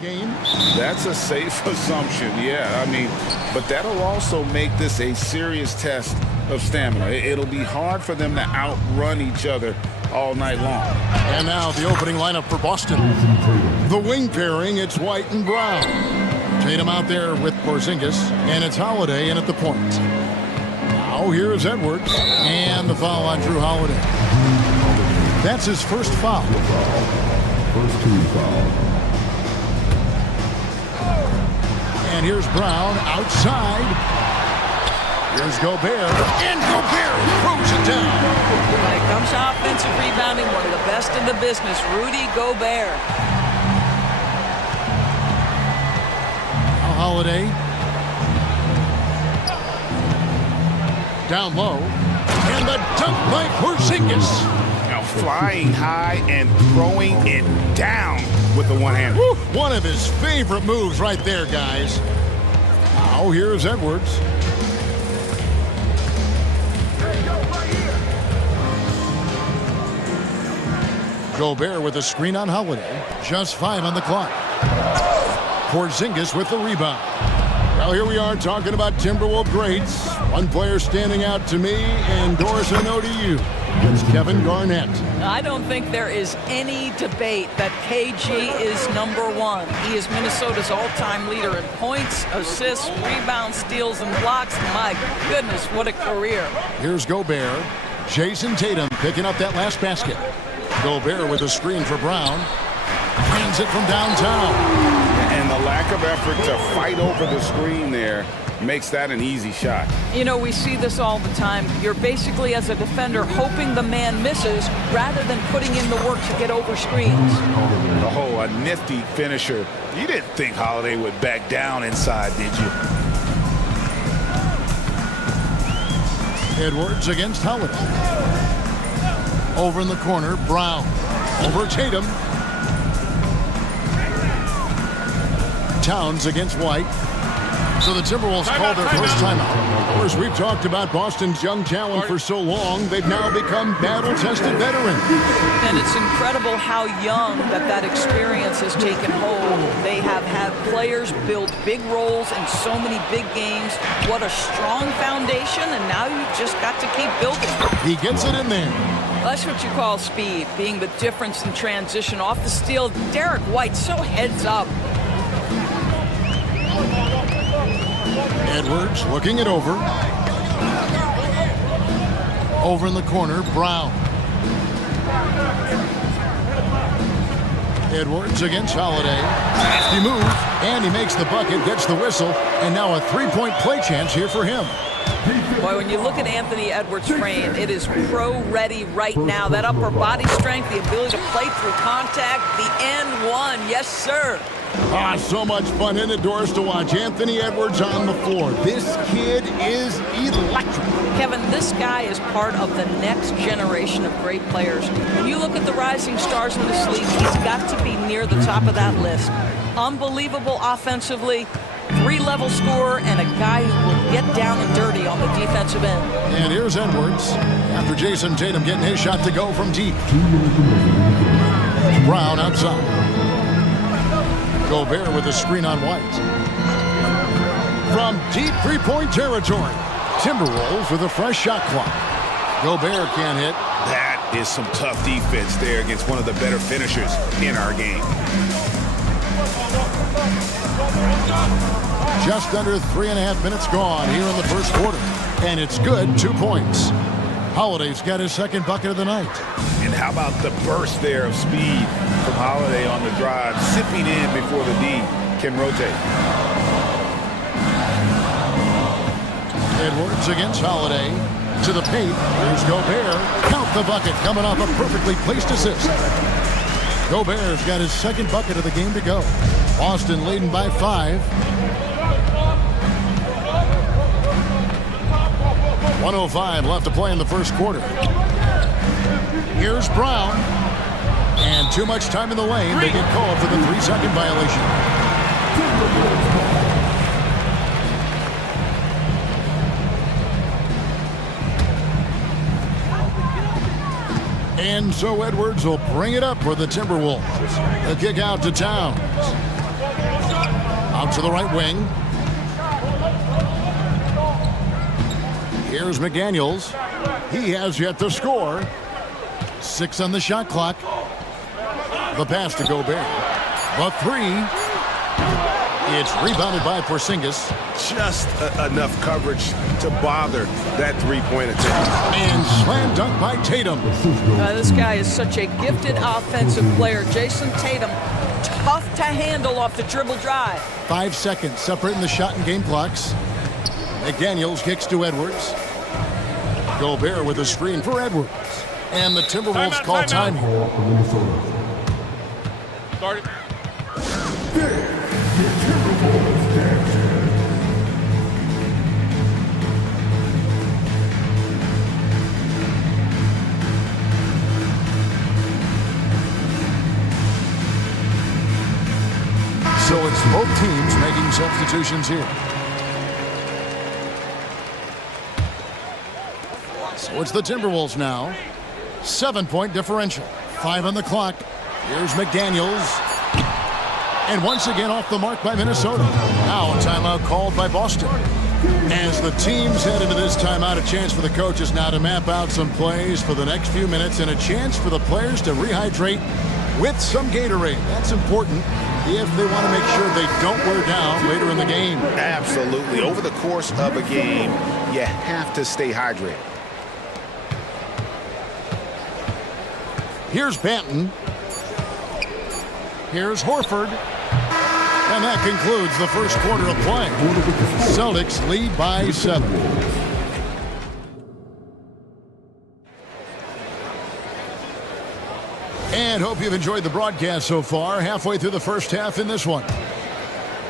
game. That's a safe assumption, yeah. I mean, but that'll also make this a serious test of stamina. It'll be hard for them to outrun each other all night long. And now the opening lineup for Boston. The wing pairing, it's White and Brown. Tatum out there with Porzingis, and it's Holiday in at the point. Now here's Edwards, and the foul on Drew Holiday. That's his first foul. First team foul. And here's Brown outside. Here's Gobert, and Gobert throws it down. When it comes to offensive rebounding, one of the best in the business, Rudy Gobert. Now Holiday. Down low. And the dunk by Porzingis. Now flying high and throwing it down with the one-hander. One of his favorite moves right there, guys. Now here's Edwards. Gobert with a screen on Holiday. Just 5 on the clock. Porzingis with the rebound. Well, here we are talking about Timberwolves greats. One player standing out to me, and Doris, I know to you. It's Kevin Garnett. I don't think there is any debate that KG is #1. He is Minnesota's all-time leader in points, assists, rebounds, steals, and blocks. My goodness, what a career. Here's Gobert. Jason Tatum picking up that last basket. Gobert with a screen for Brown. Hands it from downtown. And the lack of effort to fight over the screen there makes that an easy shot. You know, we see this all the time. You're basically, as a defender, hoping the man misses rather than putting in the work to get over screens. Oh, a nifty finisher. You didn't think Holiday would back down inside, did you? Edwards against Holiday. Over in the corner, Brown. Over Tatum. Towns against White. So the Timberwolves called their first timeout. Of course, we've talked about Boston's young talent for so long. They've now become battle-tested veterans. And it's incredible how young that experience has taken hold. They have had players build big roles in so many big games. What a strong foundation, and now you've just got to keep building. He gets it in there. That's what you call speed, being the difference in transition. Off the steal, Derek White so heads up. Edwards looking it over. Over in the corner, Brown. Edwards against Holiday. Nasty move, and he makes the bucket, gets the whistle, and now a three-point play chance here for him. Boy, when you look at Anthony Edwards' frame, it is pro-ready right now. That upper body strength, the ability to play through contact, the and one, yes, sir. So much fun in it, Doris, to watch Anthony Edwards on the floor. This kid is electric. Kevin, this guy is part of the next generation of great players. When you look at the rising stars in this league, he's got to be near the top of that list. Unbelievable offensively, 3-level scorer, and a guy who will get down and dirty on the defensive end. And here's Edwards after Jason Tatum getting his shot to go from deep. Brown outside. Gobert with a screen on White. From deep three-point territory, Timberwolves with a fresh shot clock. Gobert can't hit. That is some tough defense there against one of the better finishers in our game. Just under 3.5 minutes gone here in the first quarter. And it's good, 2 points. Holiday's got his second bucket of the night. And how about the burst there of speed from Holiday on the drive, zipping in before the D can rotate. Edwards against Holiday. To the paint. Here's Gobert. Count the bucket, coming off a perfectly placed assist. Gobert's got his second bucket of the game to go. Boston leading by 5. 1:05 left to play in the first quarter. Here's Brown. And too much time in the lane. They get called for the 3-second violation. And so Edwards will bring it up for the Timberwolves. The kick out to Towns. Out to the right wing. Here's McDaniels. He has yet to score. 6 on the shot clock. The pass to Gobert. The three. It's rebounded by Porzingis. Just enough coverage to bother that three-point attempt. And slam dunk by Tatum. This guy is such a gifted offensive player. Jason Tatum, tough to handle off the dribble drive. 5 seconds separating the shot and game clocks. McDaniels kicks to Edwards. Gobert with a screen for Edwards. And the Timberwolves call time here. Start it. So it's both teams making substitutions here. So it's the Timberwolves now. 7-point differential. 5 on the clock. Here's McDaniels. And once again off the mark by Minnesota. Now a timeout called by Boston. As the teams head into this timeout, a chance for the coaches now to map out some plays for the next few minutes and a chance for the players to rehydrate with some Gatorade. That's important if they want to make sure they don't wear down later in the game. Absolutely. Over the course of a game, you have to stay hydrated. Here's Banton. Here's Horford. And that concludes the first quarter of play. Celtics lead by 7. And hope you've enjoyed the broadcast so far. Halfway through the first half in this one.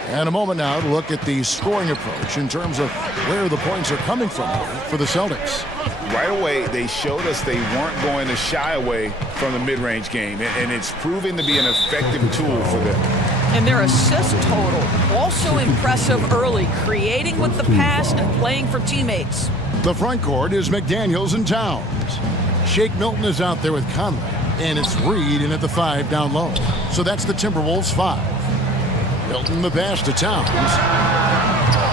And a moment now to look at the scoring approach in terms of where the points are coming from for the Celtics. Right away, they showed us they weren't going to shy away from the mid-range game, and it's proving to be an effective tool for them. And their assist total, also impressive early, creating with the pass and playing for teammates. The front court is McDaniels and Towns. Shake Milton is out there with Conley, and it's Reed in at the 5 down low. So that's the Timberwolves 5. Milton the pass to Towns.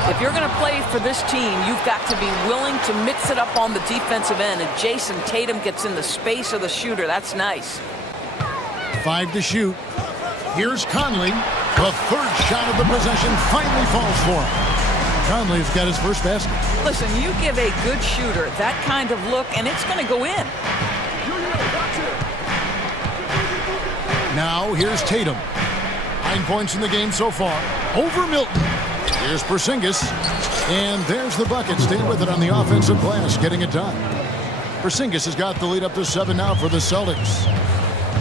If you're going to play for this team, you've got to be willing to mix it up on the defensive end, and Jason Tatum gets in the space of the shooter. That's nice. 5 to shoot. Here's Conley. The third shot of the possession finally falls for him. Conley's got his first basket. Listen, you give a good shooter that kind of look, and it's going to go in. Now here's Tatum. 9 points in the game so far. Over Milton. Here's Porzingis. And there's the bucket. Stay with it on the offensive glass, getting it done. Porzingis has got the lead up to 7 now for the Celtics.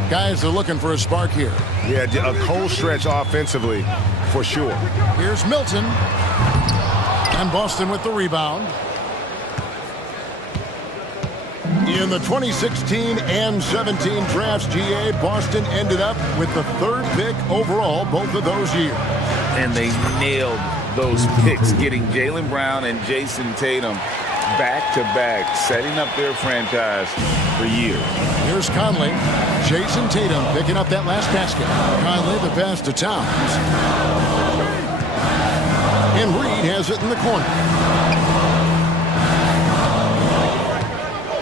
Guys are looking for a spark here. Yeah, a cold stretch offensively, for sure. Here's Milton. And Boston with the rebound. In the 2016 and 17 drafts, GA, Boston ended up with the 3rd pick overall both of those years. And they nailed those picks, getting Jaylen Brown and Jason Tatum back-to-back, setting up their franchise for years. Here's Conley. Jason Tatum picking up that last basket. Conley the pass to Towns. And Reed has it in the corner.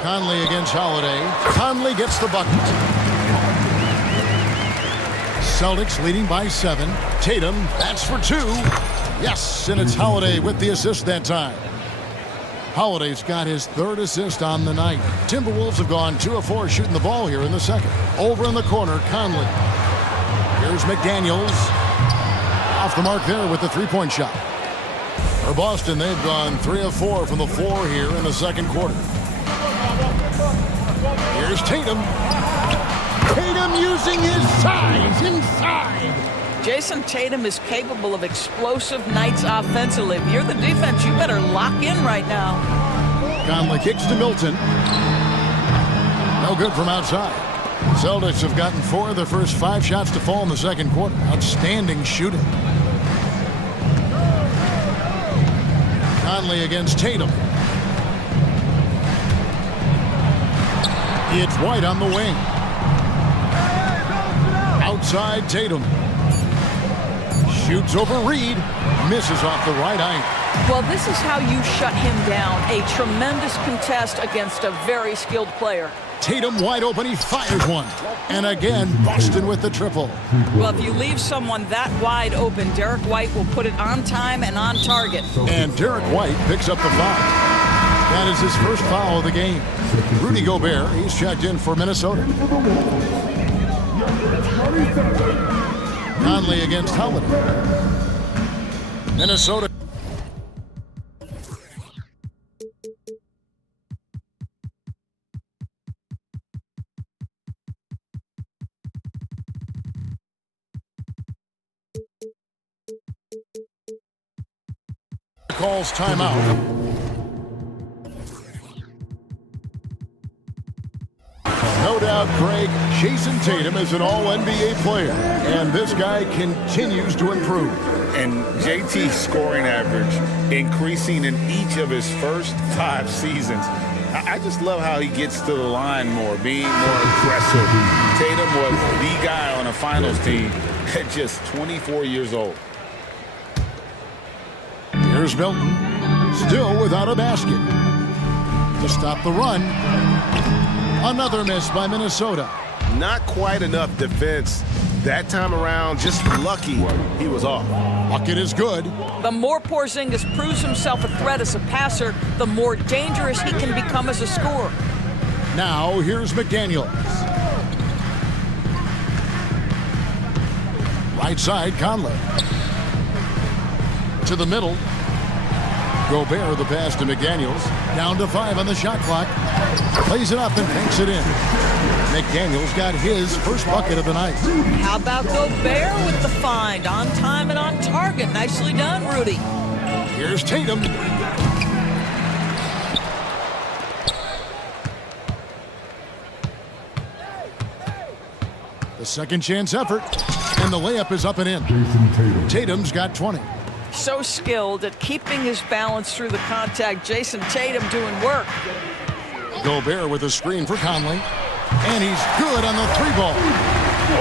Conley against Holiday. Conley gets the bucket. Celtics leading by 7. Tatum, that's for 2. Yes, and it's Holiday with the assist that time. Holiday's got his 3rd assist on the night. Timberwolves have gone 2 of 4 shooting the ball here in the second. Over in the corner, Conley. Here's McDaniels. Off the mark there with the 3-point shot. For Boston, they've gone 3 of 4 from the floor here in the second quarter. Here's Tatum. Tatum using his size inside. Jason Tatum is capable of explosive nights offensively. If you're the defense, you better lock in right now. Conley kicks to Milton. No good from outside. Celtics have gotten 4 of their first 5 shots to fall in the second quarter. Outstanding shooting. Conley against Tatum. It's White on the wing. Outside Tatum. Shoots over Reed. Misses off the right iron. Well, this is how you shut him down. A tremendous contest against a very skilled player. Tatum wide open. He fires one. And again, Boston with the triple. Well, if you leave someone that wide open, Derek White will put it on time and on target. And Derek White picks up the foul. That is his first foul of the game. Rudy Gobert, he's checked in for Minnesota. Conley against Holiday. Minnesota. Calls timeout. No doubt, Craig, Jason Tatum is an all-NBA player, and this guy continues to improve. And JT's scoring average increasing in each of his first 5 seasons. I just love how he gets to the line more, being more aggressive. Tatum was the guy on a finals team at just 24 years old. Here's Milton, still without a basket. To stop the run. Another miss by Minnesota. Not quite enough defense that time around. Just lucky he was off. Bucket is good. The more Porzingis proves himself a threat as a passer, the more dangerous he can become as a scorer. Now here's McDaniels. Right side, Conley. To the middle. Gobert the pass to McDaniels. Down to 5 on the shot clock. Plays it up and banks it in. McDaniels got his first bucket of the night. How about Gobert with the find? On time and on target. Nicely done, Rudy. Here's Tatum. The second chance effort. And the layup is up and in. Tatum's got 20. So skilled at keeping his balance through the contact. Jason Tatum doing work. Gobert with a screen for Conley. And he's good on the 3-ball.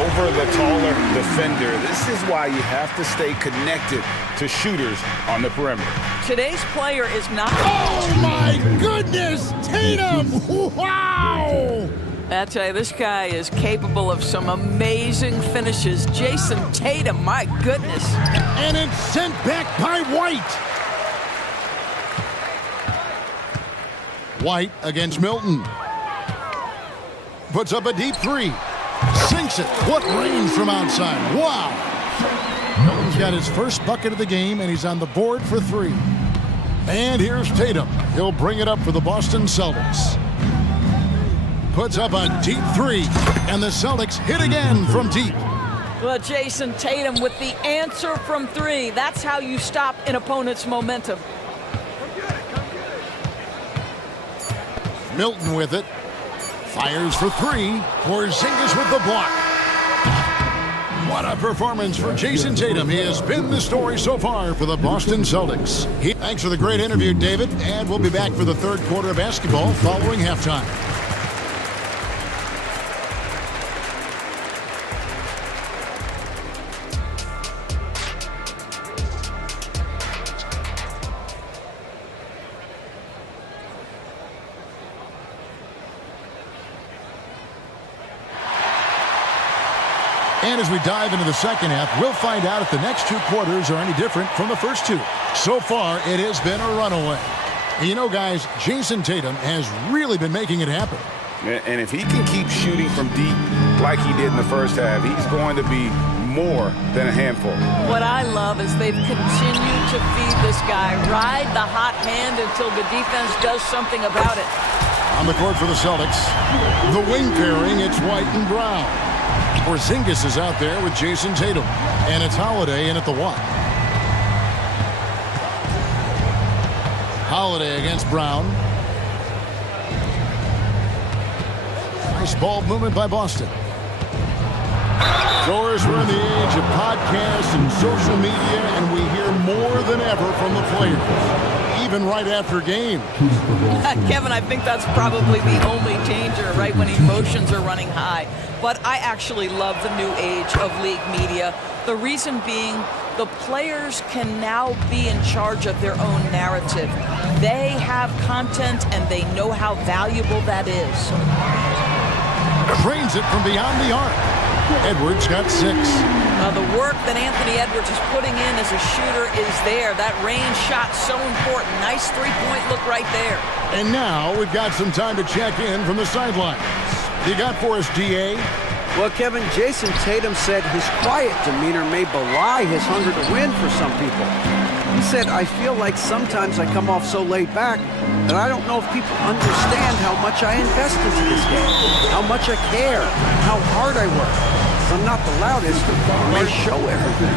Over the taller defender. This is why you have to stay connected to shooters on the perimeter. Today's player is not... Oh, my goodness! Tatum! Wow! I tell you, this guy is capable of some amazing finishes. Jason Tatum, my goodness. And it's sent back by White. White against Milton. Puts up a deep 3. Sinks it. What range from outside. Wow. Milton's got his first bucket of the game, and he's on the board for 3. And here's Tatum. He'll bring it up for the Boston Celtics. Puts up a deep 3, and the Celtics hit again from deep. Well, Jason Tatum with the answer from 3. That's how you stop an opponent's momentum. Milton with it. Fires for 3. Porzingis with the block. What a performance for Jason Tatum. He has been the story so far for the Boston Celtics. Thanks for the great interview, David. And we'll be back for the third quarter of basketball following halftime. And as we dive into the second half, we'll find out if the next 2 quarters are any different from the first 2. So far, it has been a runaway. And you know, guys, Jason Tatum has really been making it happen. And if he can keep shooting from deep like he did in the first half, he's going to be more than a handful. What I love is they've continued to feed this guy. Ride the hot hand until the defense does something about it. On the court for the Celtics, the wing pairing, it's White and Brown. Porzingis is out there with Jason Tatum. And it's Holiday in at the 1. Holiday against Brown. Nice ball movement by Boston. Of course, we're in the age of podcasts and social media, and we hear more than ever from the players, even right after game. Kevin, I think that's probably the only danger, right, when emotions are running high. But I actually love the new age of league media. The reason being, The players can now be in charge of their own narrative. They have content and they know how valuable that is. Drains it from beyond the arc. Edwards got 6. The work that Anthony Edwards is putting in as a shooter is there. That range shot so important. Nice three-point look right there. And now we've got some time to check in from the sidelines. You got for us, DA? Well, Kevin, Jason Tatum said his quiet demeanor may belie his hunger to win for some people. He said, I feel like sometimes I come off so laid back that I don't know if people understand how much I invest into this game, how much I care, how hard I work. I'm not the loudest, but I show everything.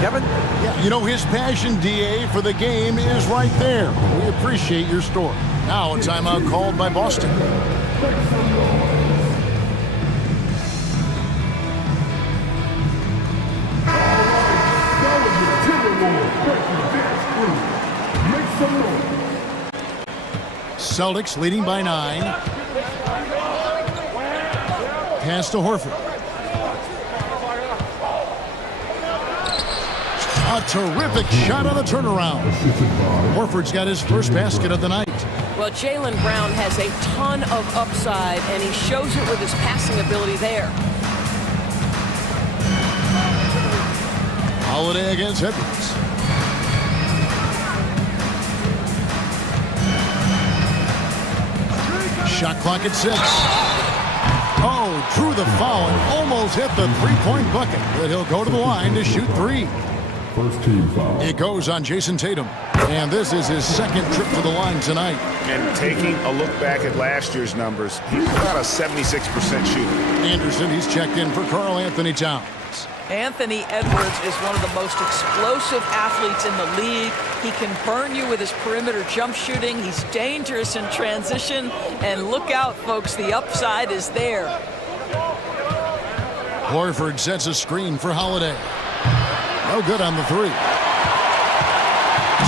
Kevin? Yeah, you know, his passion, DA, for the game is right there. We appreciate your story. Now a timeout called by Boston. Celtics leading by 9. Pass to Horford. A terrific shot on the turnaround. Horford's got his first basket of the night. Well, Jaylen Brown has a ton of upside, and he shows it with his passing ability there. Holiday against Edwards. Shot clock at 6. Oh, drew the foul and almost hit the three-point bucket, but he'll go to the line to shoot 3. First team foul. It goes on Jason Tatum, and this is his second trip to the line tonight. And taking a look back at last year's numbers, he's about a 76% shooter. Anderson, he's checked in for Karl Anthony Towns. Anthony Edwards is one of the most explosive athletes in the league. He can burn you with his perimeter jump shooting. He's dangerous in transition. And look out, folks, the upside is there. Horford sets a screen for Holiday. No good on the 3.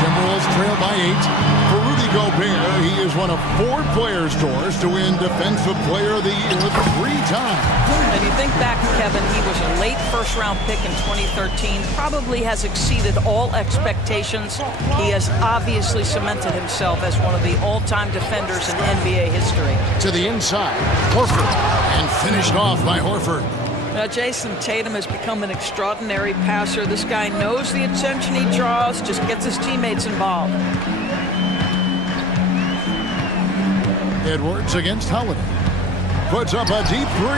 Timberwolves trail by 8. For Rudy Gobert, he is one of 4 players, Doris, to win Defensive Player of the Year 3 times. And you think back, Kevin, he was a late first-round pick in 2013, probably has exceeded all expectations. He has obviously cemented himself as one of the all-time defenders in NBA history. To the inside, Horford, and finished off by Horford. Now, Jason Tatum has become an extraordinary passer. This guy knows the attention he draws, just gets his teammates involved. Edwards against Holiday. Puts up a deep 3.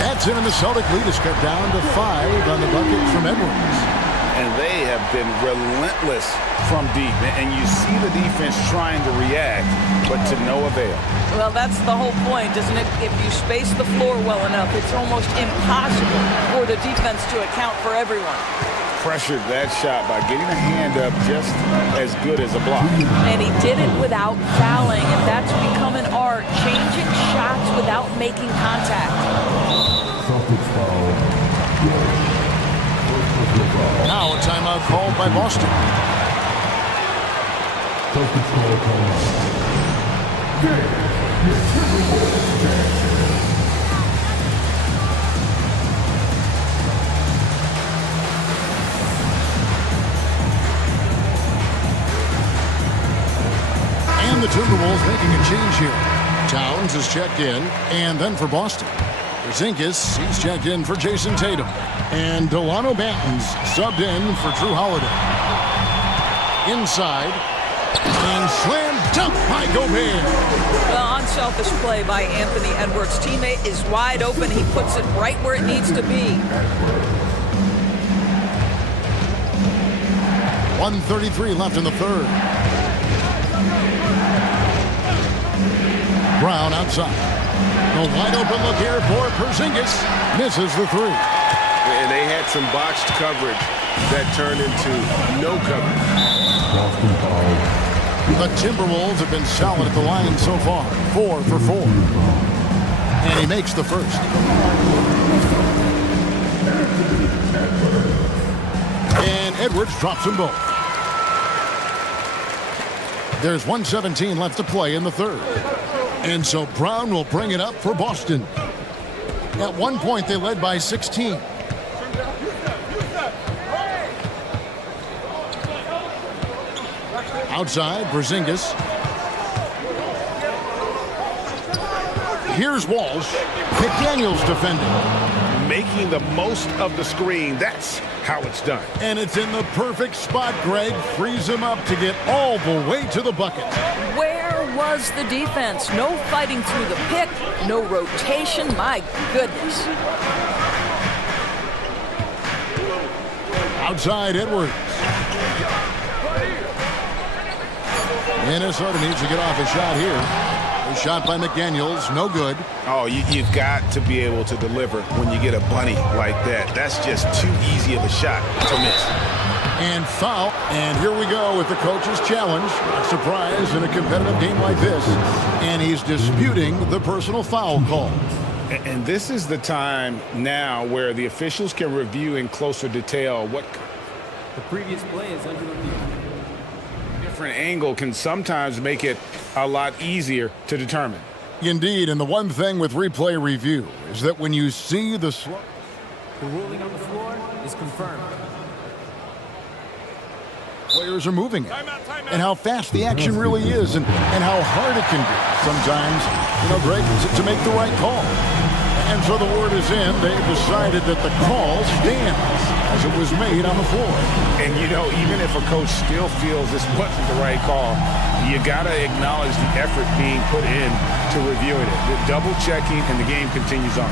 That's in, and the Celtic lead is cut down to 5 on the bucket from Edwards. And they have been relentless from deep. And you see the defense trying to react, but to no avail. Well, that's the whole point, isn't it? If you space the floor well enough, it's almost impossible for the defense to account for everyone. Pressured that shot by getting a hand up just as good as a block. And he did it without fouling, and that's become an art, changing shots without making contact. Celtics foul. Now a timeout called by Boston. Celtics call timeout. And the Timberwolves making a change here. Towns is checked in, and then for Boston. Porzingis, he's checked in for Jason Tatum. And Delano Banton's subbed in for Drew Holiday. Inside, and slam dunk by Gobert. Well, unselfish play by Anthony Edwards. Teammate is wide open. He puts it right where it needs to be. 1:33 left in the third. Brown outside. A wide open look here for Porzingis. Misses the 3. And they had some botched coverage that turned into no coverage. Boston foul. The Timberwolves have been solid at the line so far. 4 for 4. And he makes the first. And Edwards drops them both. There's 1:17 left to play in the third. And so Brown will bring it up for Boston. At one point, they led by 16. Outside, Porzingis. Here's Walsh. McDaniels defending. Making the most of the screen. That's how it's done. And it's in the perfect spot, Greg. Frees him up to get all the way to the bucket. Where was the defense? No fighting through the pick, no rotation. My goodness. Outside, Edwards. Minnesota needs to get off a shot here. A shot by McDaniels, no good. Oh, you've got to be able to deliver when you get a bunny like that. That's just too easy of a shot to miss. And foul. And here we go with the coach's challenge. Not surprised in a competitive game like this. And he's disputing the personal foul call. And this is the time now where the officials can review in closer detail what The previous play is under review. different angle can sometimes make it a lot easier to determine. Indeed, and the one thing with replay review is that when you see the slow... The ruling on the floor is confirmed. Players are moving it, and how fast the action really is, and how hard it can be sometimes, Greg, to make the right call. And so the word is in. They've decided that the call stands as it was made on the floor. And even if a coach still feels this wasn't the right call, you got to acknowledge the effort being put in to reviewing it. The double checking, and the game continues on.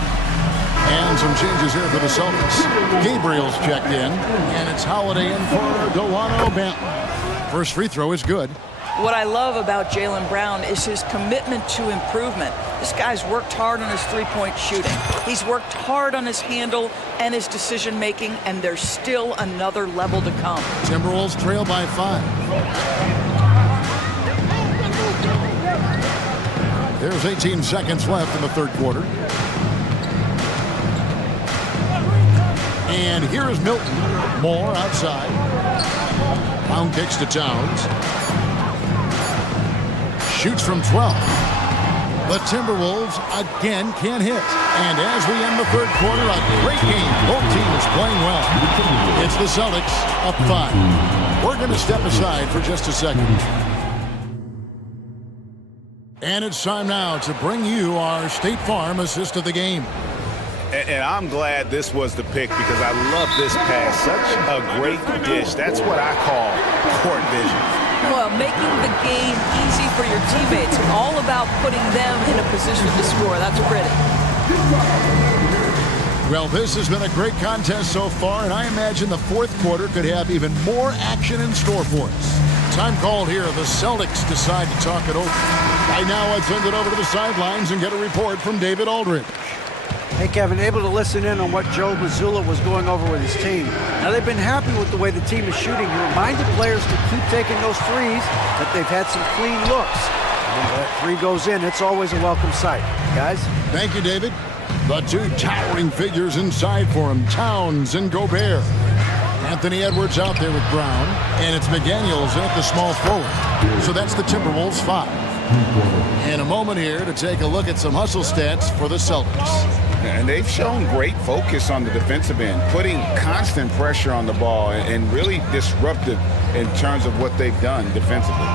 And some changes here for the Celtics. Gabriel's checked in, and it's Holiday in for Delano Banton. First free throw is good. What I love about Jaylen Brown is his commitment to improvement. This guy's worked hard on his three-point shooting. He's worked hard on his handle and his decision-making, and there's still another level to come. Timberwolves trail by 5. There's 18 seconds left in the third quarter. And here is Milton. Moore outside. Brown kicks to Towns. Shoots from 12. The Timberwolves again can't hit. And as we end the third quarter, a great game. Both teams playing well. It's the Celtics up 5. We're going to step aside for just a second. And it's time now to bring you our State Farm assist of the game. And I'm glad this was the pick because I love this pass. Such a great dish. That's what I call court vision. Well, making the game easy for your teammates. All about putting them in a position to score. That's pretty. Well, this has been a great contest so far, and I imagine the fourth quarter could have even more action in store for us. Time called here. The Celtics decide to talk it over. Right now, let's send it over to the sidelines and get a report from David Aldridge. Hey, Kevin, able to listen in on what Joe Mazzulla was going over with his team. Now, they've been happy with the way the team is shooting. He reminded players to keep taking those threes, that they've had some clean looks. When that three goes in, it's always a welcome sight. Guys? Thank you, David. The two towering figures inside for him, Towns and Gobert. Anthony Edwards out there with Brown, and it's McDaniels at the small forward. So that's the Timberwolves 5. In a moment here to take a look at some hustle stats for the Celtics. And they've shown great focus on the defensive end, putting constant pressure on the ball and really disruptive in terms of what they've done defensively.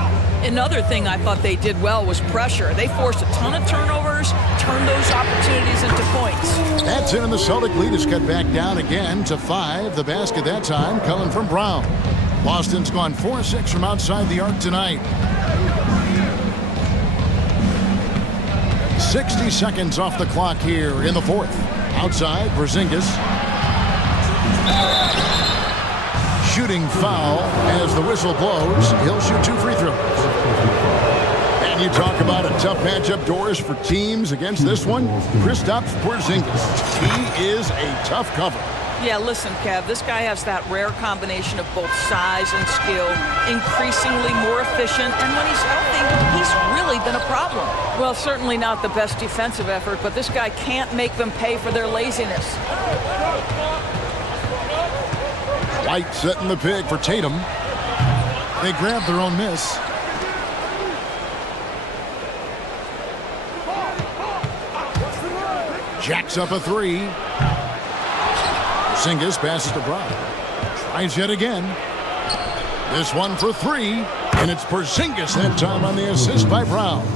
Another thing I thought they did well was pressure. They forced a ton of turnovers, turned those opportunities into points. That's it, and the Celtic lead is cut back down again to 5. The basket that time coming from Brown. Boston's gone 4-6 from outside the arc tonight. 60 seconds off the clock here in the fourth. Outside, Porzingis. Shooting foul as the whistle blows. He'll shoot 2 free throws. And you talk about a tough matchup, Doris, for teams against this one. Kristaps Porzingis. He is a tough cover. Yeah, listen, Kev, this guy has that rare combination of both size and skill, increasingly more efficient, and when he's healthy, he's really been a problem. Well, certainly not the best defensive effort, but this guy can't make them pay for their laziness. White setting the pick for Tatum. They grab their own miss. Jacks up a 3. Porzingis passes to Brown. Tries yet again. This one for 3. And it's Porzingis that time on the assist by Brown.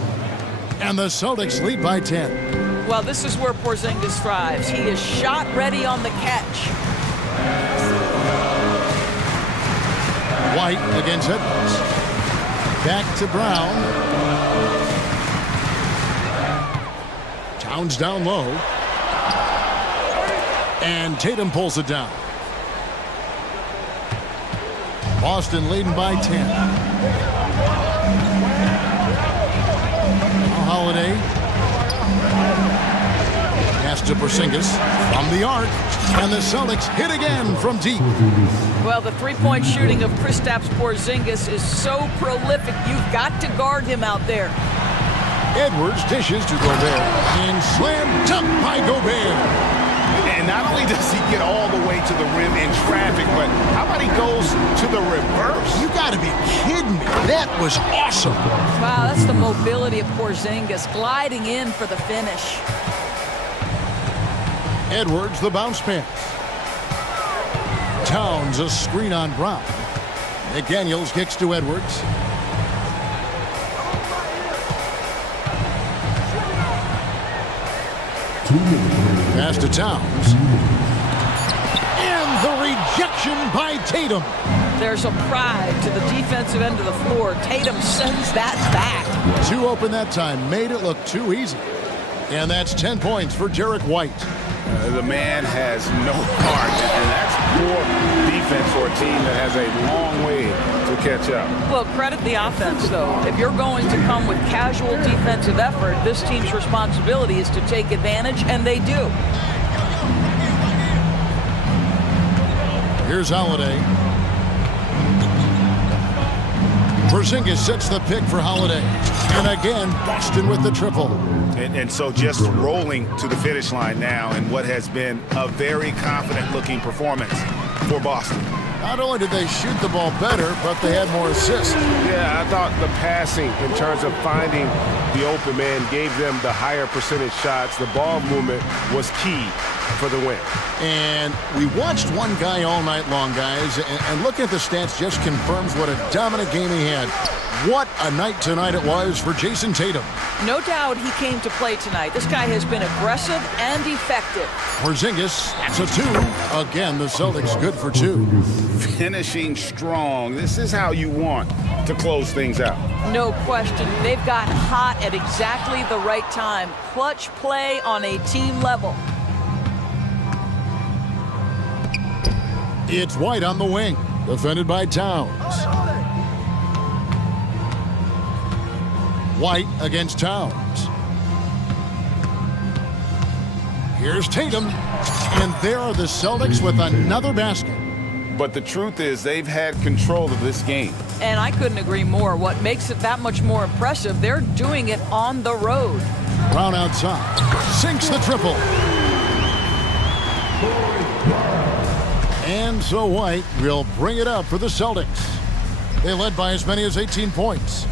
And the Celtics lead by 10. Well, this is where Porzingis thrives. He is shot ready on the catch. White against Edwards. Back to Brown. Towns down low. And Tatum pulls it down. Boston leading by 10. Now Holiday. Pass to Porzingis from the arc. And the Celtics hit again from deep. Well, the three-point shooting of Kristaps Porzingis is so prolific. You've got to guard him out there. Edwards dishes to Gobert. And slam dunk by Gobert. And not only does he get all the way to the rim in traffic, but how about he goes to the reverse? You got to be kidding me. That was awesome. Wow, that's the mobility of Porzingis gliding in for the finish. Edwards, the bounce pass. Towns, a screen on Brown. McDaniels kicks to Edwards. Pass to Towns. And the rejection by Tatum. There's a pride to the defensive end of the floor. Tatum sends that back. Two open that time. Made it look too easy. And that's 10 points for Jarek White. The man has no heart, and that's poor defense for a team that has a long way to catch up. Well, credit the offense, though. If you're going to come with casual defensive effort, this team's responsibility is to take advantage, and they do. Here's Holiday. Porzingis sets the pick for Holiday. And again, Boston with the triple. And so just rolling to the finish line now in what has been a very confident-looking performance for Boston. Not only did they shoot the ball better, but they had more assists. Yeah, I thought the passing in terms of finding the open man gave them the higher percentage shots. The ball movement was key for the win. And we watched one guy all night long, guys, and looking at the stats just confirms what a dominant game he had. What a night tonight it was for Jason Tatum. No doubt he came to play tonight. This guy has been aggressive and effective. Porzingis, that's a two. Again, the Celtics good for two. Finishing strong. This is how you want to close things out. No question. They've got hot at exactly the right time. Clutch play on a team level. It's White on the wing, defended by Towns. White against Towns. Here's Tatum. And there are the Celtics with another basket. But the truth is they've had control of this game. And I couldn't agree more. What makes it that much more impressive, they're doing it on the road. Brown outside. Sinks the triple. And so White will bring it up for the Celtics. They led by as many as 18 points.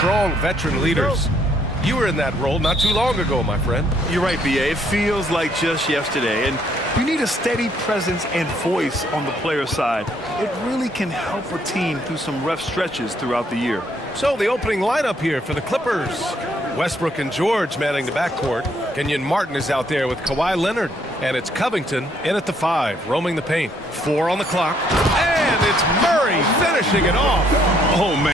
strong veteran leaders. You were in that role not too long ago, my friend. You're right, B.A. It feels like just yesterday. And you need a steady presence and voice on the player side. It really can help a team through some rough stretches throughout the year. So the opening lineup here for the Clippers. Westbrook and George manning the backcourt. Kenyon Martin is out there with Kawhi Leonard. And it's Covington in at the 5, roaming the paint. 4 on the clock. And it's Murray finishing it off. Oh, man.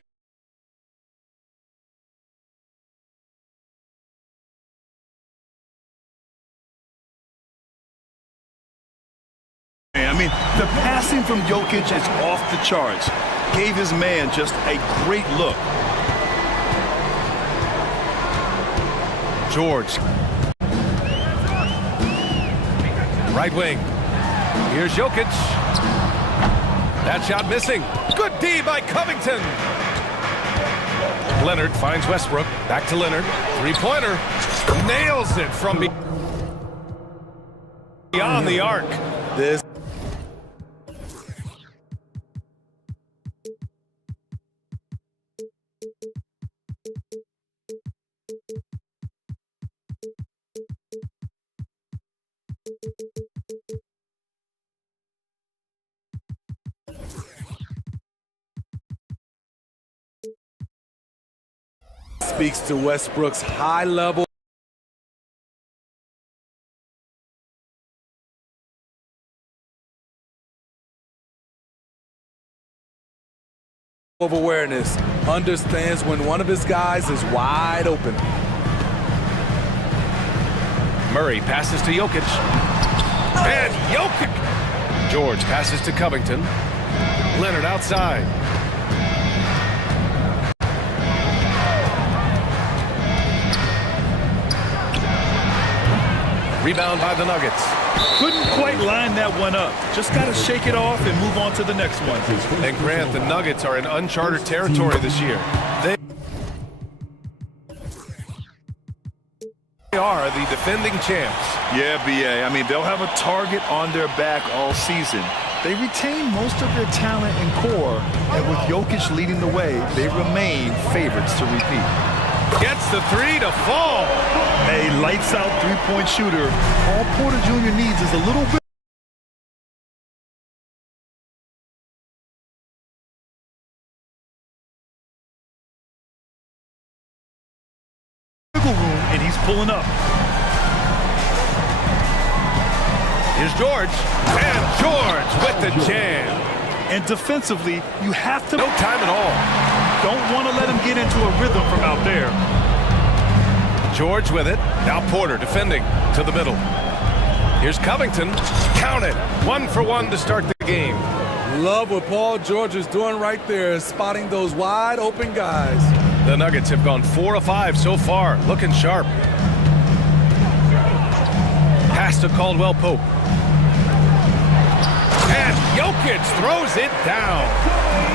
I mean, the passing from Jokic is off the charts. Gave his man just a great look. George. Right wing. Here's Jokic. That shot missing. Good D by Covington. Leonard finds Westbrook. Back to Leonard. Three-pointer. Nails it from beyond the arc. This speaks to Westbrook's high level of awareness, understands when one of his guys is wide open. Murray passes to Jokic. And Jokic! George passes to Covington. Leonard outside. Rebound by the Nuggets. couldn't quite line that one up. Just got to shake it off and move on to the next one. And Grant, the Nuggets are in uncharted territory this year. They are the defending champs. Yeah, B.A. I mean, they'll have a target on their back all season. They retain most of their talent and core, and with Jokic leading the way, they remain favorites to repeat. Gets the three to fall. A lights-out three-point shooter. All Porter Jr. needs is a little bit wiggle room, and he's pulling up. Here's George. And George with the jam. And defensively, you have to... No time at all. Don't want to let him get into a rhythm from out there. George with it. Now Porter defending to the middle. Here's Covington. Count it. 1 for 1 to start the game. Love what Paul George is doing right there, spotting those wide open guys. The Nuggets have gone 4 of 5 so far. Looking sharp. Pass to Caldwell Pope. And Jokic throws it down.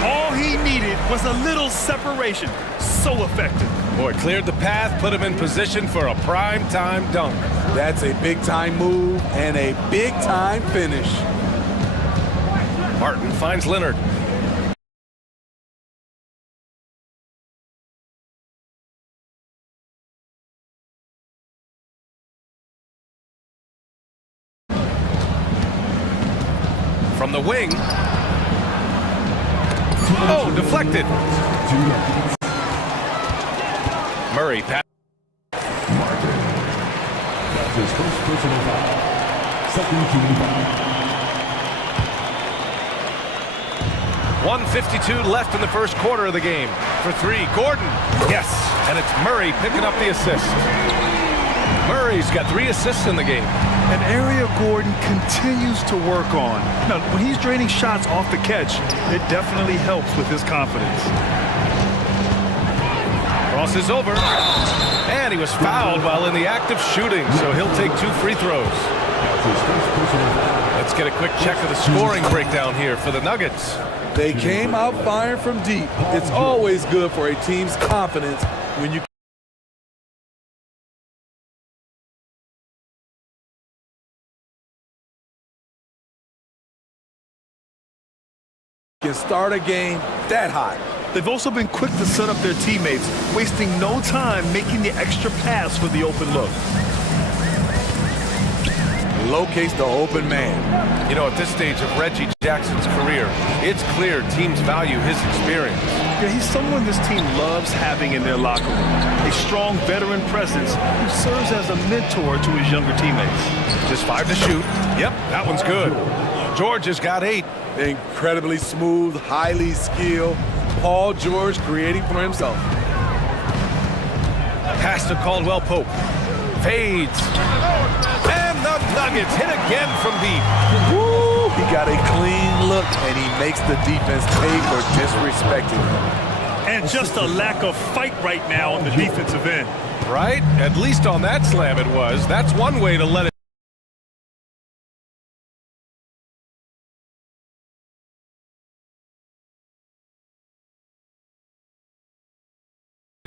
All he needed was a little separation. So effective. Boy, cleared the path, put him in position for a prime-time dunk. That's a big-time move and a big-time finish. Martin finds Leonard. From the wing. Oh, deflected. Murray pass. Martin. That's his first personal foul. Second team foul. 1:52 left in the first quarter of the game. For three, Gordon. Yes, and it's Murray picking up the assist. Murray's got 3 assists in the game. An area Gordon continues to work on. Now, when he's draining shots off the catch, it definitely helps with his confidence. Crosses over. And he was fouled while in the act of shooting, so he'll take 2 free throws. Let's get a quick check of the scoring breakdown here for the Nuggets. They came out firing from deep. It's always good for a team's confidence when you can start a game that hot. They've also been quick to set up their teammates, wasting no time making the extra pass for the open look. Locates the open man. You know, at this stage of Reggie Jackson's career, it's clear teams value his experience. Yeah, he's someone this team loves having in their locker room. A strong veteran presence who serves as a mentor to his younger teammates. Just 5 to shoot. Yep, that one's good. George has got 8. Incredibly smooth, highly skilled. Paul George creating for himself. Pass to Caldwell Pope. Fades. And the Nuggets hit again from deep. Woo! He got a clean look, and he makes the defense pay for disrespecting him. And just a lack of fight right now on the defensive end. Right? At least on that slam it was. That's one way to let it.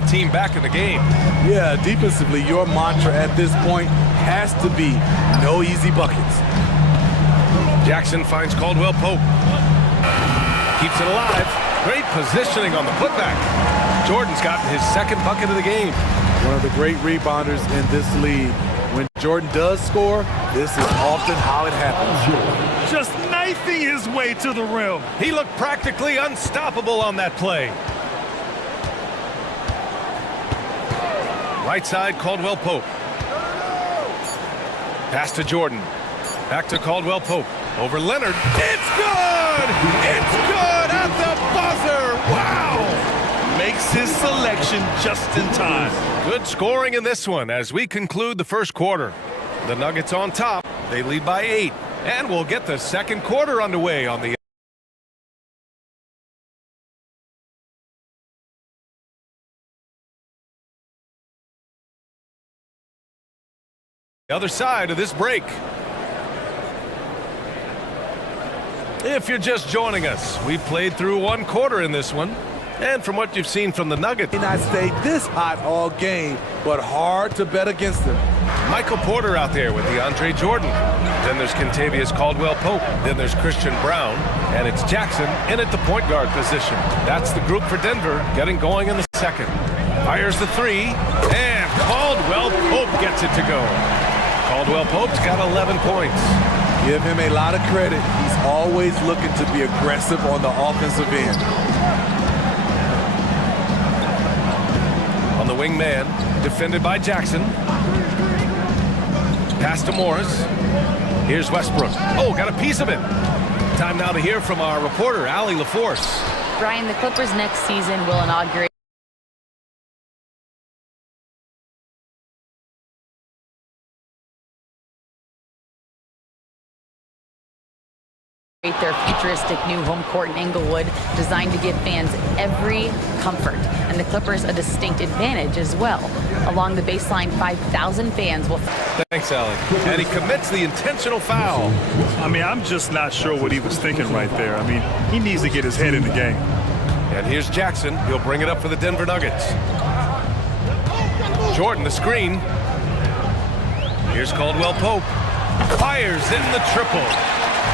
Team back in the game. Yeah, defensively, your mantra at this point has to be no easy buckets. Jackson finds Caldwell Pope. Keeps it alive. Great positioning on the putback. Jordan's gotten his second bucket of the game. One of the great rebounders in this league. When Jordan does score, this is often how it happens. Just knifing his way to the rim. He looked practically unstoppable on that play. Right side, Caldwell Pope. Pass to Jordan. Back to Caldwell Pope. Over Leonard. It's good! It's good at the buzzer! Wow! Makes his selection just in time. Good scoring in this one as we conclude the first quarter. The Nuggets on top. They lead by 8. And we'll get the second quarter underway on the other side of this break. If you're just joining us, we played through one quarter in this one. And from what you've seen from the Nuggets, May not stay this hot all game, but hard to bet against them. Michael Porter out there with DeAndre Jordan. Then there's Kentavious Caldwell Pope. Then there's Christian Brown. And it's Jackson in at the point guard position. That's the group for Denver getting going in the second. Fires the 3. And Caldwell Pope gets it to go. Caldwell Pope's got 11 points. Give him a lot of credit. He's always looking to be aggressive on the offensive end. On the wing man, defended by Jackson. Pass to Morris. Here's Westbrook. Oh, got a piece of it. Time now to hear from our reporter, Allie LaForce. Brian, the Clippers next season will inaugurate their futuristic new home court in Inglewood, designed to give fans every comfort, and the Clippers a distinct advantage as well. Along the baseline, 5,000 fans will... Thanks, Allie. And he commits the intentional foul. I mean, I'm just not sure what he was thinking right there. I mean, he needs to get his head in the game. And here's Jackson. He'll bring it up for the Denver Nuggets. Jordan, the screen. Here's Caldwell Pope. Fires in the triple.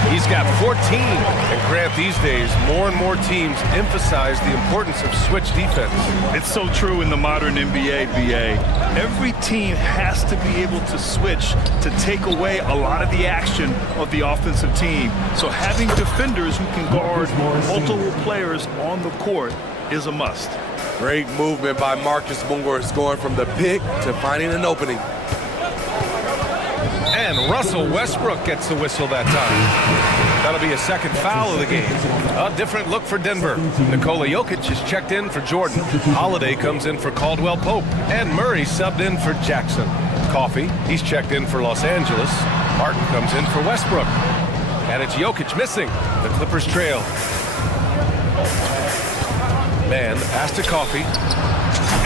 He's got 14. And Grant, these days, more and more teams emphasize the importance of switch defense. It's so true in the modern NBA, BA. Every team has to be able to switch to take away a lot of the action of the offensive team. So having defenders who can guard multiple players on the court is a must. Great movement by Marcus Morris, going from the pick to finding an opening. And Russell Westbrook gets the whistle that time. That'll be a second foul of the game. A different look for Denver. Nikola Jokic is checked in for Jordan. Holiday comes in for Caldwell Pope. And Murray subbed in for Jackson. Coffey, he's checked in for Los Angeles. Martin comes in for Westbrook. And it's Jokic missing. The Clippers trail. Man, the pass to Coffey.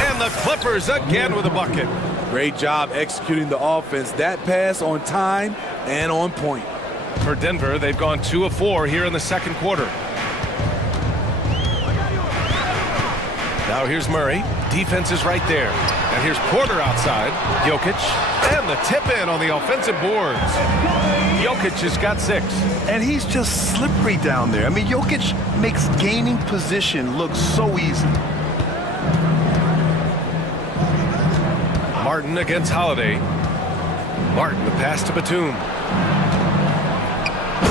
And the Clippers again with a bucket. Great job executing the offense. That pass on time and on point. For Denver, they've gone 2 of 4 here in the second quarter. Now here's Murray. defense is right there. And here's Porter outside. Jokic. And the tip in on the offensive boards. Jokic has got 6. And he's just slippery down there. I mean, Jokic makes gaining position look so easy. Martin against Holiday. Martin, the pass to Batum.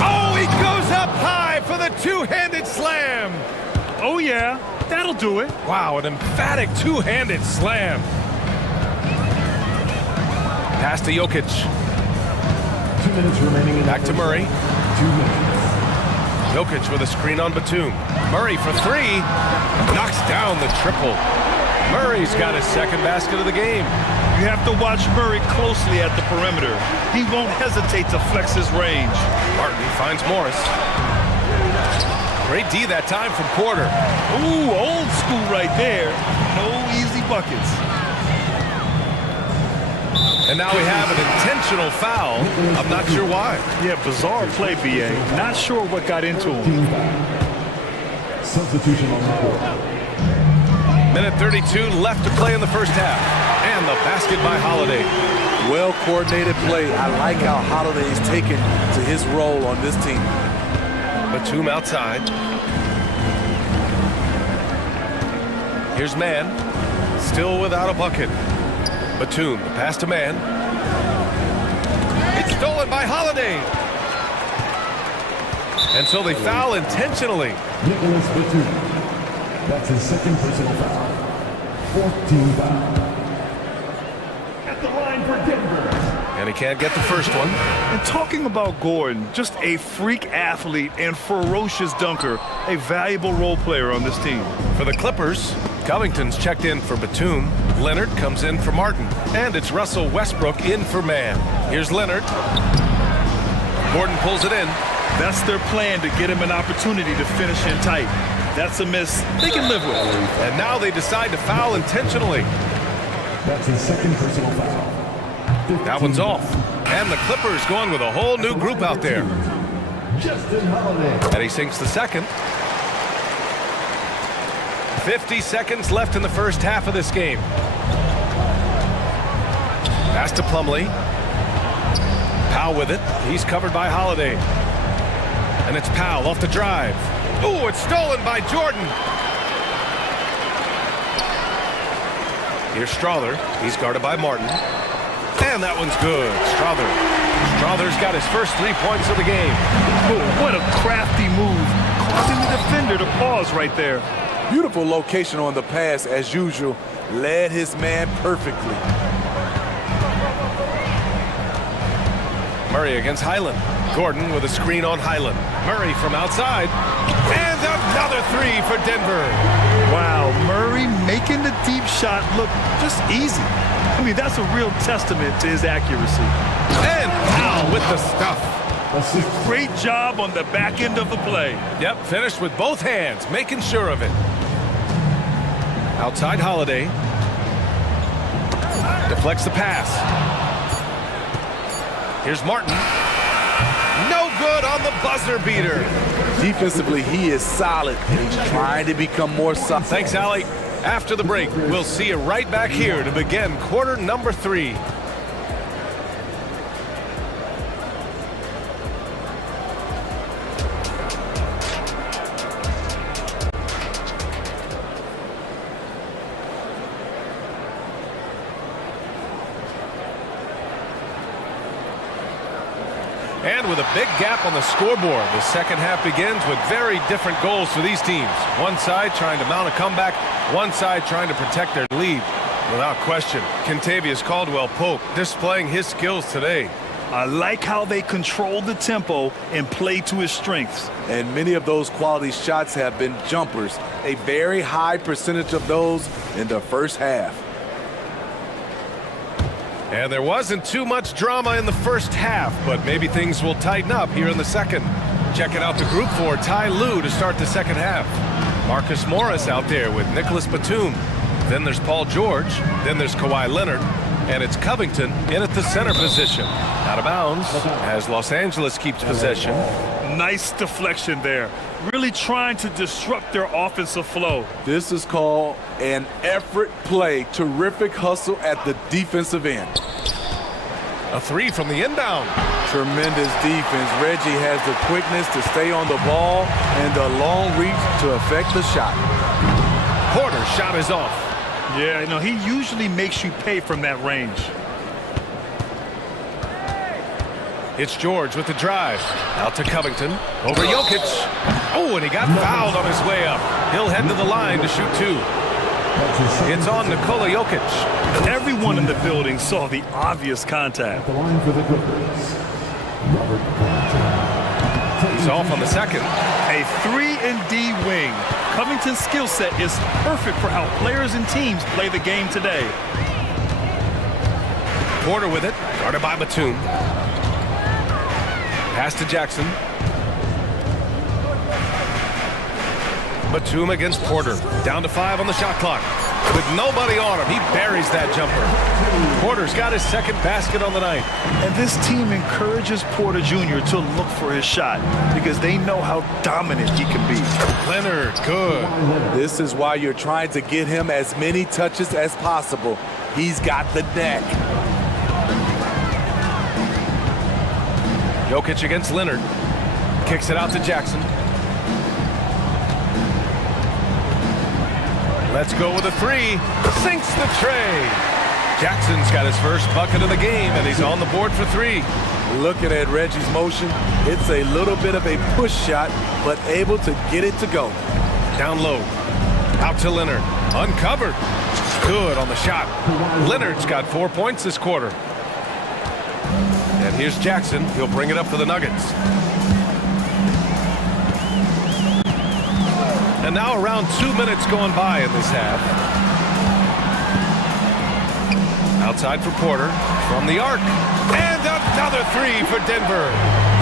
Oh, he goes up high for the two-handed slam. Oh, yeah, that'll do it. Wow, an emphatic two-handed slam. Pass to Jokic. 2 minutes remaining. Back to Murray. 2 minutes. Jokic with a screen on Batum. Murray for 3. Knocks down the triple. Murray's got his second basket of the game. You have to watch Murray closely at the perimeter. He won't hesitate to flex his range. Martin finds Morris. Great D that time from Porter. Ooh, old school right there. No easy buckets. And now we have an intentional foul. I'm not sure why. Yeah, bizarre play, BA. Not sure what got into him. Substitution on the court. Minute 32 left to play in the first half. And the basket by Holiday. Well-coordinated play. I like how Holiday is taken to his role on this team. Batum outside. Here's Mann. Still without a bucket. Batum, the pass to Mann. It's stolen by Holiday. And so they foul intentionally. Nicholas Batum. That's his second personal foul. 14 foul. At the line for Denver. And he can't get the first one. And talking about Gordon, just a freak athlete and ferocious dunker, a valuable role player on this team. For the Clippers, Covington's checked in for Batum. Leonard comes in for Martin. And it's Russell Westbrook in for Mann. Here's Leonard. Gordon pulls it in. That's their plan, to get him an opportunity to finish in tight. That's a miss they can live with. And now they decide to foul intentionally. That's his second personal foul. That one's off. And the Clippers going with a whole new group out there. Justin Holiday. And he sinks the second. 50 seconds left in the first half of this game. Pass to Plumlee. Powell with it. He's covered by Holiday. And it's Powell off the drive. Ooh, it's stolen by Jordan. Here's Strother. He's guarded by Martin. And that one's good. Strother's got his first 3 points of the game. Oh, what a crafty move, causing the defender to pause right there. Beautiful location on the pass, as usual. Led his man perfectly. Murray against Highland. Gordon with a screen on Highland. Murray from outside. And another 3 for Denver. Wow, Murray making the deep shot look just easy. I mean, that's a real testament to his accuracy. And Powell with the stuff. Great job on the back end of the play. Yep, finished with both hands, making sure of it. Outside Holiday. Deflects the pass. Here's Martin. No good on the buzzer beater. Defensively, he is solid, and he's trying to become more solid. Thanks, Allie. After the break, we'll see you right back here to begin quarter number 3. And with a big gap on the scoreboard, the second half begins with very different goals for these teams. One side trying to mount a comeback, one side trying to protect their lead. Without question, Kentavious Caldwell-Pope displaying his skills today. I like how they control the tempo and play to his strengths. And many of those quality shots have been jumpers. A very high percentage of those in the first half. And there wasn't too much drama in the first half, but maybe things will tighten up here in the second. Checking out the group for Ty Lue to start the second half. Marcus Morris out there with Nicholas Batum. Then there's Paul George. Then there's Kawhi Leonard. and it's Covington in at the center position. Out of bounds as Los Angeles keeps possession. Nice deflection there. Really trying to disrupt their offensive flow. This is called an effort play. Terrific hustle at the defensive end. A three from the inbound. Tremendous defense. Reggie has the quickness to stay on the ball and the long reach to affect the shot. Porter's shot is off. Yeah, you know, he usually makes you pay from that range. It's George with the drive. Out to Covington. Over Jokic. Oh, and he got fouled on his way up. He'll head to the line to shoot two. It's on Nikola Jokic. Everyone in the building saw the obvious contact. The line for the Clippers, Robert Covington. He's off on the second. A 3-and-D wing. Covington's skill set is perfect for how players and teams play the game today. Porter with it. Guarded by Batum. Pass to Jackson. Batum against Porter. Down to 5 on the shot clock. With nobody on him, he buries that jumper. Porter's got his second basket on the night. And this team encourages Porter Jr. to look for his shot because they know how dominant he can be. Leonard, good. This is why you're trying to get him as many touches as possible. He's got the neck. Jokic against Leonard. Kicks it out to Jackson. Let's go with a three. Sinks the tray. Jackson's got his first bucket of the game, and he's on the board for three. Looking at Reggie's motion, it's a little bit of a push shot, but able to get it to go. Down low. Out to Leonard. Uncovered. Good on the shot. Leonard's got 4 points this quarter. And here's Jackson. He'll bring it up for the Nuggets. And now around 2 minutes going by in this half. Outside for Porter. From the arc. And another three for Denver.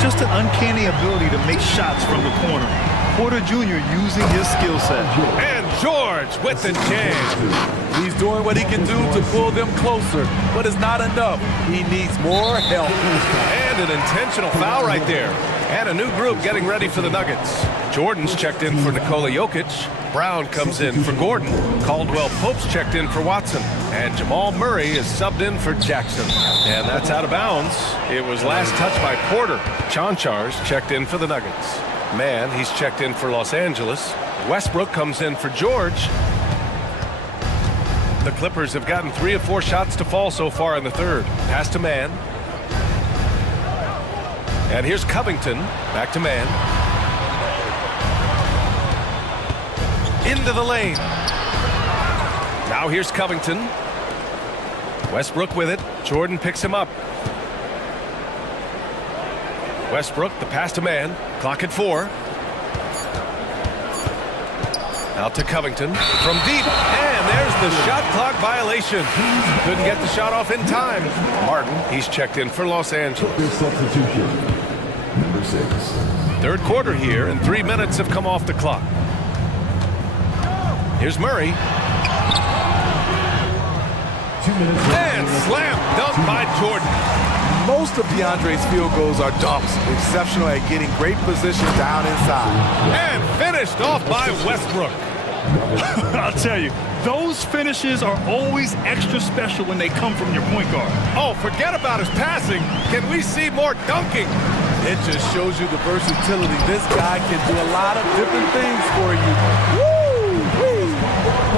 Just an uncanny ability to make shots from the corner. Porter Jr. using his skill set. And George with the jam. He's doing what he can do to pull them closer, but it's not enough. He needs more help. And an intentional foul right there. And a new group getting ready for the Nuggets. Jordan's checked in for Nikola Jokic. Brown comes in for Gordon. Caldwell Pope's checked in for Watson. And Jamal Murray is subbed in for Jackson. And that's out of bounds. It was last touched by Porter. Chanchar's checked in for the Nuggets. Mann, he's checked in for Los Angeles. Westbrook comes in for George. The Clippers have gotten 3 of 4 shots to fall so far in the third. Pass to Mann. And here's Covington. Back to Mann. Into the lane. Now here's Covington. Westbrook with it. Jordan picks him up. Westbrook, the pass to Mann. Clock at 4. Out to Covington. From deep. And there's the shot clock violation. Couldn't get the shot off in time. Martin, he's checked in for Los Angeles. Substitution, number 6. Third quarter here, and 3 minutes have come off the clock. Here's Murray. 2 minutes. And slam dunk by Jordan. Most of DeAndre's field goals are dunks. Exceptional at getting great position down inside. And finished off by Westbrook. I'll tell you, those finishes are always extra special when they come from your point guard. Oh, forget about his passing. Can we see more dunking? It just shows you the versatility. This guy can do a lot of different things for you. Woo!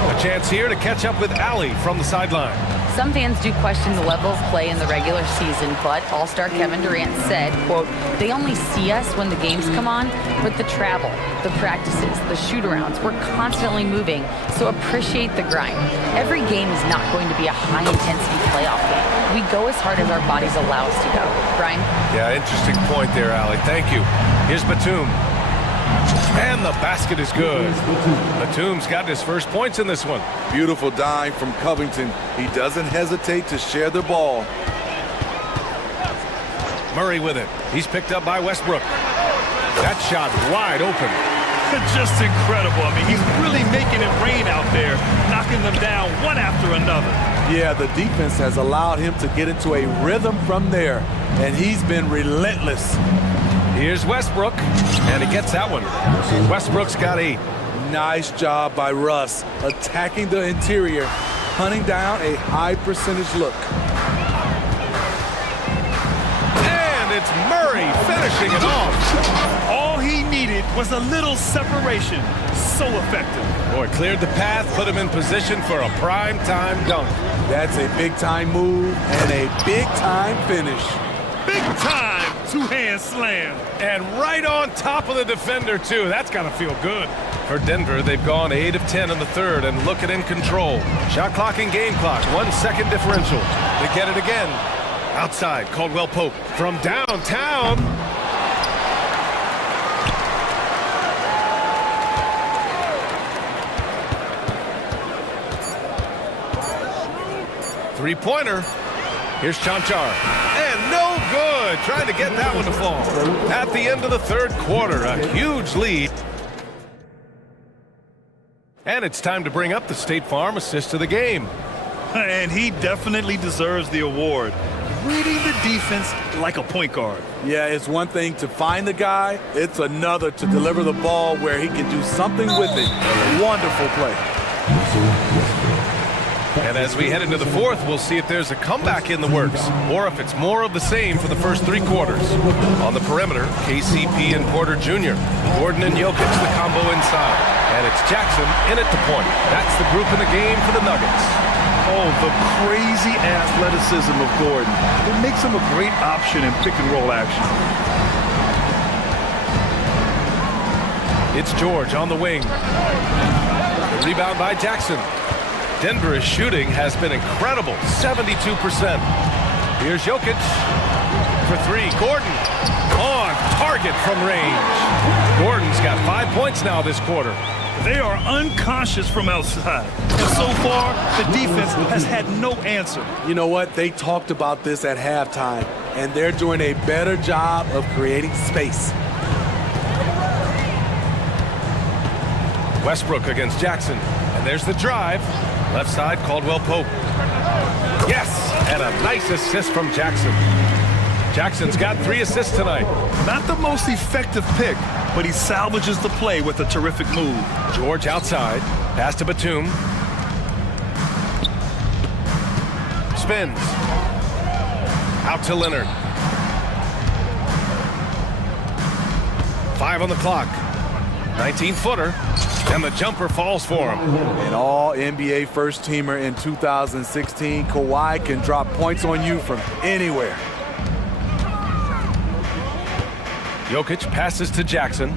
A chance here to catch up with Allie from the sideline. Some fans do question the level of play in the regular season, but All-Star Kevin Durant said, quote, "They only see us when the games come on, but the travel, the practices, the shoot-arounds, we're constantly moving, so appreciate the grind. Every game is not going to be a high-intensity playoff game. We go as hard as our bodies allow us to go." Brian? Yeah, interesting point there, Allie. Thank you. Here's Batum. And the basket is good. Batum's got his first points in this one. Beautiful dime from Covington. He doesn't hesitate to share the ball. Murray with it. He's picked up by Westbrook. That shot wide open. Just incredible. I mean, he's really making it rain out there, knocking them down one after another. Yeah, the defense has allowed him to get into a rhythm from there, and he's been relentless. Here's Westbrook, and he gets that one. Westbrook's got 8. Nice job by Russ, attacking the interior, hunting down a high percentage look. And it's Murray finishing it off. All he needed was a little separation. So effective. Boy, cleared the path, put him in position for a prime-time dunk. That's a big-time move and a big-time finish. Big time two-hand slam. And right on top of the defender, too. That's got to feel good. For Denver, they've gone 8 of 10 in the third and looking in control. Shot clock and game clock, 1 second differential. They get it again. Outside, Caldwell Pope from downtown. Three-pointer. Here's Chanchar. And no good. Trying to get that one to fall. At the end of the third quarter, a huge lead. And it's time to bring up the State Farm assist of the game. And he definitely deserves the award. Reading the defense like a point guard. Yeah, it's one thing to find the guy. It's another to deliver the ball where he can do something with it. Wonderful play. And as we head into the fourth, we'll see if there's a comeback in the works or if it's more of the same for the first 3 quarters. On the perimeter, KCP and Porter Jr. Gordon and Jokic, the combo inside. And it's Jackson in at the point. That's the group in the game for the Nuggets. Oh, the crazy athleticism of Gordon. It makes him a great option in pick-and-roll action. It's George on the wing. The rebound by Jackson. Denver's shooting has been incredible, 72%. Here's Jokic for 3. Gordon on target from range. Gordon's got 5 points now this quarter. They are unconscious from outside. And so far, the defense has had no answer. You know what? They talked about this at halftime, and they're doing a better job of creating space. Westbrook against Jackson. And there's the drive. Left side, Caldwell Pope. Yes! And a nice assist from Jackson. Jackson's got 3 assists tonight. Not the most effective pick, but he salvages the play with a terrific move. George outside. Pass to Batum. Spins. Out to Leonard. 5 on the clock. 19-footer. And the jumper falls for him. An all-NBA first-teamer in 2016, Kawhi can drop points on you from anywhere. Jokic passes to Jackson.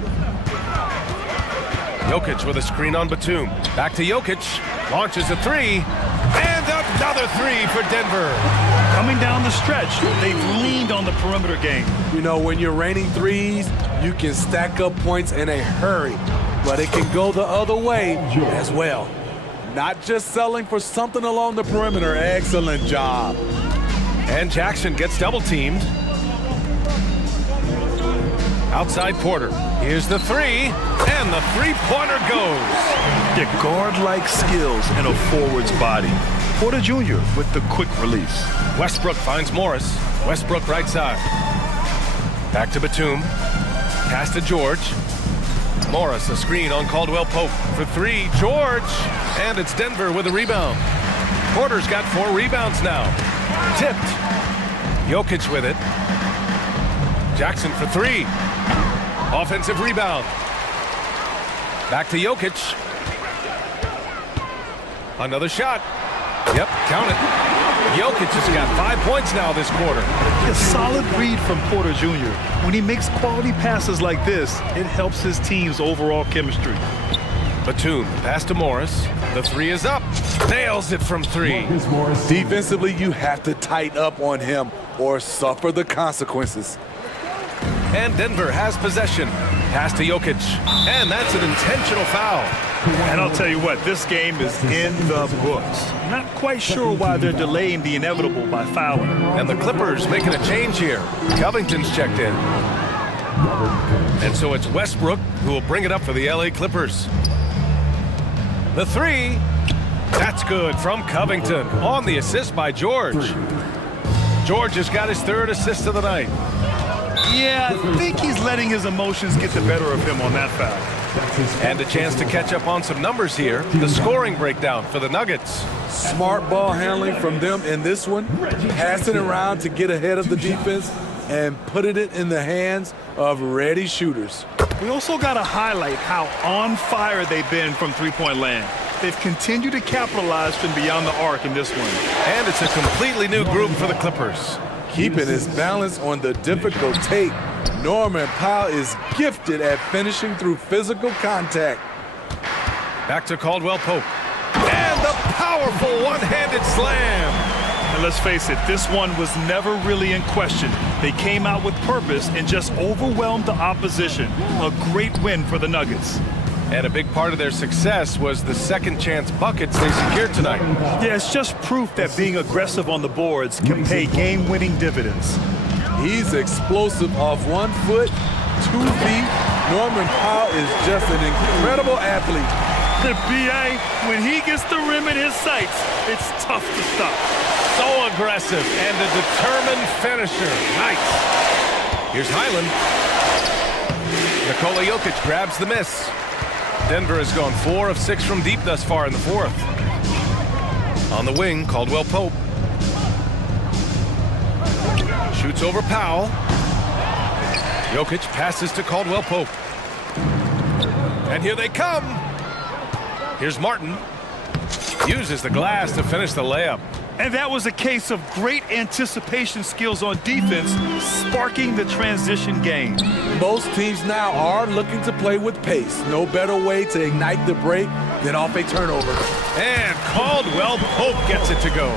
Jokic with a screen on Batum. Back to Jokic. Launches a 3. And another 3 for Denver. Coming down the stretch, they've leaned on the perimeter game. You know, when you're raining threes, you can stack up points in a hurry. But it can go the other way as well. Not just settling for something along the perimeter. Excellent job. And Jackson gets double-teamed. Outside Porter. Here's the 3. And the three-pointer goes. Get guard-like skills in a forward's body. Porter Jr. with the quick release. Westbrook finds Morris. Westbrook right side. Back to Batum. Pass to George. Morris, a screen on Caldwell Pope for 3. George, and it's Denver with a rebound. Porter's got 4 rebounds now. Tipped. Jokic with it. Jackson for 3. Offensive rebound. Back to Jokic. Another shot. Yep, count it. Jokic has got 5 points now this quarter. A solid read from Porter Jr. When he makes quality passes like this, it helps his team's overall chemistry. Batum, pass to Morris. The 3 is up. Nails it from 3. Defensively, you have to tighten up on him or suffer the consequences. And Denver has possession. Pass to Jokic. And that's an intentional foul. And I'll tell you what, this game is in the books. Not quite sure why they're delaying the inevitable by fouling. And the Clippers making a change here. Covington's checked in. And so it's Westbrook who will bring it up for the LA Clippers. The 3. That's good from Covington on the assist by George. George has got his third assist of the night. Yeah, I think he's letting his emotions get the better of him on that foul. And a chance to catch up on some numbers here. The scoring breakdown for the Nuggets. Smart ball handling from them in this one. Passing around to get ahead of the defense and putting it in the hands of ready shooters. We also got to highlight how on fire they've been from three-point land. They've continued to capitalize from beyond the arc in this one. And it's a completely new group for the Clippers. Keeping his balance on the difficult tape, Norman Powell is gifted at finishing through physical contact. Back to Caldwell Pope. And the powerful one-handed slam. And let's face it, this one was never really in question. They came out with purpose and just overwhelmed the opposition. A great win for the Nuggets. And a big part of their success was the second chance buckets they secured tonight. Yeah, it's just proof that being aggressive on the boards can pay game-winning dividends. He's explosive off 1 foot, 2 feet. Norman Powell is just an incredible athlete. The BA, when he gets the rim in his sights, it's tough to stop. So aggressive and a determined finisher. Nice. Here's Highland. Nikola Jokic grabs the miss. Denver has gone 4 of 6 from deep thus far in the fourth. On the wing, Caldwell Pope. Shoots over Powell. Jokic passes to Caldwell Pope. And here they come. Here's Martin. Uses the glass to finish the layup. And that was a case of great anticipation skills on defense, sparking the transition game. Most teams now are looking to play with pace. No better way to ignite the break than off a turnover. And Caldwell Pope gets it to go.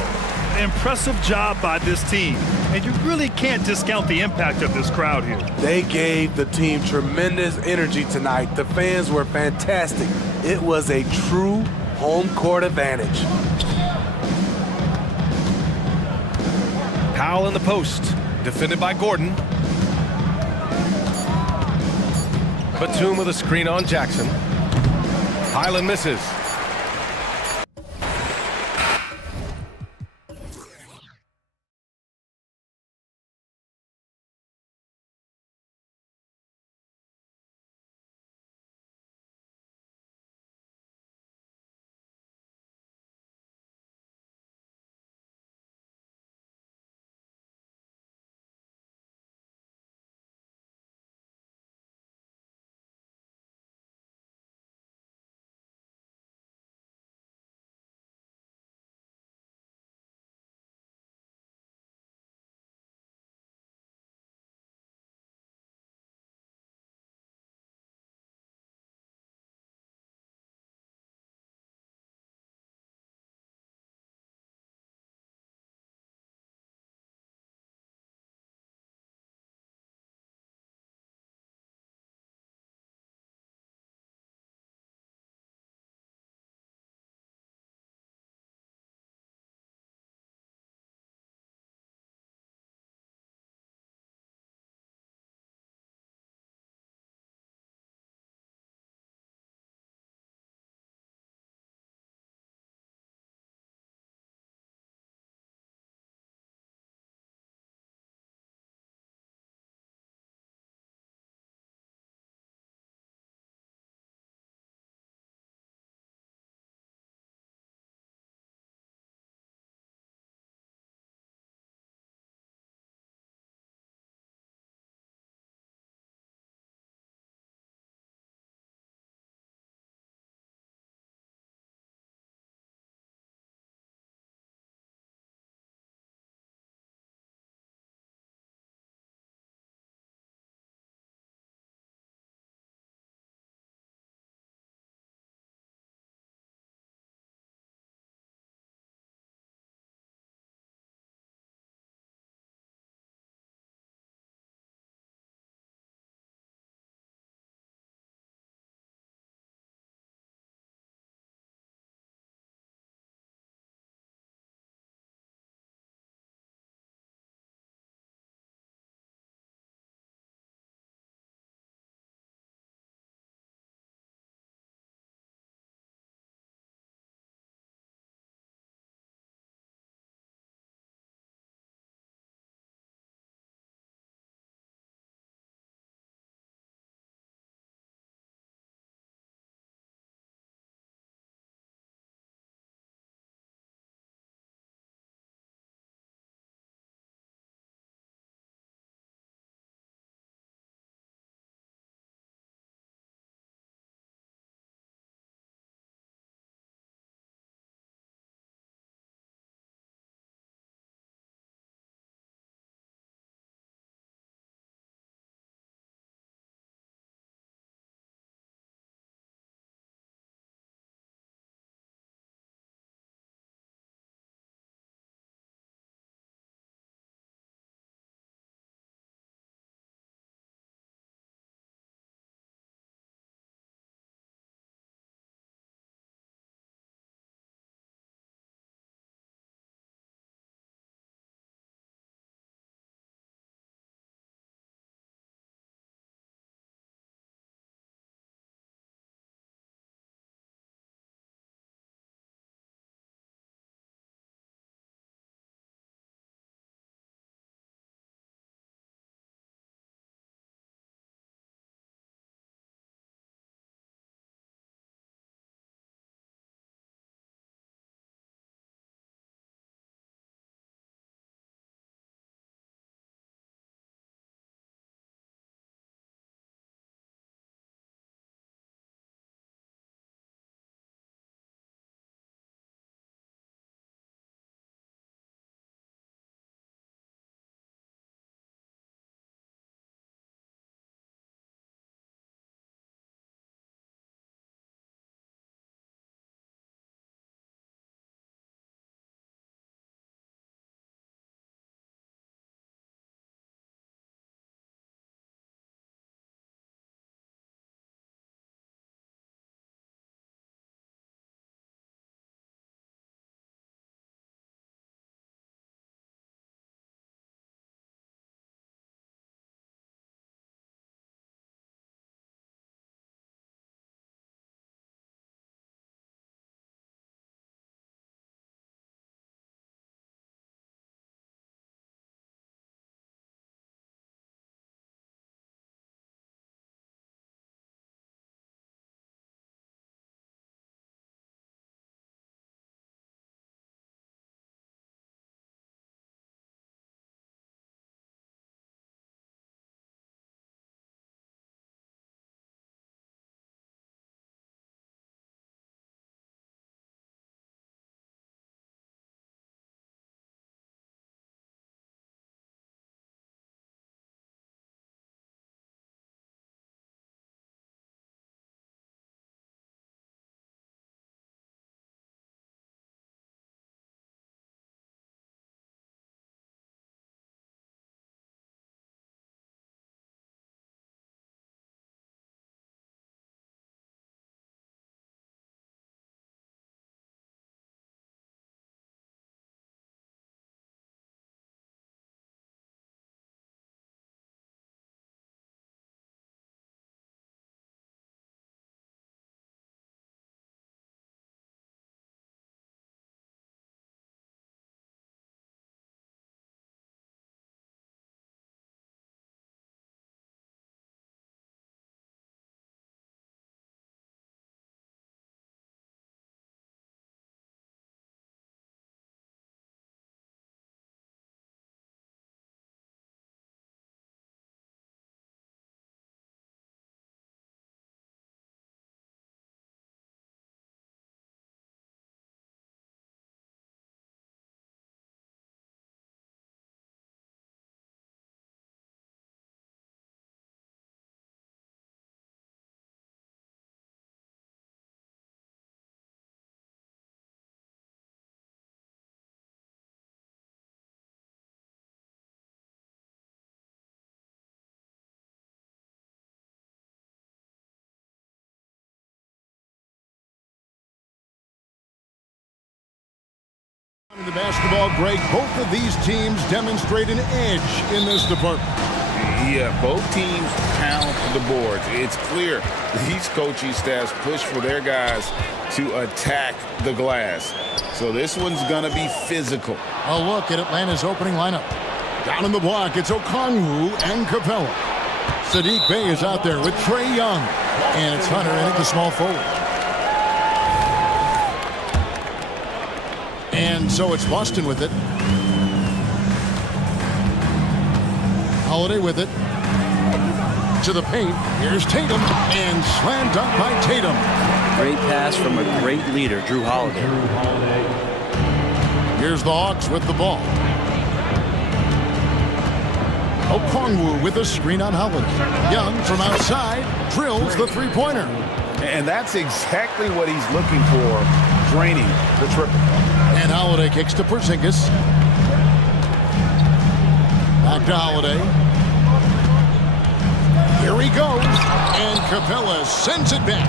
Impressive job by this team. And you really can't discount the impact of this crowd here. They gave the team tremendous energy tonight. The fans were fantastic. It was a true home court advantage. Powell in the post, defended by Gordon. Batum with a screen on Jackson. Highland misses. In the basketball, Greg, both of these teams demonstrate an edge in this department. Yeah, both teams pound the boards. It's clear these coaching staffs push for their guys to attack the glass. So this one's going to be physical. A look at Atlanta's opening lineup. Down in the block, it's Okongwu and Capella. Sadiq Bey is out there with Trae Young. And it's Hunter in at the small forward. And so it's Boston with it. Holiday with it. To the paint. Here's Tatum. And slam dunk by Tatum. Great pass from a great leader, Drew Holiday. Here's the Hawks with the ball. Okongwu with a screen on Holiday. Young from outside drills the three-pointer. And that's exactly what he's looking for, draining the triple. And Holiday kicks to Porzingis. Back to Holiday. Here he goes. And Capella sends it back.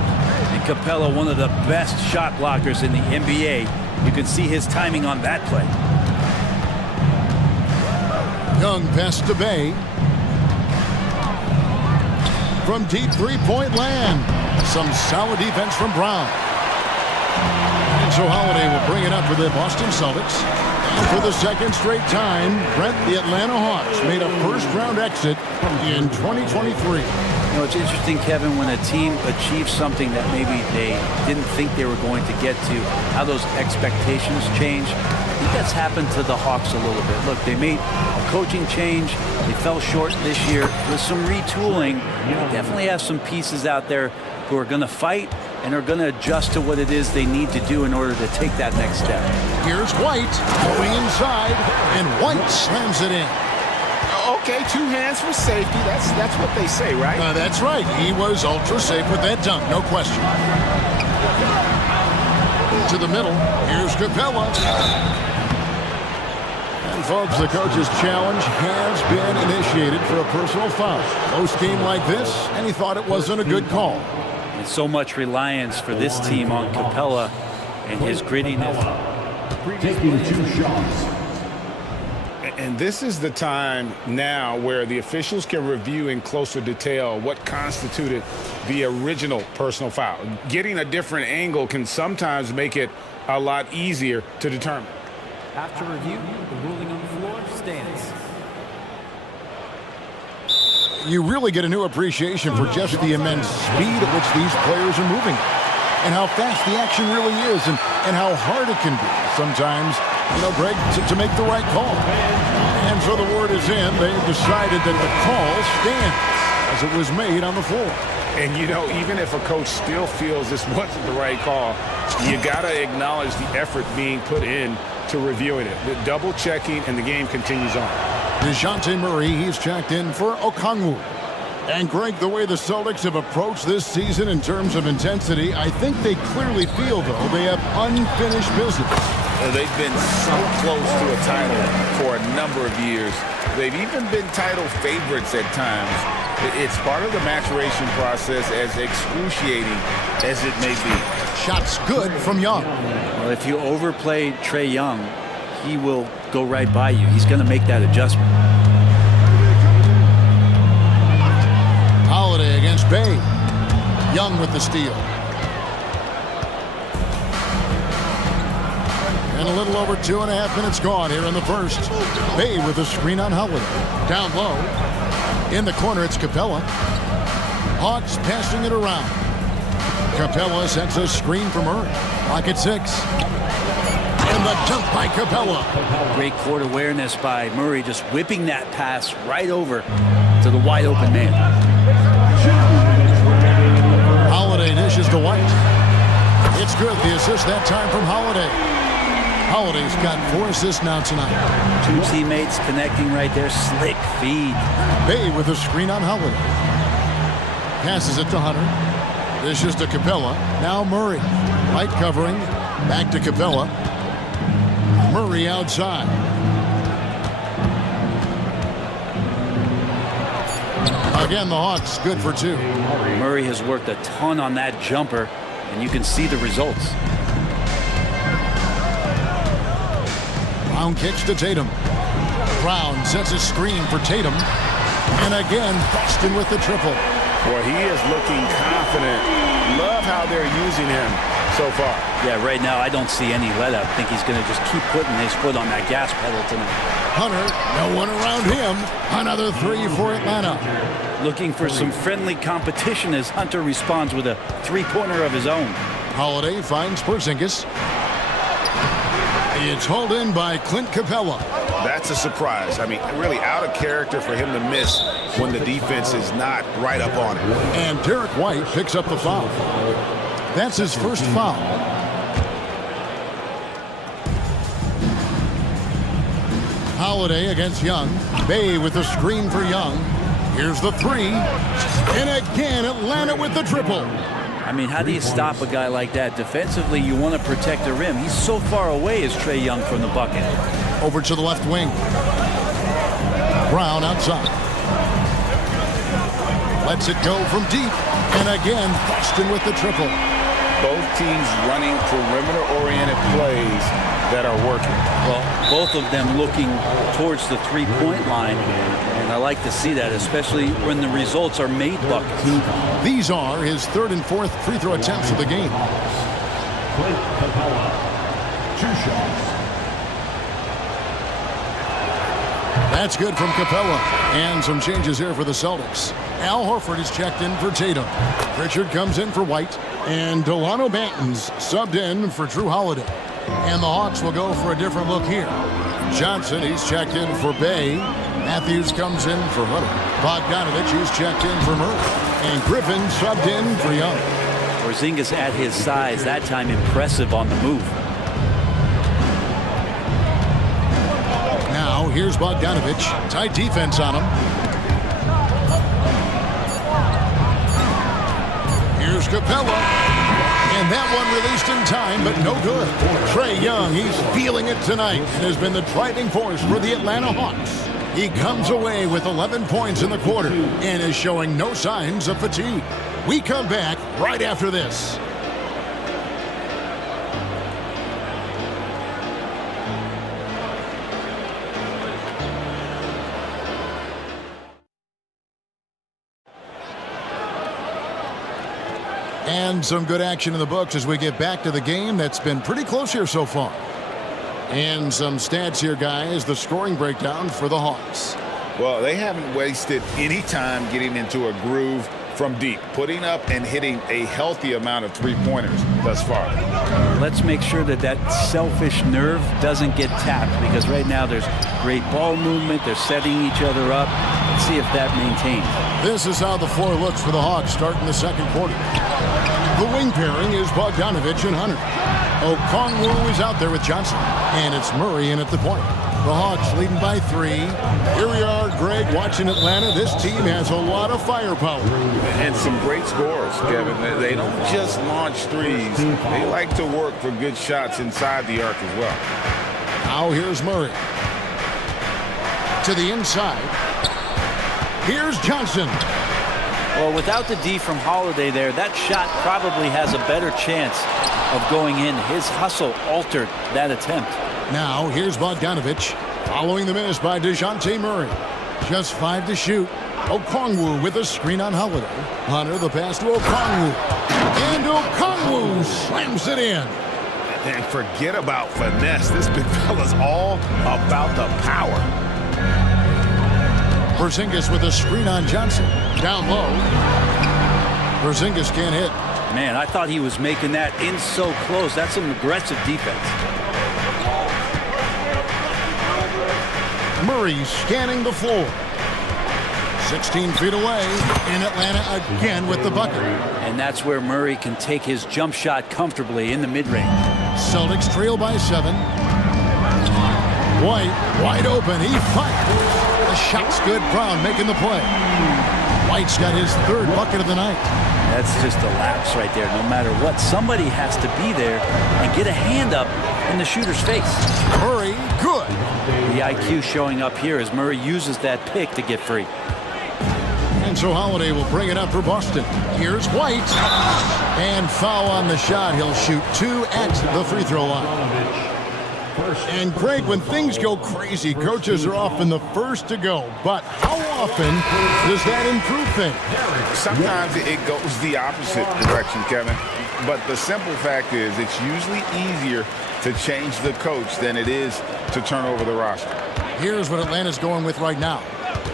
And Capella, one of the best shot blockers in the NBA. You can see his timing on that play. Young pass to Bey. From deep three-point land. Some solid defense from Brown. And so Holiday will bring it up for the Boston Celtics. And for the second straight time, Brent, the Atlanta Hawks made a first-round exit in 2023. You know, it's interesting, Kevin, when a team achieves something that maybe they didn't think they were going to get to, how those expectations change. I think that's happened to the Hawks a little bit. Look, they made a coaching change. They fell short this year. With some retooling, they definitely have some pieces out there who are going to fight and are going to adjust to what it is they need to do in order to take that next step. Here's White going inside, and White slams it in. Okay, 2 hands for safety. That's what they say, right? That's right. He was ultra safe with that dunk, no question. To the middle. Here's Capella. And folks, the coach's challenge has been initiated for a personal foul. Close game like this, and he thought it wasn't a good call. And so much reliance for this team on Capella and his grittiness. Taking 2 shots. And this is the time now where the officials can review in closer detail what constituted the original personal foul. Getting a different angle can sometimes make it a lot easier to determine. After review, the ruling on the floor stands. You really get a new appreciation for just the immense speed at which these players are moving and how fast the action really is and how hard it can be sometimes, you know, Greg, to make the right call. And so the word is in. They've decided that the call stands as it was made on the floor. And, you know, even if a coach still feels this wasn't the right call, you got to acknowledge the effort being put in to reviewing it. The double checking, and the game continues on. DeJounte Murray, he's checked in for Okongwu. And Greg, the way the Celtics have approached this season in terms of intensity, I think they clearly feel, though, they have unfinished business. They've been so close to a title for a number of years. They've even been title favorites at times. It's part of the maturation process, as excruciating as it may be. Shots good from Young. Well, if you overplay Trae Young, he will go right by you. He's going to make that adjustment. Holiday against Bey. Young with the steal. And a little over 2.5 minutes gone here in the first. Bey with a screen on Holiday. Down low. In the corner, it's Capella. Hawks passing it around. Capella sets a screen for Murray. Clock at 6. And the dunk by Capella. Great court awareness by Murray, just whipping that pass right over to the wide open man. Holiday dishes to White. It's good. The assist that time from Holiday. Holiday's got 4 assists now tonight. 2 teammates connecting right there. Slick feed. Bey with a screen on Holiday. Passes it to Hunter. Dishes to Capella. Now Murray. Light covering. Back to Capella. Murray outside. Again, the Hawks good for 2. Murray has worked a ton on that jumper, and you can see the results. Brown kicks to Tatum. Brown sets a screen for Tatum. And again, Boston with the triple. Boy, he is looking confident. Love how they're using him so far. Yeah, right now I don't see any let-up. I think he's going to just keep putting his foot on that gas pedal tonight. Hunter, no one around him. Another three for Atlanta. Looking for some friendly competition as Hunter responds with a three-pointer of his own. Holiday finds Porzingis. It's hauled in by Clint Capella. That's a surprise. I mean, really out of character for him to miss when the defense is not right up on him. And Derek White picks up the foul. That's his first foul. Holiday against Young. Bay with the screen for Young. Here's the three. And again, Atlanta with the triple. I mean, how do you stop a guy like that? Defensively, you want to protect the rim. He's so far away as Trae Young from the bucket. Over to the left wing. Brown outside. Lets it go from deep. And again, Boston with the triple. Both teams running perimeter-oriented plays that are working. Well, both of them looking towards the three-point line. And I like to see that, especially when the results are made buckets. These are his third and fourth free throw attempts of the game. Clint Capella, 2 shots. That's good from Capella. And some changes here for the Celtics. Al Horford is checked in for Tatum. Pritchard comes in for White. And Delano Banton's subbed in for Drew Holiday. And the Hawks will go for a different look here. Johnson, he's checked in for Bay. Matthews comes in for Hunter. Bogdanovich, he's checked in for Murray. And Griffin subbed in for Young. Porzingis at his size, that time impressive on the move. Now, here's Bogdanovich. Tight defense on him. Here's Capella. And that one released in time, but no good. Trae Young, he's feeling it tonight and has been the driving force for the Atlanta Hawks. He comes away with 11 points in the quarter and is showing no signs of fatigue. We come back right after this. And some good action in the books as we get back to the game that's been pretty close here so far. And some stats here, guys. The scoring breakdown for the Hawks. Well, they haven't wasted any time getting into a groove from deep, putting up and hitting a healthy amount of three-pointers thus far. Let's make sure that that selfish nerve doesn't get tapped, because right now there's great ball movement. They're setting each other up. Let's see if that maintains. This is how the floor looks for the Hawks starting the second quarter. The wing pairing is Bogdanovich and Hunter. Okongwu is out there with Johnson. And it's Murray in at the point. The Hawks leading by 3. Here we are, Greg, watching Atlanta. This team has a lot of firepower. And some great scores, Kevin. They don't just launch threes. They like to work for good shots inside the arc as well. Now here's Murray. To the inside. Here's Johnson. Well, without the D from Holiday there, that shot probably has a better chance of going in. His hustle altered that attempt. Now, here's Bogdanovich, following the miss by DeJounte Murray. Just 5 to shoot. Okongwu with a screen on Holiday. Hunter, the pass to Okongwu. And Okongwu slams it in. And forget about finesse. This big fella's all about the power. Porzingis with a screen on Johnson. Down low. Porzingis can't hit. Man, I thought he was making that in so close. That's some aggressive defense. Murray scanning the floor. 16 feet away. In Atlanta again with the bucket. And that's where Murray can take his jump shot comfortably in the mid-range. Celtics trail by 7. White wide open. He fires. The shot's good. Brown making the play. White's got his 3rd bucket of the night. That's just a lapse right there. No matter what, somebody has to be there and get a hand up in the shooter's face. Murray, good. The IQ showing up here as Murray uses that pick to get free. And so Holiday will bring it up for Boston. Here's White. And foul on the shot. He'll shoot 2 at the free throw line. And Craig, when things go crazy, coaches are often the first to go. But how often does that improve things? Sometimes it goes the opposite direction, Kevin. But the simple fact is it's usually easier to change the coach than it is to turn over the roster. Here's what Atlanta's going with right now.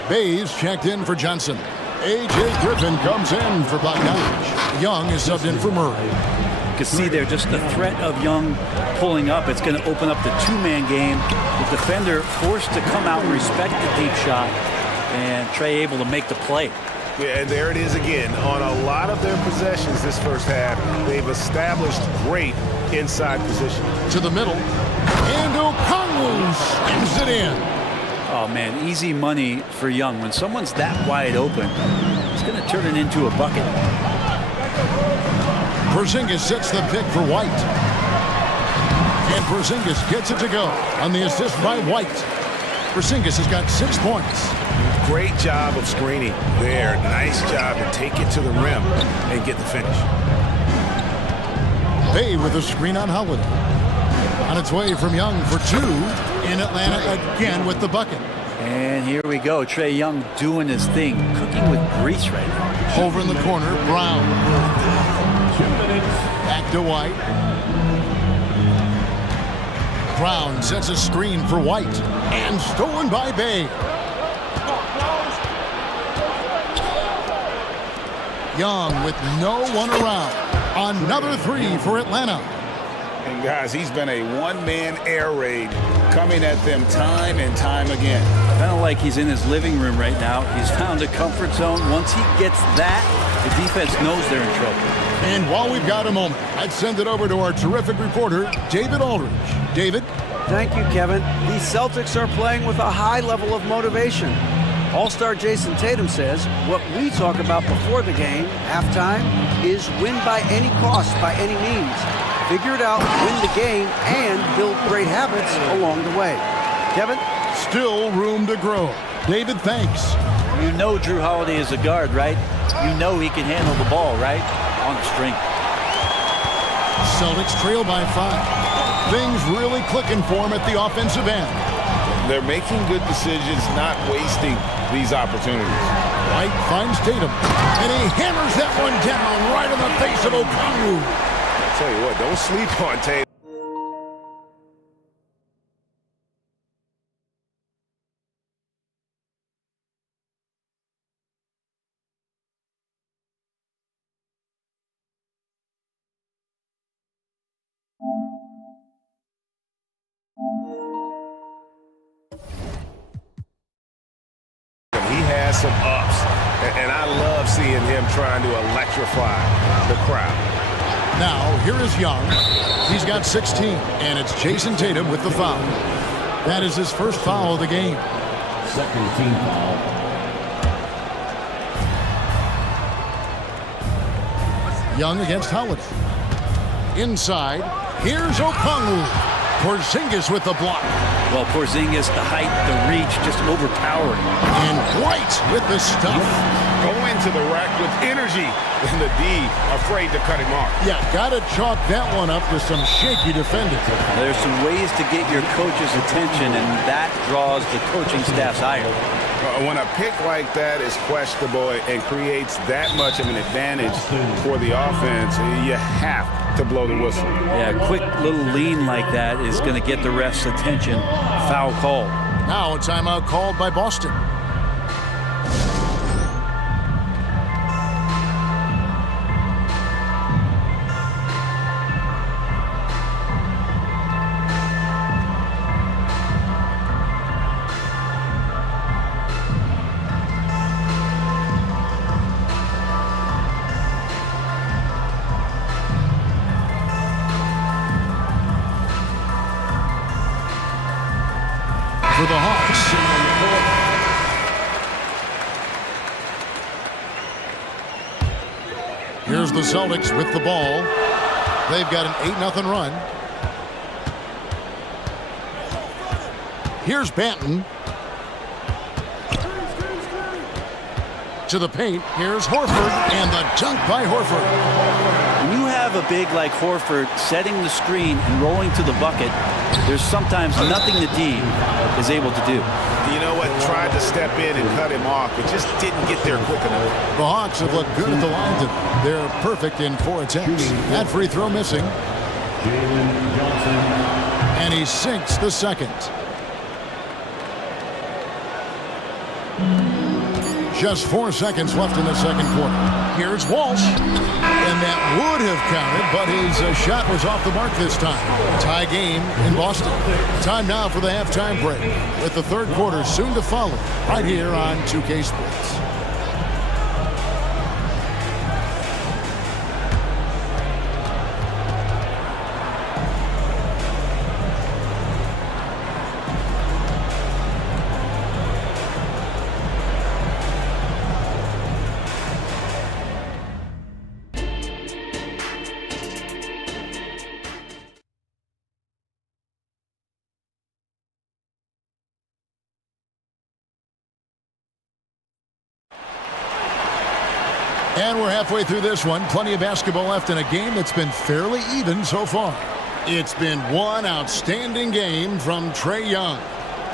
Bays checked in for Johnson. A.J. Griffin comes in for Bogdanovich. Young is subbed in for Murray. You can see there just the threat of Young pulling up. It's going to open up the two-man game. The defender forced to come out and respect the deep shot, and Trey able to make the play. Yeah, and there it is again. On a lot of their possessions this first half, they've established great inside position. To the middle, and Okongwu slams it in. Oh, man, easy money for Young. When someone's that wide open, it's going to turn it into a bucket. Porzingis sets the pick for White. And Porzingis gets it to go on the assist by White. Porzingis has got 6 points. Great job of screening there. Nice job to take it to the rim and get the finish. Bay with a screen on Holiday. On its way from Young for 2. In Atlanta again with the bucket. And here we go. Trae Young doing his thing. Cooking with grease right now. Over in the corner, Brown. Back to White. Brown sets a screen for White. And stolen by Bay. Young with no one around. Another 3 for Atlanta. And guys, he's been a one-man air raid coming at them time and time again. Kind of like he's in his living room right now. He's found a comfort zone. Once he gets that, the defense knows they're in trouble. And while we've got a moment, I'd send it over to our terrific reporter, David Aldridge. David? Thank you, Kevin. These Celtics are playing with a high level of motivation. All-star Jason Tatum says what we talk about before the game, halftime, is win by any cost, by any means. Figure it out, win the game, and build great habits along the way. Kevin? Still room to grow. David, thanks. You know Drew Holiday is a guard, right? You know he can handle the ball, right? On the string. Celtics trail by 5. Things really clicking for him at the offensive end. They're making good decisions, not wasting these opportunities. White finds Tatum, and he hammers that one down right in the face of Okongwu. Tell you what, don't sleep on Tatum. He has some ups, and I love seeing him trying to electrify the crowd. Now, here is Young. He's got 16, and it's Jason Tatum with the foul. That is his first foul of the game. Second team foul. Young against Holiday. Inside, here's Okongwu. Porzingis with the block. Well, Porzingis, the height, the reach, just overpowering. And White with the stuff. Going to the rack with energy, and the D afraid to cut him off. Yeah, gotta chalk that one up with some shaky defending. There's some ways to get your coach's attention, and that draws the coaching staff's ire. When a pick like that is questionable and creates that much of an advantage for the offense, you have to blow the whistle. Yeah, a quick little lean like that is going to get the ref's attention. Foul call. Now a timeout called by Boston. For the Hawks. Here's the Celtics with the ball. They've got an 8-0 run. Here's Banton. To the paint. Here's Horford. And the dunk by Horford. When you have have a big like Horford setting the screen and rolling to the bucket, there's sometimes nothing the D is able to do. You know what? Tried to step in and cut him off, but just didn't get there quick enough. The Hawks have looked good at the line today. They're perfect in 4 attempts. That free throw missing. And he sinks the second. Just 4 seconds left in the second quarter. Here's Walsh. And that would have counted, but his shot was off the mark this time. Tie game in Boston. Time now for the halftime break, with the third quarter soon to follow, right here on 2K Sports. And we're halfway through this one. Plenty of basketball left in a game that's been fairly even so far. It's been one outstanding game from Trae Young.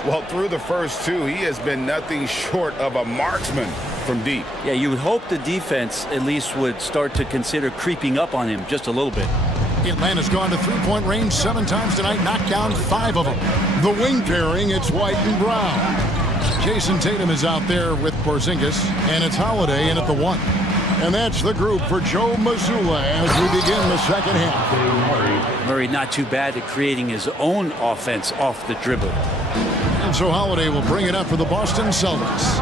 Well, through the first two, he has been nothing short of a marksman from deep. Yeah, you would hope the defense at least would start to consider creeping up on him just a little bit. Atlanta's gone to three-point range 7 times tonight, knocked down 5 of them. The wing pairing, it's White and Brown. Jason Tatum is out there with Porzingis, and it's Holiday in at the 1. And that's the group for Joe Mazzulla as we begin the second half. Murray not too bad at creating his own offense off the dribble. And so Holiday will bring it up for the Boston Celtics.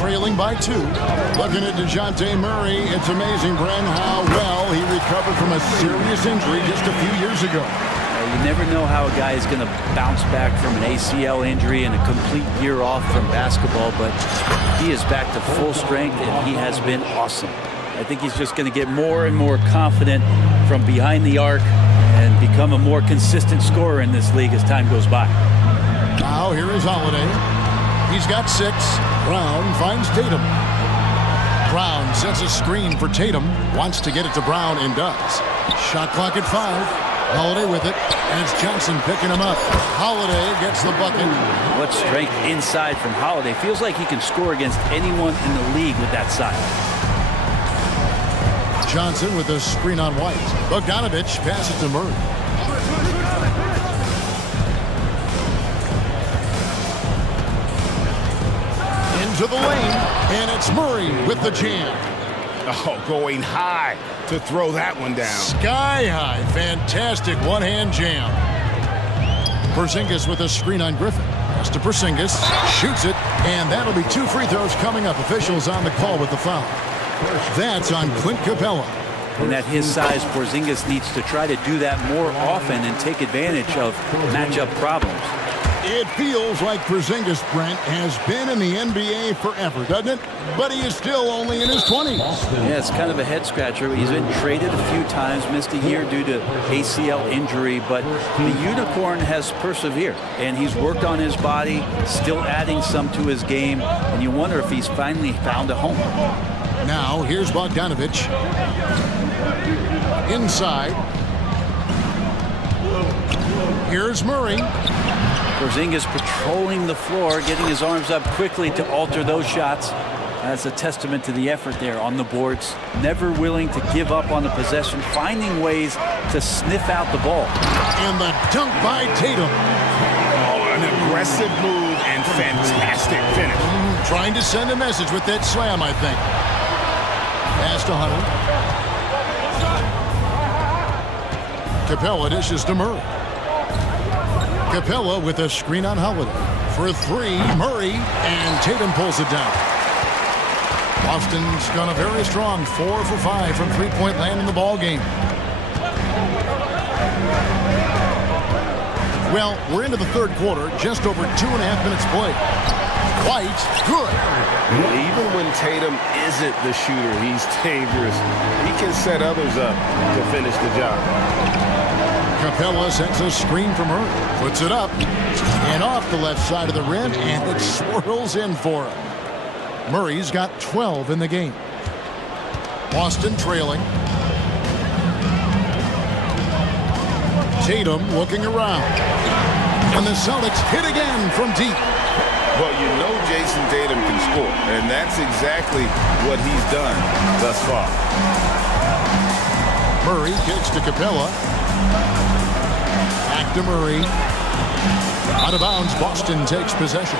Trailing by 2. Looking at DeJounte Murray, it's amazing, Bren, how well he recovered from a serious injury just a few years ago. You never know how a guy is going to bounce back from an ACL injury and a complete year off from basketball, but he is back to full strength, and he has been awesome. I think he's just going to get more and more confident from behind the arc and become a more consistent scorer in this league as time goes by. Now here is Holiday. He's got 6. Brown finds Tatum. Brown sets a screen for Tatum. Wants to get it to Brown and does. Shot clock at 5. Holiday with it, and it's Johnson picking him up. Holiday gets the bucket. What strength inside from Holiday. Feels like he can score against anyone in the league with that side. Johnson with a screen on White. Bogdanovich passes to Murray. Into the lane, and it's Murray with the jam. Oh, going high to throw that one down. Sky high. Fantastic one-hand jam. Porzingis with a screen on Griffin. Pass to Porzingis. Shoots it. And that'll be 2 free throws coming up. Officials on the call with the foul. That's on Clint Capella. And at his size, Porzingis needs to try to do that more often and take advantage of matchup problems. It feels like Porzingis, Brent, has been in the NBA forever, doesn't it? But he is still only in his 20s. Yeah, it's kind of a head-scratcher. He's been traded a few times, missed a year due to ACL injury, but the Unicorn has persevered, and he's worked on his body, still adding some to his game, and you wonder if he's finally found a home. Now, here's Bogdanovich. Inside. Here's Murray. Porzingis patrolling the floor, getting his arms up quickly to alter those shots. That's a testament to the effort there on the boards. Never willing to give up on the possession, finding ways to sniff out the ball. And the dunk by Tatum. Oh, an aggressive move and fantastic finish. Trying to send a message with that slam, I think. Pass to Hunter. Capella dishes to Murray. Capella with a screen on Holiday. For 3, Murray, and Tatum pulls it down. Boston's gone a very strong 4 for 5 from three-point land in the ball game. Well, we're into the third quarter, just over 2.5 minutes played. White, good. Even when Tatum isn't the shooter, he's dangerous. He can set others up to finish the job. Capella sends a screen from her, puts it up, and off the left side of the rim, and it swirls in for him. Murray's got 12 in the game. Boston trailing. Tatum looking around. And the Celtics hit again from deep. Well, you know Jason Tatum can score, and that's exactly what he's done thus far. Murray kicks to Capella. Back to Murray. Out of bounds, Boston takes possession.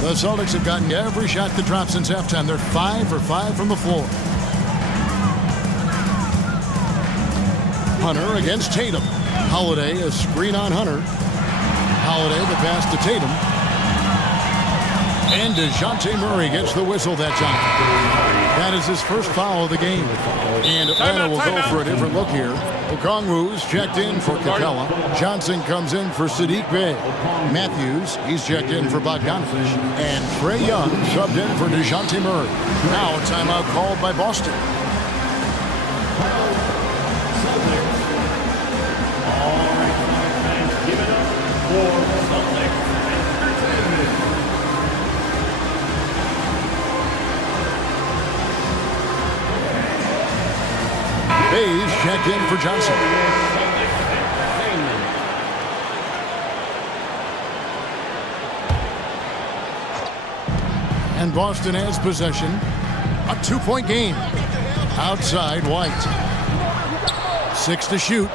The Celtics have gotten every shot that dropped since halftime. They're 5 for 5 from the floor. Hunter against Tatum. Holiday, a screen on Hunter. Holiday, the pass to Tatum. And DeJounte Murray gets the whistle that time. That is his first foul of the game. And Atlanta will go for a different look here. Okongwu's checked in for Capella. Johnson comes in for Sadiq Bey. Matthews, he's checked in for Bogdanovich. And Trae Young subbed in for DeJounte Murray. Now a timeout called by Boston. Hayes checked in for Johnson. And Boston has possession. A 2-point game. Outside White. 6 to shoot.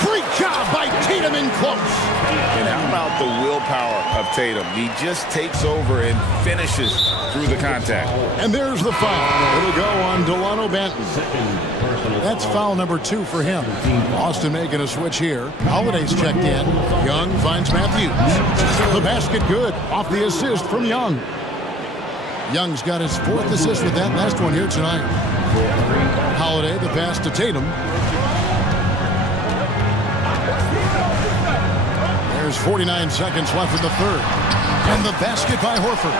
Great job by Tatum in close. And how about the willpower of Tatum? He just takes over and finishes through the contact. And there's the foul. It'll go on Delano Banton. That's foul number 2 for him. Boston making a switch here. Holiday's checked in. Young finds Matthews. The basket good off the assist from Young. Young's got his 4th assist with that last one here tonight. Holiday, the pass to Tatum. There's 49 seconds left in the third. And the basket by Horford.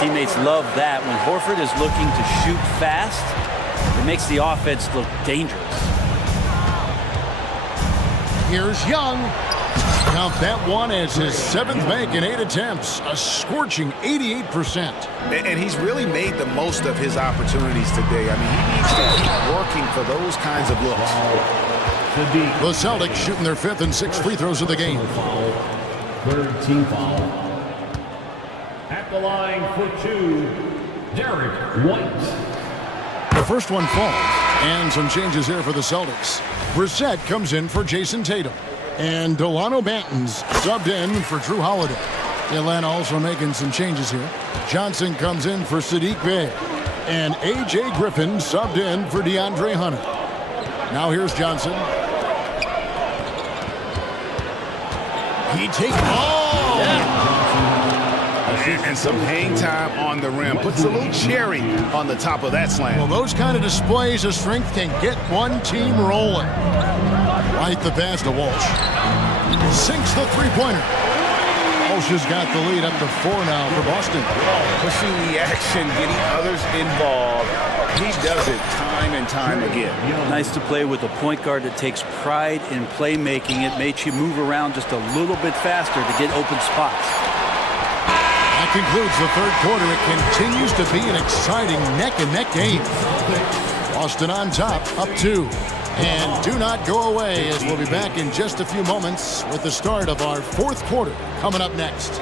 Teammates love that. When Horford is looking to shoot fast, it makes the offense look dangerous. Here's Young. Count that one as his 7th make in 8 attempts. A scorching 88%. And he's really made the most of his opportunities today. I mean, he needs to keep working for those kinds of looks. The Celtics shooting their 5th and 6th free throws of the game. 3rd team foul. At the line for 2, Derek White. The first one falls. And some changes here for the Celtics. Brissett comes in for Jason Tatum. And Delano Banton's subbed in for Drew Holiday. Atlanta also making some changes here. Johnson comes in for Sadiq Bey. And A.J. Griffin subbed in for DeAndre Hunter. Now here's Johnson. He takes... Oh! Yeah. And some hang time on the rim. Puts a little cherry on the top of that slam. Well, those kind of displays of strength can get one team rolling. Right the pass to Walsh. Sinks the three-pointer. Walsh has got the lead up to 4 now for Boston. Pushing the action, getting others involved. He does it time and time again. Nice to play with a point guard that takes pride in playmaking. It makes you move around just a little bit faster to get open spots. That concludes the third quarter. It continues to be an exciting neck-and-neck game. Boston on top, up 2. And do not go away, as we'll be back in just a few moments with the start of our 4th quarter coming up next.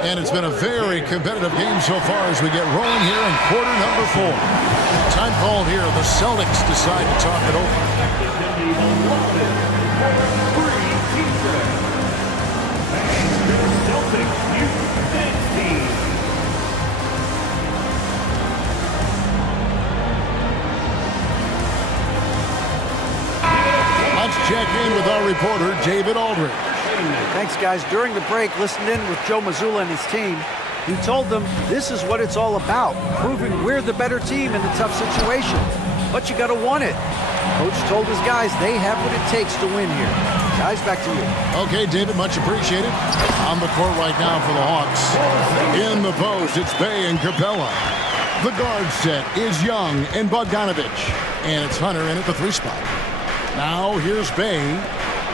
And it's been a very competitive game so far as we get rolling here in quarter number 4. Time called here. The Celtics decide to talk it over. Let's check in with our reporter, David Aldridge. Thanks, guys. During the break, listened in with Joe Mazzulla and his team. He told them this is what it's all about, proving we're the better team in the tough situations. But you got to want it. Coach told his guys they have what it takes to win here. Guys, back to you. Okay, David, much appreciated. On the court right now for the Hawks. In the post, it's Bay and Capella. The guard set is Young and Bogdanovich. And it's Hunter in at the 3 spot. Now here's Bay.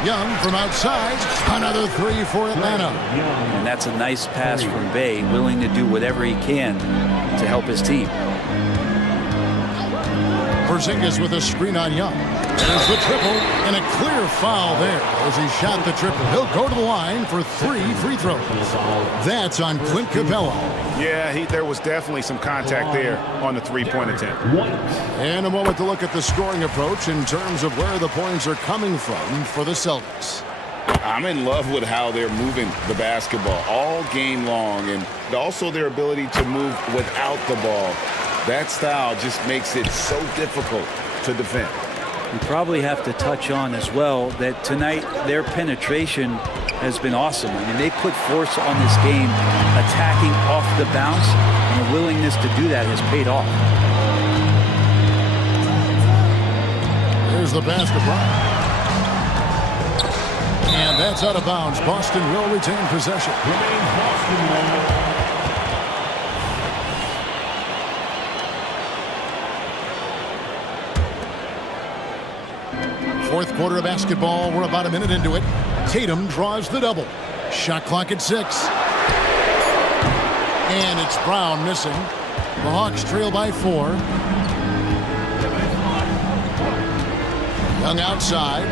Young from outside. Another 3 for Atlanta. And that's a nice pass from Bay, willing to do whatever he can to help his team. Porzingis with a screen on Young. There's the triple, and a clear foul there as he shot the triple. He'll go to the line for 3 free throws. That's on Clint Capella. Yeah, there was definitely some contact there on the 3-point attempt. And a moment to look at the scoring approach in terms of where the points are coming from for the Celtics. I'm in love with how they're moving the basketball all game long, and also their ability to move without the ball. That style just makes it so difficult to defend. We probably have to touch on as well that tonight their penetration has been awesome. I mean, they put force on this game, attacking off the bounce, and the willingness to do that has paid off. Here's the basket. And that's out of bounds. Boston will retain possession. Fourth quarter of basketball. We're about a minute into it. Tatum draws the double. Shot clock at 6. And it's Brown missing. The Hawks trail by 4. Young outside.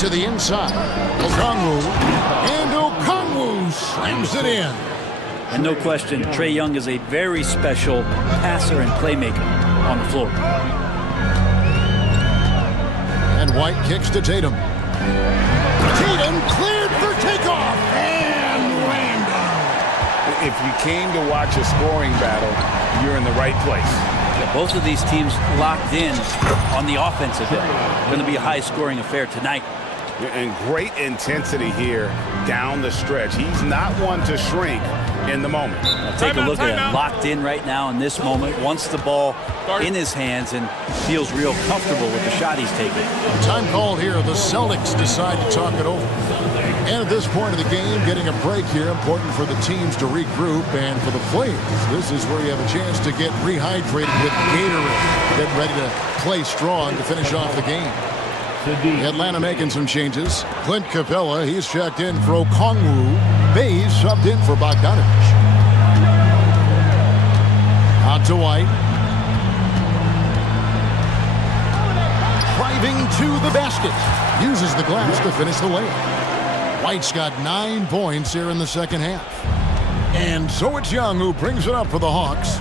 To the inside. Okongwu. And Okongwu slams it in. And no question, Trae Young is a very special passer and playmaker on the floor. And White kicks to Tatum. Tatum cleared for takeoff and landing. If you came to watch a scoring battle, you're in the right place. Yeah, both of these teams locked in on the offensive end. Going to be a high-scoring affair tonight. And great intensity here down the stretch. He's not one to shrink in the moment. Now take a look at him, locked in right now in this moment, wants the ball in his hands and feels real comfortable with the shot he's taking. Time called here. The Celtics decide to talk it over. And at this point of the game, getting a break here, important for the teams to regroup, and for the players, this is where you have a chance to get rehydrated with Gatorade. Get ready to play strong to finish off the game. Atlanta making some changes. Clint Capella, he's checked in for Okongwu. Bays subbed in for Bogdanovich. Out to White. Driving to the basket. Uses the glass to finish the layup. White's got 9 points here in the second half. And so it's Young who brings it up for the Hawks.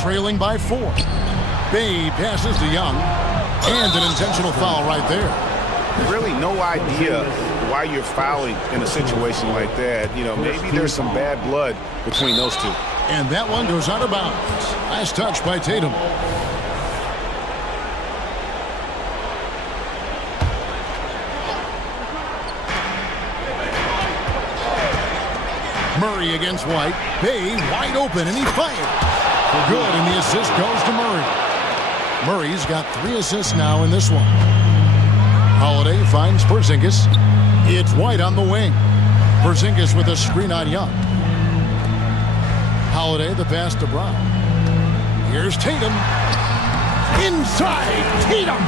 Trailing by 4. Bay passes to Young. And an intentional foul right there. Really no idea why you're fouling in a situation like that. You know, maybe there's some bad blood between those two. And that one goes out of bounds. Nice touch by Tatum. Murray against White. Bay wide open, and he fired. Good, and the assist goes to Murray. Murray's got 3 assists now in this one. Holiday finds Porzingis. It's White on the wing. Porzingis with a screen on Young. Holiday, the pass to Brown. Here's Tatum. Inside, Tatum.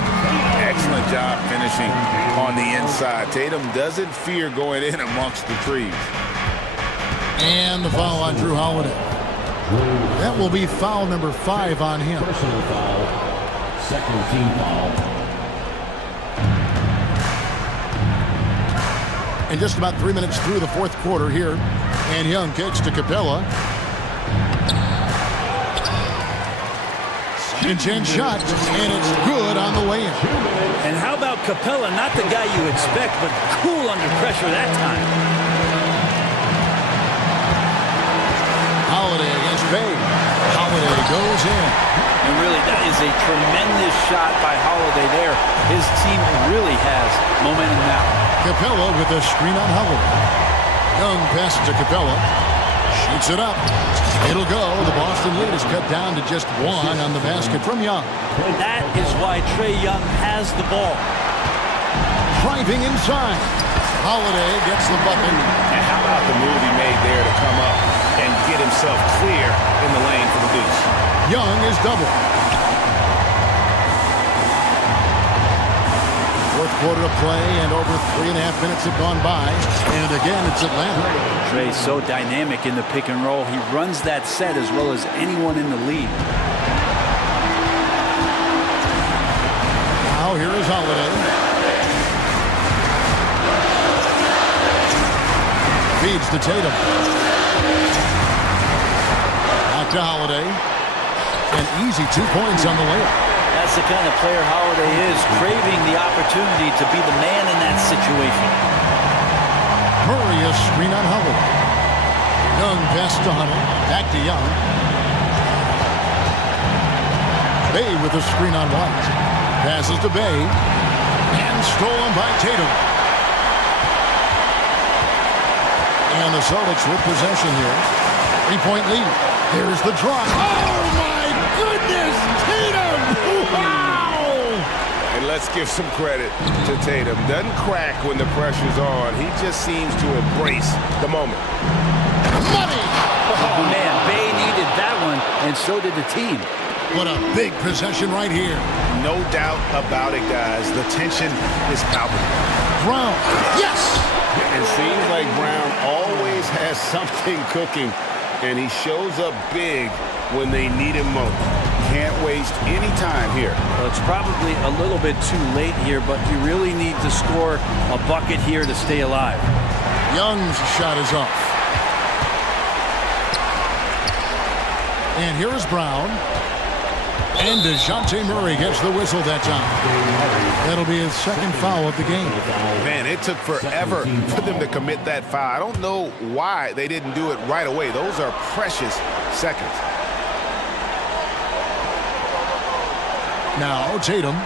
Excellent job finishing on the inside. Tatum doesn't fear going in amongst the trees. And the foul on Drew Holiday. That will be foul number 5 on him. Personal foul. Second team foul. And just about 3 minutes through the fourth quarter here. And Young kicks to Capella. Second chance shot. And it's good on the way in. And how about Capella? Not the guy you expect, but cool under pressure that time. Holiday against Bay. Holiday goes in. And really, that is a tremendous shot by Holiday there. His team really has momentum now. Capella with a screen on Holiday. Young passes to Capella. Shoots it up. It'll go. The Boston lead is cut down to just 1 on the basket from Young. That is why Trae Young has the ball. Driving inside. Holiday gets the bucket. And how about the move he made there to come up and get himself clear in the lane for the deuce? Young is double. Fourth quarter of play, and over 3.5 minutes have gone by. And again, it's Atlanta. Trey's so dynamic in the pick and roll. He runs that set as well as anyone in the league. Now here is Holiday. Feeds to Tatum. Back to Holiday. An easy 2 points on the layup. That's the kind of player Holiday is, craving the opportunity to be the man in that situation. Murray a screen on Holiday. Young pass to Hunter. Back to Young. Bay with a screen on White. Passes to Bay. And stolen by Tatum. And the Celtics with possession here. 3-point lead. Here's the drop. Oh, my goodness! Tatum! Wow! And let's give some credit to Tatum. Doesn't crack when the pressure's on. He just seems to embrace the moment. Money! Oh, man, Bay needed that one, and so did the team. What a big possession right here. No doubt about it, guys. The tension is palpable. Brown. Yes! It seems like Brown always has something cooking, and he shows up big when they need him most. Can't waste any time here. Well, it's probably a little bit too late here, but you really need to score a bucket here to stay alive. Young's shot is off. And here is Brown. And DeJounte Murray gets the whistle that time. That'll be his second foul of the game. Man, it took forever for them to commit that foul. I don't know why they didn't do it right away. Those are precious seconds. Now Tatum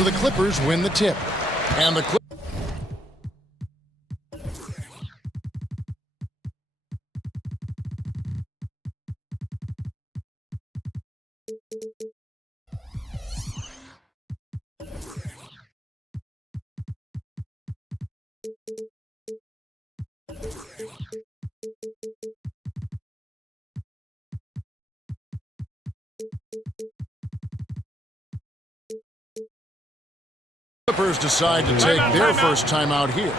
So the Clippers win the tip. And the Clippers decide to take their first time out here.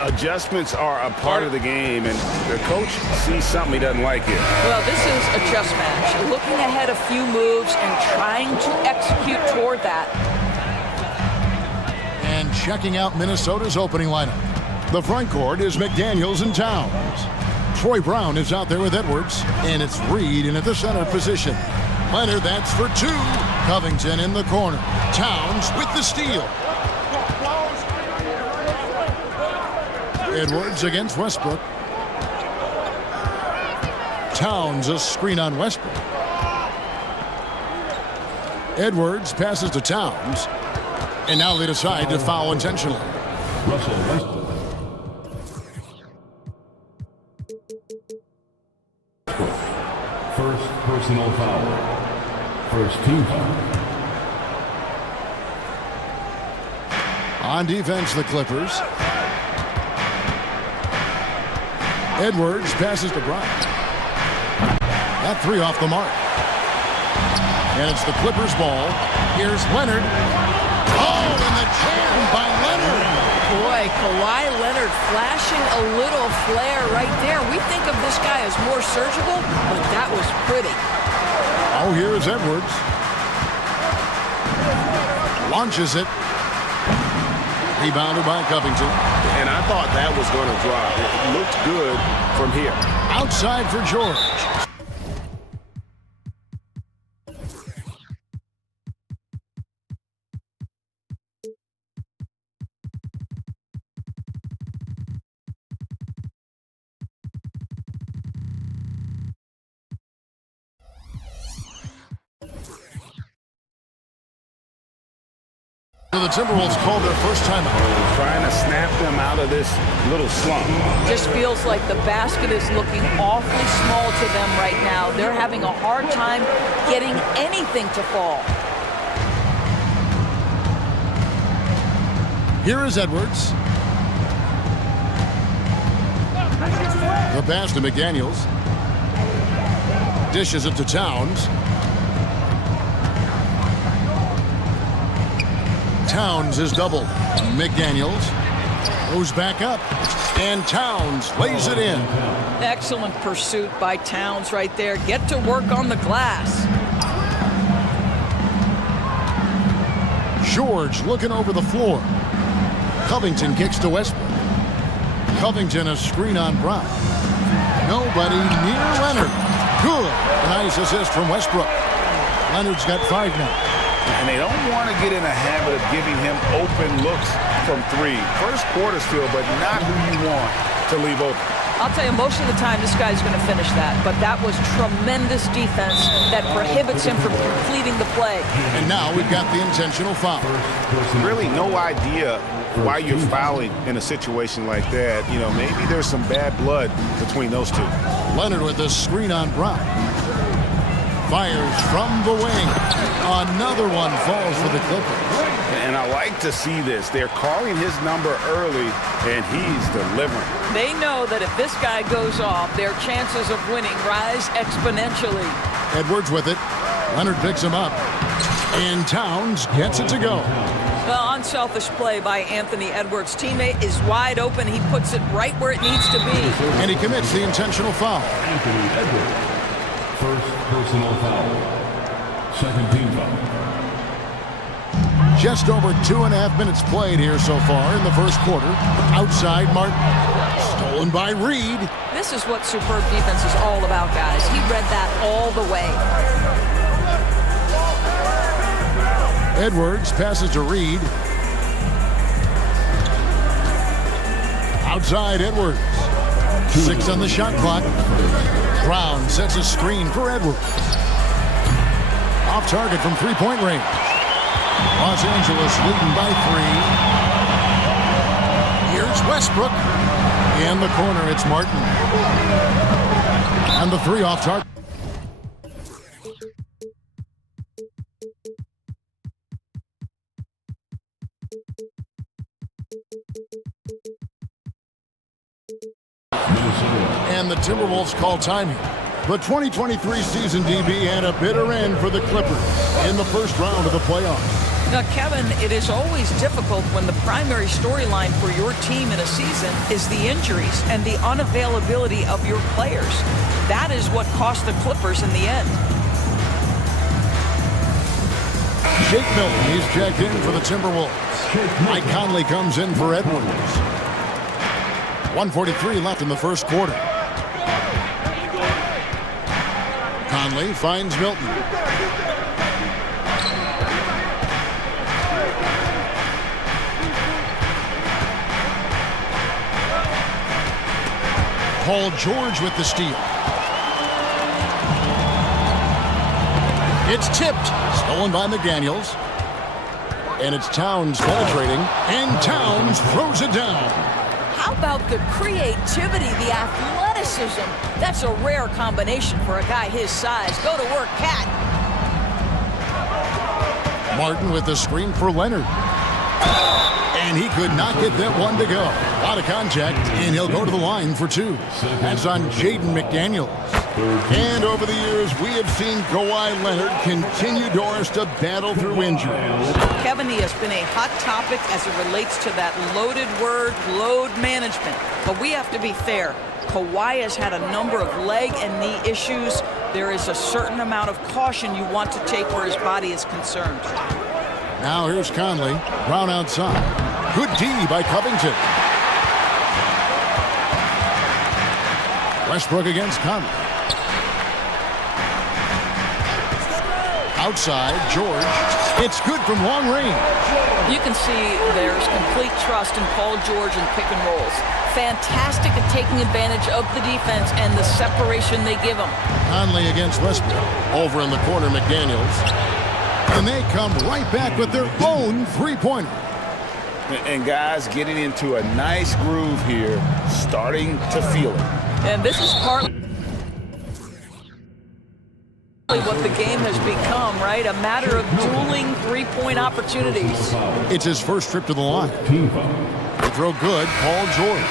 Adjustments are a part of the game, and the coach sees something he doesn't like here. Well, this is a chess match. Looking ahead a few moves and trying to execute toward that. And checking out Minnesota's opening lineup. The front court is McDaniels and Towns. Troy Brown is out there with Edwards, and it's Reed in at the center position. Leonard, that's for two. Covington in the corner. Towns with the steal. Edwards against Westbrook. Towns a screen on Westbrook. Edwards passes to Towns. And now they decide to foul intentionally. Russell Westbrook. First personal foul. First team foul. On defense, the Clippers. Edwards passes to Bryant. That three off the mark. And it's the Clippers' ball. Here's Leonard. Oh, and the jam by Leonard. Boy, Kawhi Leonard flashing a little flare right there. We think of this guy as more surgical, but that was pretty. Oh, here is Edwards. Launches it. Rebounded by Covington. And I thought that was going to drop. It looked good from here. Outside for George. The Timberwolves called their first timeout. Trying to snap them out of this little slump. Just feels like the basket is looking awfully small to them right now. They're having a hard time getting anything to fall. Here is Edwards. The pass to McDaniels. Dishes it to Towns. Towns is doubled. McDaniels goes back up, and Towns lays it in. Excellent pursuit by Towns right there. Get to work on the glass. George looking over the floor. Covington kicks to Westbrook. Covington a screen on Brown. Nobody near Leonard. Good. Nice assist from Westbrook. Leonard's got 5 now. And they don't want to get in a habit of giving him open looks from three. First quarter still, but not who you want to leave open. I'll tell you, most of the time this guy's going to finish that, but that was tremendous defense that prohibits him from completing the play. And now we've got the intentional foul. Really no idea why you're fouling in a situation like that. You know, maybe there's some bad blood between those two. Leonard with the screen on Brown. Fires from the wing. Another one falls for the Clippers. And I like to see this. They're calling his number early, and he's delivering. They know that if this guy goes off, their chances of winning rise exponentially. Edwards with it. Leonard picks him up. And Towns gets it to go. Well, unselfish play by Anthony Edwards. Teammate is wide open. He puts it right where it needs to be. And he commits the intentional foul. Anthony Edwards. First personal foul. Second team foul. Just over 2.5 minutes played here so far in the first quarter. Outside Martin. Stolen by Reed. This is what superb defense is all about, guys. He read that all the way. Edwards passes to Reed. Outside Edwards. 6 on the shot clock. Brown sets a screen for Edwards. Off target from 3-point range. Los Angeles leading by 3. Here's Westbrook. In the corner, it's Martin. And the 3 off target. And the Timberwolves call timing. The 2023 season, DB, had a bitter end for the Clippers in the first round of the playoffs. Now, Kevin, it is always difficult when the primary storyline for your team in a season is the injuries and the unavailability of your players. That is what cost the Clippers in the end. Jake Milton, he's checked in for the Timberwolves. Mike Conley comes in for Edwards. 1:43 left in the first quarter. Conley finds Milton. Paul George with the steal. It's tipped. Stolen by McDaniels. And it's Towns penetrating. And Towns throws it down. How about the creativity, the athleticism? That's a rare combination for a guy his size. Go to work, Cat. Martin with the screen for Leonard. And he could not get that one to go. Out of contact, and he'll go to the line for 2. That's on Jaden McDaniels. And over the years, we have seen Kawhi Leonard continue Doris to battle through injuries. Kevin, he has been a hot topic as it relates to that loaded word, load management. But we have to be fair. Kawhi has had a number of leg and knee issues. There is a certain amount of caution you want to take where his body is concerned. Now here's Conley. Brown outside. Good D by Covington. Westbrook against Conley. Outside, George. It's good from long range. You can see there's complete trust in Paul George in pick and rolls. Fantastic at taking advantage of the defense and the separation they give him. Conley against Westbrook. Over in the corner, McDaniels. And they come right back with their own three-pointer. And guys getting into a nice groove here, starting to feel it. And this is partly what the game has become, right? A matter of dueling three-point opportunities. It's his first trip to the line. They throw good, Paul George.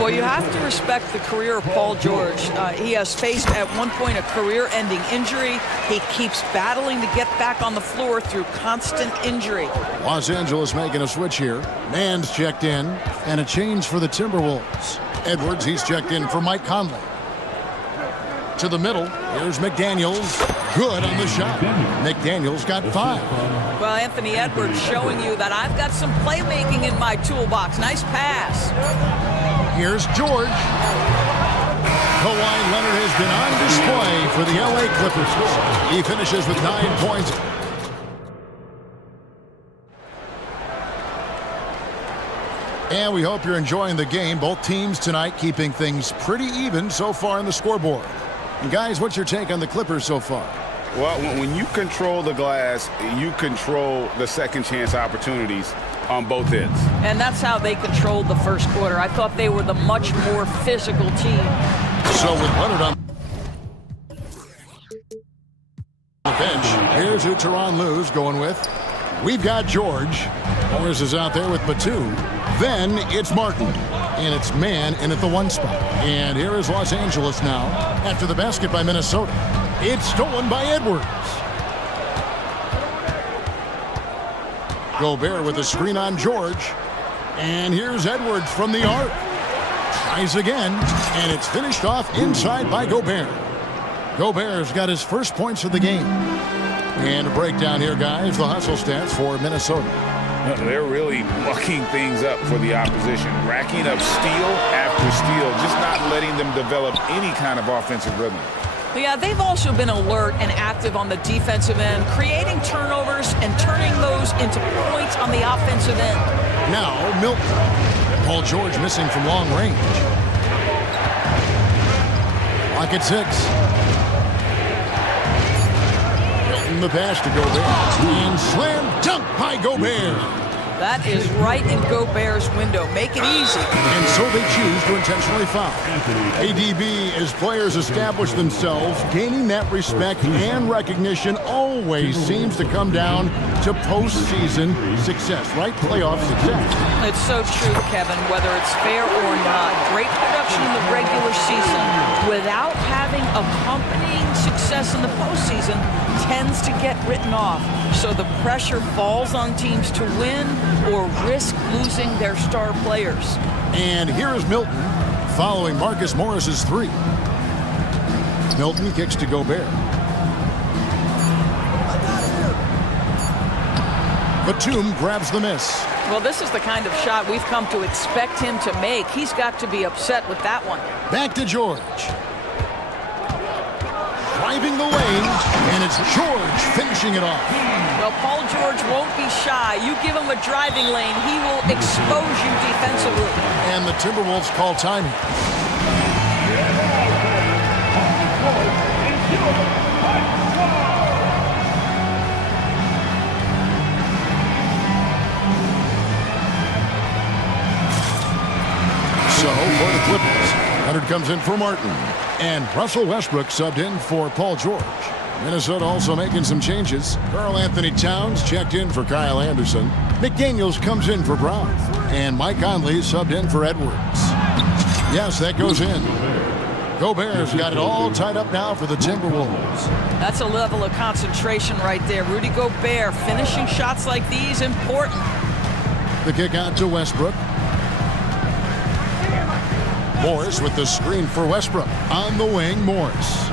Well, you have to respect the career of Paul George. He has faced at one point a career-ending injury. He keeps battling to get back on the floor through constant injury. Los Angeles making a switch here. Mann's checked in, and a change for the Timberwolves. Edwards, he's checked in for Mike Conley. To the middle, here's McDaniels. Good on the shot. McDaniels got 5. Well, Anthony Edwards showing you that I've got some playmaking in my toolbox. Nice pass. Here's George. Kawhi Leonard has been on display for the LA Clippers. He finishes with 9 points. And we hope you're enjoying the game. Both teams tonight keeping things pretty even so far in the scoreboard. And guys, what's your take on the Clippers so far? Well, when you control the glass, you control the second chance opportunities on both ends. And that's how they controlled the first quarter. I thought they were the much more physical team. So with Leonard on the bench, here's who Tyronn Lue's going with. We've got George. Morris is out there with Batum. Then it's Martin. And it's Mann in at the 1 spot. And here is Los Angeles now after the basket by Minnesota. It's stolen by Edwards. Gobert with a screen on George. And here's Edwards from the arc. Tries again. And it's finished off inside by Gobert. Gobert's got his first points of the game. And a breakdown here, guys. The hustle stats for Minnesota. They're really mucking things up for the opposition, racking up steal after steal, just not letting them develop any kind of offensive rhythm. Yeah, they've also been alert and active on the defensive end, creating turnovers and turning those into points on the offensive end. Now, Milton. Paul George missing from long range. Clock at 6. Milton the pass to Gobert. And slam dunk by Gobert. That is right in Gobert's window. Make it easy. And so they choose to intentionally foul. ADB, as players establish themselves, gaining that respect and recognition always seems to come down to postseason success, right? Playoff success. It's so true, Kevin, whether it's fair or not. Great production in the regular season without having accompanying success in the postseason tends to get written off. So the pressure falls on teams to win or risk losing their star players. And here is Milton following Marcus Morris's three. Milton kicks to Gobert. Batum grabs the miss. Well, this is the kind of shot we've come to expect him to make. He's got to be upset with that one. Back to George. Driving the lane, and it's George finishing it off. Well, Paul George won't be shy. You give him a driving lane, he will expose you defensively. And the Timberwolves call timing. So for the Clippers, Leonard comes in for Martin. And Russell Westbrook subbed in for Paul George. Minnesota also making some changes. Karl Anthony Towns checked in for Kyle Anderson. McDaniels comes in for Brown. And Mike Conley subbed in for Edwards. Yes, that goes in. Gobert's got it all tied up now for the Timberwolves. That's a level of concentration right there. Rudy Gobert finishing shots like these, important. The kick out to Westbrook. Morris with the screen for Westbrook. On the wing, Morris.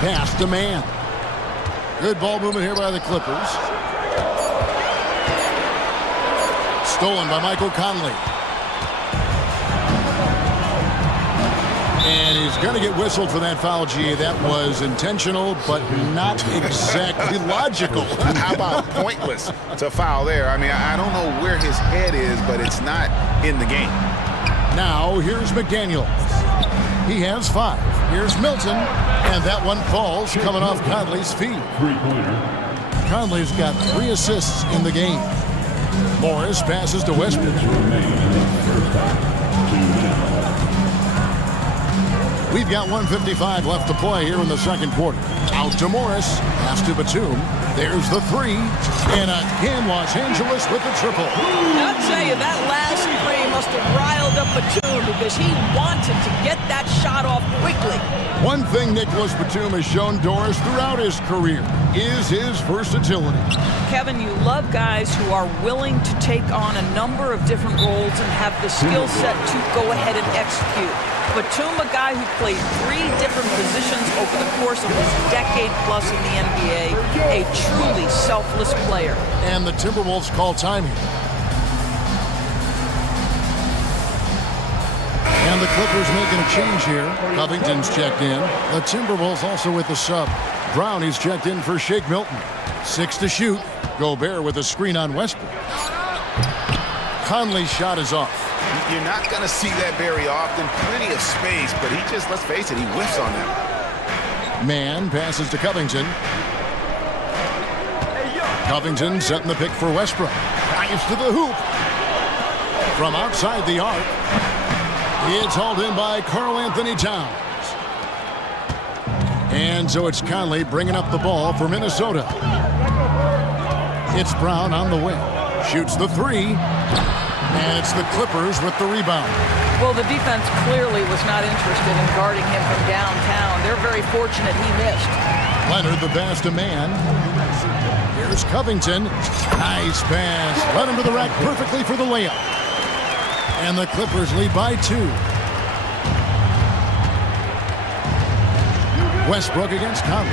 Pass to man. Good ball movement here by the Clippers. Stolen by Michael Conley. And he's going to get whistled for that foul, G. That was intentional, but not exactly logical. How about pointless to foul there? I mean, I don't know where his head is, but it's not in the game. Now, here's McDaniels. He has 5. Here's Milton, and that one falls coming off Conley's feet. Conley's got 3 assists in the game. Morris passes to Westbrook. We've got 1:55 left to play here in the second quarter. Out to Morris, pass to Batum. There's the 3, and again Los Angeles with the triple. I'll tell you, that last 3 must have riled up Batum because he wanted to get that shot off quickly. One thing Nicholas Batum has shown Doris throughout his career is his versatility. Kevin, you love guys who are willing to take on a number of different roles and have the skill set to go ahead and execute. Batum, a guy who played 3 different positions over the course of his decade plus in the NBA, a truly selfless player. And the Timberwolves call time here. And the Clippers making a change here. Covington's checked in. The Timberwolves also with the sub. Brownie's checked in for Shake Milton. 6 to shoot. Gobert with a screen on Westbrook. Conley's shot is off. You're not going to see that very often. Plenty of space, but he just, let's face it, he whiffs on that. Man passes to Covington. Covington setting the pick for Westbrook. Drives to the hoop. From outside the arc. It's hauled in by Karl Anthony Towns. And so it's Conley bringing up the ball for Minnesota. It's Brown on the wing. Shoots the 3. And it's the Clippers with the rebound. Well, the defense clearly was not interested in guarding him from downtown. They're very fortunate he missed. Leonard the pass to man. Here's Covington. Nice pass. Led him to the rack perfectly for the layup. And the Clippers lead by 2. Westbrook against Conley.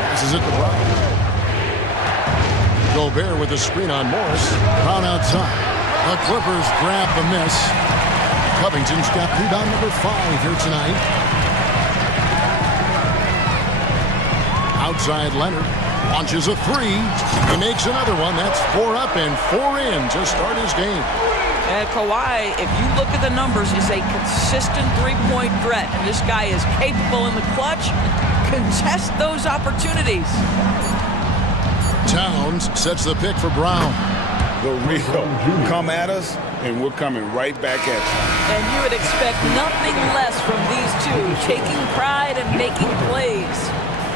Passes it to Brown. Gobert with a screen on Morris. Brown outside. The Clippers grab the miss. Covington's got rebound number 5 here tonight. Outside Leonard. Launches a 3. He makes another one. That's 4 up and 4 in to start his game. And Kawhi, if you look at the numbers, is a consistent three-point threat. And this guy is capable in the clutch. Contest those opportunities. Towns sets the pick for Brown. The real. Come at us, and we're coming right back at you. And you would expect nothing less from these two, taking pride and making plays.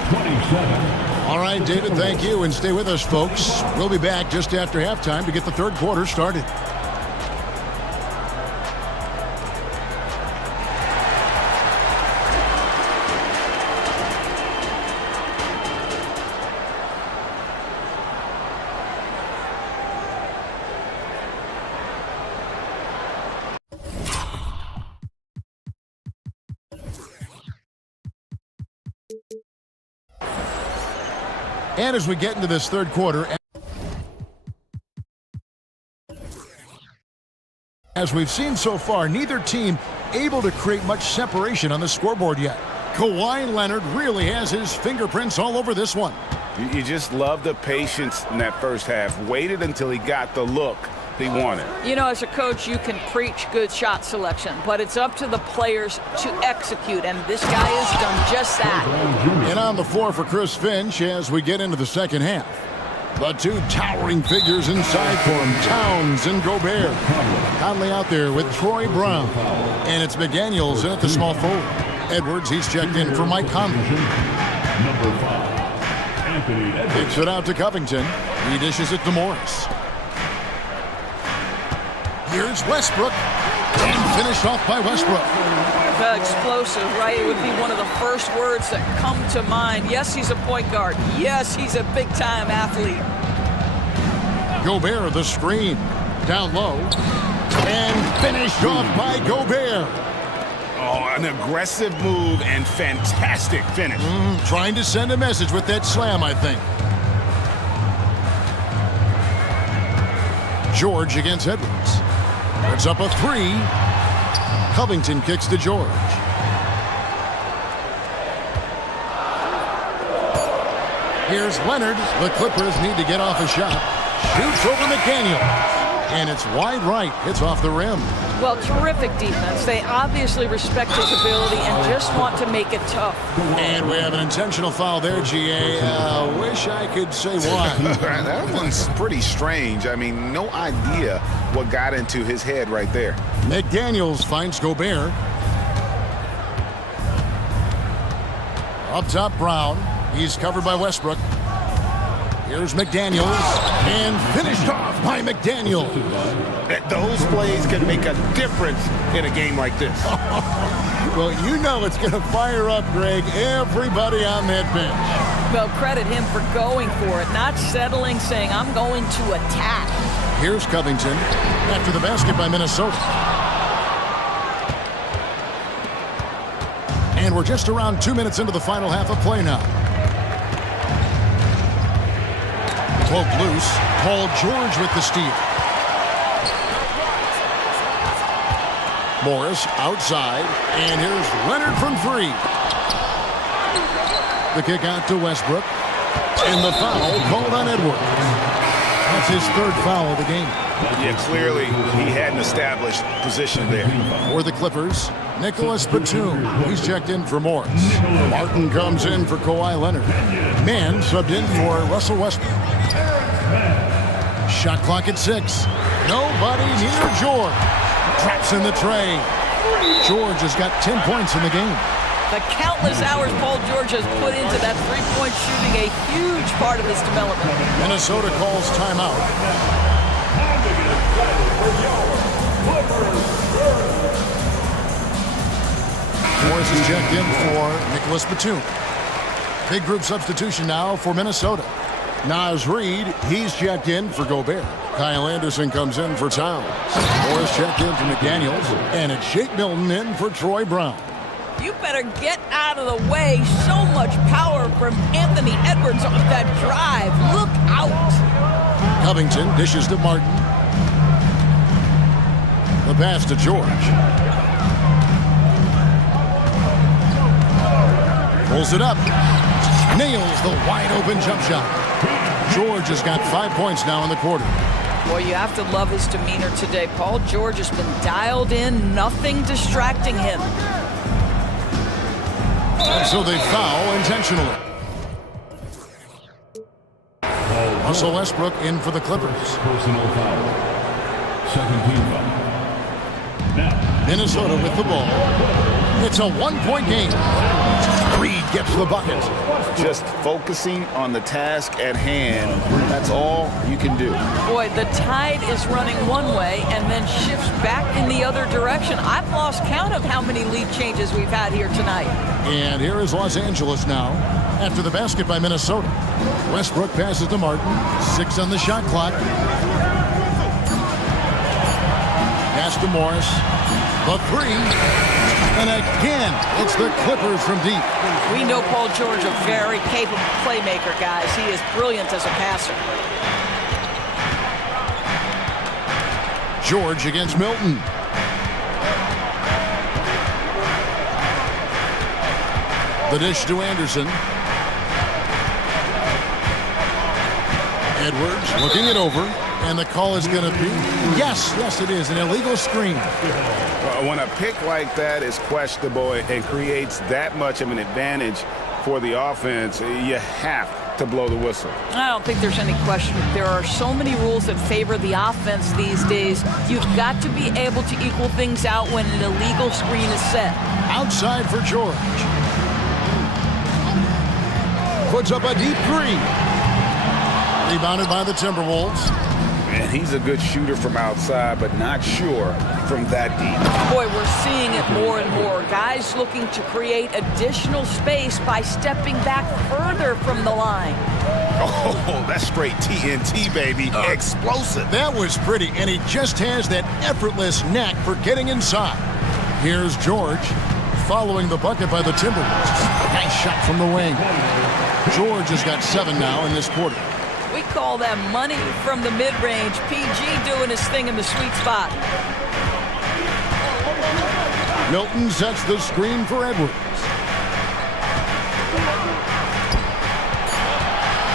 27. All right, David, thank you. And stay with us, folks. We'll be back just after halftime to get the third quarter started. And as we get into this third quarter, as we've seen so far, neither team able to create much separation on the scoreboard yet. Kawhi Leonard really has his fingerprints all over this one. You just love the patience in that first half. Waited until he got the look he wanted. You know, as a coach, you can preach good shot selection, but it's up to the players to execute, and this guy has done just that. And on the floor for Chris Finch as we get into the second half. The two towering figures inside for him, Towns and Gobert. Conley out there with Troy Brown. And it's McDaniels in at the small forward. Edwards, he's checked in for Mike Conley. Number 5, Anthony Edwards. Kicks it out to Covington. He dishes it to Morris. Here's Westbrook. And finished off by Westbrook. Explosive, right? It would be one of the first words that come to mind. Yes, he's a point guard. Yes, he's a big-time athlete. Gobert, the screen. Down low. And finished off by Gobert. Oh, an aggressive move and fantastic finish. Trying to send a message with that slam, I think. George against Edwards. Puts up a three. Covington kicks to George. Here's Leonard. The Clippers need to get off a shot. Shoots over McDaniel. And it's wide right. Hits off the rim. Well, terrific defense. They obviously respect his ability and just want to make it tough. And we have an intentional foul there, GA. Wish I could say why. That one's pretty strange. I mean, no idea what got into his head right there. McDaniels finds Gobert. Up top, Brown. He's covered by Westbrook. Here's McDaniels. And finished off by McDaniels. Those plays can make a difference in a game like this. Well, you know it's going to fire up, Greg, everybody on that bench. Well, credit him for going for it, not settling, saying, I'm going to attack. Here's Covington after the basket by Minnesota. And we're just around 2 minutes into the final half of play now. Poked loose. Paul George with the steal. Morris outside. And here's Leonard from three. The kick out to Westbrook. And the foul called on Edwards. That's his third foul of the game. Yeah, clearly he hadn't established position there. For the Clippers, Nicholas Batum. He's checked in for Morris. Martin comes in for Kawhi Leonard. Mann subbed in for Russell Westbrook. Shot clock at 6. Nobody near George. Traps in the tray. George has got 10 points in the game. The countless hours Paul George has put into that three-point shooting, a huge part of his development. Minnesota calls timeout. Morris is checked in for Nicholas Batum. Big group substitution now for Minnesota. Naz Reid, he's checked in for Gobert. Kyle Anderson comes in for Towns. Morris checked in for McDaniels. And it's Shake Milton in for Troy Brown. You better get out of the way. So much power from Anthony Edwards on that drive. Look out. Covington dishes to Martin. The pass to George. Pulls it up. Nails the wide open jump shot. George has got 5 points now in the quarter. Boy, you have to love his demeanor today. Paul George has been dialed in, nothing distracting him. And so they foul intentionally. Russell Westbrook in for the Clippers. Personal foul. Second team foul. Now, Minnesota with the ball. It's a one-point game. Reed gets the bucket. Just focusing on the task at hand. That's all you can do. Boy, the tide is running one way and then shifts back in the other direction. I've lost count of how many lead changes we've had here tonight. And here is Los Angeles now after the basket by Minnesota. Westbrook passes to Martin. 6 on the shot clock. Pass to Morris. The 3. And again, it's the Clippers from deep. We know Paul George, a very capable playmaker, guys. He is brilliant as a passer. George against Milton. The dish to Anderson. Edwards looking it over. And the call is going to be, yes, it is, an illegal screen. When a pick like that is questionable and creates that much of an advantage for the offense, you have to blow the whistle. I don't think there's any question. There are so many rules that favor the offense these days. You've got to be able to equal things out when an illegal screen is set. Outside for George. Puts up a deep 3. Rebounded by the Timberwolves. And he's a good shooter from outside, but not sure from that deep. Boy, we're seeing it more and more. Guys looking to create additional space by stepping back further from the line. Oh, that's straight TNT, baby. Explosive. That was pretty, and he just has that effortless knack for getting inside. Here's George following the bucket by the Timberwolves. Nice shot from the wing. George has got 7 now in this quarter. We call that money from the mid-range. PG doing his thing in the sweet spot. Milton sets the screen for Edwards.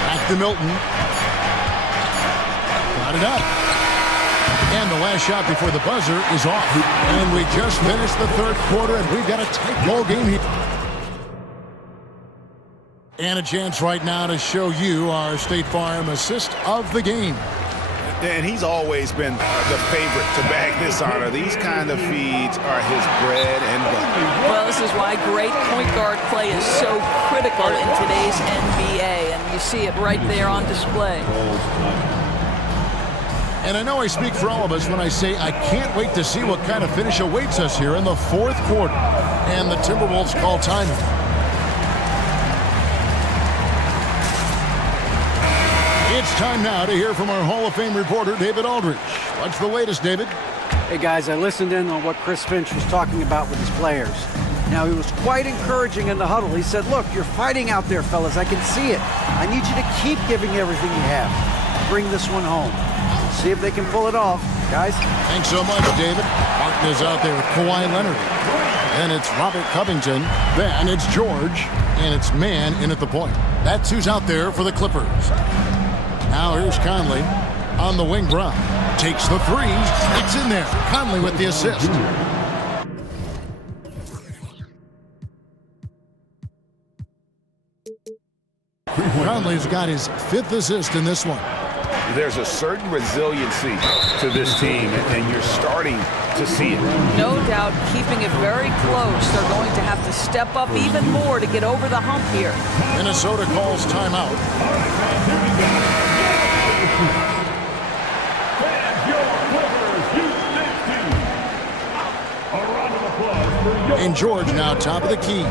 Back to Milton. Got it up. And the last shot before the buzzer is off. And we just finished the third quarter, and we've got a tight ball game here. And a chance right now to show you our State Farm assist of the game. And he's always been the favorite to bag this honor. These kind of feeds are his bread and butter. Well, this is why great point guard play is so critical in today's NBA, and you see it right there on display. And I know I speak for all of us when I say I can't wait to see what kind of finish awaits us here in the fourth quarter. And the Timberwolves call timeout. It's time now to hear from our Hall of Fame reporter, David Aldridge. What's the latest, David? Hey, guys, I listened in on what Chris Finch was talking about with his players. Now, he was quite encouraging in the huddle. He said, look, you're fighting out there, fellas. I can see it. I need you to keep giving everything you have. Bring this one home. See if they can pull it off. Guys? Thanks so much, David. Martin is out there with Kawhi Leonard. Then it's Robert Covington. Then it's George. And it's Mann in at the point. That's who's out there for the Clippers. Now here's Conley on the wing. Brown takes the 3. It's in there. Conley with the assist. Conley's got his 5th assist in this one. There's a certain resiliency to this team, and you're starting to see it. No doubt, keeping it very close. They're going to have to step up even more to get over the hump here. Minnesota calls timeout. And George now top of the key.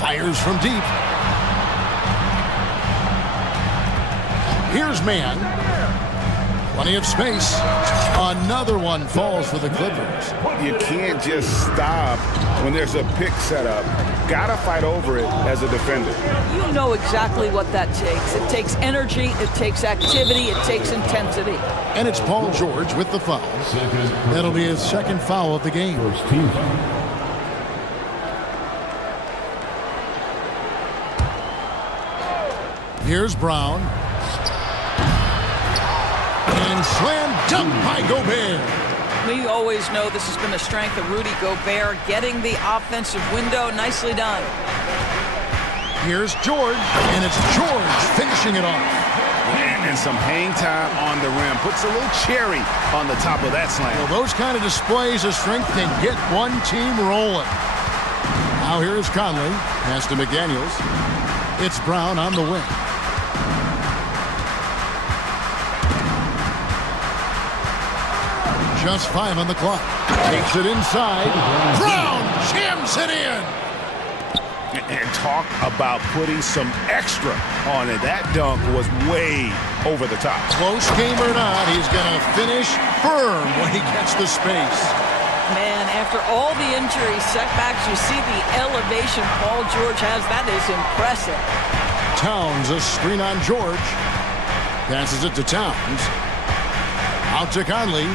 Fires from deep. Here's Mann. Plenty of space. Another one falls for the Clippers. You can't just stop when there's a pick set up. Gotta fight over it as a defender. You know exactly what that takes. It takes energy, it takes activity, it takes intensity. And it's Paul George with the foul. That'll be his 2nd foul of the game. First team foul. Here's Brown. And slam dunk by Gobert. We always know this has been a strength of Rudy Gobert, getting the offensive window. Nicely done. Here's George, and it's George finishing it off. And some hang time on the rim. Puts a little cherry on the top of that slam. Well, those kind of displays of strength can get one team rolling. Now here's Conley. Pass to McDaniels. It's Brown on the wing. Just 5 on the clock. Takes it inside. Brown jams it in. And talk about putting some extra on it. That dunk was way over the top. Close game or not, he's going to finish firm when he gets the space. Man, after all the injury setbacks, you see the elevation Paul George has. That is impressive. Towns, a screen on George. Passes it to Towns. Out to Conley.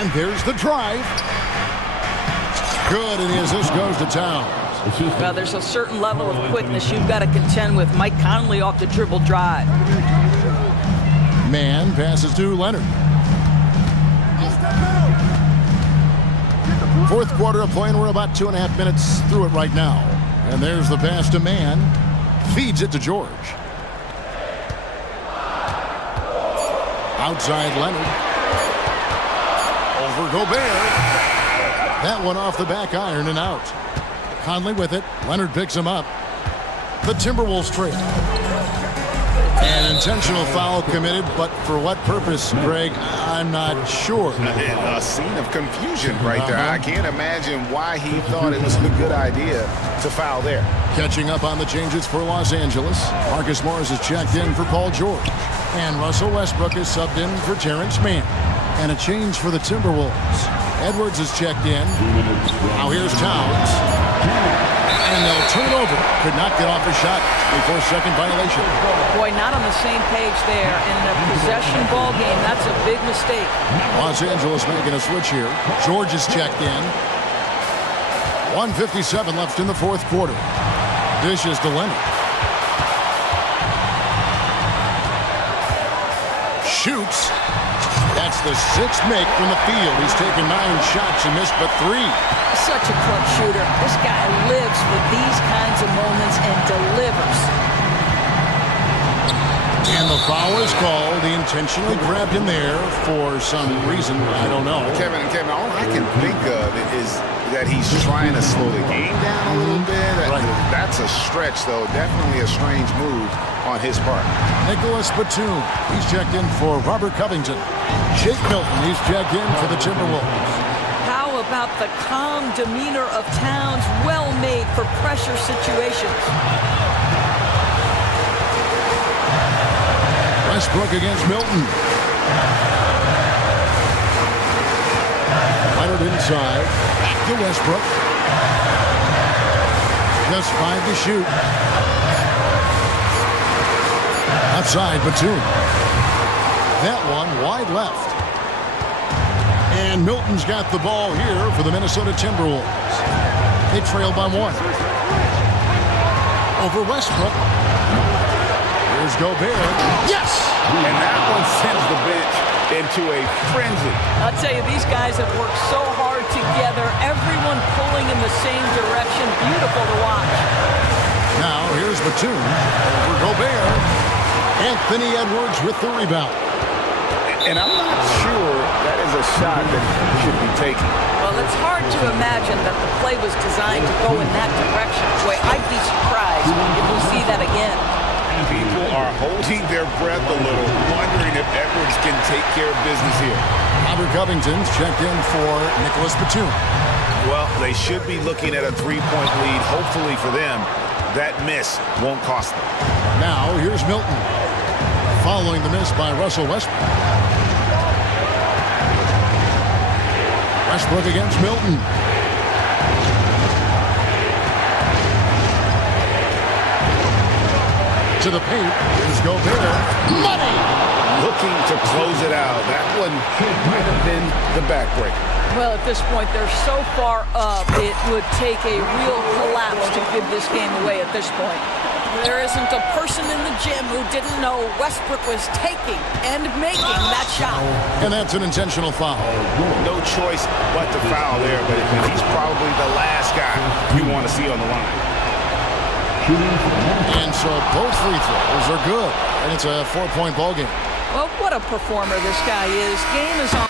And there's the drive. Good, and the assist goes to Towns. Well, there's a certain level of quickness you've got to contend with. Mike Conley off the dribble drive. Man passes to Leonard. Fourth quarter of play, and we're about 2.5 minutes through it right now. And there's the pass to Man. Feeds it to George. Outside Leonard. Over Gobert. That one off the back iron and out. Conley with it. Leonard picks him up. The Timberwolves trail. An intentional foul committed, but for what purpose, Greg? I'm not sure. A scene of confusion right there. I can't imagine why he thought it was a good idea to foul there. Catching up on the changes for Los Angeles. Marcus Morris is checked in for Paul George. And Russell Westbrook is subbed in for Terrence Mann. And a change for the Timberwolves. Edwards is checked in. Now here's Towns. And they'll turn it over. Could not get off a shot before second violation. Boy, not on the same page there. And in a possession ball game, that's a big mistake. Los Angeles making a switch here. George is checked in. 1:57 left in the fourth quarter. Dishes to Leonard. Shoots. That's the sixth make from the field. He's taken 9 shots and missed but 3. Such a clutch shooter. This guy lives for these kinds of moments and delivers. And the foul is called. He intentionally grabbed him there for some reason. I don't know. Kevin, all I can think of is that he's trying to slow the game down a little bit. That's a stretch, though. Definitely a strange move on his part. Nicholas Batum. He's checked in for Robert Covington. Jake Milton. He's checked in for the Timberwolves. How about the calm demeanor of Towns? Well made for pressure situations. Westbrook against Milton. Leonard inside. Back to Westbrook. Just 5 to shoot. Outside Batum. That one wide left. And Milton's got the ball here for the Minnesota Timberwolves. They trail by 1. Over Westbrook. Here's Gobert. Yes! And that one sends the bench into a frenzy. I'll tell you, these guys have worked so hard together. Everyone pulling in the same direction. Beautiful to watch. Now here's Batum. Over Gobert. Anthony Edwards with the rebound. And I'm not sure that is a shot that he should be taking. Well, it's hard to imagine that the play was designed to go in that direction. Boy, I'd be surprised if we see that again. People are holding their breath a little, wondering if Edwards can take care of business here. Robert Covington's checked in for Nicholas Batum. Well, they should be looking at a 3-point lead. Hopefully for them, that miss won't cost them. Now here's Milton. Following the miss by Russell Westbrook. Westbrook against Milton. To the paint. Here's Gobert. Money! Looking to close it out. That one might have been the backbreaker. Well, at this point, they're so far up, it would take a real collapse to give this game away at this point. There isn't a person in the gym who didn't know Westbrook was taking and making that shot. And that's an intentional foul. No choice but to foul there, but he's probably the last guy you want to see on the line. And so both free throws are good. And it's a 4-point ball game. Well, what a performer this guy is. Game is on.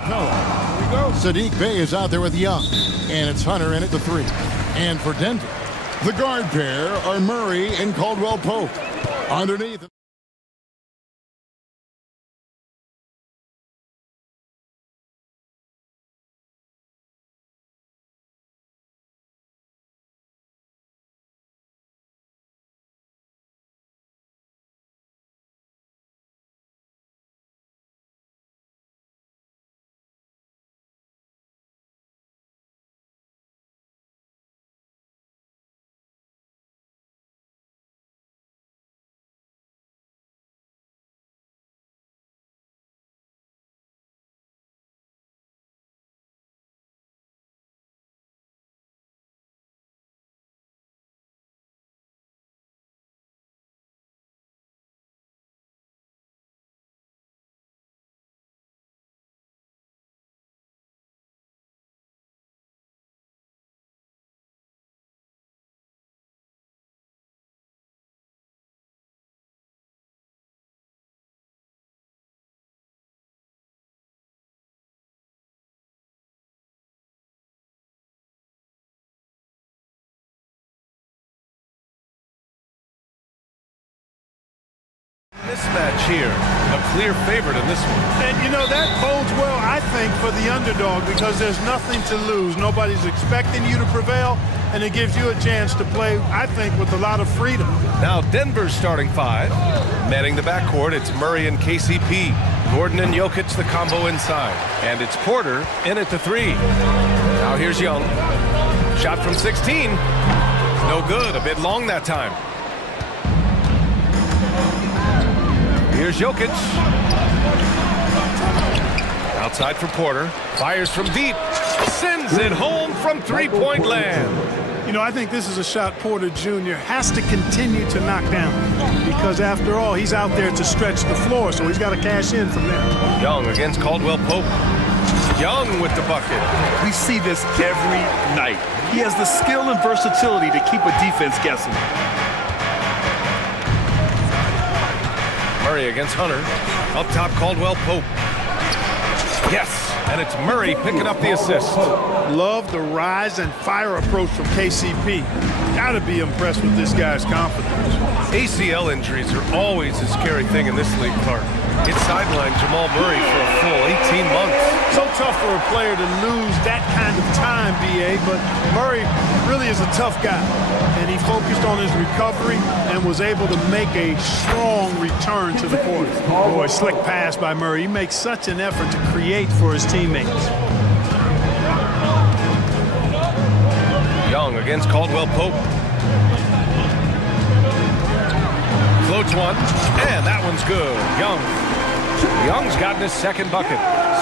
Capella. Sadiq Bey is out there with Young. And it's Hunter in at the 3. And for Denver, the guard pair are Murray and Caldwell Pope. Underneath. Mismatch here. A clear favorite in this one. And, you know, that bodes well, I think, for the underdog because there's nothing to lose. Nobody's expecting you to prevail, and it gives you a chance to play, I think, with a lot of freedom. Now Denver's starting 5. Manning the backcourt, it's Murray and KCP. Gordon and Jokic, the combo inside. And it's Porter in at the 3. Now here's Young. Shot from 16. No good. A bit long that time. Here's Jokic. Outside for Porter. Fires from deep. Sends it home from three-point land. You know, I think this is a shot Porter Jr. has to continue to knock down because, after all, he's out there to stretch the floor, so he's got to cash in from there. Young against Caldwell Pope. Young with the bucket. We see this every night. He has the skill and versatility to keep a defense guessing. Murray against Hunter. Up top, Caldwell Pope. Yes, and it's Murray picking up the assist. Love the rise and fire approach from KCP. Gotta be impressed with this guy's confidence. ACL injuries are always a scary thing in this league, Clark. It sidelined Jamal Murray for a full 18 months. So tough for a player to lose that kind of time, B.A., but Murray really is a tough guy. And he focused on his recovery and was able to make a strong return to the court. Boy, slick pass by Murray. He makes such an effort to create for his teammates. Young against Caldwell Pope. Floats one, and that one's good. Young's gotten his second bucket.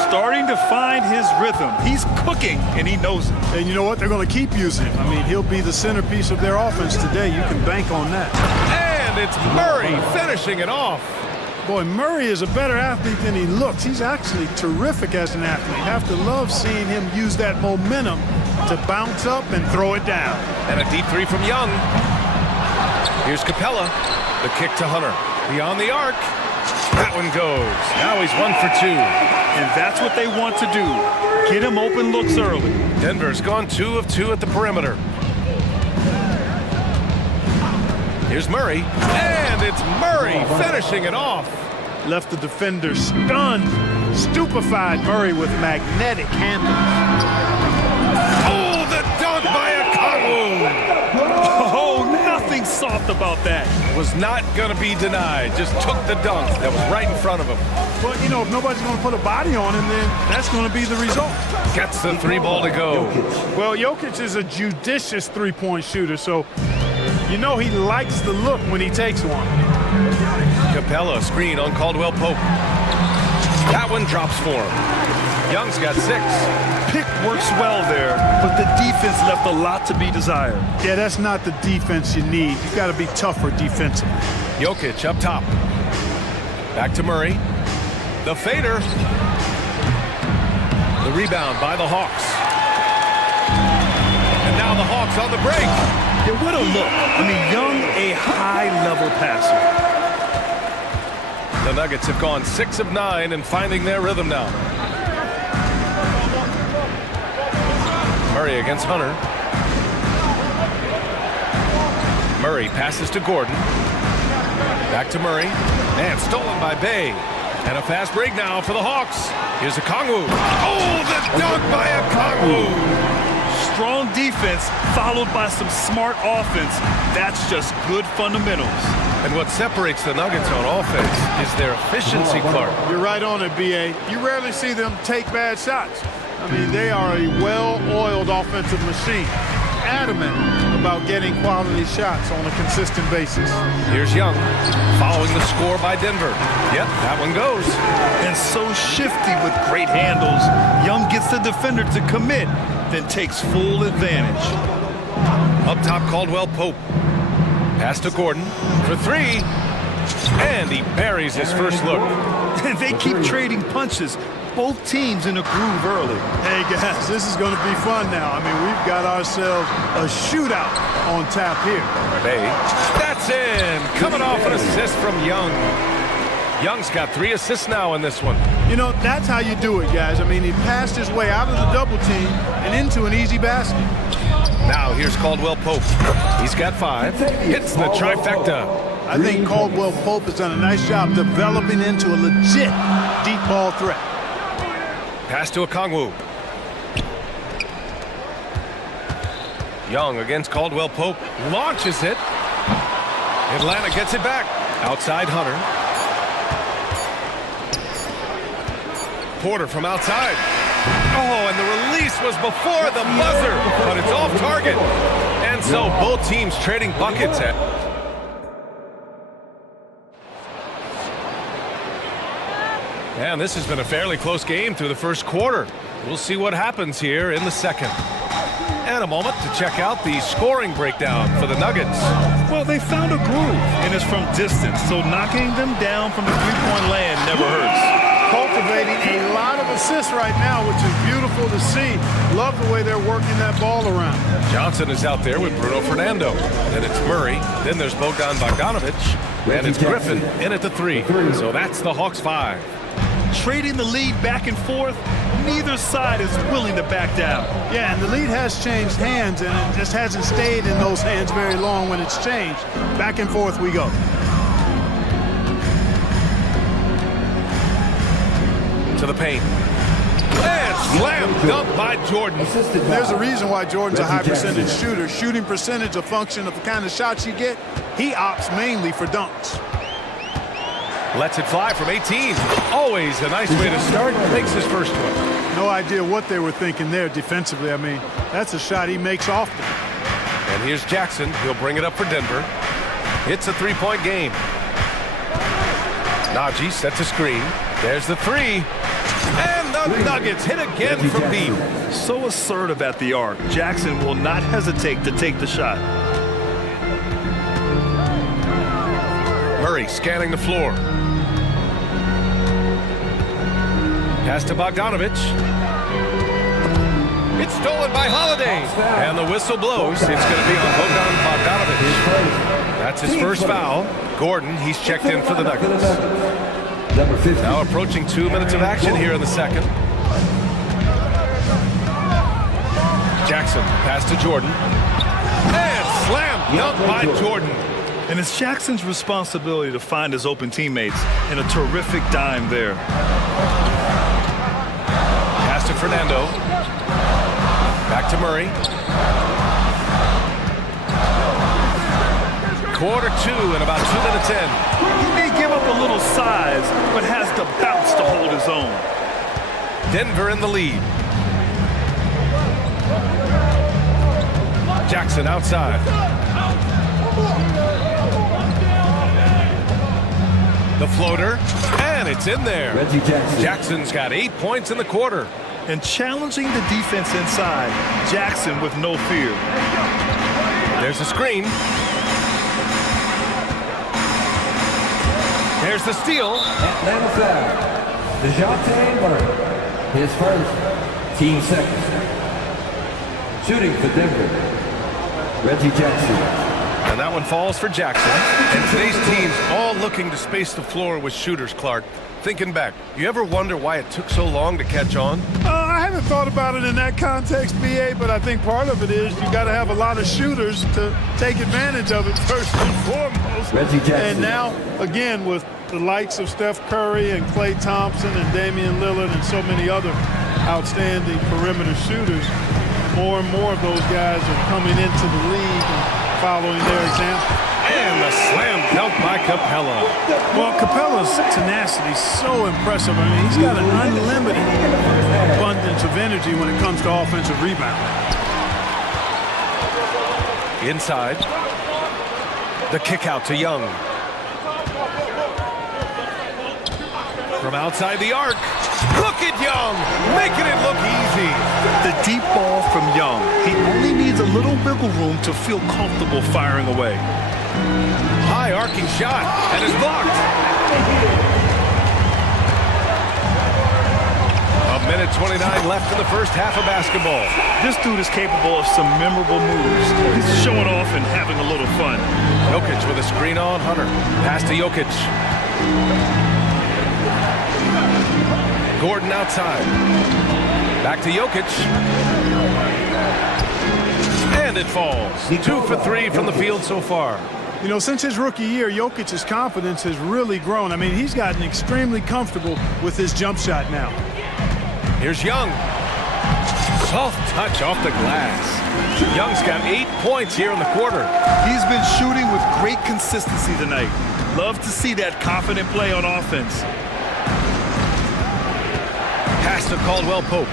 Starting to find his rhythm. He's cooking, and he knows it. And you know what? They're going to keep using him. I mean, he'll be the centerpiece of their offense today. You can bank on that. And it's Murray finishing it off. Boy, Murray is a better athlete than he looks. He's actually terrific as an athlete. You have to love seeing him use that momentum to bounce up and throw it down. And a deep 3 from Young. Here's Capella. The kick to Hunter. Beyond the arc. That one goes. Now he's 1 for 2. And that's what they want to do. Get him open looks early. Denver's gone 2 of 2 at the perimeter. Here's Murray. And it's Murray finishing it off. Left the defender stunned. Stupefied Murray with magnetic handles. Oh, the dunk by Okongwu. Oh, nothing soft about that. Was not going to be denied. Just took the dunk that was right in front of him. But, you know, if nobody's going to put a body on him, then that's going to be the result. Gets the 3 ball to go. Well, Jokic is a judicious three-point shooter, so you know he likes the look when he takes one. Capella screen on Caldwell Pope. That one drops for him. Young's got 6. Pick works well there, but the defense left a lot to be desired. Yeah, that's not the defense you need. You got to be tougher defensively. Jokic up top. Back to Murray. The fader. The rebound by the Hawks. And now the Hawks on the break. Yeah, what a look. I mean, Young, a high-level passer. The Nuggets have gone 6 of 9 and finding their rhythm now. Murray against Hunter. Murray passes to Gordon. Back to Murray. And stolen by Bay. And a fast break now for the Hawks. Here's Okongwu. Oh, the dunk by Okongwu. Strong defense followed by some smart offense. That's just good fundamentals. And what separates the Nuggets on offense is their efficiency, Clark. You're right on it, B.A. You rarely see them take bad shots. I mean, they are a well-oiled offensive machine. Adamant about getting quality shots on a consistent basis. Here's Young, following the score by Denver. Yep, that one goes. And so shifty with great handles. Young gets the defender to commit, then takes full advantage. Up top, Caldwell Pope. Pass to Gordon for three. And he buries his first look. And they keep trading punches. Both teams in a groove early. Hey, guys, this is going to be fun now. I mean, we've got ourselves a shootout on tap here. Bay. That's in. Coming off an assist from Young. Young's got 3 assists now in this one. You know, that's how you do it, guys. I mean, he passed his way out of the double team and into an easy basket. Now here's Caldwell Pope. He's got 5. Hits the trifecta. I think Caldwell Pope has done a nice job developing into a legit deep ball threat. Pass to Okongwu. Young against Caldwell Pope. Launches it. Atlanta gets it back. Outside Hunter. Porter from outside. Oh, and the release was before the buzzer, but it's off target. And so both teams trading buckets at. And this has been a fairly close game through the first quarter. We'll see what happens here in the second. And a moment to check out the scoring breakdown for the Nuggets. Well, they found a groove, and it's from distance, so knocking them down from the three-point land never hurts. Cultivating a lot of assists right now, which is beautiful to see. Love the way they're working that ball around. Johnson is out there with Bruno Fernando. Then it's Murray. Then there's Bogdan Bogdanovic. And it's Griffin in at the 3. So that's the Hawks 5. Trading the lead back and forth, neither side is willing to back down. Yeah, and the lead has changed hands, and it just hasn't stayed in those hands very long when it's changed. Back and forth we go. To the paint. And slam dunk by Jordan. There's a reason why Jordan's a high percentage shooter. Shooting percentage a function of the kind of shots you get. He opts mainly for dunks. Lets it fly from 18. Always a nice way to start. Makes his first one. No idea what they were thinking there defensively. I mean, that's a shot he makes often. And here's Jackson. He'll bring it up for Denver. It's a 3-point game. Najee sets a screen. There's the 3. And the Nuggets hit again from deep. So assertive at the arc. Jackson will not hesitate to take the shot. Murray scanning the floor. Pass to Bogdanovic. It's stolen by Holiday. And the whistle blows. It's going to be on Bogdan Bogdanovic. That's his first foul. Gordon, he's checked in for the Nuggets. Now approaching 2 minutes of action here in the second. Jackson, pass to Jordan. And slam dunk by Jordan. And it's Jackson's responsibility to find his open teammates, and a terrific dime there. Pass to Fernando. Back to Murray. Quarter 2 and about 2 minutes in. He may give up a little size, but has the bounce to hold his own. Denver in the lead. Jackson outside. The floater, and it's in there. Jackson's got 8 points in the quarter. And challenging the defense inside, Jackson with no fear. There's the screen. There's the steal. Atlanta foul. DeJounte Murray, his first, team second. Shooting for Denver, Reggie Jackson. And that one falls for Jackson. And today's team's all looking to space the floor with shooters, Clark. Thinking back, you ever wonder why it took so long to catch on? I haven't thought about it in that context, BA, but I think part of it is you got to have a lot of shooters to take advantage of it first and foremost. And now, again, with the likes of Steph Curry and Klay Thompson and Damian Lillard and so many other outstanding perimeter shooters, more and more of those guys are coming into the league and following their example. And the slam dunk by Capella. Well, Capella's tenacity is so impressive. I mean, he's got an unlimited abundance of energy when it comes to offensive rebound. Inside. The kick out to Young. From outside the arc. Look at Young, making it look easy. The deep ball from Young. He only needs a little wiggle room to feel comfortable firing away. High arcing shot, and it's blocked. A minute 29 left in the first half of basketball. This dude is capable of some memorable moves. He's showing off and having a little fun. Jokic with a screen on Hunter. Pass to Jokic. Gordon outside. Back to Jokic. And it falls. 2 for 3 from the field so far. You know, since his rookie year, Jokic's confidence has really grown. I mean, he's gotten extremely comfortable with his jump shot now. Here's Young. Soft touch off the glass. Young's got 8 points here in the quarter. He's been shooting with great consistency tonight. Love to see that confident play on offense. Pass to Caldwell Pope.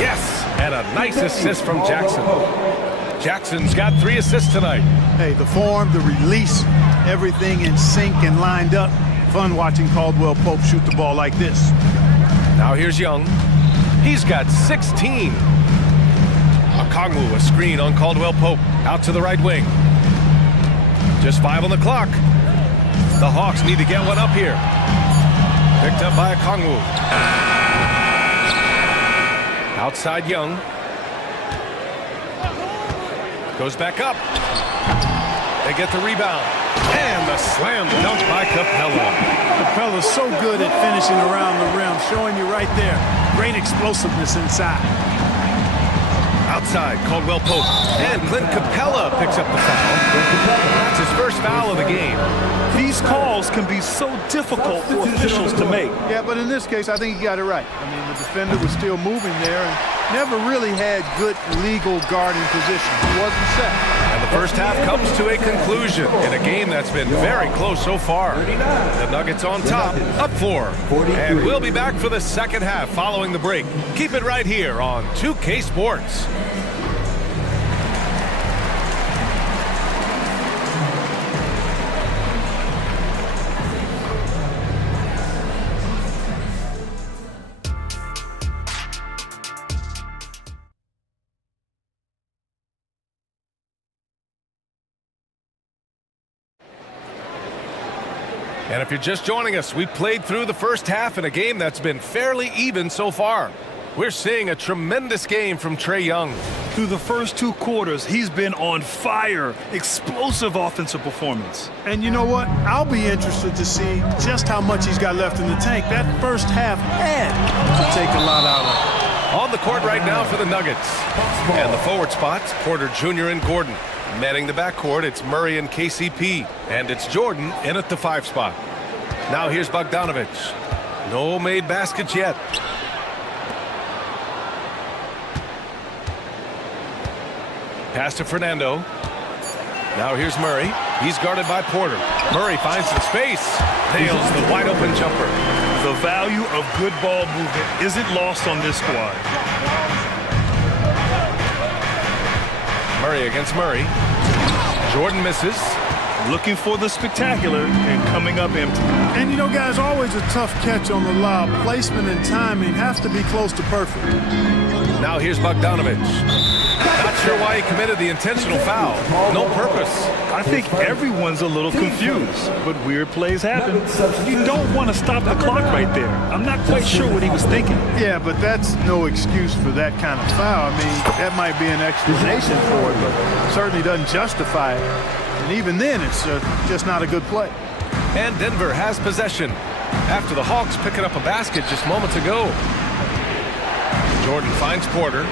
Yes, and a nice assist from Jackson. Jackson's got 3 assists tonight. Hey, the form, the release, everything in sync and lined up. Fun watching Caldwell Pope shoot the ball like this. Now here's Young. He's got 16. Okongwu, a screen on Caldwell Pope. Out to the right wing. Just 5 on the clock. The Hawks need to get one up here. Picked up by Okongwu. Outside Young. Goes back up. They get the rebound. And the slam dunk by Capella. Capella's so good at finishing around the rim, showing you right there. Great explosiveness inside. Outside, Caldwell Pope. And Clint Capella picks up the foul. That's his first foul of the game. These calls can be so difficult for officials to make. Yeah, but in this case, I think he got it right. I mean, the defender was still moving there and never really had good legal guarding position. He wasn't set. And the first half comes to a conclusion in a game that's been very close so far. The Nuggets on top, up 4. And we'll be back for the second half following the break. Keep it right here on 2K Sports. And if you're just joining us, we played through the first half in a game that's been fairly even so far. We're seeing a tremendous game from Trae Young. Through the first 2 quarters, he's been on fire. Explosive offensive performance. And you know what? I'll be interested to see just how much he's got left in the tank. That first half had to take a lot out of it. On the court right now for the Nuggets. And the forward spots, Porter Jr. and Gordon. Manning the backcourt, it's Murray and KCP. And it's Jordan in at the 5 spot. Now here's Bogdanovic. No made baskets yet. Pass to Fernando. Now here's Murray. He's guarded by Porter. Murray finds some space. Nails the wide open jumper. The value of good ball movement isn't lost on this squad. Murray against Murray. Jordan misses. Looking for the spectacular and coming up empty. And you know, guys, always a tough catch on the lob. Placement and timing have to be close to perfect. Now here's Bogdanovic. Not sure why he committed the intentional foul. No purpose. I think everyone's a little confused, but weird plays happen. You don't want to stop the clock right there. I'm not quite sure what he was thinking. Yeah, but that's no excuse for that kind of foul. I mean, that might be an explanation for it, but certainly doesn't justify it. And even then, it's just not a good play. And Denver has possession after the Hawks picking up a basket just moments ago. Jordan finds Porter.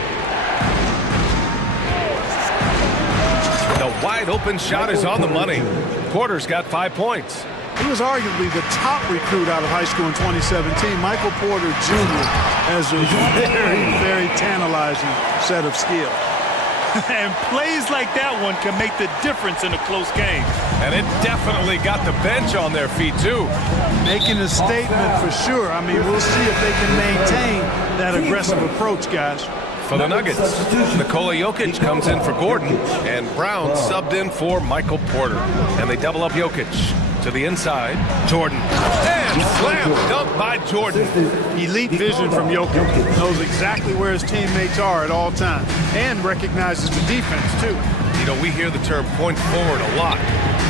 The wide open shot is on the money. Porter's got 5 points. He was arguably the top recruit out of high school in 2017. Michael Porter Jr. has a very, very tantalizing set of skills. And plays like that one can make the difference in a close game. And it definitely got the bench on their feet, too. Making a statement for sure. I mean, we'll see if they can maintain that aggressive approach, guys. For the Nuggets, Nikola Jokic comes in for Gordon, and Brown subbed in for Michael Porter. And they double up Jokic to the inside. Jordan. And slam dunk by Jordan. Elite vision from Jokic. Knows exactly where his teammates are at all times. And recognizes the defense, too. You know, we hear the term point forward a lot.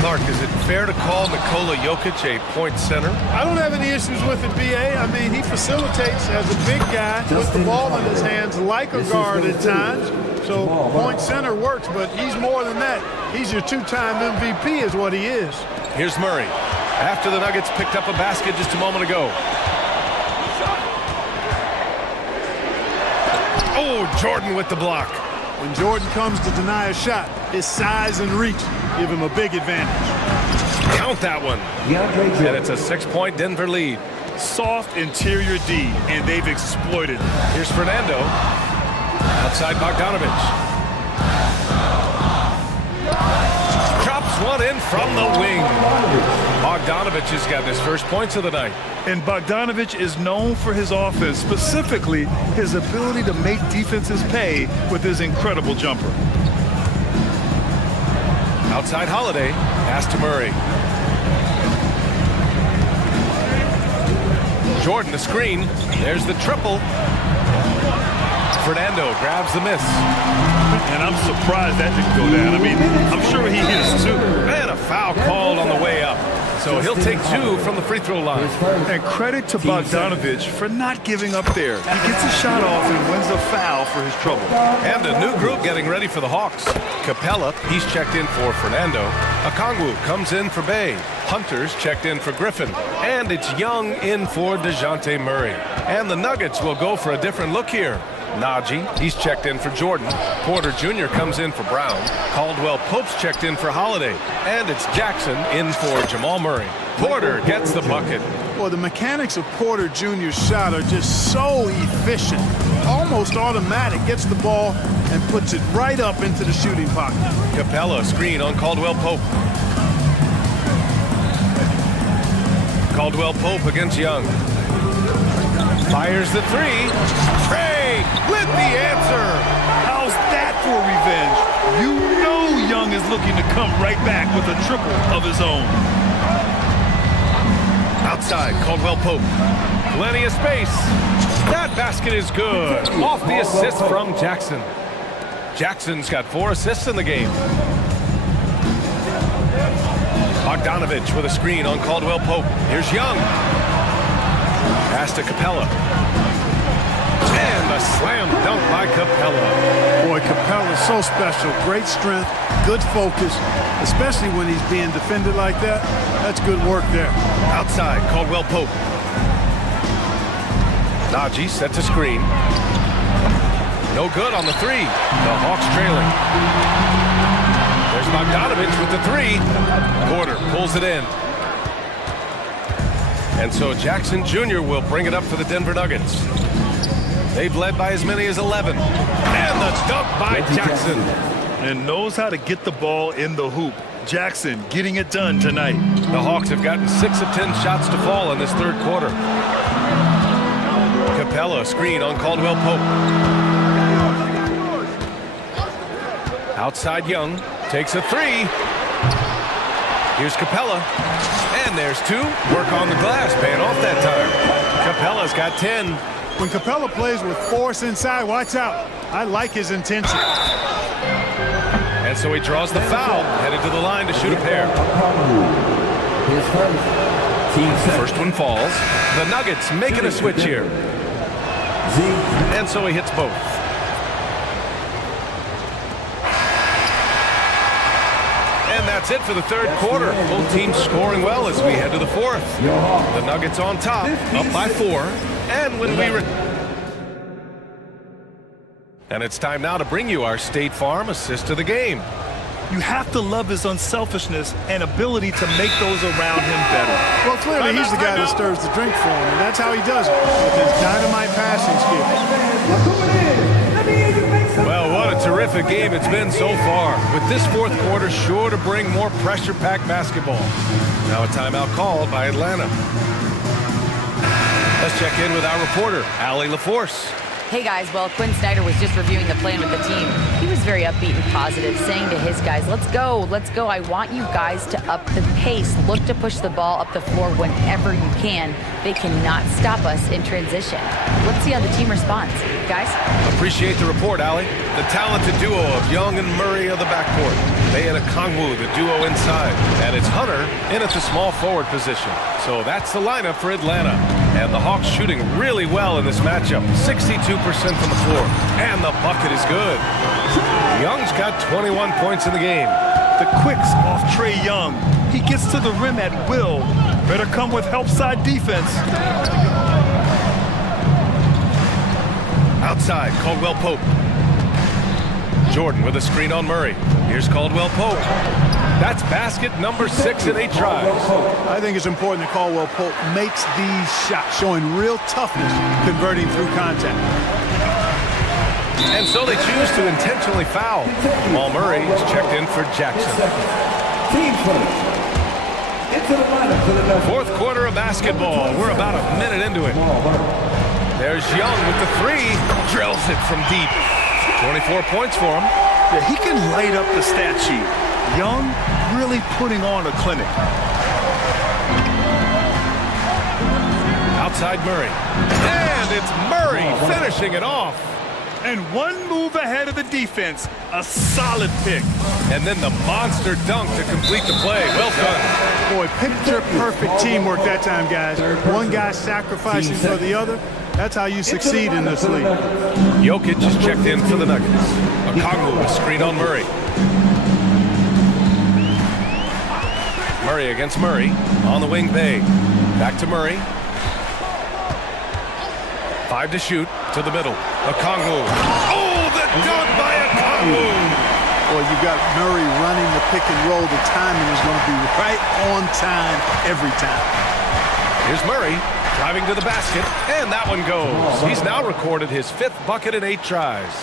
Clark, is it fair to call Nikola Jokic a point center? I don't have any issues with it, B.A. I mean, he facilitates as a big guy with the ball in his hands like a guard at times. So point center works, but he's more than that. He's your two-time MVP is what he is. Here's Murray. After the Nuggets picked up a basket just a moment ago. Oh, Jordan with the block. When Jordan comes to deny a shot, his size and reach give him a big advantage. Count that one. And it's a 6-point Denver lead. Soft interior D, and they've exploited it. Here's Fernando. Outside Bogdanovich. Drops one in from the wing. Bogdanovich has got his first points of the night. And Bogdanovich is known for his offense, specifically his ability to make defenses pay with his incredible jumper. Outside Holiday, pass to Murray. Jordan, the screen. There's the triple. Fernando grabs the miss. And I'm surprised that didn't go down. I mean, I'm sure he hit his two. And a foul called on the way up. So he'll take 2 from the free throw line. And credit to Bogdanovich for not giving up there. He gets a shot off and wins a foul for his trouble. And a new group getting ready for the Hawks. Capella, he's checked in for Fernando. Okongwu comes in for Bay. Hunter's checked in for Griffin. And it's Young in for DeJounte Murray. And the Nuggets will go for a different look here. Najee, he's checked in for Jordan. Porter Jr. comes in for Brown. Caldwell Pope's checked in for Holiday. And it's Jackson in for Jamal Murray. Porter gets the bucket. Well, the mechanics of Porter Jr.'s shot are just so efficient. Almost automatic. Gets the ball and puts it right up into the shooting pocket. Capella, screen on Caldwell Pope. Caldwell Pope against Young. Fires the 3. Trey with the answer. How's that for revenge? You know Young is looking to come right back with a triple of his own. Outside, Caldwell Pope. Plenty of space. That basket is good. Off the assist from Jackson. Jackson's got 4 assists in the game. Bogdanovich with a screen on Caldwell Pope. Here's Young. Pass to Capella. And a slam dunk by Capella. Boy, Capella's so special. Great strength, good focus, especially when he's being defended like that. That's good work there. Outside, Caldwell Pope. Najee sets a screen. No good on the 3. The Hawks trailing. There's Bogdanovich with the 3. Porter pulls it in. And so Jackson Jr. will bring it up for the Denver Nuggets. They've led by as many as 11. And the dunk by Jackson. And knows how to get the ball in the hoop. Jackson getting it done tonight. The Hawks have gotten 6 of 10 shots to fall in this third quarter. Capella, screen on Caldwell Pope. Outside Young, takes a 3. Here's Capella. And there's 2. Work on the glass, paying off that time. Capella's got 10. When Capella plays with force inside, watch out. I like his intention. And so he draws the foul, headed to the line to shoot a pair. First one falls. The Nuggets making a switch here. And so he hits both. And that's it for the third quarter. Both teams scoring well as we head to the fourth. The Nuggets on top, up by 4. And when we And it's time now to bring you our State Farm assist of the game. You have to love his unselfishness and ability to make those around him better. Well, clearly he's the guy that stirs the drink for him, and that's how he does it, with his dynamite passing skills. Well, what a terrific game it's been so far, with this fourth quarter sure to bring more pressure-packed basketball. Now a timeout called by Atlanta. Let's check in with our reporter, Allie LaForce. Hey guys, well, Quinn Snyder was just reviewing the plan with the team. He was very upbeat and positive, saying to his guys, let's go. I want you guys to up the pace. Look to push the ball up the floor whenever you can. They cannot stop us in transition. Let's see how the team responds. Guys? Appreciate the report, Allie. The talented duo of Young and Murray of the backcourt. They and Okongwu, the duo inside. And it's Hunter in at the small forward position. So that's the lineup for Atlanta. And the Hawks shooting really well in this matchup. 62% from the floor. And the bucket is good. Young's got 21 points in the game. The quicks off Trae Young. He gets to the rim at will. Better come with help side defense. Outside, Caldwell Pope. Jordan with a screen on Murray. Here's Caldwell Pope. That's basket number 6 in 8 tries. I think it's important that Caldwell Pope makes these shots, showing real toughness, converting through contact. And so they choose to intentionally foul, while Murray is checked in for Jackson. Fourth quarter of basketball. We're about a minute into it. There's Young with the 3. Drills it from deep. 24 points for him. Yeah, he can light up the stat sheet. Young really putting on a clinic. Outside Murray. And it's Murray finishing it off. And one move ahead of the defense. A solid pick. And then the monster dunk to complete the play. Well done. Boy, picture-perfect teamwork that time, guys. One guy sacrificing for the other. That's how you succeed in this league. Jokic is checked in for the Nuggets. Okongwu with screen on Murray. Murray against Murray on the wing bay. Back to Murray. 5 to shoot to the middle. Okongwu. Oh, the dunk by Okongwu. Boy, you've got Murray running the pick and roll. The timing is going to be right on time every time. Here's Murray driving to the basket, and that one goes. He's now recorded his 5th bucket in 8 tries.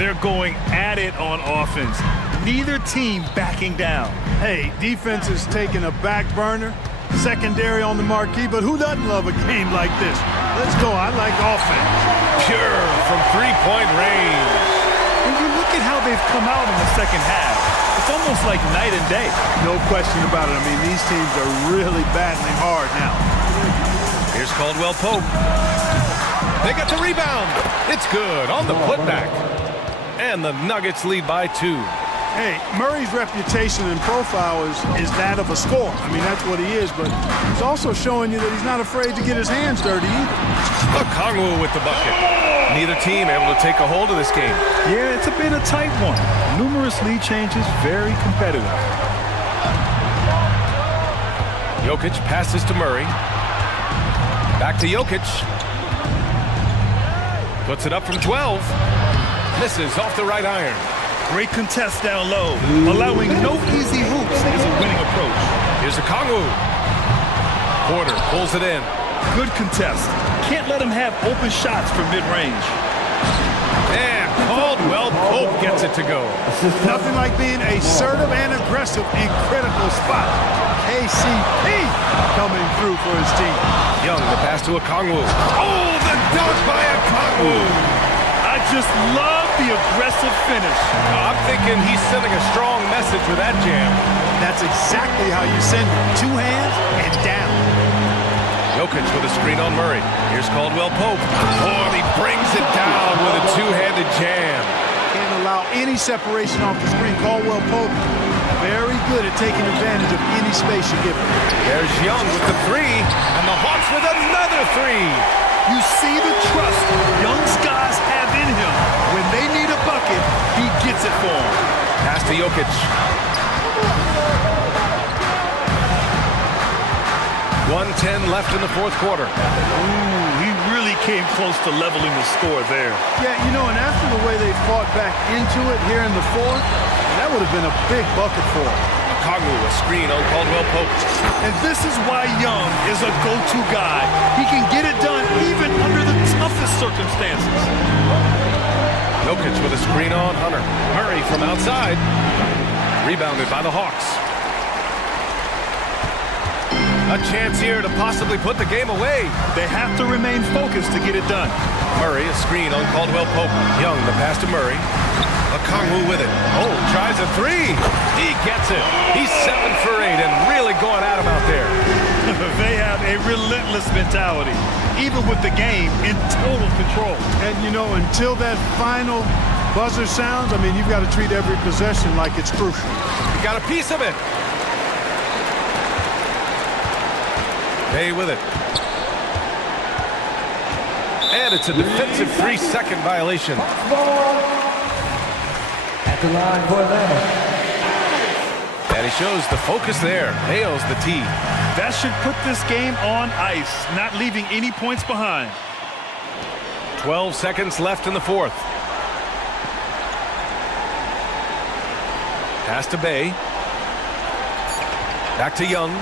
They're going at it on offense. Neither team backing down. Hey, defense is taking a back burner, secondary on the marquee, but who doesn't love a game like this? Let's go. I like offense. Pure from 3-point range. When you look at how they've come out in the second half, it's almost like night and day. No question about it. I mean, these teams are really battling hard now. Here's Caldwell Pope. They got the rebound. It's good on the putback. And the Nuggets lead by 2. Hey, Murray's reputation and profile is that of a scorer. I mean, that's what he is, but he's also showing you that he's not afraid to get his hands dirty either. Okongwu with the bucket. Neither team able to take a hold of this game. Yeah, it's been a tight one. Numerous lead changes, very competitive. Jokic passes to Murray. Back to Jokic. Puts it up from 12. Misses off the right iron. Great contest down low. Allowing no easy hoops is a winning approach. Here's Okongwu. Porter pulls it in. Good contest. Can't let him have open shots from mid-range. And Caldwell Pope gets it to go. Nothing like being assertive and aggressive in critical spots. KCP coming through for his team. Young, the pass to Okongwu. Oh, the dunk by Okongwu. I just love the aggressive finish. I'm thinking he's sending a strong message with that jam. That's exactly how you send it. 2 hands and down. Jokic with a screen on Murray. Here's Caldwell Pope. Oh, and he brings it down with a 2-handed jam. Can't allow any separation off the screen. Caldwell Pope, very good at taking advantage of any space you give him. There's Young with the 3, and the Hawks with another 3. You see the trust young guys have in him. When they need a bucket, he gets it for them. Pass to Jokic. 1:10 left in the fourth quarter. Ooh, he really came close to leveling the score there. Yeah, you know, and after the way they fought back into it here in the fourth, that would have been a big bucket for them. Kagu, a screen on Caldwell Pope. And this is why Young is a go-to guy. He can get it done even under the toughest circumstances. Jokic with a screen on Hunter. Murray from outside. Rebounded by the Hawks. A chance here to possibly put the game away. They have to remain focused to get it done. Murray, a screen on Caldwell Pope. Young, the pass to Murray. Okongwu with it. Oh, tries a three. He gets it. He's 7 for 8 and really going at him out there. They have a relentless mentality, even with the game in total control. And, you know, until that final buzzer sounds, I mean, you've got to treat every possession like it's crucial. He got a piece of it. Bay with it. And it's a defensive 3-second violation. At the line for Atlanta. And he shows the focus there. Nails the tee. That should put this game on ice, not leaving any points behind. 12 seconds left in the fourth. Pass to Bay. Back to Young.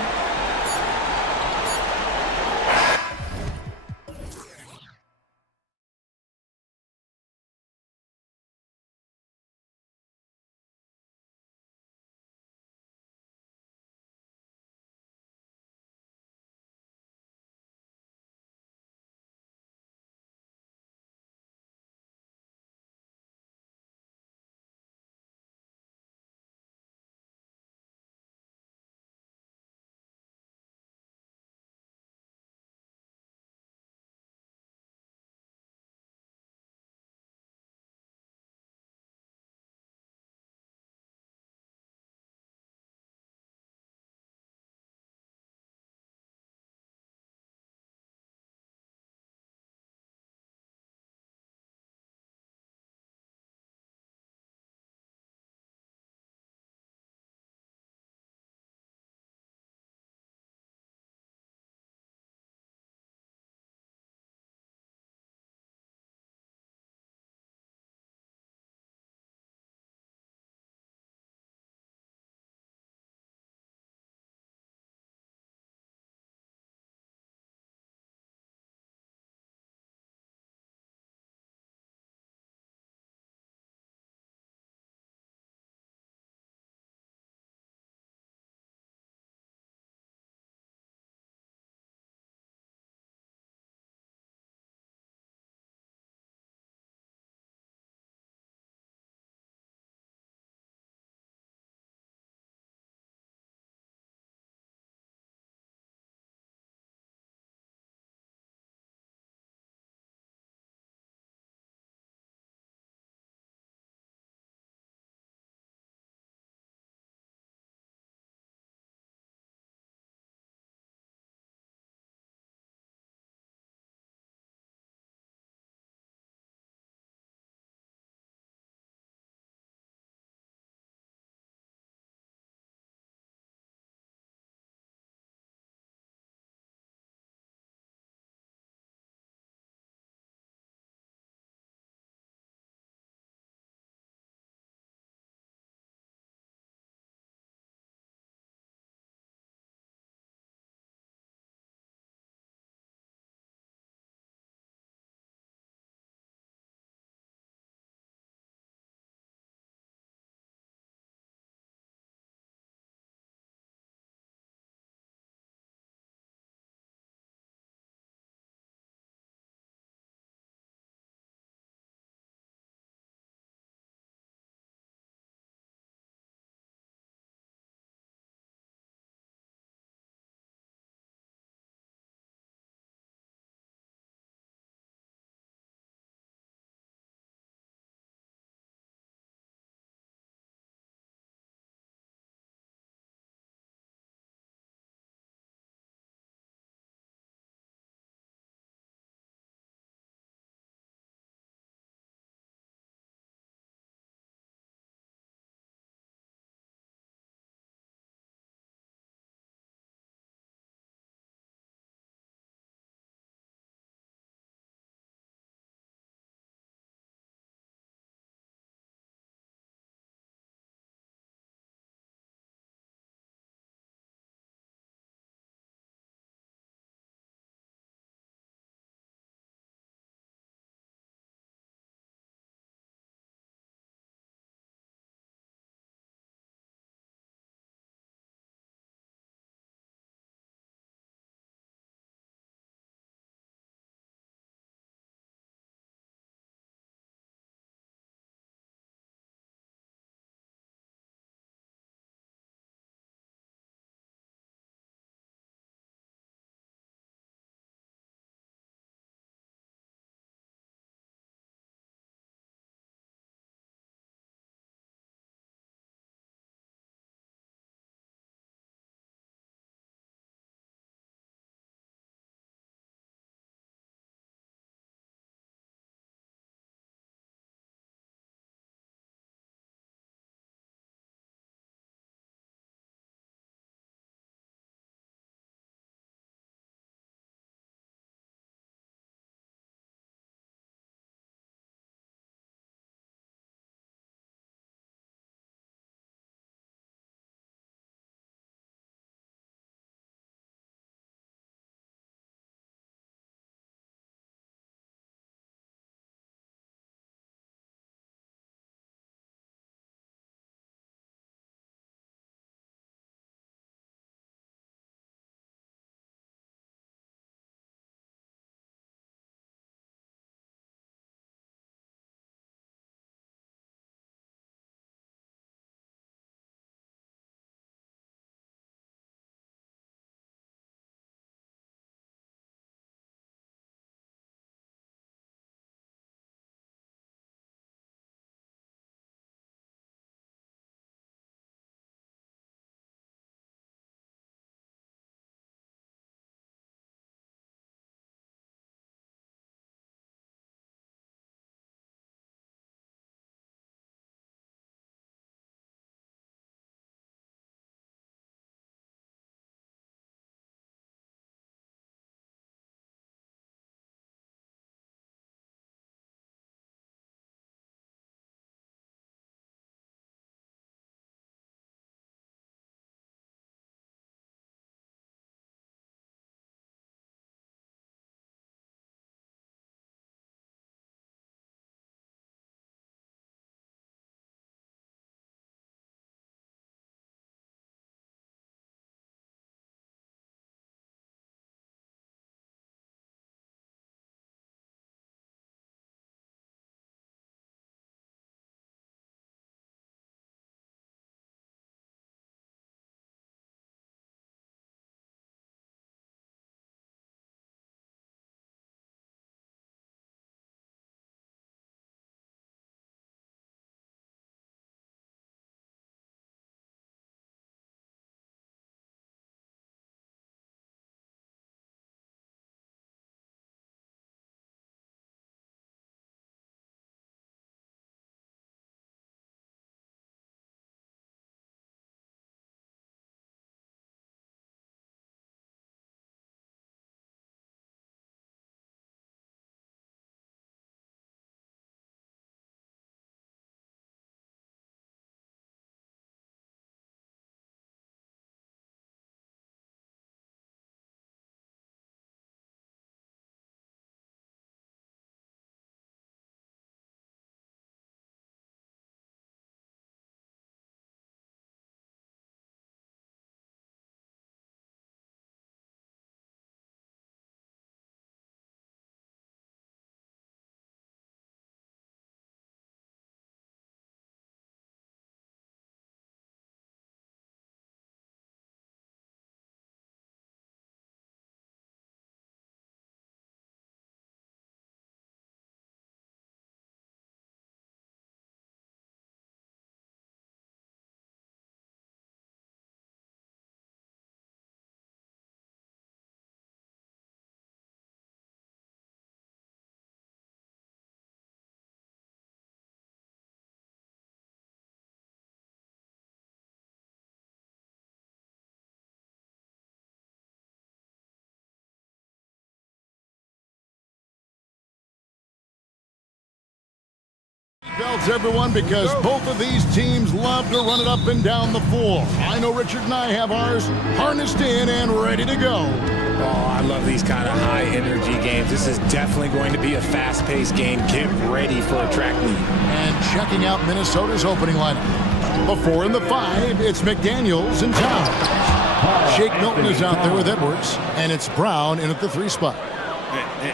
belts, everyone, because both of these teams love to run it up and down the floor. I know Richard and I have ours harnessed in and ready to go. Oh, I love these kind of high-energy games. This is definitely going to be a fast-paced game. Get ready for a track meet. And checking out Minnesota's opening lineup. Before in the 5, it's McDaniels and Towns. Shake Milton is out there with Edwards, and it's Brown in at the 3 spot.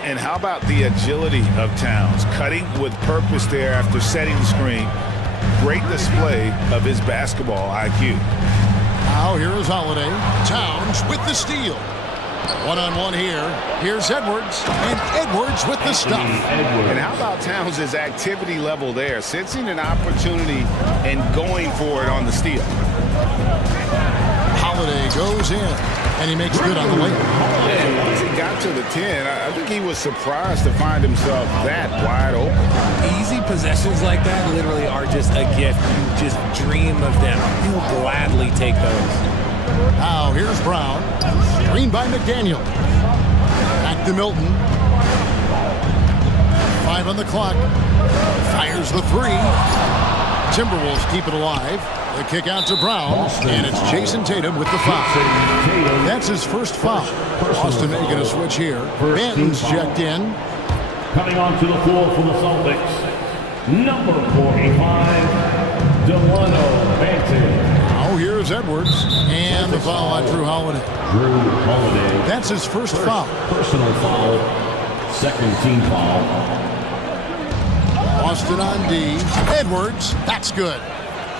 And how about the agility of Towns? Cutting with purpose there after setting the screen. Great display of his basketball IQ. Now here is Holiday. Towns with the steal. One-on-one here. Here's Edwards, and Edwards with the stuff. And how about Towns' activity level there? Sensing an opportunity and going for it on the steal. Holiday goes in, and he makes good on the layup. And once he got to the 10, I think he was surprised to find himself that wide open. Easy possessions like that literally are just a gift. You just dream of them. He'll gladly take those. Now here's Brown. Screened by McDaniel. Back to Milton. 5 on the clock. Fires the 3. Timberwolves keep it alive. The kick out to Brown, and it's Jason Tatum with the foul. That's his first foul. Boston making a switch here. Benton's checked in. Coming onto the floor for the Celtics, number 45, Delano Banton. Now here's Edwards, and the foul on Drew Holiday. Drew Holiday. That's his first foul. Personal foul, second team foul. Boston on D. Edwards, that's good.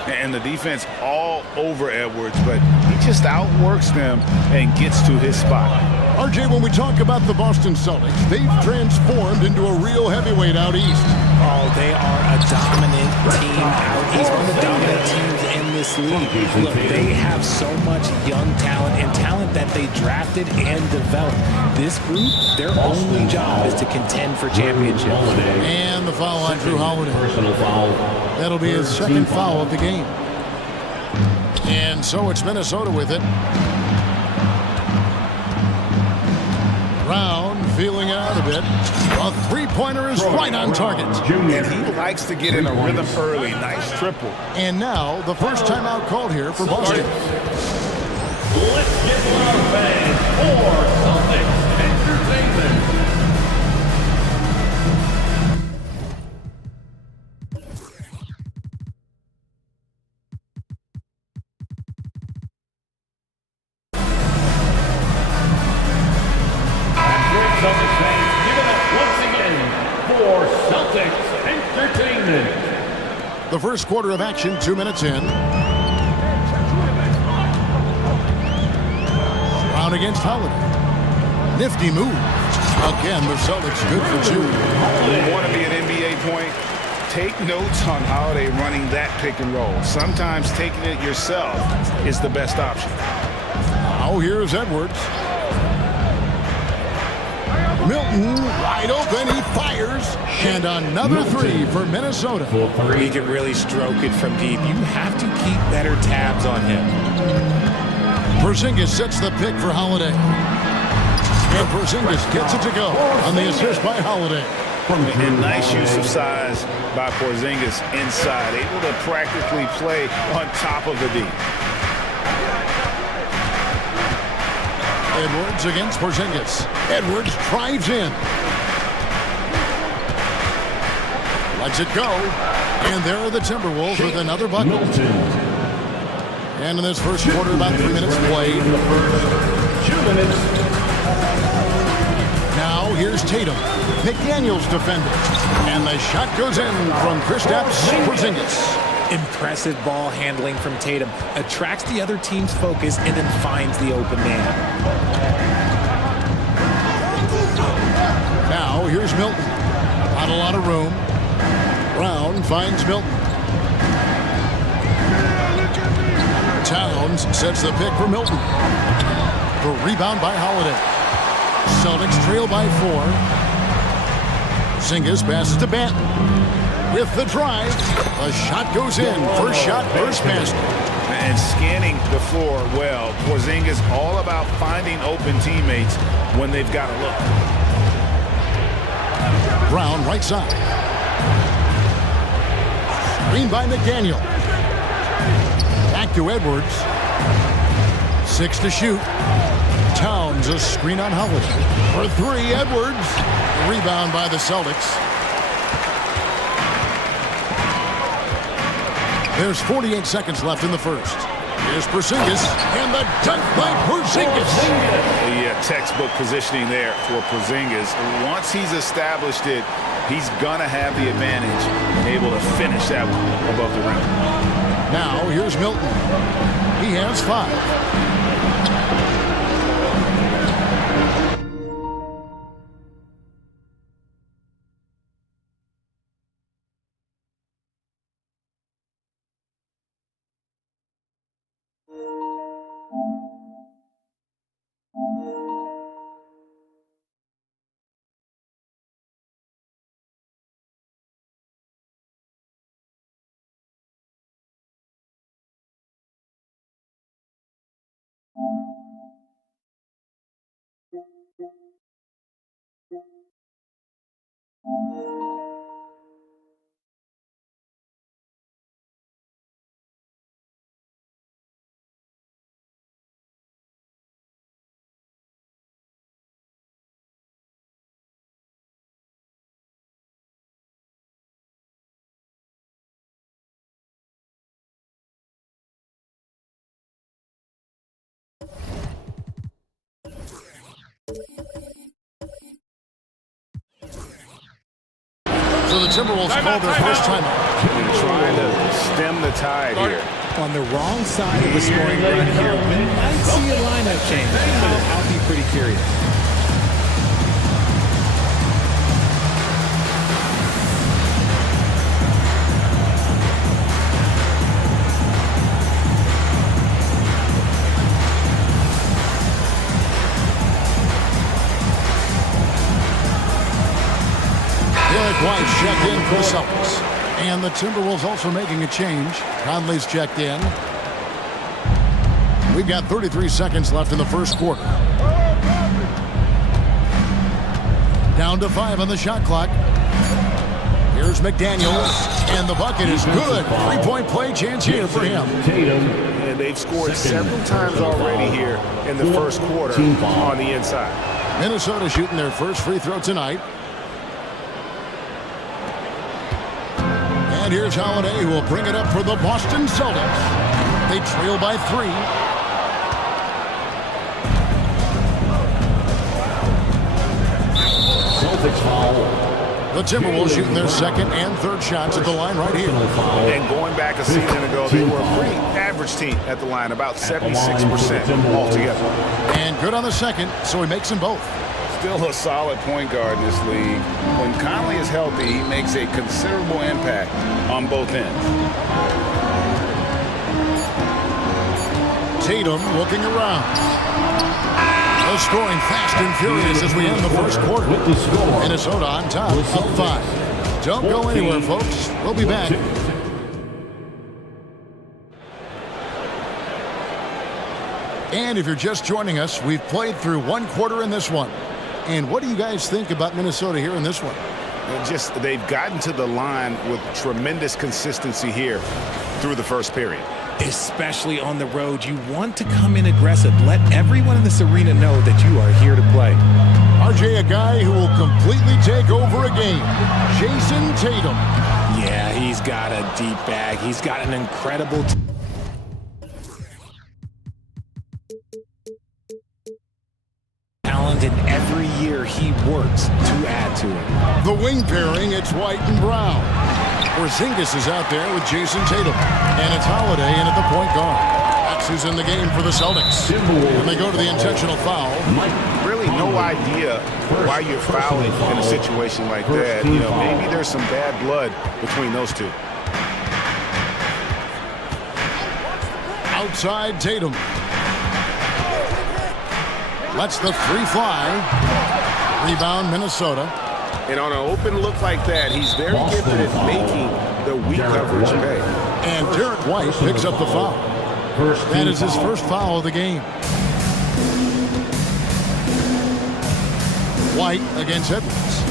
And the defense all over Edwards, but he just outworks them and gets to his spot. RJ, when we talk about the Boston Celtics, they've transformed into a real heavyweight out east. Oh, they are a dominant team out east. One of the dominant teams in this league. Look, they have so much young talent and talent that they drafted and developed. This group, their only job is to contend for championships. And the foul on Drew Holiday. Personal foul. That'll be his second foul of the game. And so it's Minnesota with it. Brown feeling it out a bit. A 3-pointer is right on target. And he likes to get in a rhythm early. Nice triple. And now the first timeout called here for Boston. Let's get loud, fans, for Celtics Entertainment. Celtics fans, give it up once again for Celtics Entertainment. The first quarter of action, 2 minutes in. Brown against Holiday. Nifty move. Again, the Celtics good for 2. You want to be an NBA point? Take notes on Holiday running that pick and roll. Sometimes taking it yourself is the best option. Now here's Edwards. Milton wide open, he fires, and another 3 for Minnesota. He can really stroke it from deep. You have to keep better tabs on him. Porzingis sets the pick for Holiday. And Porzingis gets it to go on the assist by Holiday. And nice use of size by Porzingis inside, able to practically play on top of the D. Edwards against Porzingis. Edwards drives in. Lets it go. And there are the Timberwolves with another bucket. And in this first quarter, about 3 minutes played. In the first 2 minutes. Now here's Tatum. McDaniels defending. And the shot goes in from Kristaps Porzingis. Impressive ball handling from Tatum. Attracts the other team's focus and then finds the open man. Now here's Milton. Not a lot of room. Brown finds Milton. Towns sets the pick for Milton. The rebound by Holiday. Celtics trail by 4. Porzingis passes to Banton. With the drive, a shot goes in. First shot, first basket. And scanning the floor well. Porzingis all about finding open teammates when they've got a look. Brown right side. Screen by McDaniel. Back to Edwards. 6 to shoot. Towns a screen on Holiday. For 3, Edwards. Rebound by the Celtics. There's 48 seconds left in the first. Here's Porzingis, and the dunk by Porzingis. Yeah, textbook positioning there for Porzingis. Once he's established it, he's gonna have the advantage and able to finish that one above the rim. Now, here's Milton. He has 5. So the Timberwolves call their first timeout. Trying to stem the tide here. On the wrong side of the scoring run here, we might see a lineup change. I'll be pretty curious. White checked in for the Celtics. And the Timberwolves also making a change. Conley's checked in. We've got 33 seconds left in the first quarter. Down to 5 on the shot clock. Here's McDaniel. And the bucket is good. 3-point play chance here for him. And they've scored several times already here in the first quarter on the inside. Minnesota shooting their first free throw tonight. And here's Holiday, who will bring it up for the Boston Celtics. They trail by 3. Celtics foul. The Timberwolves shooting their second and third shots at the line right here. And going back a season ago, they were a pretty average team at the line, about 76% altogether. And good on the second, so he makes them both. Still a solid point guard in this league. When Conley is healthy, he makes a considerable impact on both ends. Tatum looking around. The scoring fast and furious as we end the first quarter. Minnesota on top, up 5. Don't go anywhere, folks. We'll be back. And if you're just joining us, we've played through one quarter in this one. And what do you guys think about Minnesota here in this one? Just they've gotten to the line with tremendous consistency here through the first period. Especially on the road, you want to come in aggressive. Let everyone in this arena know that you are here to play. RJ, a guy who will completely take over a game. Jason Tatum. Yeah, he's got a deep bag. He's got an incredible talent, and every year he works to add to it. The wing pairing, it's White and Brown. Porzingis is out there with Jason Tatum. And it's Holiday in at the point guard. That's who's in the game for the Celtics. And they go to the intentional foul. Really no idea why you're fouling in a situation like that. You know, maybe there's some bad blood between those two. Outside Tatum. Lets the free fly. Rebound Minnesota. And on an open look like that, he's very gifted at making the weak coverage pay. And Derek White picks up the foul. That is his first foul of the game. White against Edwards.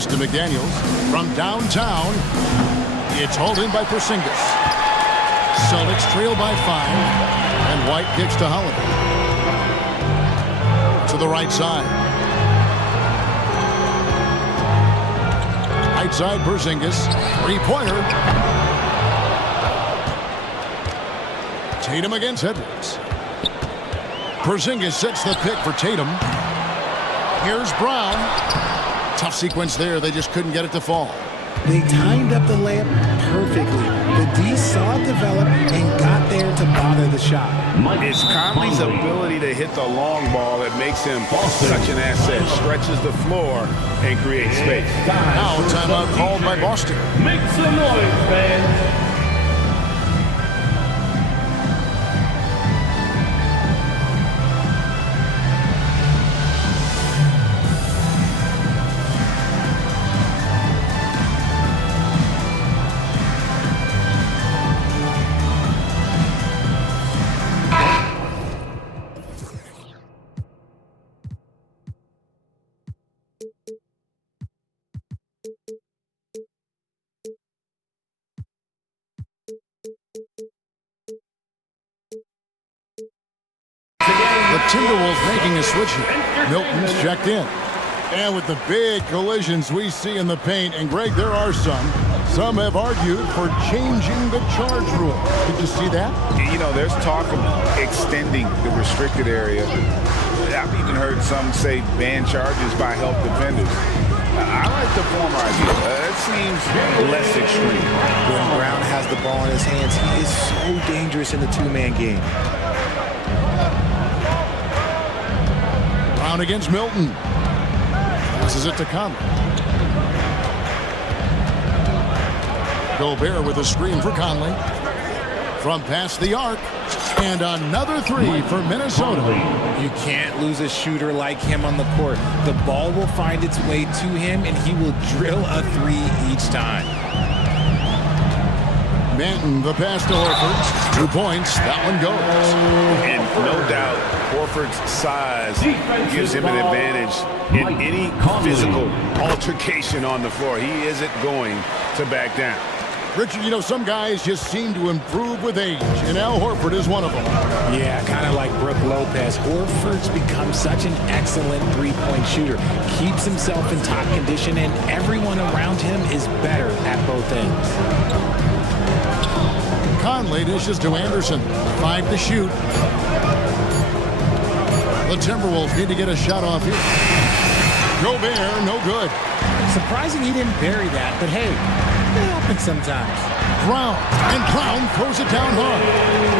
Pass to McDaniels from downtown. It's hauled in by Porzingis. Celtics trail by 5, and White kicks to Holiday. To the right side. Right side, Porzingis. Three-pointer. Tatum against Edwards. Porzingis sets the pick for Tatum. Here's Brown. Tough sequence there. They just couldn't get it to fall. They timed up the layup perfectly. The D saw it develop and got there to bother the shot. It's Conley's ability to hit the long ball that makes him such an asset. Stretches the floor and creates space. Now timeout called by Boston. Make some noise, fans. The Timberwolves making a switch here. Milton's checked in. And with the big collisions we see in the paint, and Greg, there are some have argued for changing the charge rule. Did you see that? You know, there's talk of extending the restricted area. I've even heard some say ban charges by help defenders. I like the former idea. It seems less extreme. When Brown has the ball in his hands, he is so dangerous in the two-man game. Brown against Milton. Passes it to Conley. Gobert with a screen for Conley. From past the arc. And another three for Minnesota. You can't lose a shooter like him on the court. The ball will find its way to him, and he will drill a three each time. Manton, the pass to Horford. 2 points. That one goes. And no doubt, Horford's size gives him an advantage in any physical altercation on the floor. He isn't going to back down. Richard, you know, some guys just seem to improve with age, and Al Horford is one of them. Yeah, kind of like Brook Lopez. Horford's become such an excellent three-point shooter. Keeps himself in top condition, and everyone around him is better at both ends. Conley dishes to Anderson. 5 to shoot. The Timberwolves need to get a shot off here. Gobert, no good. Surprising he didn't bury that, but hey, it happens sometimes. Brown, and Brown throws it down hard.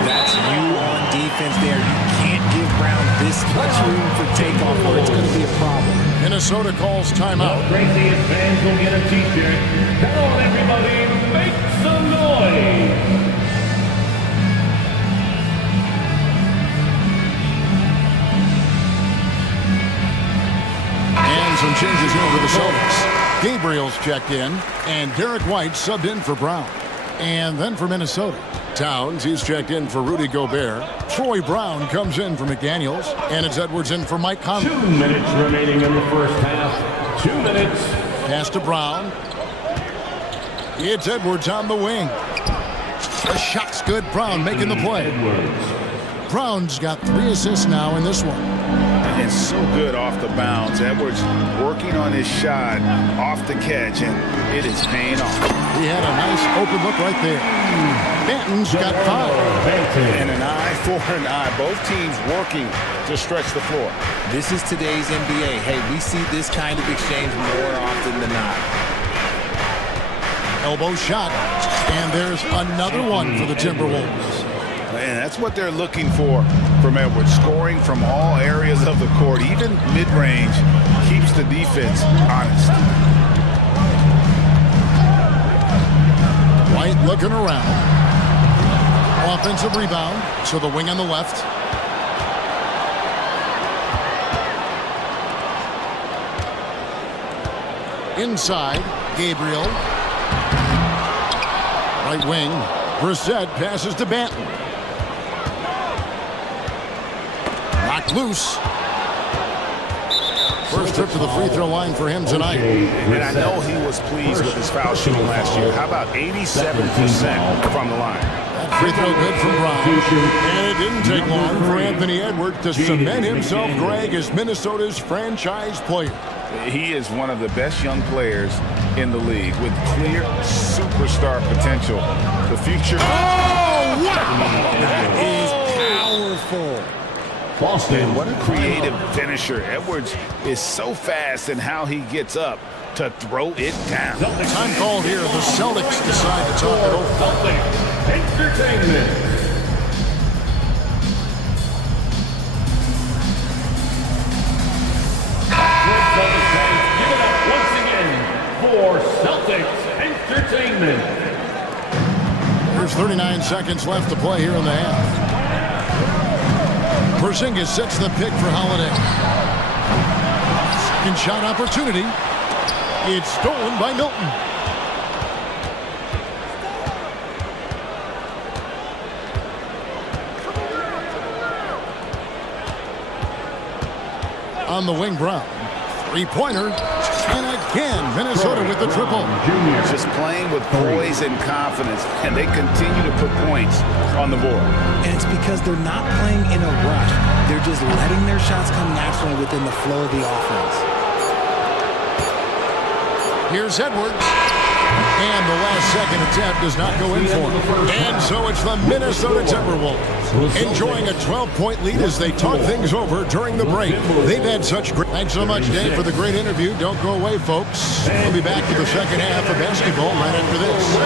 That's you on defense there. You can't give Brown this much room for takeoff or it's going to be a problem. Minnesota calls timeout. The craziest fans will get a t-shirt. Come on, everybody, make some noise. And some changes here for the Celtics. Gabriel's checked in, and Derek White subbed in for Brown. And then for Minnesota, Towns, he's checked in for Rudy Gobert. Troy Brown comes in for McDaniels, and it's Edwards in for Mike Conley. 2 minutes remaining in the first half. 2 minutes. Pass to Brown. It's Edwards on the wing. The shot's good. Brown making the play. Brown's got 3 assists now in this one. And so good off the bounce. Edwards working on his shot off the catch, and it is paying off. He had a nice open look right there. Benton's got 5. And an eye for an eye. Both teams working to stretch the floor. This is today's NBA. Hey, we see this kind of exchange more often than not. Elbow shot, and there's another one for the Timberwolves. And that's what they're looking for from Edwards. Scoring from all areas of the court, even mid-range, keeps the defense honest. White looking around. Offensive rebound, so the wing on the left. Inside, Gabriel. Right wing, Brissett passes to Banton. Knocked loose. First trip to the free throw line for him tonight. And I know he was pleased with his foul shooting last year. How about 87% from the line? That free throw good from Brown. And it didn't take long for Anthony Edwards to cement himself, Greg, as Minnesota's franchise player. He is one of the best young players in the league with clear superstar potential. The future. Oh, wow! That is powerful. Boston, what a creative finisher. Edwards is so fast in how he gets up to throw it down. Time called here. The Celtics decide to talk it over. Entertainment. Give it up once again for Celtics Entertainment. There's 39 seconds left to play here in the half. Porzingis sets the pick for Holiday. Second shot opportunity. It's stolen by Milton. On the wing, Brown. Three-pointer. And again, Minnesota with the triple. Just playing with poise and confidence, and they continue to put points on the board. And it's because they're not playing in a rush. They're just letting their shots come naturally within the flow of the offense. Here's Edwards. And the last second attempt does not go in for him. And so it's the Minnesota Timberwolves enjoying a 12-point lead as they talk things over during the break. They've had such great... Thanks so much, Dave, for the great interview. Don't go away, folks. We'll be back to the second half of basketball right after this.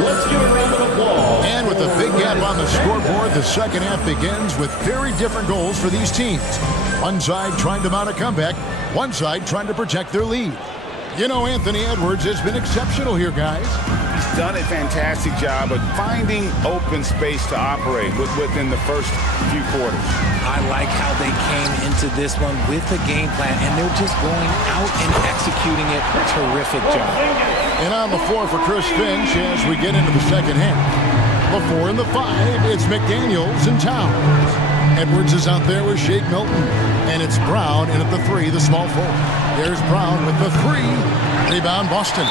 Let's give a round of applause. And with a big gap on the scoreboard, the second half begins with very different goals for these teams. One side trying to mount a comeback, one side trying to protect their lead. You know, Anthony Edwards has been exceptional here, guys. He's done a fantastic job of finding open space to operate within the first few quarters. I like how they came into this one with a game plan, and they're just going out and executing it. Terrific job. And on the floor for Chris Finch as we get into the second half. The 4 and the 5, it's McDaniels and Towns. Edwards is out there with Shake Milton. And it's Brown in at the 3, the small forward. There's Brown with the 3. Rebound, Boston.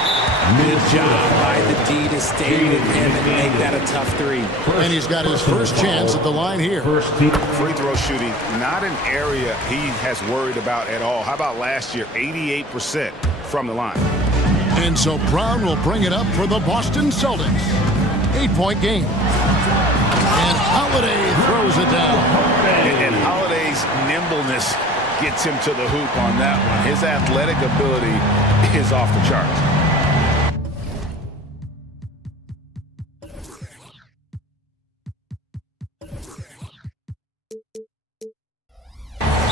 Good job by the D to stay with him and make that a tough 3. And he's got his first chance at the line here. Free throw shooting, not an area he has worried about at all. How about last year, 88% from the line. And so Brown will bring it up for the Boston Celtics. 8-point game. And Holiday throws it down. And Holiday's nimbleness gets him to the hoop on that one. His athletic ability is off the charts.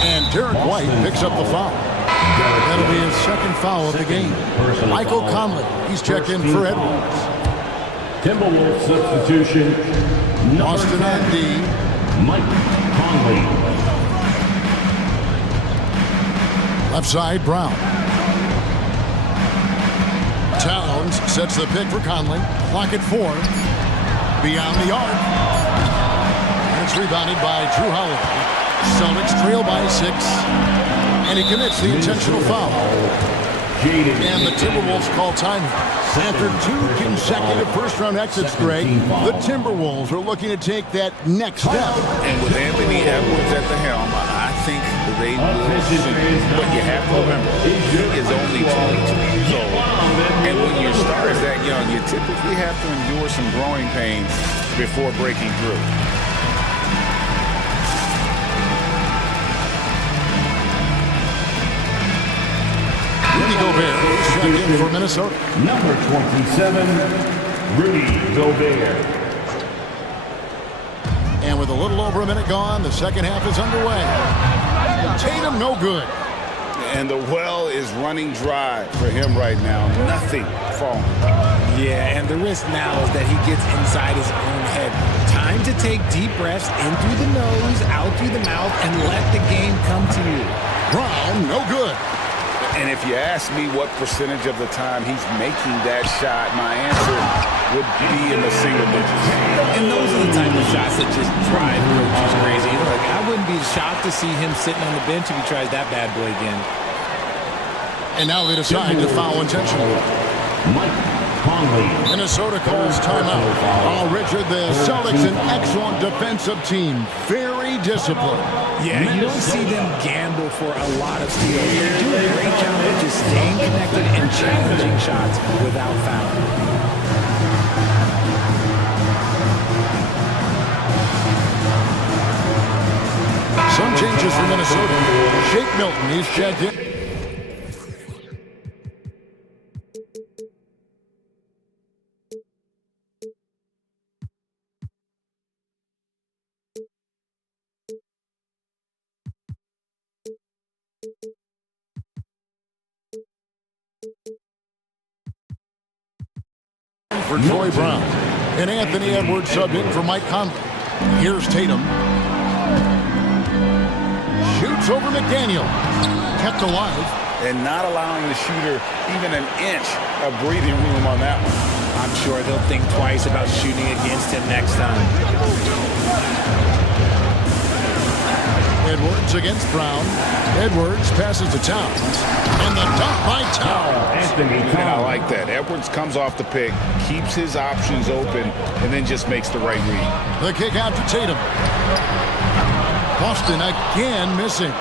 And Derek White picks up the foul. That'll be his second foul of the game. Michael Conley, he's checked in for Edwards. Timberwolves substitution. Boston on D. Mike Conley. Left side, Brown. Towns sets the pick for Conley. Clock at 4. Beyond the arc. And it's rebounded by Drew Holiday. Celtics trail by 6. And he commits the intentional foul. And the Timberwolves call time. After 2 consecutive first-round exits, Greg, the Timberwolves are looking to take that next step. And with Anthony Edwards at the helm, I think they will soon. But you have to remember, he is only 22 years old. And when your star is that young, you typically have to endure some growing pains before breaking through. Rudy Gobert check in for Minnesota. Number 27, Rudy Gobert. And with a little over a minute gone, the second half is underway. Tatum no good. And the well is running dry for him right now. Nothing falling. Yeah, and the risk now is that he gets inside his own head. Time time to take deep breaths in through the nose, out through the mouth, and let the game come to you. Brown, no good. And if you ask me what percentage of the time he's making that shot, my answer would be in the single digits. And those are the type of shots that just drive coaches crazy. Look, I wouldn't be shocked to see him sitting on the bench if he tries that bad boy again. And now they decide to foul intentionally. Minnesota calls timeout. Oh, Richard, the Celtics, an excellent defensive team. Very disciplined. Yeah, you don't see them gamble for a lot of steals. They do a great job of just staying connected and challenging shots without fouling. Some changes for Minnesota. Shake Milton, he's checked in. For Troy Brown. And Anthony Edwards subbed in for Mike Conley. Here's Tatum. Shoots over McDaniel. Kept alive. And not allowing the shooter even an inch of breathing room on that one. I'm sure they'll think twice about shooting against him next time. Edwards against Brown. Edwards passes to Towns. And the dunk by Towns. And I like that. Edwards comes off the pick, keeps his options open, and then just makes the right read. The kick out to Tatum. Boston again missing.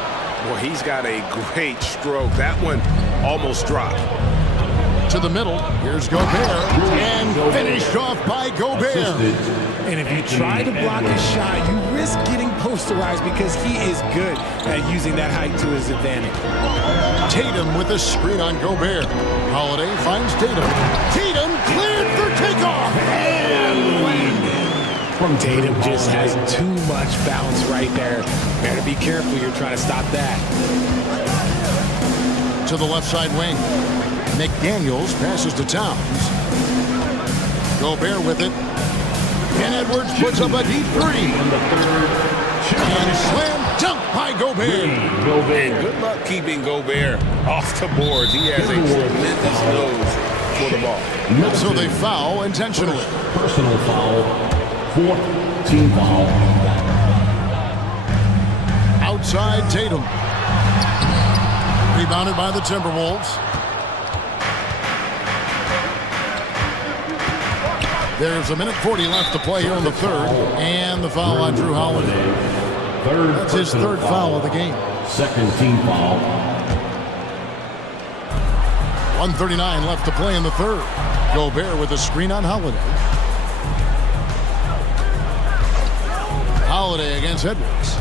Well, he's got a great stroke. That one almost dropped. To the middle. Here's Gobert. And finished off by Gobert. And if you try to block his shot, you risk getting posterized because he is good at using that height to his advantage. Tatum with a screen on Gobert. Holiday finds Tatum. Tatum cleared for takeoff. And Tatum just has too much bounce right there. Better be careful. You're trying to stop that. To the left side wing. McDaniels passes to Towns. Gobert with it. And Edwards puts up a deep three. And slam dunk by Gobert. And good luck keeping Gobert off the boards. He has a tremendous nose for the ball. So they foul intentionally. Personal foul. Fourth team foul. Outside Tatum. Rebounded by the Timberwolves. There's a minute 40 left to play here in the third. And the foul on Drew Holiday. That's his third foul of the game. Second team foul. 1:39 left to play in the third. Gobert with a screen on Holiday. Holiday against Edwards.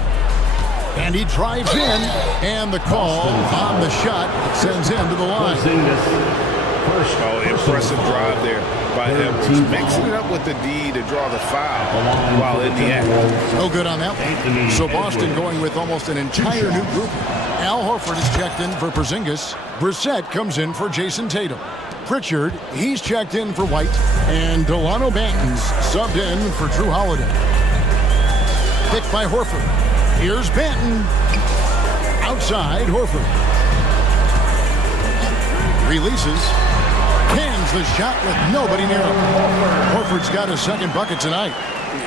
And he drives in. And the call on the shot sends him to the line. Oh, impressive drive there by Edwards. Mixing it up with the D to draw the foul while in the act. No good on that one. So Boston going with almost an entire new group. Al Horford is checked in for Porzingis. Brissett comes in for Jason Tatum. Pritchard, he's checked in for White. And Delano Banton's subbed in for Drew Holiday. Picked by Horford. Here's Banton. Outside Horford. Releases. Pins the shot with nobody near him. Horford's got his second bucket tonight.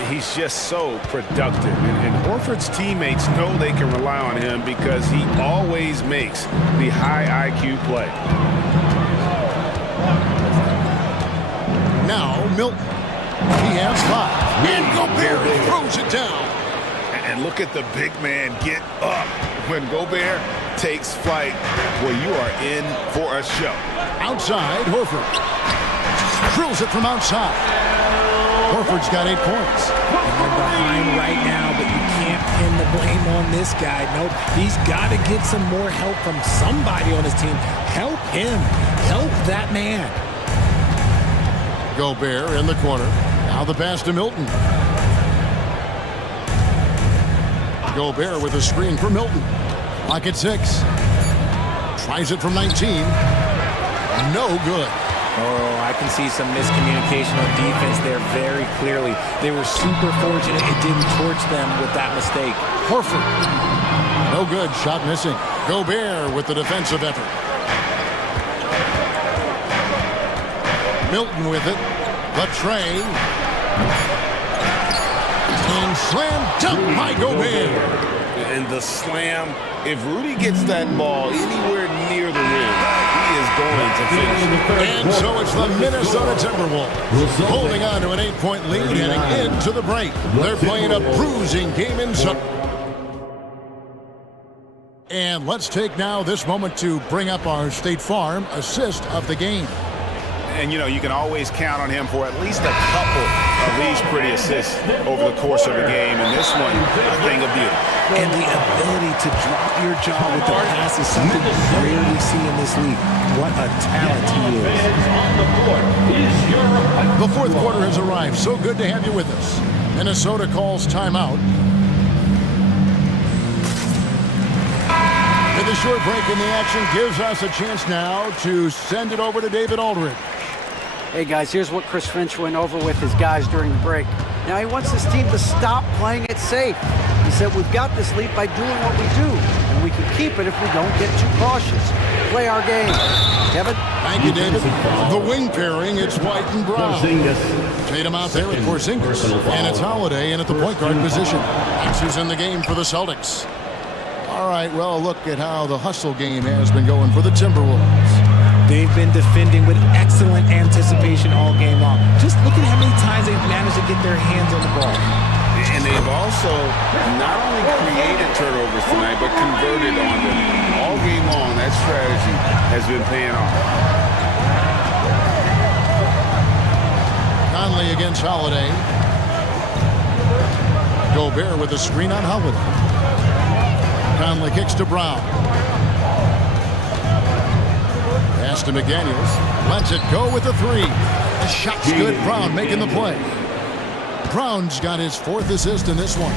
He's just so productive. And Horford's teammates know they can rely on him because he always makes the high IQ play. Now Milton. He has 5. And Gobert throws it down. And look at the big man get up when Gobert takes flight. Well, you are in for a show. Outside, Horford. Drills it from outside. Horford's got 8 points. And they're behind right now, but you can't pin the blame on this guy. Nope. He's got to get some more help from somebody on his team. Help him. Help that man. Gobert in the corner. Now the pass to Milton. Gobert with a screen for Milton. Clock at 6. Tries it from 19. No good. Oh, I can see some miscommunication on defense there very clearly. They were super fortunate it didn't torch them with that mistake. Horford. No good. Shot missing. Gobert with the defensive effort. Milton with it. Latre. And slam dunk by Gobert. And the slam, if Rudy gets that ball anywhere near the rim, he is going to finish. And so it's the Minnesota Timberwolves holding on to an 8-point lead heading into the break. They're playing a bruising game inside. And let's take now this moment to bring up our State Farm assist of the game. And, you know, you can always count on him for at least a couple of these pretty assists over the course of a game. And this one, a thing of beauty. And the ability to drop your jaw with the pass is something you rarely see in this league. What a talent he is. The fourth quarter has arrived. So good to have you with us. Minnesota calls timeout. And the short break in the action gives us a chance now to send it over to David Aldridge. Hey guys, here's what Chris Finch went over with his guys during the break. Now he wants his team to stop playing it safe. He said we've got this lead by doing what we do, and we can keep it if we don't get too cautious. Play our game. Kevin? Thank you, David. The wing pairing, it's White and Brown. Tatum out there with Porzingis, and it's Holiday in at the point guard position. That's who's in the game for the Celtics. All right, well, look at how the hustle game has been going for the Timberwolves. They've been defending with excellent anticipation all game long. Just look at how many times they've managed to get their hands on the ball. And they've also not only created turnovers tonight, but converted on them. All game long, that strategy has been paying off. Conley against Holiday. Gobert with a screen on Holiday. Conley kicks to Brown. Pass to McDaniels. Lets it go with the three. The shot's good. Brown making the play. Brown's got his fourth assist in this one.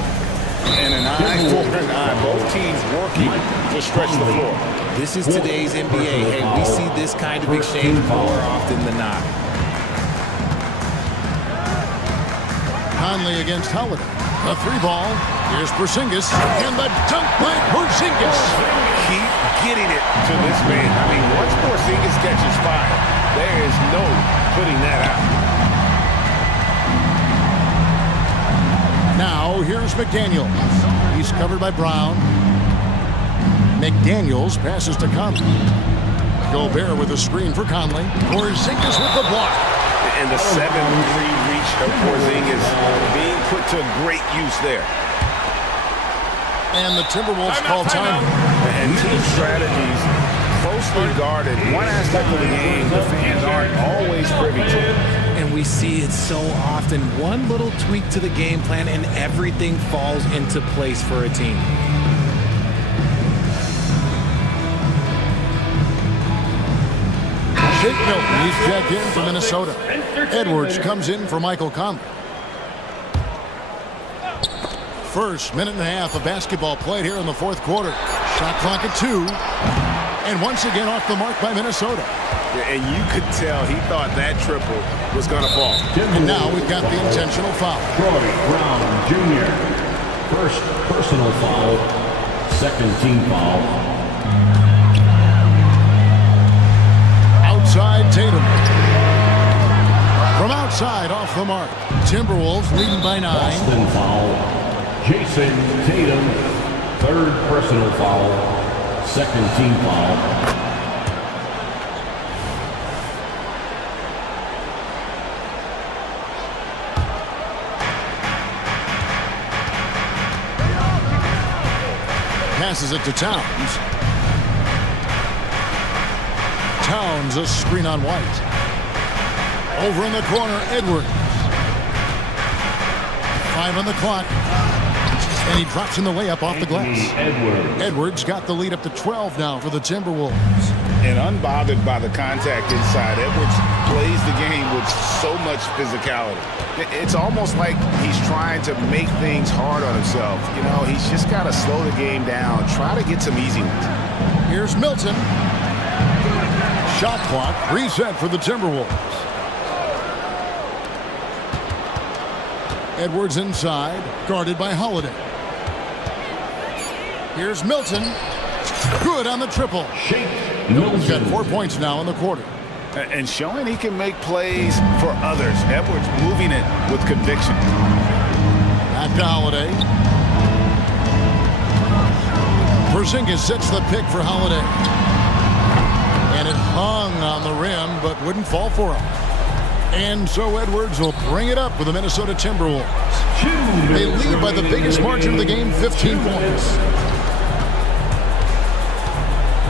And an eye for an eye. Both teams working to stretch the floor. This is today's NBA. Hey, we see this kind of exchange more often than not. Conley against Holiday. A three ball. Here's Porzingis. And the dunk by Porzingis. Keep getting it to this man. I mean, once Porzingis catches fire, there is no putting that out. Now, here's McDaniels. He's covered by Brown. McDaniels passes to Conley. Gobert with a screen for Conley. Porzingis with the block. And the 7-3 reach of Porzingis being put to great use there. And the Timberwolves call time. And team strategies closely guarded. One aspect of the game the fans aren't always privy to. And we see it so often. One little tweak to the game plan and everything falls into place for a team. Shake Milton, he's checked in for Minnesota. Edwards comes in for Michael Conley. First minute and a half of basketball played here in the fourth quarter. Shot clock at 2. And once again off the mark by Minnesota. And you could tell he thought that triple was going to fall. And now we've got the intentional foul. Troy Brown Jr. First personal foul. Second team foul. Outside Tatum. From outside off the mark. Timberwolves leading by 9. Boston foul. Jason Tatum, third personal foul, second team foul. Passes it to Towns. Towns, a screen on White. Over in the corner, Edwards. 5 on the clock. And he drops in the layup off the glass. Edwards got the lead up to 12 now for the Timberwolves. And unbothered by the contact inside, Edwards plays the game with so much physicality. It's almost like he's trying to make things hard on himself. You know, he's just got to slow the game down, try to get some easy ones. Here's Milton. Shot clock reset for the Timberwolves. Edwards inside, guarded by Holiday. Here's Milton. Good on the triple. Milton's got 4 points now in the quarter. And showing he can make plays for others. Edwards moving it with conviction. Back to Holiday. Porzingis sets the pick for Holiday. And it hung on the rim, but wouldn't fall for him. And so Edwards will bring it up for the Minnesota Timberwolves. They lead by the biggest margin of the game, 15 points.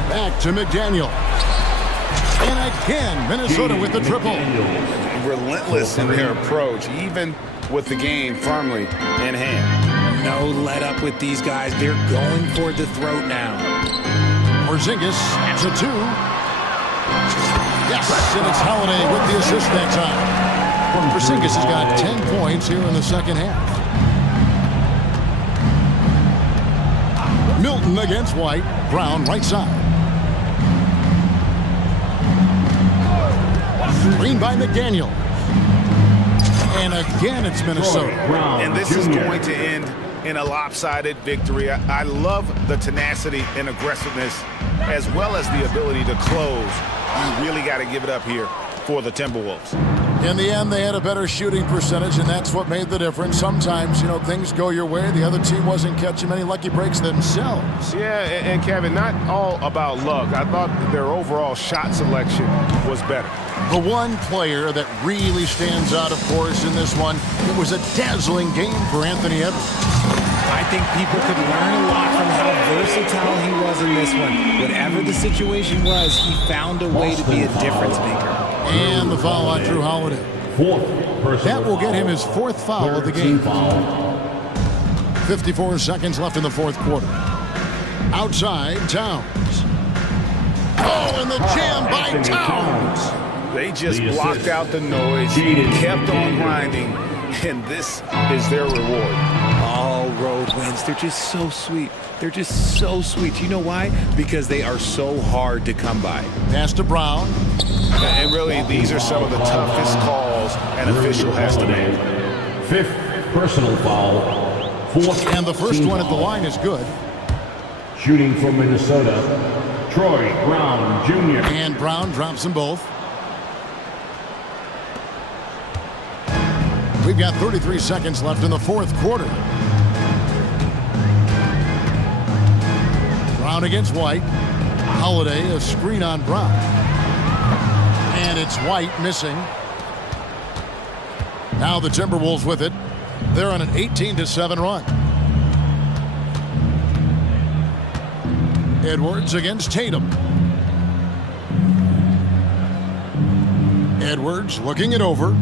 Back to McDaniel. And again, Minnesota with the triple. Relentless in their approach, even with the game firmly in hand. No let up with these guys. They're going for the throat now. Porzingis to 2. Yes, and it's Holiday with the assist that time. Porzingis has got 10 points here in the second half. Milton against White. Brown right side. Screen by McDaniel. And again, it's Minnesota. And this is going to end in a lopsided victory. I love the tenacity and aggressiveness, as well as the ability to close. You really got to give it up here for the Timberwolves. In the end, they had a better shooting percentage, and that's what made the difference. Sometimes, things go your way. The other team wasn't catching many lucky breaks themselves. Yeah, and Kevin, not all about luck. I thought their overall shot selection was better. The one player that really stands out, of course, in this one, it was a dazzling game for Anthony Edwards. I think people could learn a lot from how versatile he was in this one. Whatever the situation was, he found a way to be a difference maker. And the foul on Drew Holiday. That will get him his 4th foul of the game. 54 seconds left in the 4th quarter. Outside, Towns. Oh, and the jam by Towns. They just blocked out the noise, kept on grinding, and this is their reward. All road wins. They're just so sweet. They're just so sweet. You know why? Because they are so hard to come by. Pass to Brown. And really, these are some of the toughest calls an official has to make. 5th personal foul. 4th. And the first one at the line is good. Shooting for Minnesota, Troy Brown Jr. And Brown drops them both. We've got 33 seconds left in the 4th quarter. Brown against White. Holiday, a screen on Brown. And it's White missing. Now the Timberwolves with it. They're on an 18-7 run. Edwards against Tatum. Edwards looking it over.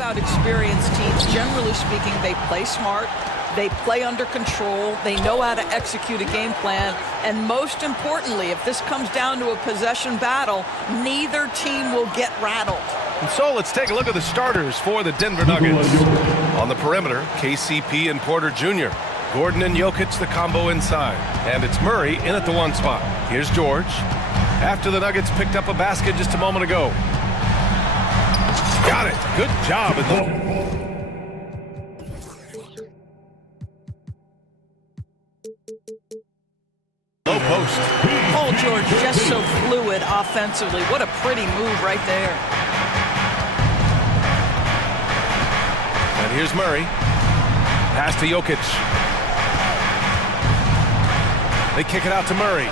about experienced teams. Generally speaking, they play smart, they play under control, they know how to execute a game plan, and most importantly, if this comes down to a possession battle, neither team will get rattled. And so let's take a look at the starters for the Denver Nuggets. On the perimeter, KCP and Porter Jr. Gordon and Jokic, the combo inside. And it's Murray in at the 1 spot. Here's George. After the Nuggets picked up a basket just a moment ago. Got it. Good job. Low post. Paul George just so fluid offensively. What a pretty move right there. And here's Murray. Pass to Jokic. They kick it out to Murray.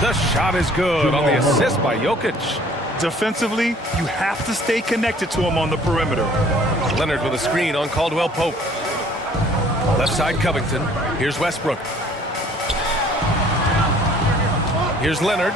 The shot is good on the assist by Jokic. Defensively, you have to stay connected to him on the perimeter. Leonard with a screen on Caldwell Pope. Left side Covington. Here's Westbrook. Here's Leonard.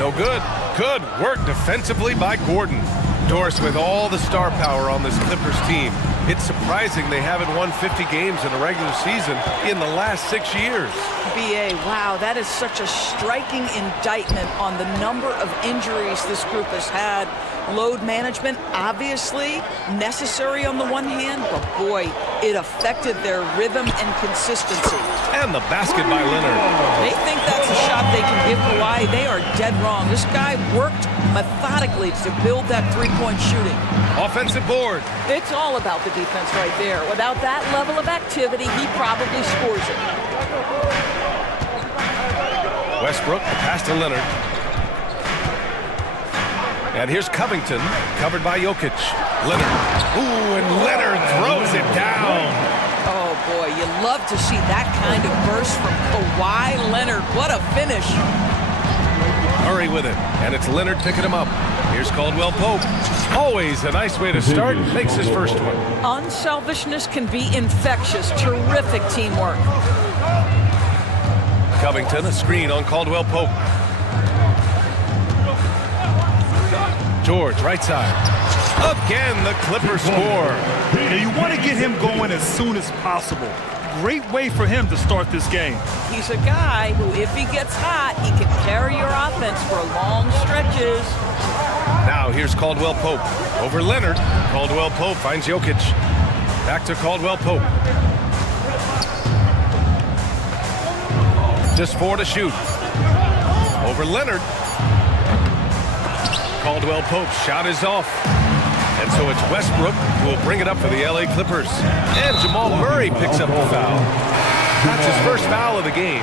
No good. Good work defensively by Gordon. Doris with all the star power on this Clippers team. It's surprising they haven't won 50 games in a regular season in the last 6 years. BA, wow, that is such a striking indictment on the number of injuries this group has had. Load management, obviously necessary on the one hand, but boy, it affected their rhythm and consistency. And the basket by Leonard. They think that's a shot they can give Kawhi. They are dead wrong. This guy worked methodically to build that three-point shooting. Offensive board. It's all about the defense right there. Without that level of activity, he probably scores it. Westbrook, pass to Leonard. And here's Covington, covered by Jokic. Leonard. Ooh, and Leonard throws it down. Oh, boy, you love to see that kind of burst from Kawhi Leonard. What a finish. Murray with it, and it's Leonard picking him up. Here's Caldwell Pope. Always a nice way to start. Makes his first one. Unselfishness can be infectious. Terrific teamwork. Covington, a screen on Caldwell Pope. George, right side. Again, the Clippers score. And you want to get him going as soon as possible. Great way for him to start this game. He's a guy who, if he gets hot, he can carry your offense for long stretches. Now here's Caldwell Pope. Over Leonard. Caldwell Pope finds Jokic. Back to Caldwell Pope. Just 4 to shoot. Over Leonard. Caldwell Pope's shot is off. And so it's Westbrook who will bring it up for the LA Clippers. And Jamal Murray picks up the foul. That's his first foul of the game.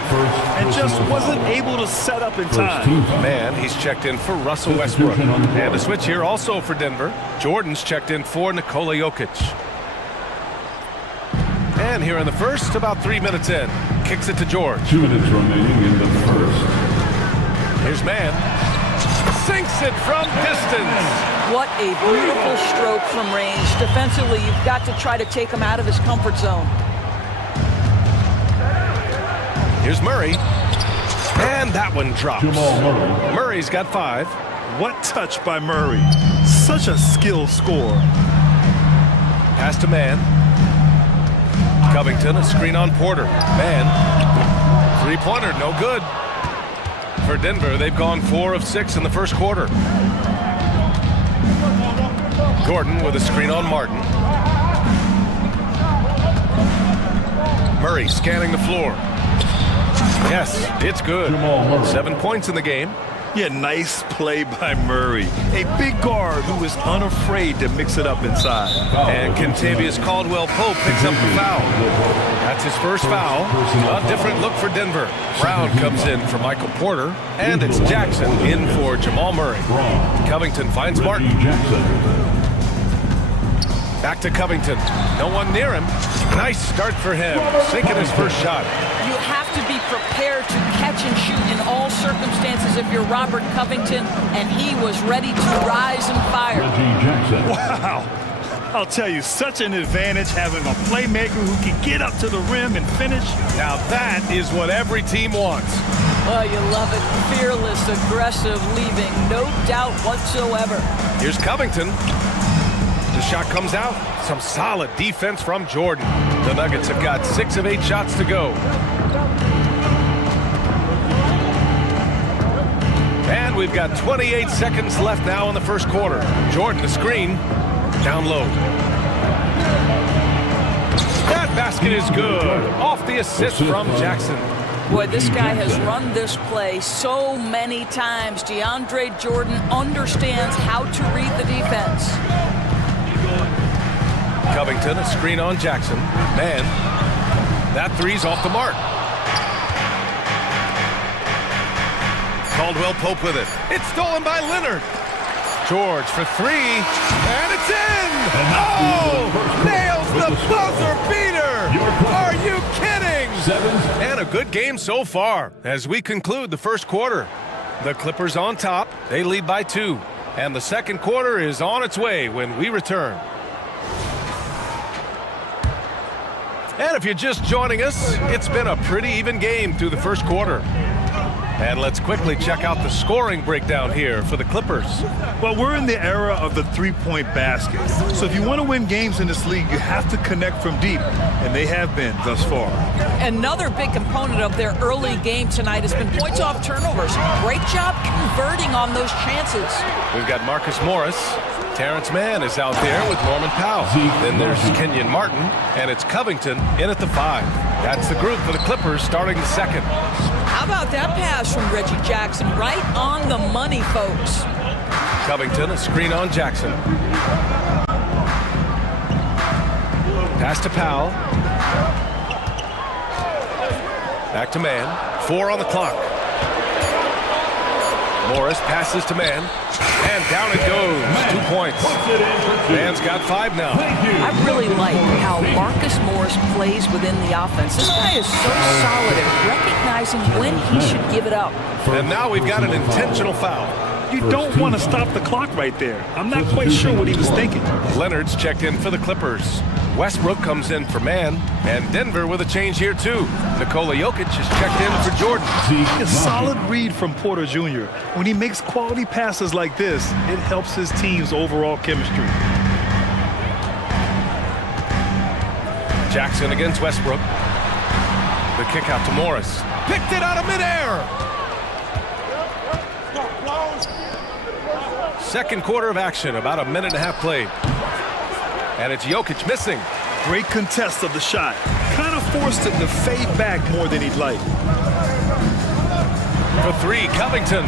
And just wasn't able to set up in time. Man, he's checked in for Russell Westbrook. And a switch here also for Denver. Jordan's checked in for Nikola Jokic. And here in the first, about 3 minutes in. Kicks it to George. 2 minutes remaining in the first. Here's Man. Sinks it from distance. What a beautiful stroke from range. Defensively, you've got to try to take him out of his comfort zone. Here's Murray. And that one drops. Murray's got 5. What touch by Murray. Such a skilled scorer. Pass to Man. Covington, a screen on Porter. Man. Three-pointer, no good. For Denver, they've gone 4 of 6 in the first quarter. Gordon with a screen on Martin. Murray scanning the floor. Yes, it's good. 7 points in the game. Yeah, nice play by Murray. A big guard who is unafraid to mix it up inside. And Kentavious Caldwell-Pope picks up the foul. That's his first foul. A different look for Denver. Brown comes in for Michael Porter. And it's Jackson in for Jamal Murray. Covington finds Martin. Back to Covington. No one near him. Nice start for him. Sinking his first shot. You have to be prepared to catch and shoot in all circumstances if you're Robert Covington, and he was ready to rise and fire. Wow. I'll tell you, such an advantage having a playmaker who can get up to the rim and finish. Now that is what every team wants. Oh, you love it. Fearless, aggressive, leaving. No doubt whatsoever. Here's Covington. The shot comes out. Some solid defense from Jordan. The Nuggets have got 6 of 8 shots to go. And we've got 28 seconds left now in the first quarter. Jordan, the screen. Down low. That basket is good. Off the assist from Jackson. Boy, this guy has run this play so many times. DeAndre Jordan understands how to read the defense. Covington, a screen on Jackson. Man, that three's off the mark. Caldwell Pope with it. It's stolen by Leonard. George for 3, and it's in! Oh! Nails the buzzer beater! Are you kidding? And a good game so far as we conclude the first quarter. The Clippers on top. They lead by 2. And the second quarter is on its way when we return. And if you're just joining us, it's been a pretty even game through the first quarter. And let's quickly check out the scoring breakdown here for the Clippers. Well, we're in the era of the three-point basket. So if you want to win games in this league, you have to connect from deep. And they have been thus far. Another big component of their early game tonight has been points off turnovers. Great job converting on those chances. We've got Marcus Morris. Terrence Mann is out there with Norman Powell. Then there's Kenyon Martin, and it's Covington in at the 5. That's the group for the Clippers starting the second. How about that pass from Reggie Jackson? Right on the money, folks. Covington, a screen on Jackson. Pass to Powell. Back to Mann. 4 on the clock. Morris passes to Mann. And down it goes. 2 points. Mann's got 5 now. I really like how Marcus Morris plays within the offense. This guy is so solid at recognizing when he should give it up. And now we've got an intentional foul. You don't want to stop the clock right there. I'm not quite sure what he was thinking. Leonard's checked in for the Clippers. Westbrook comes in for Mann, and Denver with a change here too. Nikola Jokic is checked in for Jordan. A solid read from Porter Jr. When he makes quality passes like this, it helps his team's overall chemistry. Jackson against Westbrook. The kick out to Morris. Picked it out of midair. Second quarter of action, about a minute and a half played. And it's Jokic missing. Great contest of the shot. Kind of forced it to fade back more than he'd like. For 3, Covington.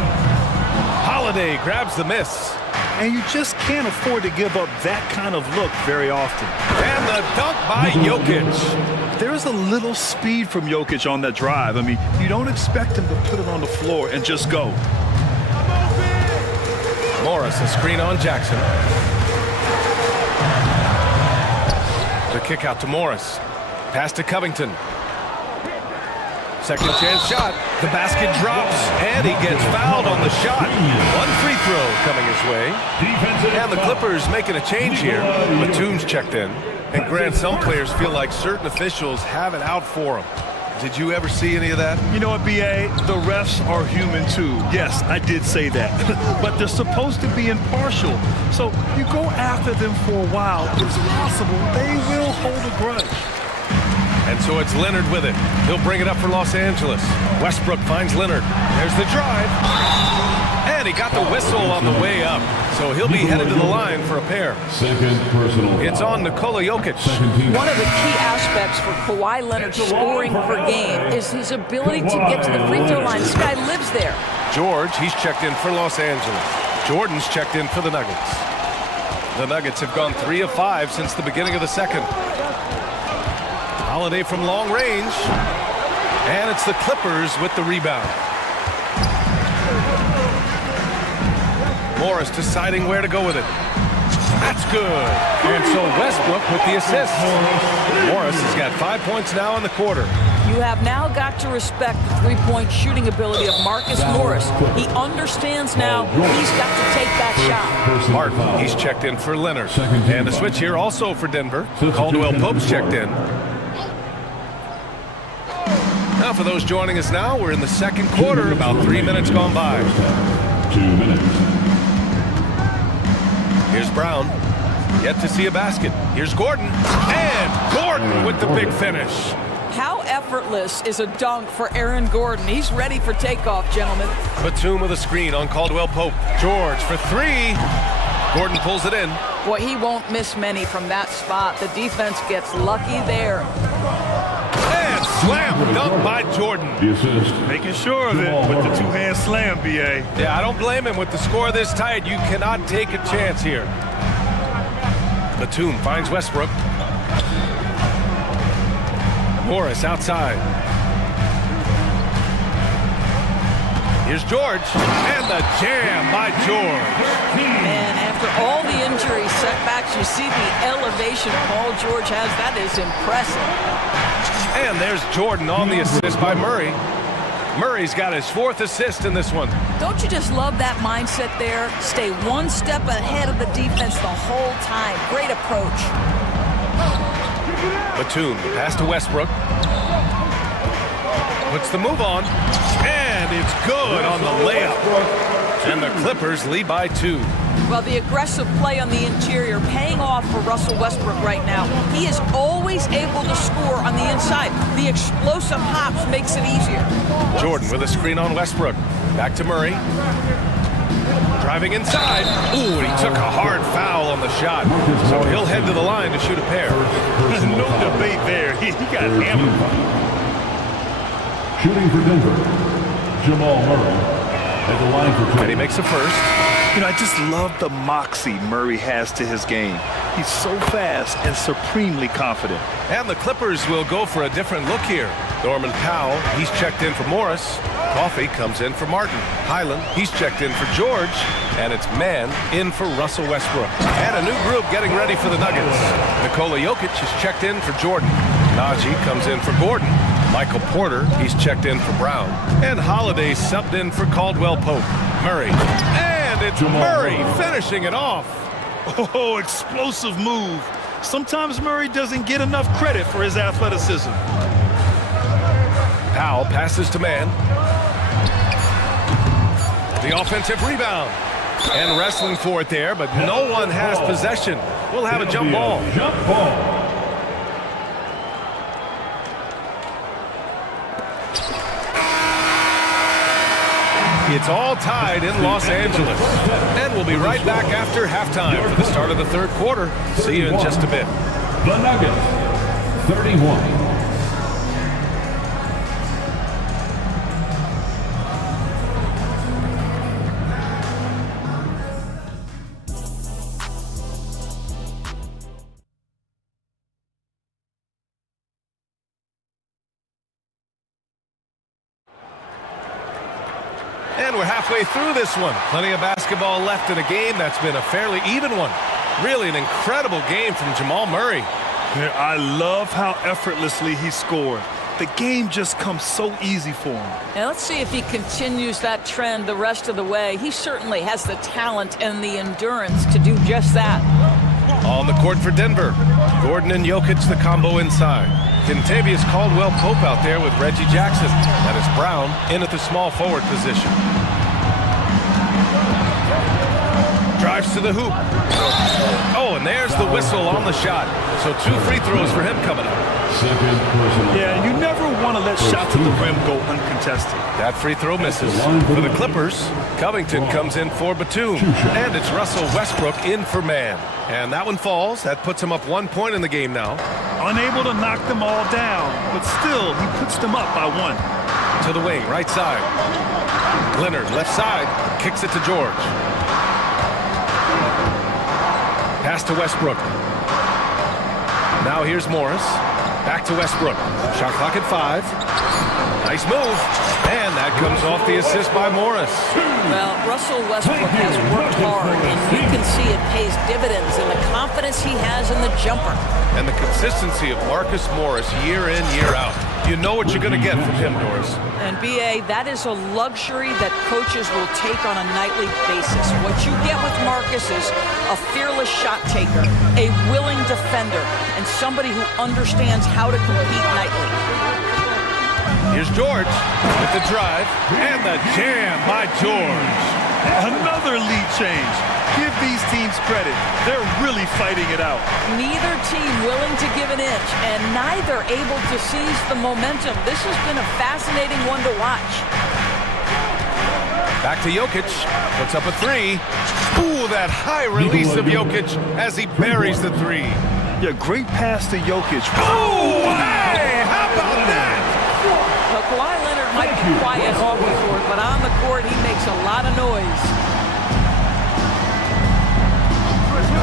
Holiday grabs the miss. And you just can't afford to give up that kind of look very often. And the dunk by Jokic. There's a little speed from Jokic on that drive. I mean, you don't expect him to put it on the floor and just go. Morris, a screen on Jackson. The kick out to Morris. Pass to Covington. Second chance shot. The basket drops, and he gets fouled on the shot. 1 free throw coming his way. And the Clippers making a change here. Batum's checked in. And Grant, some players feel like certain officials have it out for them. Did you ever see any of that? You know what, B.A.? The refs are human too. Yes, I did say that. But they're supposed to be impartial. So you go after them for a while, it's possible they will hold a grudge. And so it's Leonard with it. He'll bring it up for Los Angeles. Westbrook finds Leonard. There's the drive. And he got the whistle on the way up. So he'll be headed to the line for a pair. Second personal. It's on Nikola Jokic. One of the key aspects for Kawhi Leonard's scoring per game is his ability to get to the free throw line. This guy lives there. George, he's checked in for Los Angeles. Jordan's checked in for the Nuggets. The Nuggets have gone 3 of 5 since the beginning of the second. Holiday from long range. And it's the Clippers with the rebound. Morris deciding where to go with it. That's good. And so Westbrook with the assist. Morris has got 5 points now in the quarter. You have now got to respect the three-point shooting ability of Marcus Morris. He understands now he's got to take that shot. Martin, he's checked in for Leonard. And the switch here also for Denver. Caldwell Pope's checked in. A for those joining us now, we're in the second quarter, about 3 minutes gone by. 2 minutes. Here's Brown. Yet to see a basket. Here's Gordon. And Gordon with the big finish. How effortless is a dunk for Aaron Gordon? He's ready for takeoff, gentlemen. Batum with a screen on Caldwell Pope. George for three. Gordon pulls it in. Boy, he won't miss many from that spot. The defense gets lucky there. And slam dunk by Jordan. The assist. Making sure of it with the two-hand slam, B.A. Yeah, I don't blame him. With the score this tight, you cannot take a chance here. Batum finds Westbrook. Morris outside. Here's George. And the jam by George. Man, after all the injury setbacks, you see the elevation Paul George has. That is impressive. And there's Jordan on the assist by Murray. Murray's got his fourth assist in this one. Don't you just love that mindset there? Stay one step ahead of the defense the whole time. Great approach. Batum, pass to Westbrook. Puts the move on. And it's good on the layup. And the Clippers lead by 2. Well, the aggressive play on the interior paying off for Russell Westbrook right now. He is always able to score on the inside. The explosive hops makes it easier. Jordan with a screen on Westbrook. Back to Murray. Driving inside. Ooh, and he took a hard foul on the shot. So he'll head to the line to shoot a pair. No debate there. He got hammered. Shooting for Denver, Jamal Murray at the line for 2. And he makes a first. You know, I just love the moxie Murray has to his game. He's so fast and supremely confident. And the Clippers will go for a different look here. Norman Powell, he's checked in for Morris. Coffey comes in for Martin. Highland, he's checked in for George. And it's Mann in for Russell Westbrook. And a new group getting ready for the Nuggets. Nikola Jokic is checked in for Jordan. Najee comes in for Gordon. Michael Porter, he's checked in for Brown. And Holiday subbed in for Caldwell Pope. Murray. And it's Murray finishing it off. Oh, explosive move. Sometimes Murray doesn't get enough credit for his athleticism. Powell passes to Mann. The offensive rebound. And wrestling for it there, but no one has possession. We'll have a jump ball. Jump ball. It's all tied in Los Angeles. And we'll be right back after halftime for the start of the third quarter. See you in just a bit. The Nuggets, 31. And we're halfway through this one. Plenty of basketball left in a game that's been a fairly even one. Really an incredible game from Jamal Murray. I love how effortlessly he scored. The game just comes so easy for him. And let's see if he continues that trend the rest of the way. He certainly has the talent and the endurance to do just that. On the court for Denver. Gordon and Jokic the combo inside. Kentavious Caldwell Pope out there with Reggie Jackson. That is Brown in at the small forward position. Drives to the hoop. Oh, and there's the whistle on the shot. So 2 free throws for him coming up. Yeah, you never want to let shots at the rim go uncontested. That free throw misses. For the Clippers, Covington comes in for Batum. And it's Russell Westbrook in for Mann. And that one falls. That puts him up 1 point in the game now. Unable to knock them all down, but still, he puts them up by 1. To the wing, right side. Leonard, left side, kicks it to George. Pass to Westbrook. Now here's Morris. Back to Westbrook. Shot clock at 5. Nice move. And that comes off the assist by Morris. Well, Russell Westbrook has worked hard, and you can see it pays dividends in the confidence he has in the jumper. And the consistency of Marcus Morris year in, year out. You know what you're going to get from him, Doris. And B.A., that is a luxury that coaches will take on a nightly basis. What you get with Marcus is a fearless shot taker, a willing defender, and somebody who understands how to compete nightly. Here's George with the drive and the jam by George. Another lead change. Give these teams credit. They're really fighting it out. Neither team willing to give an inch, and neither able to seize the momentum. This has been a fascinating one to watch. Back to Jokic, puts up a three. Ooh, that high release of Jokic as he buries the three. Yeah, great pass to Jokic. Oh, hey, how about that? Well, Kawhi Leonard might be quiet off the court, but on the court he makes a lot of noise.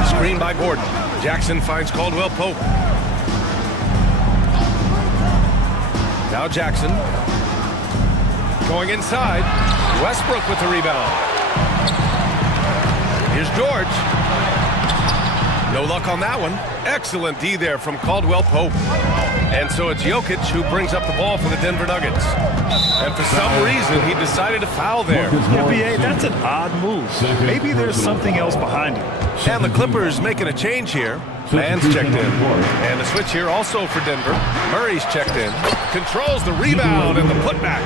Screen by Gordon. Jackson finds Caldwell Pope. Now Jackson. Going inside. Westbrook with the rebound. Here's George. No luck on that one. Excellent D there from Caldwell Pope. And so it's Jokic who brings up the ball for the Denver Nuggets. And for some reason, he decided to foul there. Yeah, B.A., that's an odd move. Maybe there's something else behind it. And the Clippers making a change here. Man's checked in. And a switch here also for Denver. Murray's checked in. Controls the rebound and the putback.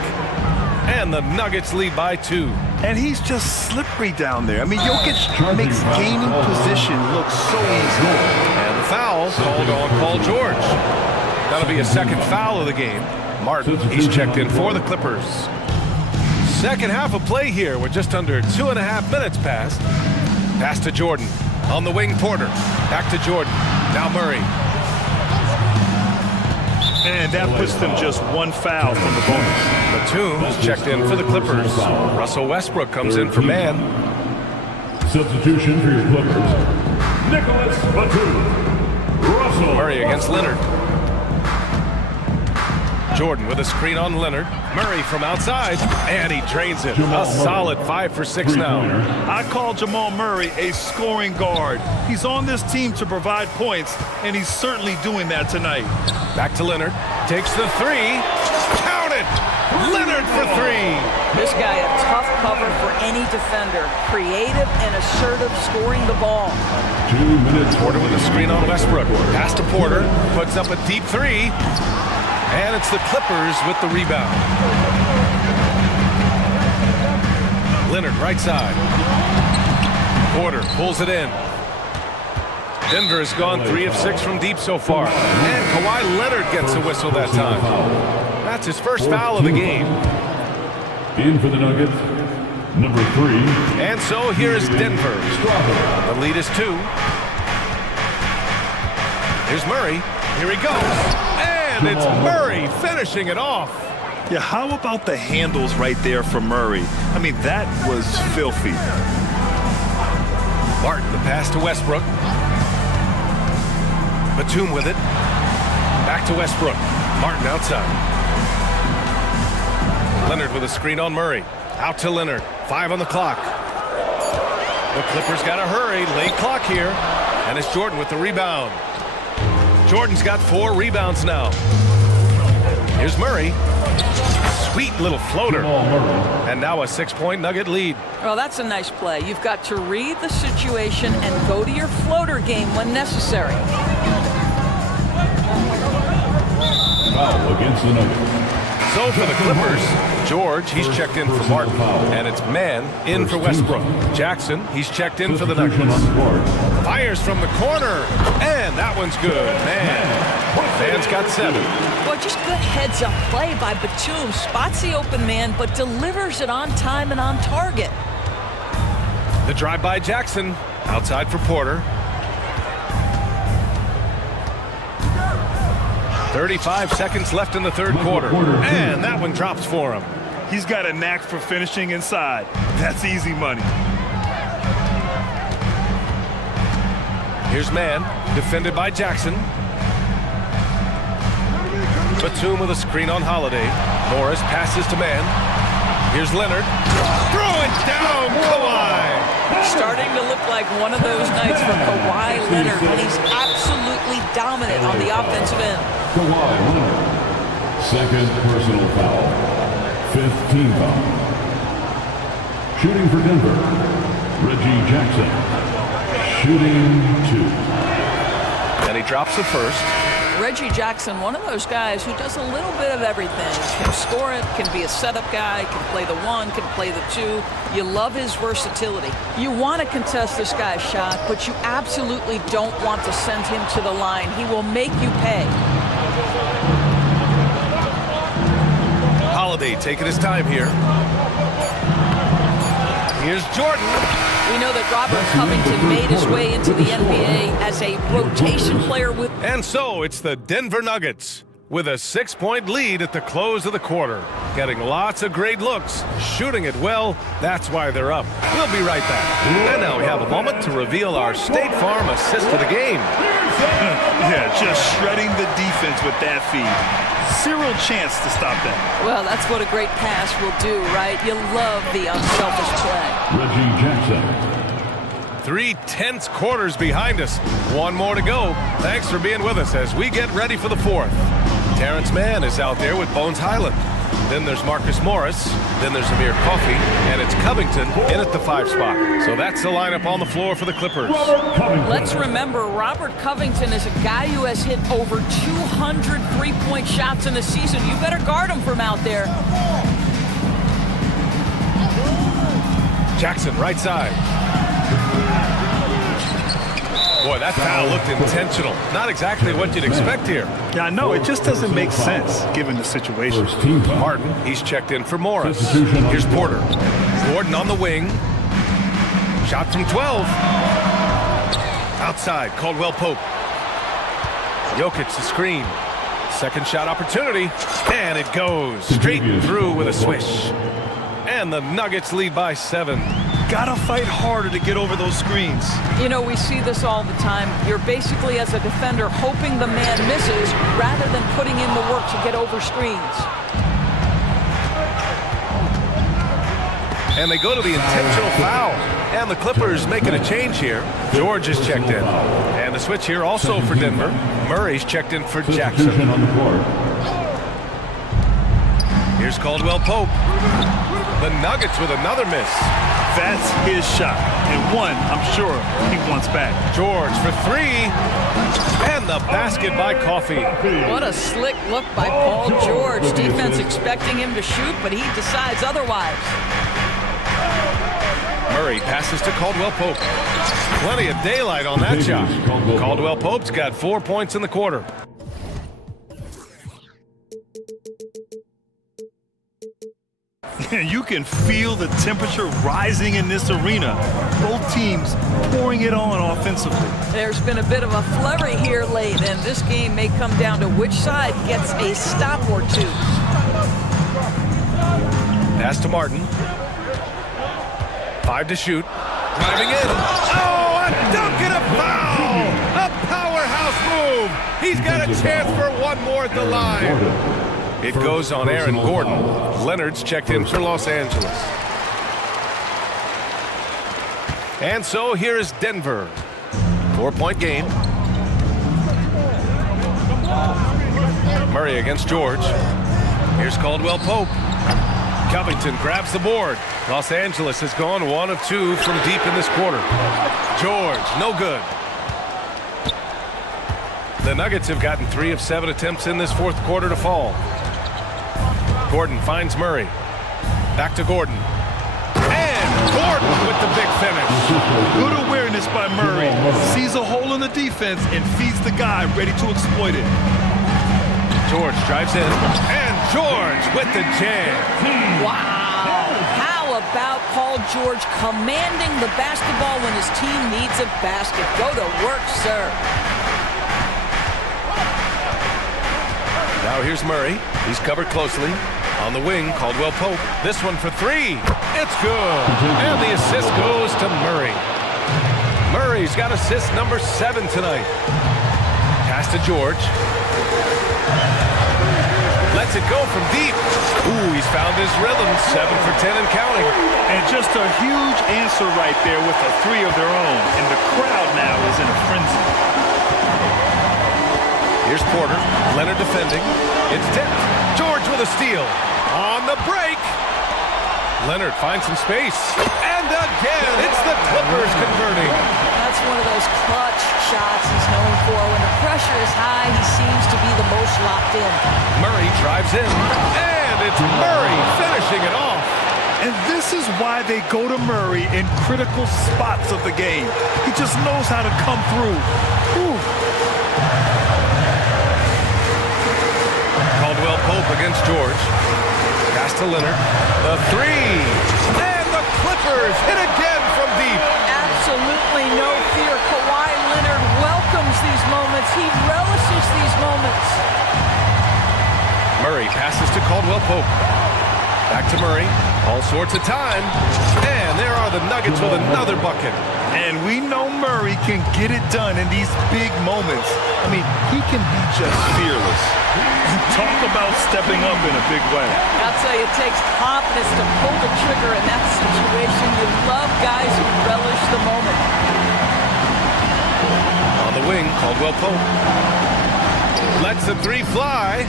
And the Nuggets lead by 2. And he's just slippery down there. I mean, Jokic makes gaining position look so easy. And the foul called on Paul George. That'll be a second foul of the game. Martin, he's checked in for the Clippers. Second half of play here with just under 2.5 minutes passed. Pass to Jordan. On the wing, Porter. Back to Jordan. Now Murray. And that puts them just one foul from the bonus. Batum is checked in for the Clippers. Russell Westbrook comes in for man. Substitution for your Clippers. Nicholas Batum. Russell. Murray against Leonard. Jordan with a screen on Leonard. Murray from outside, and he drains it. A solid 5 for 6 now. I call Jamal Murray a scoring guard. He's on this team to provide points, and he's certainly doing that tonight. Back to Leonard. Takes the three. Count it! Leonard for 3. This guy a tough cover for any defender. Creative and assertive scoring the ball. 2 minutes. Porter with a screen on Westbrook. Pass to Porter. Puts up a deep 3. And it's the Clippers with the rebound. Leonard right side. Porter pulls it in. Denver has gone 3 of 6 from deep so far. And Kawhi Leonard gets a whistle that time. That's his first foul of the game. In for the Nuggets, number 3. And so here's Denver. The lead is 2. Here's Murray. Here he goes. And it's Murray finishing it off. Yeah, how about the handles right there from Murray? I mean, that was filthy. Martin, the pass to Westbrook. Batum with it. Back to Westbrook. Martin outside. Leonard with a screen on Murray. Out to Leonard. 5 on the clock. The Clippers got to hurry. Late clock here. And it's Jordan with the rebound. Jordan's got 4 rebounds now. Here's Murray. Sweet little floater. And now a 6-point Nugget lead. Well, that's a nice play. You've got to read the situation and go to your floater game when necessary. Foul against the Nuggets. So for the Clippers, George, he's checked in for Martin. And it's man in for Westbrook. Jackson, he's checked in for the Nuggets. Fires from the corner. And that one's good. Man's got 7. Well, just good heads-up play by Batum. Spots the open man, but delivers it on time and on target. The drive by Jackson. Outside for Porter. 35 seconds left in the third quarter. And that one drops for him. He's got a knack for finishing inside. That's easy money. Here's man, defended by Jackson. Batum with a screen on Holiday. Morris passes to man. Here's Leonard. Throw it down, Kawhi. Starting to look like one of those nights for Kawhi Leonard when he's absolutely dominant on the offensive end. Kawhi Leonard, second personal foul, 5th team foul. Shooting for Denver, Reggie Jackson, shooting 2. And he drops the first. Reggie Jackson, one of those guys who does a little bit of everything. Can score it, can be a setup guy, can play the one, can play the two. You love his versatility. You want to contest this guy's shot, but you absolutely don't want to send him to the line. He will make you pay. Holiday taking his time here. Here's Jordan. We know that Robert Covington made his way into the NBA as a rotation player with... And so it's the Denver Nuggets with a 6-point lead at the close of the quarter. Getting lots of great looks, shooting it well, that's why they're up. We'll be right back. And now we have a moment to reveal our State Farm assist of the game. Yeah, just shredding the defense with that feed. Zero chance to stop that. Well, that's what a great pass will do, right? You love the unselfish play. Reggie Jackson. 3 tense quarters behind us. One more to go. Thanks for being with us as we get ready for the fourth. Terrence Mann is out there with Bones Highland. Then there's Marcus Morris. Then there's Amir Coffey. And it's Covington in at the 5 spot. So that's the lineup on the floor for the Clippers. Let's remember, Robert Covington is a guy who has hit over 200 three-point shots in a season. You better guard him from out there. Jackson, right side. Boy, that foul looked intentional. Not exactly what you'd expect here. Yeah, I know. It just doesn't make sense given the situation. Martin, he's checked in for Morris. Here's Porter. Gordon on the wing. Shot from 12. Outside, Caldwell Pope. Jokic the screen. Second shot opportunity. And it goes straight through with a swish. And the Nuggets lead by 7. Gotta fight harder to get over those screens. You know, we see this all the time. You're basically, as a defender, hoping the man misses rather than putting in the work to get over screens. And they go to the intentional foul. And the Clippers making a change here. George is checked in. And the switch here also for Denver. Murray's checked in for Jackson. Here's Caldwell Pope. The Nuggets with another miss. That's his shot. And one, I'm sure, he wants back. George for 3. And the basket by Coffey. What a slick look by Paul George. Defense expecting him to shoot, but he decides otherwise. Murray passes to Caldwell Pope. Plenty of daylight on that shot. Caldwell Pope's got 4 points in the quarter. You can feel the temperature rising in this arena. Both teams pouring it on offensively. There's been a bit of a flurry here late, and this game may come down to which side gets a stop or two. Pass to Martin. 5 to shoot. Driving in. Oh, a dunk and a foul! A powerhouse move! He's got a chance for one more at the line. It goes on Aaron Gordon. Leonard's checked in for Los Angeles. And so here is Denver. 4-point game. Murray against George. Here's Caldwell Pope. Covington grabs the board. Los Angeles has gone 1 of 2 from deep in this quarter. George, no good. The Nuggets have gotten 3 of 7 attempts in this fourth quarter to fall. Gordon finds Murray. Back to Gordon. And Gordon with the big finish. Good awareness by Murray. Sees a hole in the defense and feeds the guy ready to exploit it. George drives in. And George with the jam. Wow. How about Paul George commanding the basketball when his team needs a basket? Go to work, sir. Now here's Murray. He's covered closely. On the wing, Caldwell Pope. This one for 3. It's good. And the assist goes to Murray. Murray's got assist number 7 tonight. Pass to George. Lets it go from deep. Ooh, he's found his rhythm. 7 for 10 and counting. And just a huge answer right there with a 3 of their own. And the crowd now is in a frenzy. Here's Porter. Leonard defending. It's tipped. George with a steal. On the break. Leonard finds some space. And again, it's the Clippers converting. That's one of those clutch shots he's known for. When the pressure is high, he seems to be the most locked in. Murray drives in, and it's Murray finishing it off. And this is why they go to Murray in critical spots of the game. He just knows how to come through. Whew. Caldwell Pope against George. Pass to Leonard. The three. And the Clippers hit again from deep. Absolutely no fear. Kawhi Leonard welcomes these moments. He relishes these moments. Murray passes to Caldwell Pope. Back to Murray. All sorts of time. And there are the Nuggets with another bucket. And we know Murray can get it done in these big moments. I mean, he can be just fearless. Talk about stepping up in a big way. I'll tell you, it takes confidence to pull the trigger in that situation. You love guys who relish the moment. On the wing, Caldwell Pope. Lets the three fly.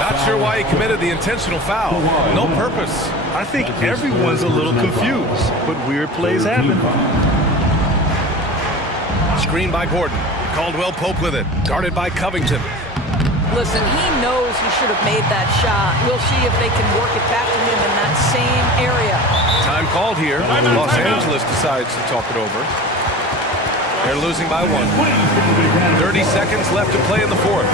Not sure why he committed the intentional foul. No purpose. I think everyone's a little confused, but weird plays happen. Screen by Gordon. Caldwell Pope with it. Guarded by Covington. Listen, he knows he should have made that shot. We'll see if they can work it back to him in that same area. Time called here. Los Angeles decides to talk it over. They're losing by 1. 30 seconds left to play in the fourth.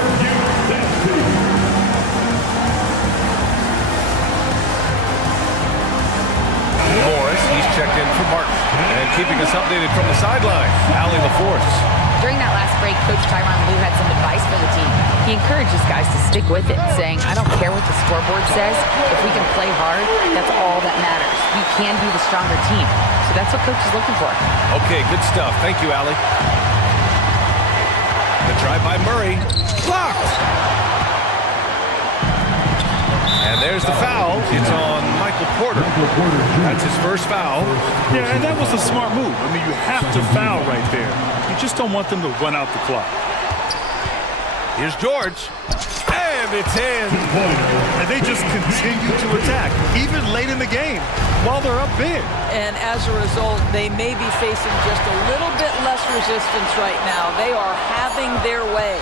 Morris, he's checked in for Martin. And keeping us updated from the sideline, Allie LaForce. During that last break, Coach Tyronn Lue had some advice for the team. He encourages guys to stick with it, saying, I don't care what the scoreboard says. If we can play hard, that's all that matters. We can be the stronger team. So that's what Coach is looking for. Okay, good stuff. Thank you, Allie. The drive by Murray. Blocked! And there's the foul. It's on Michael Porter. That's his first foul. Yeah, and that was a smart move. I mean, you have to foul right there. You just don't want them to run out the clock. Here's George. And it's in. And they just continue to attack, even late in the game, while they're up big. And as a result, they may be facing just a little bit less resistance right now. They are having their way.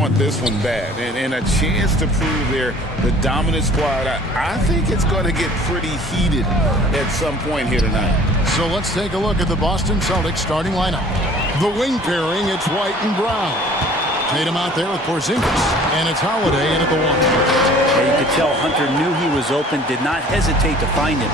want this one bad, and a chance to prove the dominant squad. I think it's going to get pretty heated at some point here tonight. So let's take a look at the Boston Celtics starting lineup. The wing pairing, it's White and Brown. Tatum out there with Porzingis, and it's Holiday in at the 1. Yeah, you could tell Hunter knew he was open, did not hesitate to find him.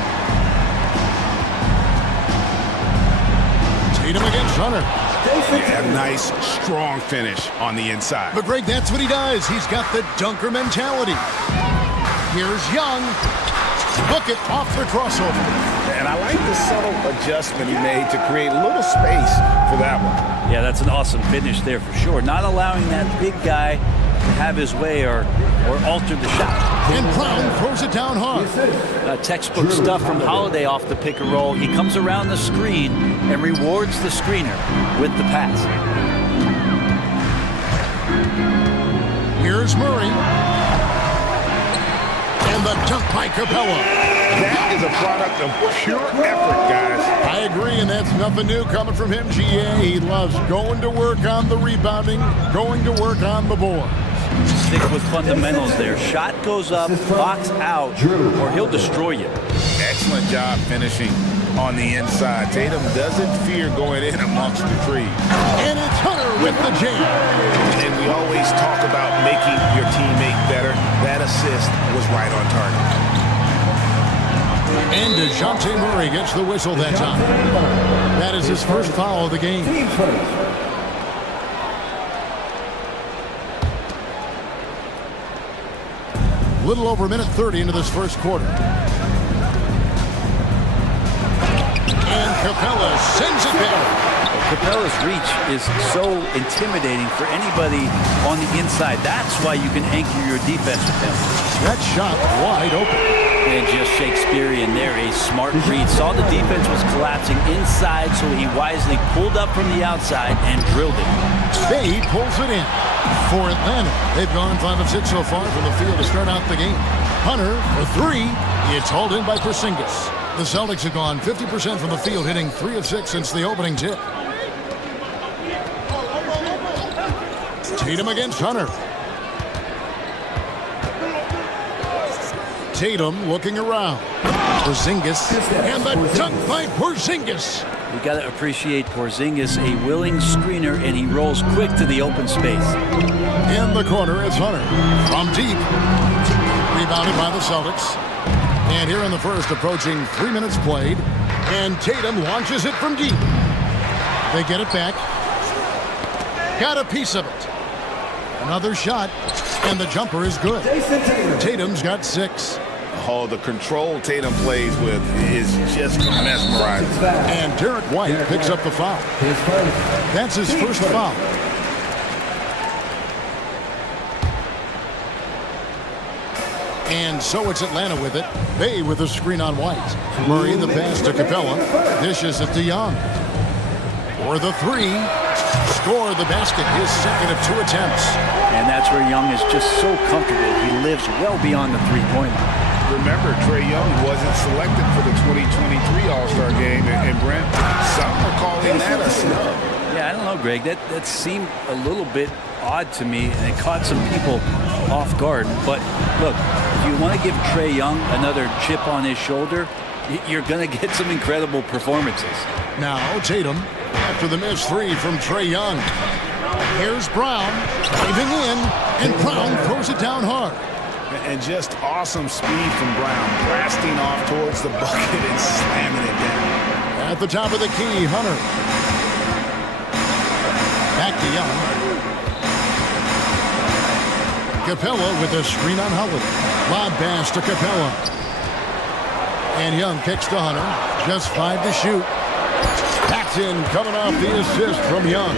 Tatum against Hunter. Yeah, nice, strong finish on the inside. But Greg, that's what he does. He's got the dunker mentality. Here's Young. Book it off the crossover. And I like the subtle adjustment he made to create a little space for that one. Yeah, that's an awesome finish there for sure. Not allowing that big guy to have his way or alter the shot. And Brown throws it down hard. Textbook stuff from Holiday off the pick and roll. He comes around the screen and rewards the screener with the pass. Here's Murray. And the dunk by Capella. That is a product of pure effort, guys. I agree, and that's nothing new coming from him, GA. He loves going to work on the rebounding, going to work on the board. Stick with fundamentals there. Shot goes up, box out, or he'll destroy you. Excellent job finishing on the inside. Tatum doesn't fear going in amongst the trees. And it's Hunter with the jam. And we always talk about making your teammate better. That assist was right on target. And DeJounte Murray gets the whistle that time. That is his first foul of the game. Little over a minute 30 into this first quarter. And Capella sends it down. Capella's reach is so intimidating for anybody on the inside. That's why you can anchor your defense with him. That shot wide open. And just Shakespearean there, a smart read. Saw the defense was collapsing inside, so he wisely pulled up from the outside and drilled it. Bay pulls it in. For Atlanta, they've gone 5 of 6 so far from the field to start out the game. Hunter for 3. It's hauled in by Porzingis. The Celtics have gone 50% from the field, hitting 3 of 6 since the opening tip. Tatum against Hunter. Tatum looking around. Porzingis and the dunk by Porzingis. We got to appreciate Porzingis, a willing screener, and he rolls quick to the open space. In the corner, it's Hunter. From deep. Rebounded by the Celtics. And here in the first, approaching 3 minutes played. And Tatum launches it from deep. They get it back. Got a piece of it. Another shot. And the jumper is good. Tatum's got 6. Oh, the control Tatum plays with is just mesmerizing. And Derek White picks up the foul. That's his first foul. And so it's Atlanta with it. Bay with a screen on White. Murray the pass to Capella. Dishes it to Young. For the 3. Score the basket, his second of 2 attempts. And that's where Young is just so comfortable. He lives well beyond the three-point line. Remember, Trae Young wasn't selected for the 2023 All-Star game, and Brent, some are calling that a snub. Yeah, I don't know, Greg. That seemed a little bit odd to me, and it caught some people off guard. But look, if you want to give Trae Young another chip on his shoulder, you're going to get some incredible performances. Now Tatum after the missed 3 from Trae Young. Here's Brown diving in, and Brown throws it down hard. And just awesome speed from Brown, blasting off towards the bucket and slamming it down. At the top of the key, Hunter. Back to Young. Capella with a screen on Holiday. Lob pass to Capella. And Young kicks to Hunter. Just 5 to shoot. Backed in, coming off the assist from Young.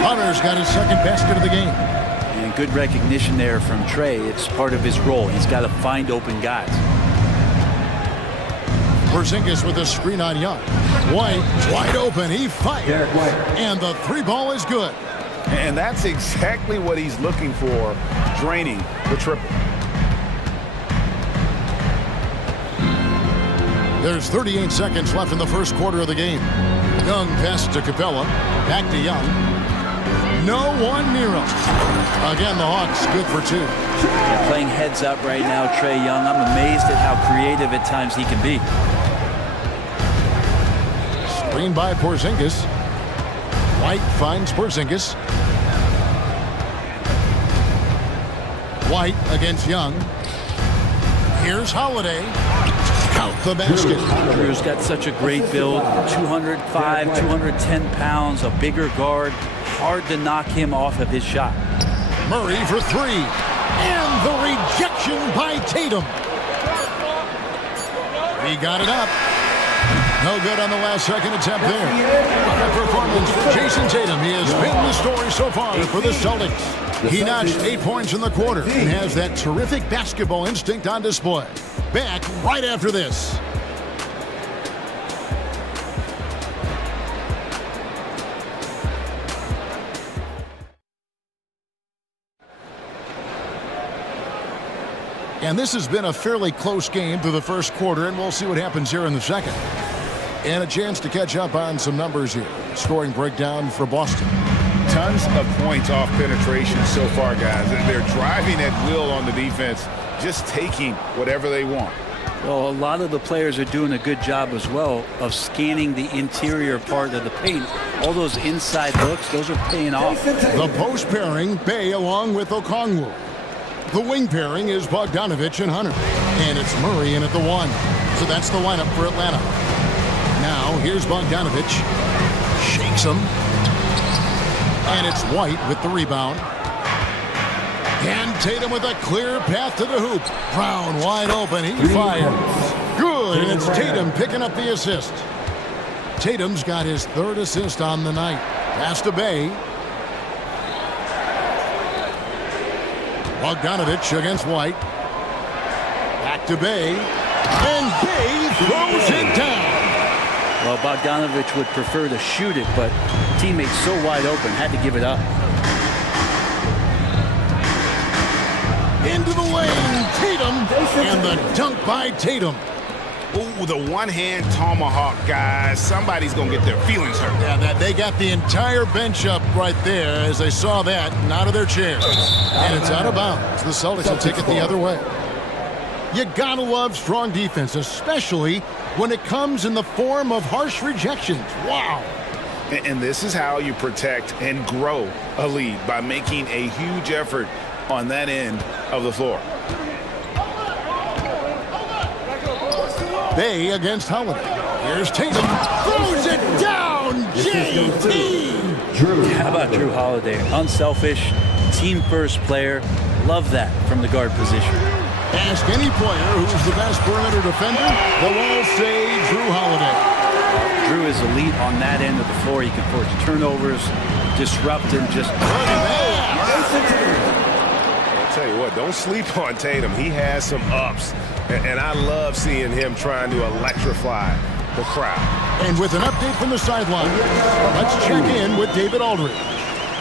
Hunter's got his second basket of the game. And good recognition there from Trae. It's part of his role. He's got to find open guys. Porzingis with a screen on Young. White, wide open. He fired. And the 3 ball is good. And that's exactly what he's looking for, draining the triple. There's 38 seconds left in the first quarter of the game. Young pass to Capella. Back to Young. No one near him. Again, the Hawks good for 2. Playing heads up right now, Trae Young. I'm amazed at how creative at times he can be. Screen by Porzingis. White finds Porzingis. White against Young. Here's Holiday. Count the basket. Drew's got such a great build. 205, 210 pounds, a bigger guard. Hard to knock him off of his shot. Murray for 3. And the rejection by Tatum. He got it up. No good on the last second attempt there. What a performance for Jason Tatum. He has been the story so far for the Celtics. He notched 8 points in the quarter and has that terrific basketball instinct on display. Back right after this. And this has been a fairly close game through the first quarter, and we'll see what happens here in the second. And a chance to catch up on some numbers here. Scoring breakdown for Boston. Tons of points off penetration so far, guys. They're driving at will on the defense, just taking whatever they want. Well, a lot of the players are doing a good job as well of scanning the interior part of the paint. All those inside looks, those are paying off. The post pairing, Bay along with Okongwu. The wing pairing is Bogdanovich and Hunter. And it's Murray in at the 1. So that's the lineup for Atlanta. Now, here's Bogdanovich. Shakes him. And it's White with the rebound. And Tatum with a clear path to the hoop. Brown wide open. He fires. Good. And it's Tatum picking up the assist. Tatum's got his 3rd assist on the night. Pass to Bay. Bogdanovich against White. Back to Bay. And Bay throws it down. Well, Bogdanovich would prefer to shoot it, but teammates so wide open, had to give it up. Into the lane, Tatum, and the dunk by Tatum. Ooh, the one-hand tomahawk, guys. Somebody's going to get their feelings hurt. Yeah, they got the entire bench up right there as they saw that and out of their chairs. And it's out of bounds. The Celtics will take it the other way. You gotta love strong defense, especially when it comes in the form of harsh rejections. Wow. And this is how you protect and grow a lead, by making a huge effort on that end of the floor. Bay against Holiday. Here's Tatum. Throws it down. JT. How about Drew Holiday? Unselfish, team-first player. Love that from the guard position. Ask any player who's the best perimeter defender, they'll all say Drew Holiday. Drew is elite on that end of the floor. He can force turnovers, disrupt, and just... I'll tell you what, don't sleep on Tatum. He has some ups, and I love seeing him trying to electrify the crowd. And with an update from the sideline, let's check in with David Aldridge.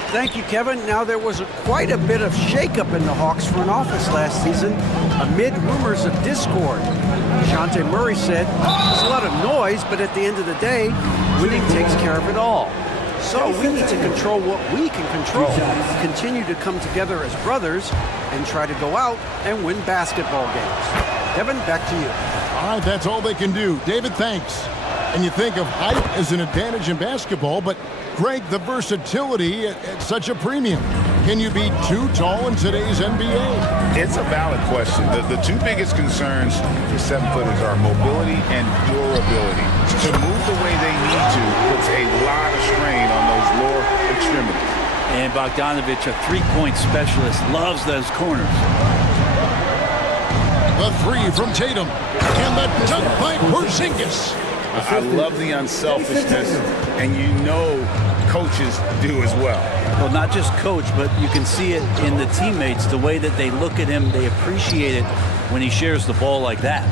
Thank you, Kevin. Now, there was quite a bit of shakeup in the Hawks front office last season amid rumors of discord. Dejounte Murray said, "There's a lot of noise, but at the end of the day, winning takes care of it all. So we need to control what we can control, continue to come together as brothers, and try to go out and win basketball games." Kevin, back to you. All right, that's all they can do. David, thanks. And you think of height as an advantage in basketball, but Greg, the versatility at such a premium. Can you be too tall in today's NBA? It's a valid question. The two biggest concerns for 7-footers are mobility and durability. To move the way they need to puts a lot of strain on those lower extremities. And Bogdanovich, a three-point specialist, loves those corners. The 3 from Tatum. And the dunk by Porzingis. I love the unselfishness, and you know coaches do as well. Well, not just coach, but you can see it in the teammates, the way that they look at him. They appreciate it when he shares the ball like that.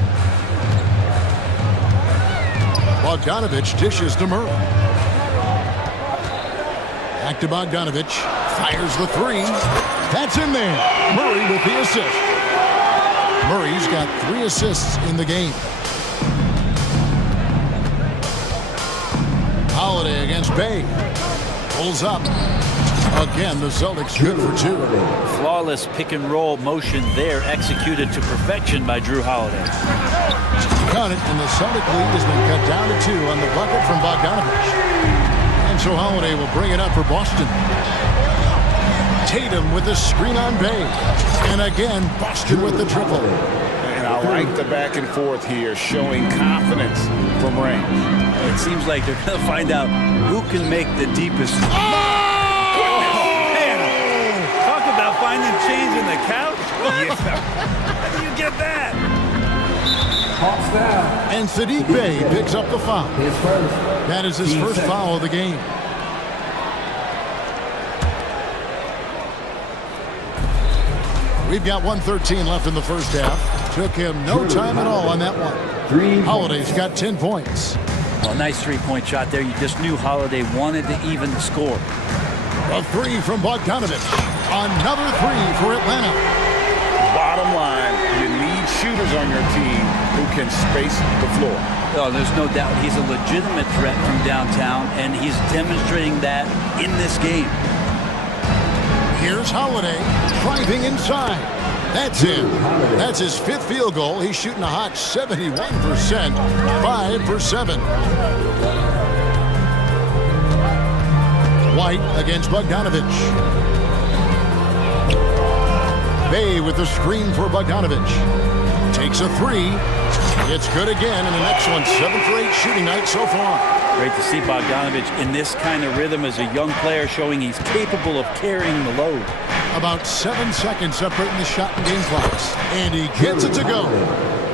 Bogdanovich dishes to Murray. Back to Bogdanovich. Fires the 3. That's in there. Murray with the assist. Murray's got 3 assists in the game. Holiday against Bay. Pulls up. Again, the Celtics good for 2. Flawless pick and roll motion there, executed to perfection by Drew Holiday. Count it, and the Celtic lead has been cut down to 2 on the bucket from Bogdanovich. And so Holiday will bring it up for Boston. Tatum with the screen on Bay. And again, Boston with the triple. And I like the back and forth here, showing confidence from range. It seems like they're going to find out who can make the deepest. Oh! Man! Talk about finding change in the couch. Yeah. How do you get that? And Sadiq Bey picks up the foul. That is his first foul of the game. We've got 1:13 left in the first half. Took him no time at all on that one. Holiday's got 10 points. Well, nice three-point shot there. You just knew Holiday wanted to even the score. A 3 from Bogdanovich. Another 3 for Atlanta. Bottom line, you need shooters on your team who can space the floor. Oh, there's no doubt he's a legitimate threat from downtown, and he's demonstrating that in this game. Here's Holiday driving inside. That's in. That's his 5th field goal. He's shooting a hot 71%, 5 for 7. White against Bogdanovich. Bay with the screen for Bogdanovich. Takes a 3. It's good again, and the next one, 7 for 8 shooting night so far. Great to see Bogdanovich in this kind of rhythm as a young player, showing he's capable of carrying the load. About 7 seconds separating the shot and game clocks. And he gets it to go.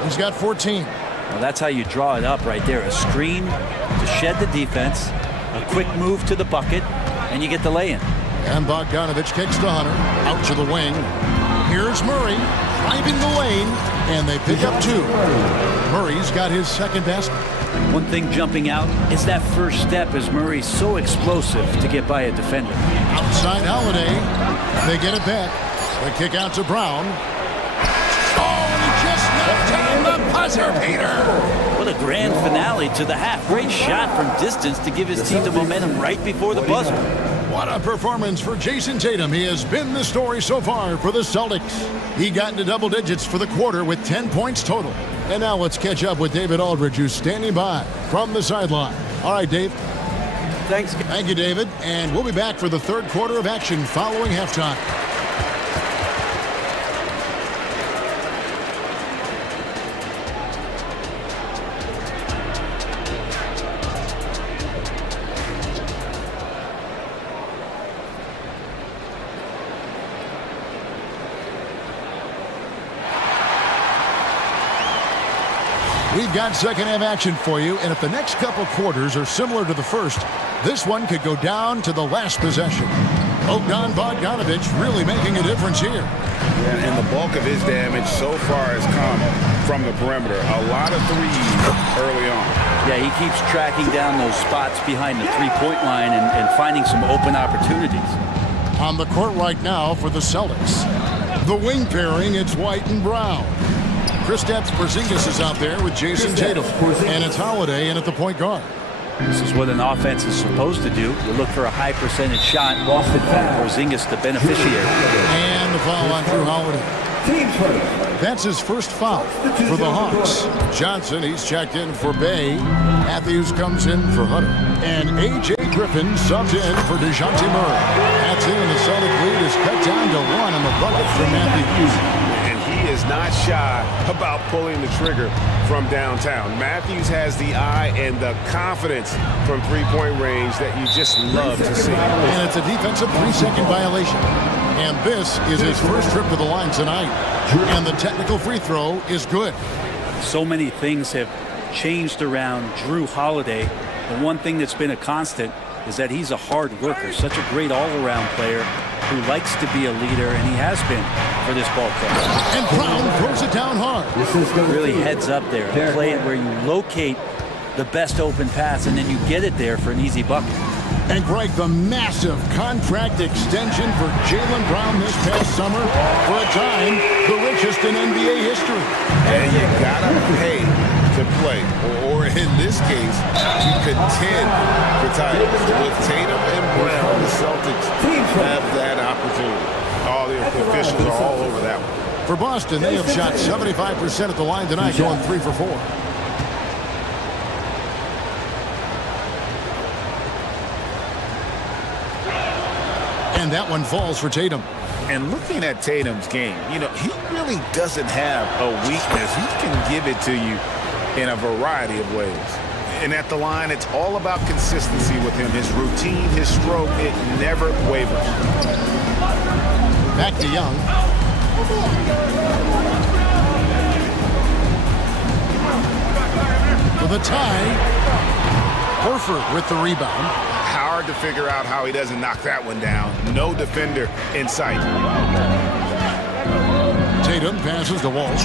He's got 14. Well, that's how you draw it up right there. A screen to shed the defense, a quick move to the bucket, and you get the lay-in. And Bogdanovich kicks to Hunter, out to the wing. Here's Murray, driving the lane, and they pick up 2. Murray's got his second basket. One thing jumping out is that first step, as Murray's so explosive to get by a defender. Outside Holiday, they get it back. The kick out to Brown. Oh, and he just knocked down the buzzer, Peter. What a grand finale to the half. Great shot from distance to give his team the momentum right before the buzzer. What a performance for Jason Tatum. He has been the story so far for the Celtics. He got into double digits for the quarter with 10 points total. And now let's catch up with David Aldridge, who's standing by from the sideline. All right, Dave. Thanks. Thank you, David. And we'll be back for the third quarter of action following halftime. We've got second half action for you, and if the next couple quarters are similar to the first, this one could go down to the last possession. Bogdanovich really making a difference here. Yeah, and the bulk of his damage so far has come from the perimeter. A lot of threes early on. Yeah, he keeps tracking down those spots behind the three-point line and finding some open opportunities. On the court right now for the Celtics. The wing pairing, it's White and Brown. Kristaps Porzingis is out there with Jason Tatum. And it's Holiday in at the point guard. This is what an offense is supposed to do. You look for a high percentage shot. Porzingis the beneficiary. And the foul on Drew Holiday. That's his first foul for the Hawks. Johnson, he's checked in for Bay. Matthews comes in for Hunter. And A.J. Griffin subbed in for DeJounte Murray. That's it, and the Celtic lead is cut down to 1 on the bucket for Matthews. He is not shy about pulling the trigger from downtown. Matthews has the eye and the confidence from three-point range that you just love to see. And it's a defensive 3-second violation. And this is his first trip to the line tonight. And the technical free throw is good. So many things have changed around Drew Holiday. The one thing that's been a constant is that he's a hard worker, such a great all-around player who likes to be a leader, and he has been for this ball club. And Brown throws it down hard. Really heads up there. Play it where you locate the best open pass, and then you get it there for an easy bucket. And Greg, the massive contract extension for Jaylen Brown this past summer, for a time, the richest in NBA history. And you gotta pay to play, or in this case, to contend for titles. With Tatum and Brown, the Celtics have that opportunity. All the officials are all over that one. For Boston, they have shot 75% at the line tonight, going 3 for 4. And that one falls for Tatum. And looking at Tatum's game, you know, he really doesn't have a weakness. He can give it to you in a variety of ways. And at the line, it's all about consistency with him. His routine, his stroke, it never wavers. Back to Young. For the tie, Horford with the rebound. Hard to figure out how he doesn't knock that one down. No defender in sight. Tatum passes to Walsh.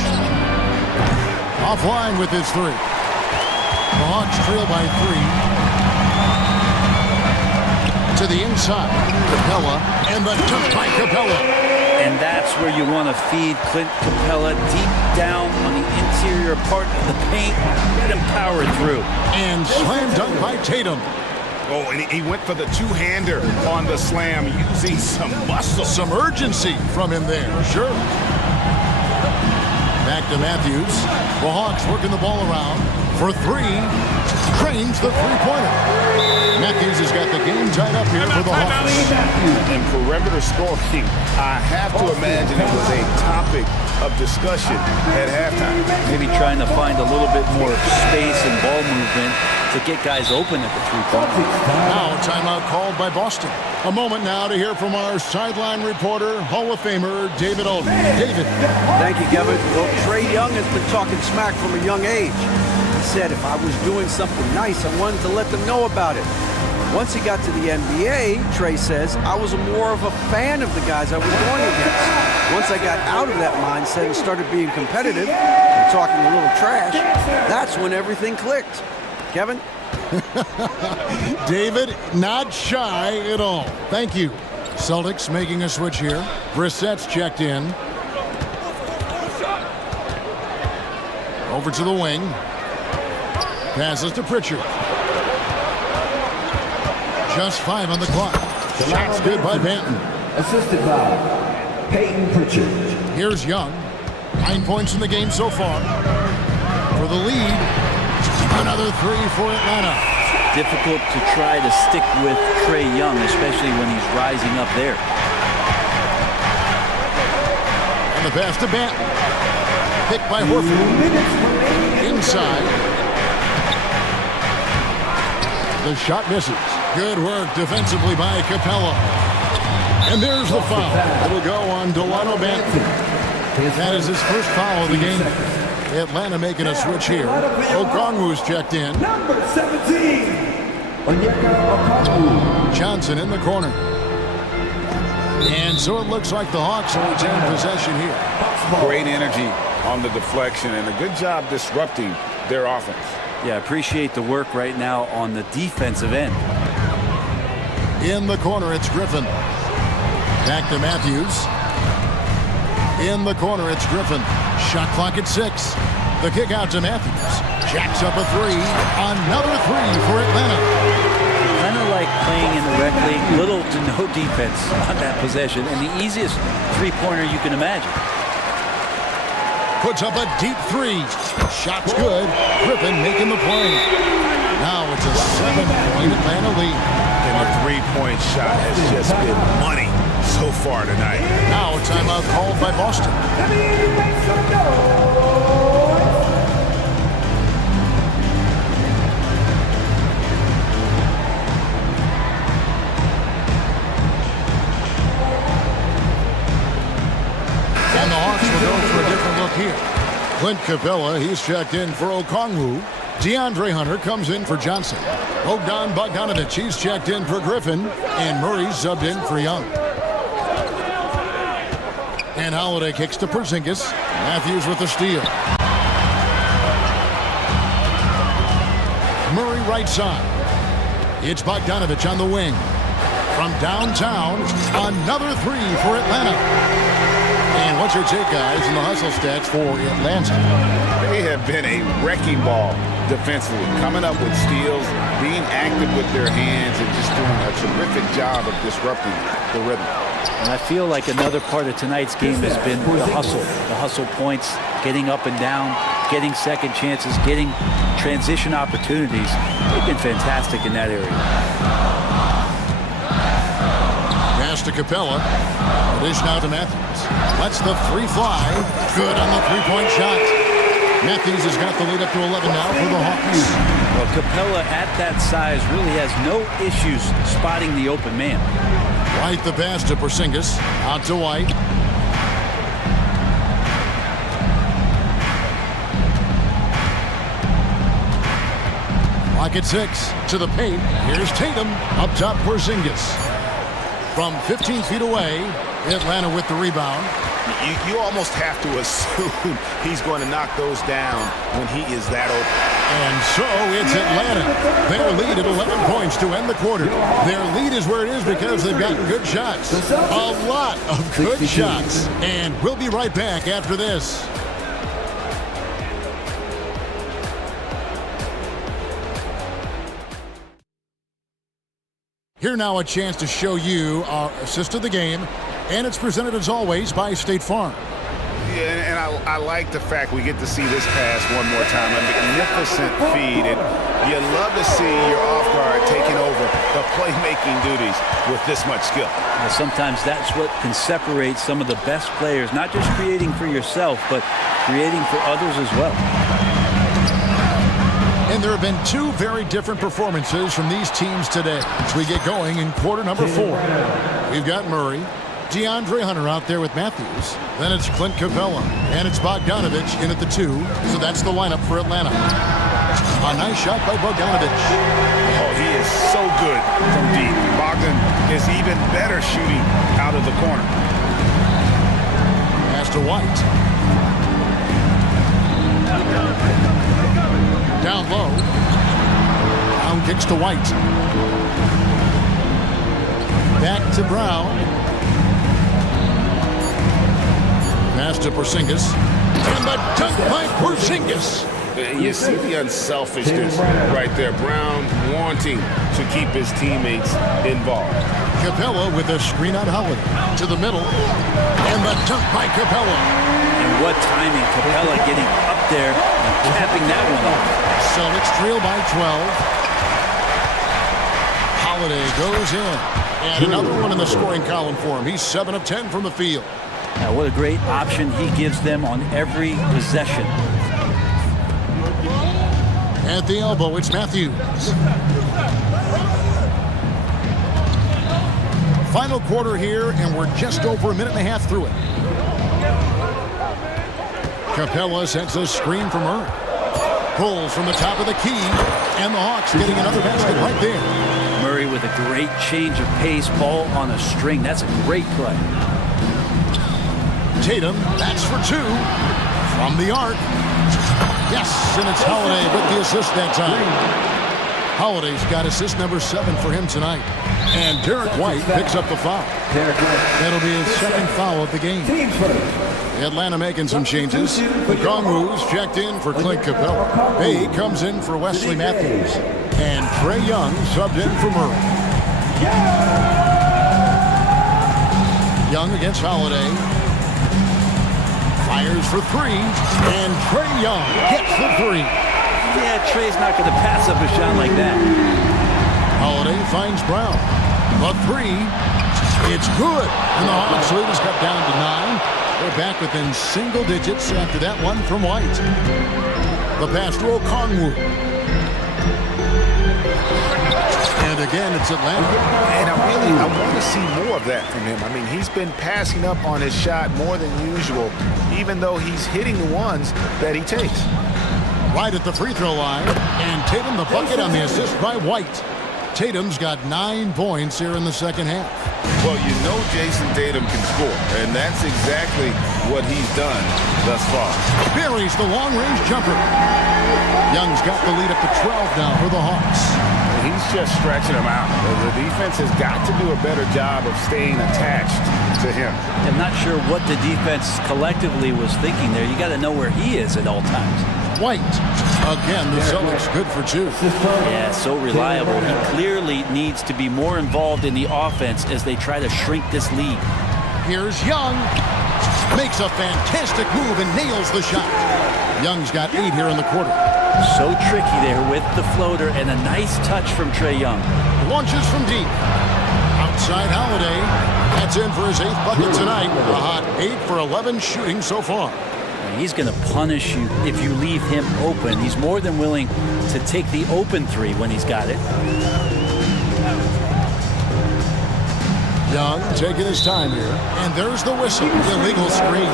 Offline with his three. The Hawks trail by 3. To the inside. Capella, and the dunk by Capella. And that's where you want to feed Clint Capella deep down on the interior part of the paint. Let him power through. And slam dunk by Tatum. Oh, and he went for the two-hander on the slam, using some muscle. Some urgency from him there, sure. Back to Matthews. The Hawks working the ball around for 3. Cranes the three-pointer. Matthews has got the game tied up here for the Hawks. And perimeter scoring, I have to imagine it was a topic of discussion at halftime. Maybe trying to find a little bit more space and ball movement to get guys open at the three-point. Now a timeout called by Boston. A moment now to hear from our sideline reporter, Hall of Famer David Alden. David. Thank you, Kevin. Well, Trae Young has been talking smack from a young age. He said if I was doing something nice, I wanted to let them know about it. Once he got to the NBA, Trae says, I was more of a fan of the guys I was going against. Once I got out of that mindset and started being competitive and talking a little trash, that's when everything clicked. Kevin? David, not shy at all. Thank you. Celtics making a switch here. Brissett's checked in. Over to the wing. Passes to Pritchard. Just 5 on the clock. Shots good by Banton. Assisted by Peyton Pritchard. Here's Young. 9 points in the game so far. For the lead. Another 3 for Atlanta. Difficult to try to stick with Trae Young, especially when he's rising up there. And the pass to Banton. Picked by Horford. Inside. The shot misses. Good work defensively by Capella. And there's the foul. It'll go on Delano Banton. That is his first foul of the game. Atlanta making a switch here. Okongwu's checked in. Number 17, Okongwu. Johnson in the corner. And so it looks like the Hawks will retain possession here. Great energy on the deflection and a good job disrupting their offense. Yeah, appreciate the work right now on the defensive end. In the corner, it's Griffin. Back to Matthews. In the corner, it's Griffin. Shot clock at 6. The kick out to Matthews. Jacks up a 3. Another 3 for Atlanta. Kind of like playing in the rec league, little to no defense on that possession, and the easiest three-pointer you can imagine. Puts up a deep 3. Shot's good. Griffin making the play. Now it's a 7-point Atlanta lead. And the three-point shot has just been money so far tonight. Now a timeout called by Boston. And the Hawks will go for a different look here. Clint Capella, he's checked in for Okongwu. DeAndre Hunter comes in for Johnson. Bogdan Bogdanovic, he's checked in for Griffin. And Murray's subbed in for Young. And Holiday kicks to Porzingis. Matthews with the steal. Murray right side. It's Bogdanovic on the wing. From downtown, another 3 for Atlanta. And what's your take, guys, in the hustle stats for Atlanta? They have been a wrecking ball defensively, coming up with steals, being active with their hands, and just doing a terrific job of disrupting the rhythm. And I feel like another part of tonight's game has been the hustle points, getting up and down, getting second chances, getting transition opportunities. They've been fantastic in that area. Pass to Capella. Dish now to Matthews. Lets the three fly. Good on the three-point shot. Matthews has got the lead up to 11 now for the Hawks. Well, Capella at that size really has no issues spotting the open man. White the pass to Porzingis. Out to White. Lock at 6 to the paint. Here's Tatum. Up top, Porzingis. From 15 feet away, Atlanta with the rebound. You almost have to assume he's going to knock those down when he is that open. And so it's Atlanta. Their lead at 11 points to end the quarter. Their lead is where it is because they've gotten good shots. A lot of good shots. And we'll be right back after this. Here now a chance to show you our assist of the game, and it's presented as always by State Farm. Yeah, and I like the fact we get to see this pass one more time. A magnificent feed, and you love to see your off guard taking over the playmaking duties with this much skill. Well, sometimes that's what can separate some of the best players, not just creating for yourself, but creating for others as well. And there have been two very different performances from these teams today as we get going in quarter number 4. We've got Murray, DeAndre Hunter out there with Matthews. Then it's Clint Capella, and it's Bogdanovich in at the 2. So that's the lineup for Atlanta. A nice shot by Bogdanovich. Oh, he is so good from deep. Bogdan is even better shooting out of the corner. Pass to White. Down low. Brown kicks to White. Back to Brown. Pass to Porzingis. And the dunk by Porzingis. You see the unselfishness right there. Brown wanting to keep his teammates involved. Capella with a screen on Holiday. To the middle. And the dunk by Capella. And what timing. Capella getting up there and capping that one off. Celtics trail by 12. Holiday goes in. And another one in the scoring column for him. He's 7 of 10 from the field. Now, what a great option he gives them on every possession. At the elbow, it's Matthews. Final quarter here, and we're just over a minute and a half through it. Capella sets a screen from Murray. Pulls from the top of the key, and the Hawks getting another basket right there. Murray with a great change of pace, ball on a string. That's a great play. Tatum, that's for 2. From the arc. Yes, and it's Holiday with the assist that time. Holiday's got assist number 7 for him tonight. And Derek White picks up the foul. That'll be his second foul of the game. Atlanta making some changes. Kongwu's checked in for Clint Capella. Bay comes in for Wesley Matthews. And Trae Young subbed in for Murray. Young against Holiday. Fires for 3. And Trae Young gets the 3. Yeah, Trae's not going to pass up a shot like that. Holiday finds Brown. The 3. It's good. And the Hawks lead is cut down to 9. They're back within single digits after that one from White. The pass to Okongwu. And again, it's Atlanta. And I want to see more of that from him. I mean, he's been passing up on his shot more than usual, even though he's hitting the ones that he takes. Right at the free throw line. And Tatum the bucket on the assist by White. Tatum's got 9 points here in the second half. Well, you know Jason Tatum can score, and that's exactly what he's done thus far. Buries the long-range jumper. Young's got the lead up to 12 now for the Hawks. He's just stretching him out. The defense has got to do a better job of staying attached to him. I'm not sure what the defense collectively was thinking there. You got to know where he is at all times. White. Again, the Celtics good for 2. Yeah, so reliable. He clearly needs to be more involved in the offense as they try to shrink this lead. Here's Young. Makes a fantastic move and nails the shot. Young's got 8 here in the quarter. So tricky there with the floater and a nice touch from Trae Young. Launches from deep. Outside Holiday. That's in for his 8th bucket tonight. A hot 8 for 11 shooting so far. He's going to punish you if you leave him open. He's more than willing to take the open 3 when he's got it. Young taking his time here. And there's the whistle. Illegal screen.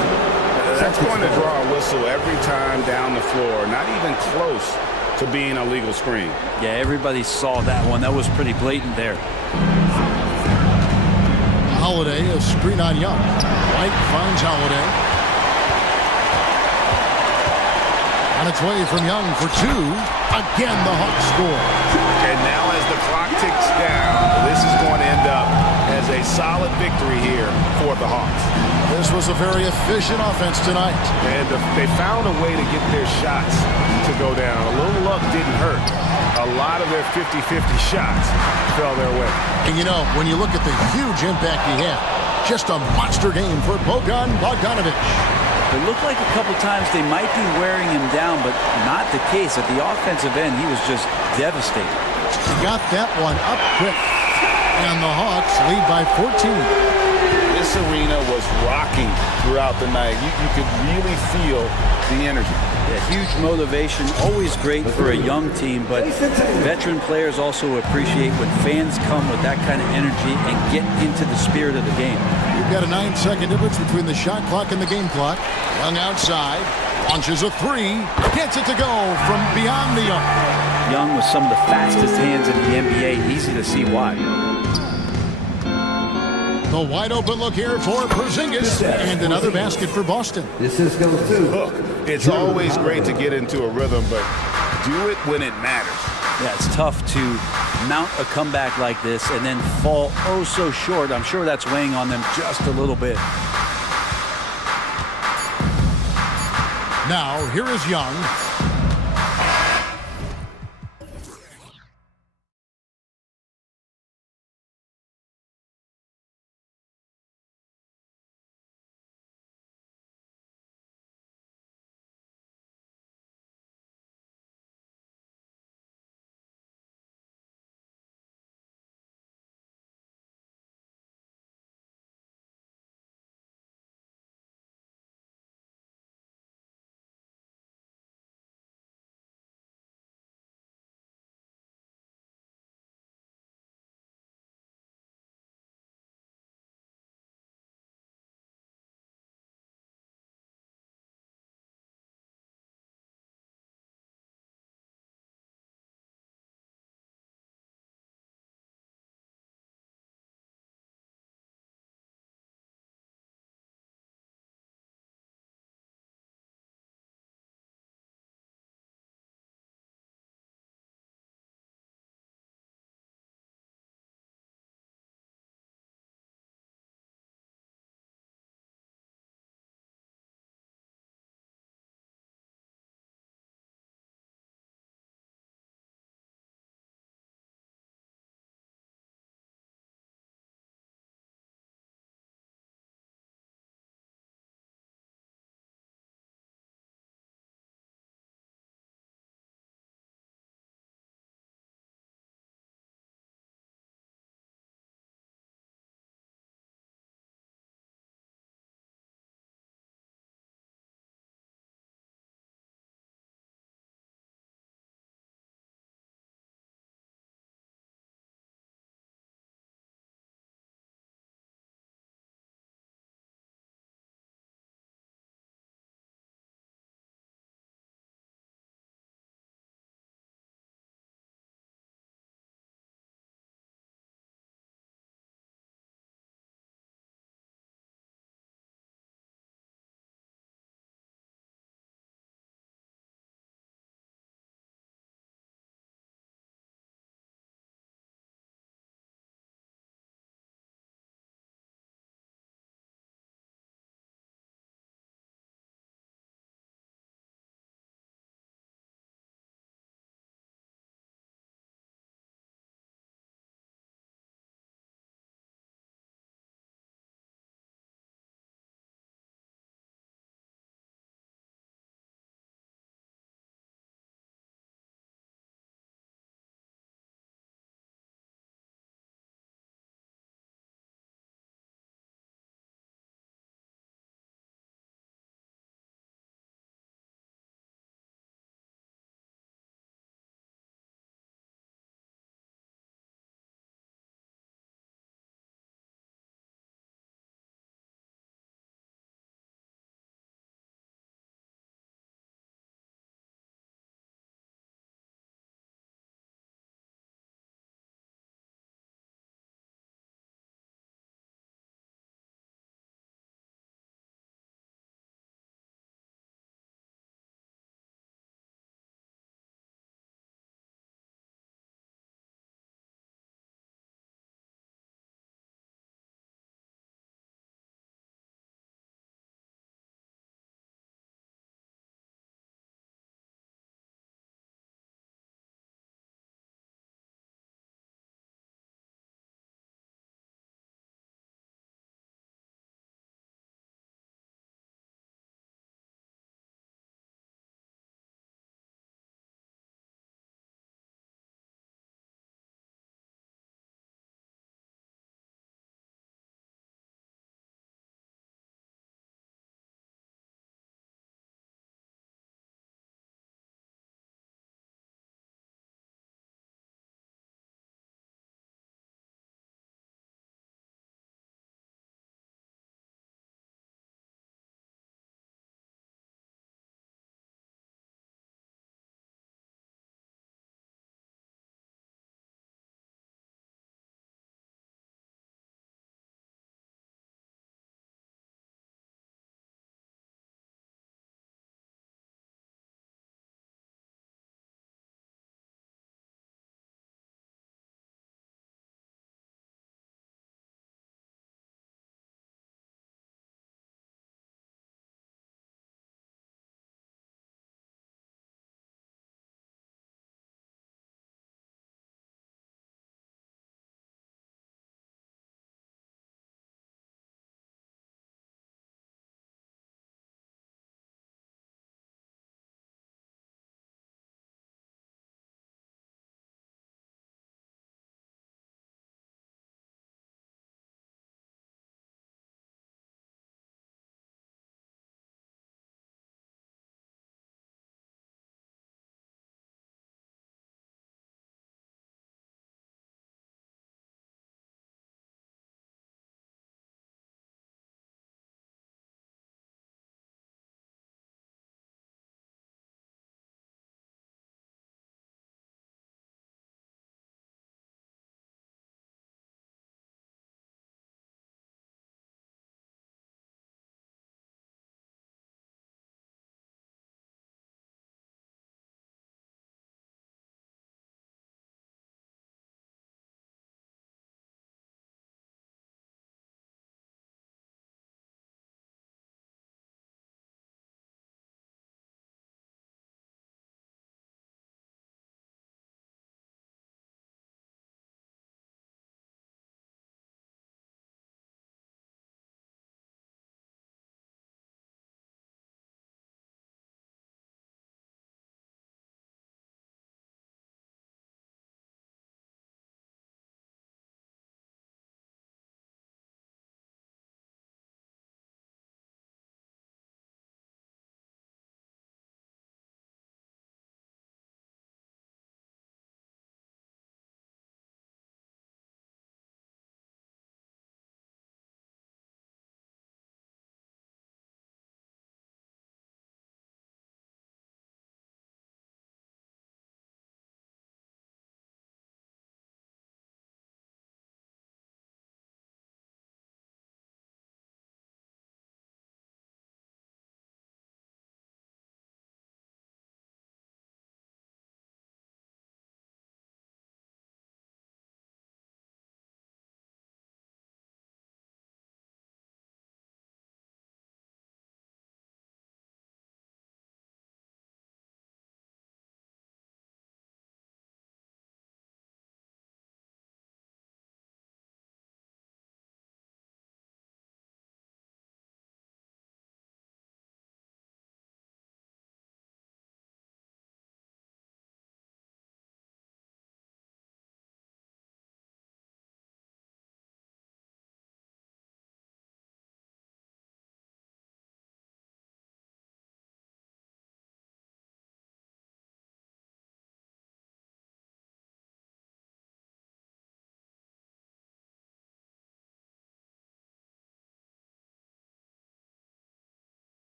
That's going to draw a whistle every time down the floor. Not even close to being a legal screen. Yeah, everybody saw that one. That was pretty blatant there. Holiday, a screen on Young. White finds Holiday. On its way from Young for 2. Again, the Hawks score. And now as the clock ticks down, this is going to end up as a solid victory here for the Hawks. This was a very efficient offense tonight. And they found a way to get their shots to go down. A little luck didn't hurt. A lot of their 50-50 shots fell their way. And you know, when you look at the huge impact he had, just a monster game for Bojan Bogdanovic. It looked like a couple times they might be wearing him down, but not the case. At the offensive end, he was just devastating. He got that one up quick. And the Hawks lead by 14. This arena was rocking throughout the night. You could really feel the energy. Yeah, huge motivation, always great for a young team, but veteran players also appreciate when fans come with that kind of energy and get into the spirit of the game. You've got a 9-second difference between the shot clock and the game clock. Young outside, launches a 3, gets it to go from beyond the arc. Young with some of the fastest hands in the NBA, easy to see why. The wide open look here for Porzingis and another basket for Boston. This is go to. Look, it's always great to get into a rhythm, but do it when it matters. Yeah, it's tough to mount a comeback like this and then fall oh so short. I'm sure that's weighing on them just a little bit. Now, here is Young.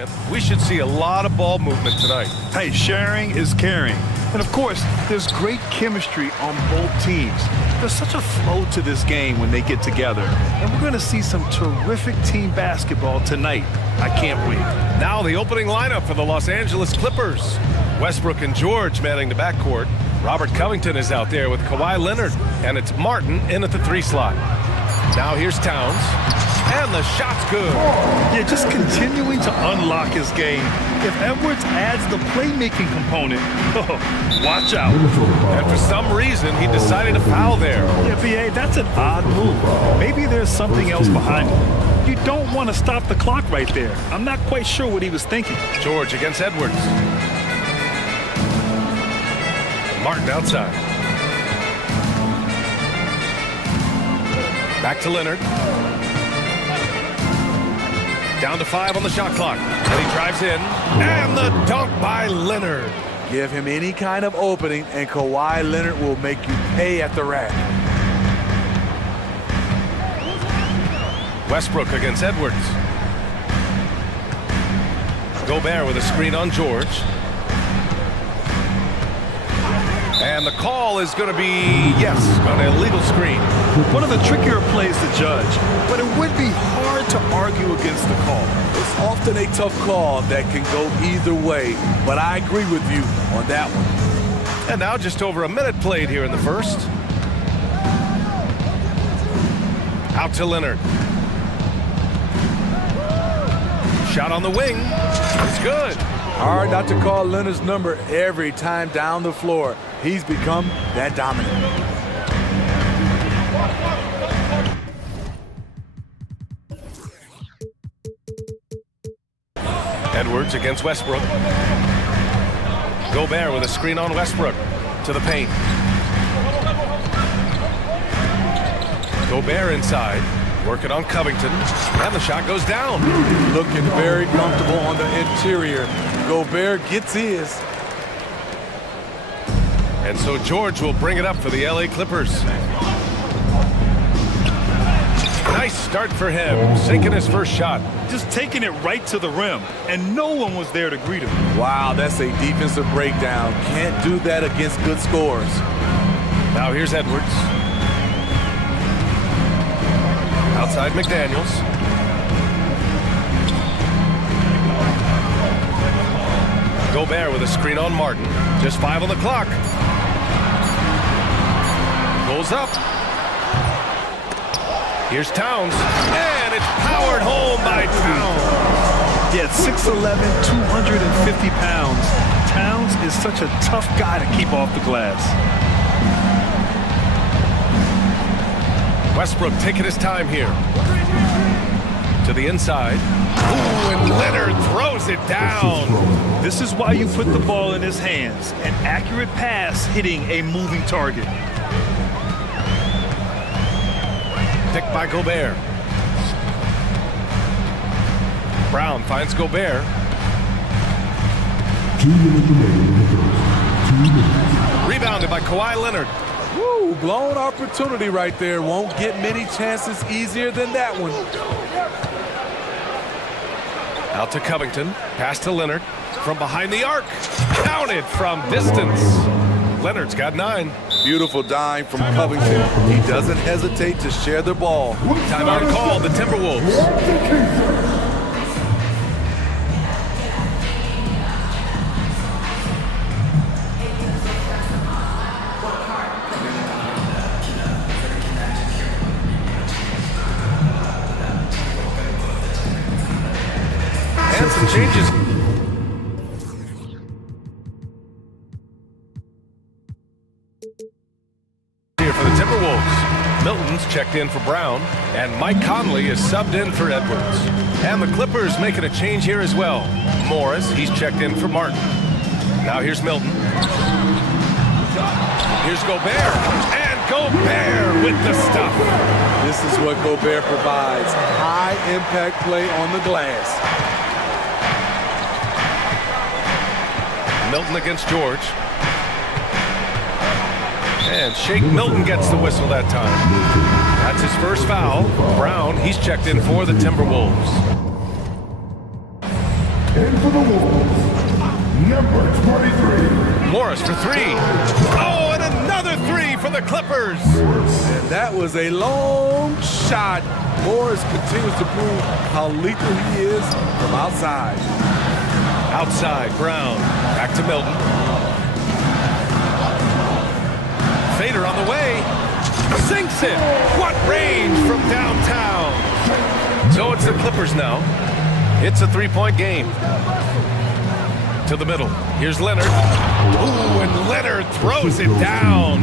Ryan, we should see a lot of ball movement tonight. Hey, sharing is caring. And of course, there's great chemistry on both teams. There's such a flow to this game when they get together. And we're going to see some terrific team basketball tonight. I can't wait. Now the opening lineup for the Los Angeles Clippers. Westbrook and George manning the backcourt. Robert Covington is out there with Kawhi Leonard. And it's Martin in at the 3 slot. Now here's Towns. And the shot's good. Yeah, just continuing to unlock his game. If Edwards adds the playmaking component, watch out. And for some reason, he decided to foul there. Yeah, B.A., that's an odd move. Maybe there's something else behind it. You don't want to stop the clock right there. I'm not quite sure what he was thinking. George against Edwards. Martin outside. Back to Leonard. Down to 5 on the shot clock. And he drives in. And the dunk by Leonard. Give him any kind of opening, and Kawhi Leonard will make you pay at the rack. Westbrook against Edwards. Gobert with a screen on George. And the call is going to be, yes, on an illegal screen. One of the trickier plays to judge, but it would be hard to argue against the call. It's often a tough call that can go either way, but I agree with you on that one. And now just over a minute played here in the first. Out to Leonard. Shot on the wing. It's good. Hard not to call Leonard's number every time down the floor. He's become that dominant. Edwards against Westbrook. Gobert with a screen on Westbrook to the paint. Gobert inside, working on Covington, and the shot goes down. Looking very comfortable on the interior. Gobert gets his. And so George will bring it up for the LA Clippers. Nice start for him, sinking his first shot. Just taking it right to the rim, and no one was there to greet him. Wow, that's a defensive breakdown. Can't do that against good scores. Now here's Edwards. Outside McDaniels. Gobert with a screen on Martin. Just 5 on the clock. Goes up. Here's Towns. And it's powered home by Towns. Yeah, 6'11", 250 pounds. Towns is such a tough guy to keep off the glass. Westbrook taking his time here. To the inside. Ooh, and Leonard throws it down. This is why you put the ball in his hands. An accurate pass hitting a moving target. Picked by Gobert. Brown finds Gobert. 2 minutes remaining in the first. 2 minutes. Rebounded by Kawhi Leonard. Woo, blown opportunity right there. Won't get many chances easier than that one. Out to Covington. Pass to Leonard. From behind the arc. Counted from distance. Leonard's got 9. Beautiful dime from Covington. He doesn't hesitate to share the ball. Timeout called, the Timberwolves. And some changes. Here for the Timberwolves. Milton's checked in for Brown, and Mike Conley is subbed in for Edwards. And the Clippers making a change here as well. Morris, he's checked in for Martin. Now here's Milton. Here's Gobert, and Gobert with the stuff. This is what Gobert provides. High impact play on the glass. Milton against George. And Shake Milton gets the whistle that time. That's his first foul. Brown, he's checked in for the Timberwolves. And for the Wolves, number 23. Morris for three. Oh, and another three for the Clippers. And that was a long shot. Morris continues to prove how lethal he is from outside. Outside, Brown. Back to Milton. Fader on the way. Sinks it. What range from downtown. So it's the Clippers now. It's a three-point game. To the middle. Here's Leonard. Ooh, and Leonard throws it down.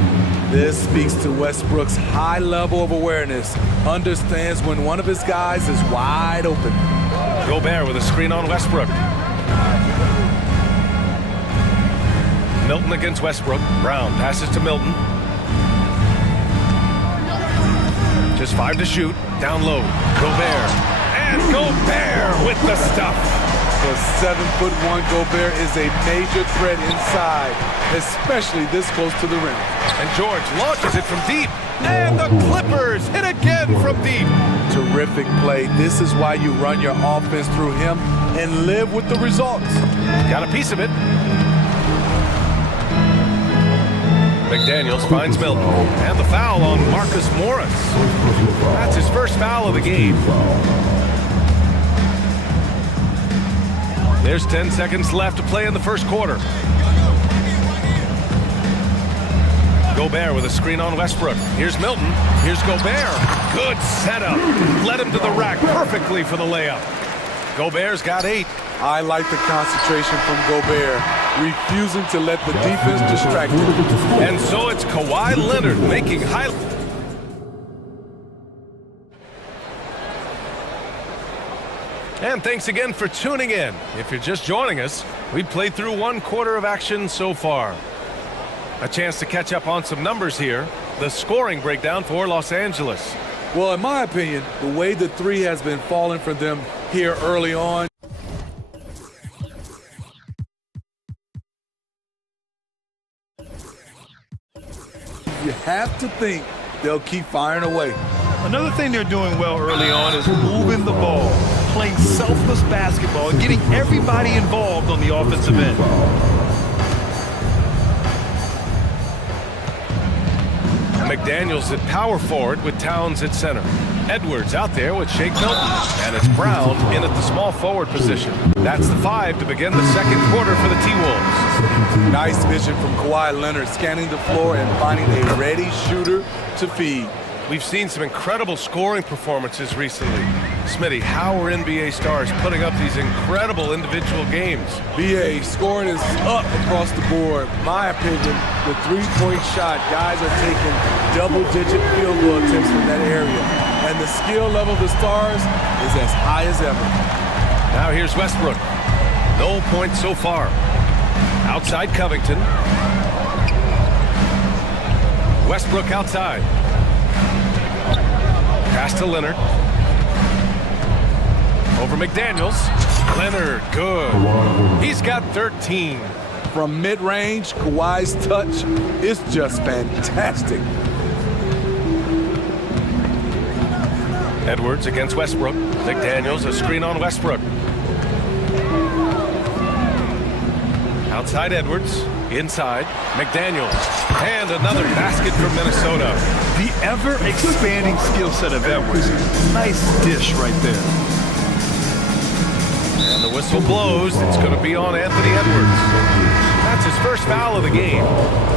This speaks to Westbrook's high level of awareness. Understands when one of his guys is wide open. Gobert with a screen on Westbrook. Milton against Westbrook. Brown passes to Milton. Just 5 to shoot. Down low. Gobert. And Gobert with the stuff. The 7'1" Gobert is a major threat inside, especially this close to the rim. And George launches it from deep. And the Clippers hit again from deep. Terrific play. This is why you run your offense through him and live with the results. Got a piece of it. McDaniels finds Milton. And the foul on Marcus Morris. That's his first foul of the game. There's 10 seconds left to play in the first quarter. Gobert with a screen on Westbrook. Here's Milton. Here's Gobert. Good setup. Led him to the rack perfectly for the layup. Gobert's got 8. I like the concentration from Gobert, refusing to let the defense distract him. And so it's Kawhi Leonard making high. And thanks again for tuning in. If you're just joining us, we've played through one quarter of action so far. A chance to catch up on some numbers here. The scoring breakdown for Los Angeles. Well, in my opinion, the way the three has been falling for them here early on. You have to think they'll keep firing away. Another thing they're doing well early on is moving the ball, playing selfless basketball, and getting everybody involved on the offensive end. McDaniels at power forward with Towns at center. Edwards out there with Shake Milton. And it's Brown in at the small forward position. That's the 5 to begin the second quarter for the T-Wolves. Nice vision from Kawhi Leonard, scanning the floor and finding a ready shooter to feed. We've seen some incredible scoring performances recently. Smitty, how are NBA stars putting up these incredible individual games? BA, scoring is up across the board. My opinion, the three-point shot, guys are taking double-digit field goal attempts from that area. And the skill level of the stars is as high as ever. Now here's Westbrook. No points so far. Outside Covington. Westbrook outside. Pass to Leonard. Over McDaniels. Leonard, good. He's got 13. From mid-range, Kawhi's touch is just fantastic. Edwards against Westbrook. McDaniels, a screen on Westbrook. Outside Edwards. Inside, McDaniels. And another basket from Minnesota. The ever-expanding skill set of Edwards. Nice dish right there. And the whistle blows. It's going to be on Anthony Edwards. That's his first foul of the game.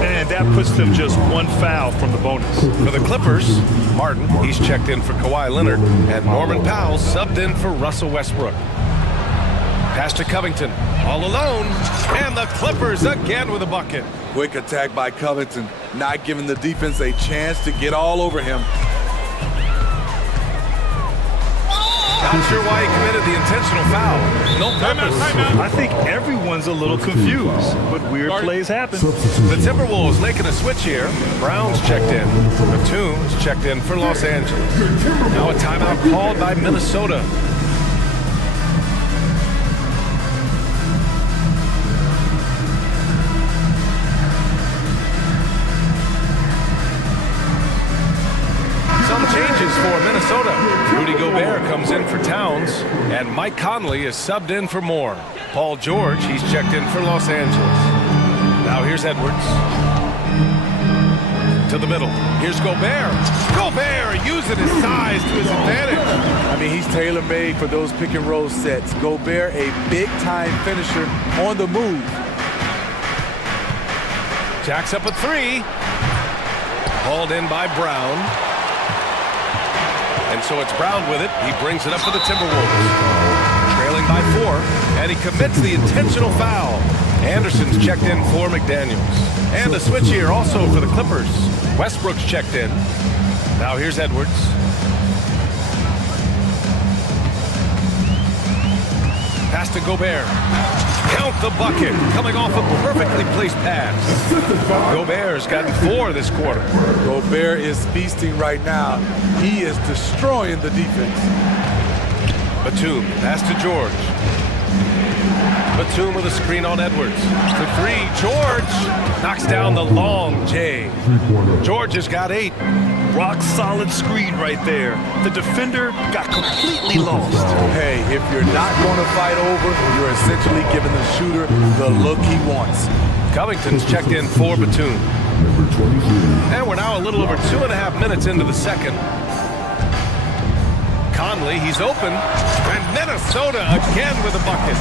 And that puts them just one foul from the bonus. For the Clippers, Martin, he's checked in for Kawhi Leonard. And Norman Powell subbed in for Russell Westbrook. Pass to Covington, all alone, and the Clippers again with a bucket. Quick attack by Covington, not giving the defense a chance to get all over him. Not sure why he committed the intentional foul. No purpose. I think everyone's a little confused, but weird plays happen. The Timberwolves making a switch here. Brown's checked in. Batum's checked in for Los Angeles. Now a timeout called by Minnesota. Some changes for Minnesota. Rudy Gobert comes in for Towns, And Mike Conley is subbed in for Moore. Paul George, he's checked in for Los Angeles. Now here's Edwards. To the middle. Here's Gobert. Gobert using his size to his advantage. I mean, he's tailor-made for those pick-and-roll sets. Gobert, a big-time finisher on the move. Jacks up a three. Hauled in by Brown. And so it's Brown with it. He brings it up for the Timberwolves. Trailing by 4. And he commits the intentional foul. Anderson's checked in for McDaniels. And a switch here also for the Clippers. Westbrook's checked in. Now here's Edwards. Pass to Gobert. Count the bucket. Coming off a perfectly placed pass. Gobert's gotten 4 this quarter. Gobert is feasting right now. He is destroying the defense. Batum. Pass to George. Batum with a screen on Edwards. For 3, George knocks down the long J. George has got 8. Rock solid screen right there. The defender got completely lost. Hey, if you're not going to fight over, you're essentially giving the shooter the look he wants. Covington's checked in for Batum. And we're now a little over 2.5 minutes into the second. Conley, he's open. And Minnesota again with a bucket.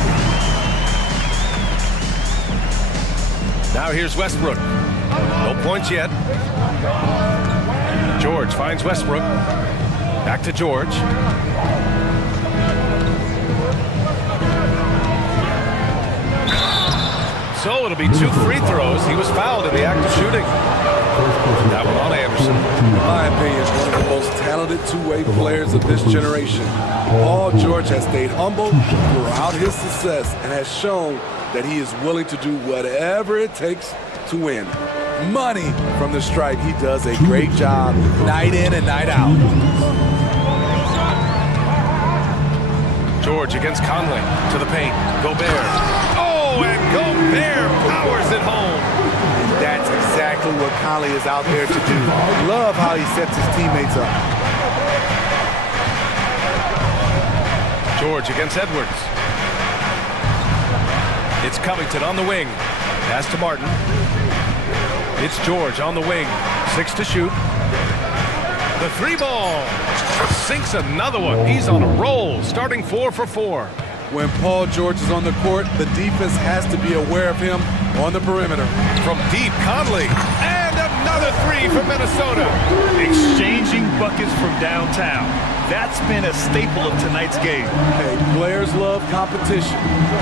Now here's Westbrook. No points yet. George finds Westbrook. Back to George. So it'll be 2 free throws. He was fouled in the act of shooting. That one on Anderson. In my opinion, one of the most talented two-way players of this generation. Paul George has stayed humble throughout his success and has shown that he is willing to do whatever it takes to win. Money from the stripe. He does a great job night in and night out. George against Conley to the paint. Gobert. Oh, and Gobert powers it home. And that's exactly what Conley is out there to do. Love how he sets his teammates up. George against Edwards. It's Covington on the wing. Pass to Martin. It's George on the wing. 6 to shoot. The 3 ball. Sinks another one. He's on a roll, starting 4 for 4. When Paul George is on the court, the defense has to be aware of him on the perimeter. From deep, Conley. And another 3 for Minnesota. Exchanging buckets from downtown. That's been a staple of tonight's game. Hey, players love competition,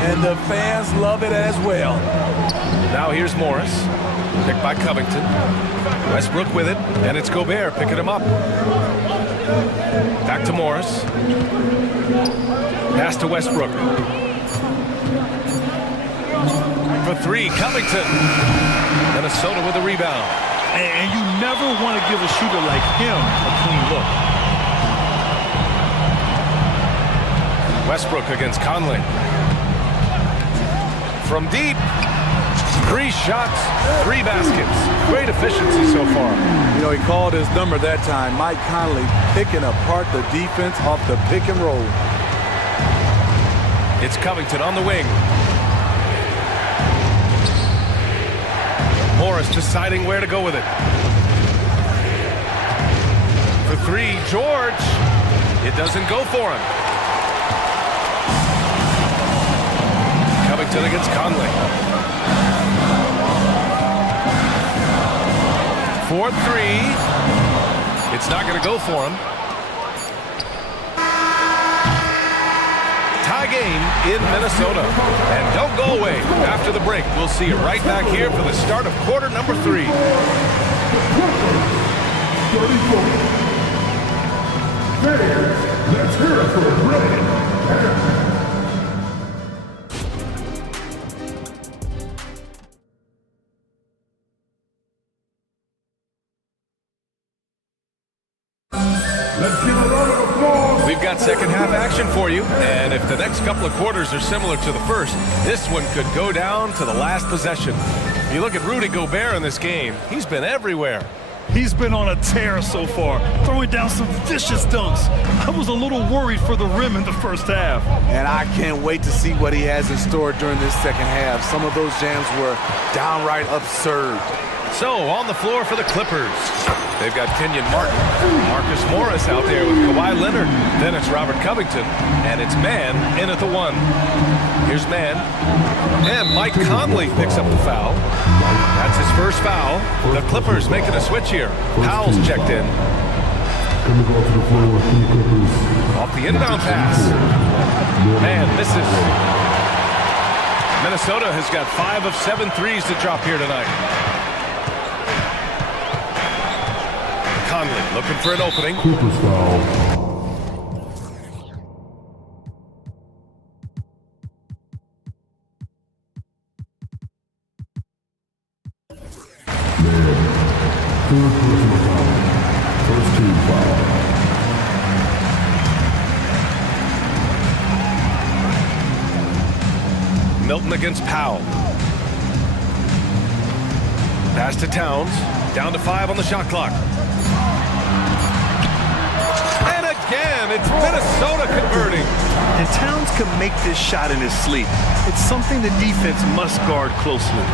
and the fans love it as well. Now here's Morris. Picked by Covington. Westbrook with it, and it's Gobert picking him up. Back to Morris. Pass to Westbrook. For 3, Covington. Minnesota with a rebound. And you never want to give a shooter like him a clean look. Westbrook against Conley. From deep. 3 shots, 3 baskets. Great efficiency so far. You know, he called his number that time. Mike Conley picking apart the defense off the pick and roll. It's Covington on the wing. Morris deciding where to go with it. For 3, George. It doesn't go for him. Covington against Conley. 4-3. It's not going to go for him. Tie game in Minnesota. And don't go away. After the break, we'll see you right back here for the start of quarter number 3. 34. Fans, let's hear it for brilliant. We've got second half action for you, and if the next couple of quarters are similar to the first, this one could go down to the last possession. If you look at Rudy Gobert in this game, he's been everywhere. He's been on a tear so far, throwing down some vicious dunks. I was a little worried for the rim in the first half. And I can't wait to see what he has in store during this second half. Some of those jams were downright absurd. So, on the floor for the Clippers, they've got Kenyon Martin, Marcus Morris out there with Kawhi Leonard. Then it's Robert Covington, and it's Mann in at the 1. Here's Mann, and Mike Conley picks up the foul. That's his first foul. The Clippers making a switch here. Powell's checked in. Off the inbound pass. Man misses. Minnesota has got 5 of 7 threes to drop here tonight. Conley looking for an opening. Cooper's foul. Third personal foul. First team foul. Milton against Powell. Pass to Towns. Down to 5 on the shot clock. And again, it's Minnesota converting. And Towns can make this shot in his sleep. It's something the defense must guard closely.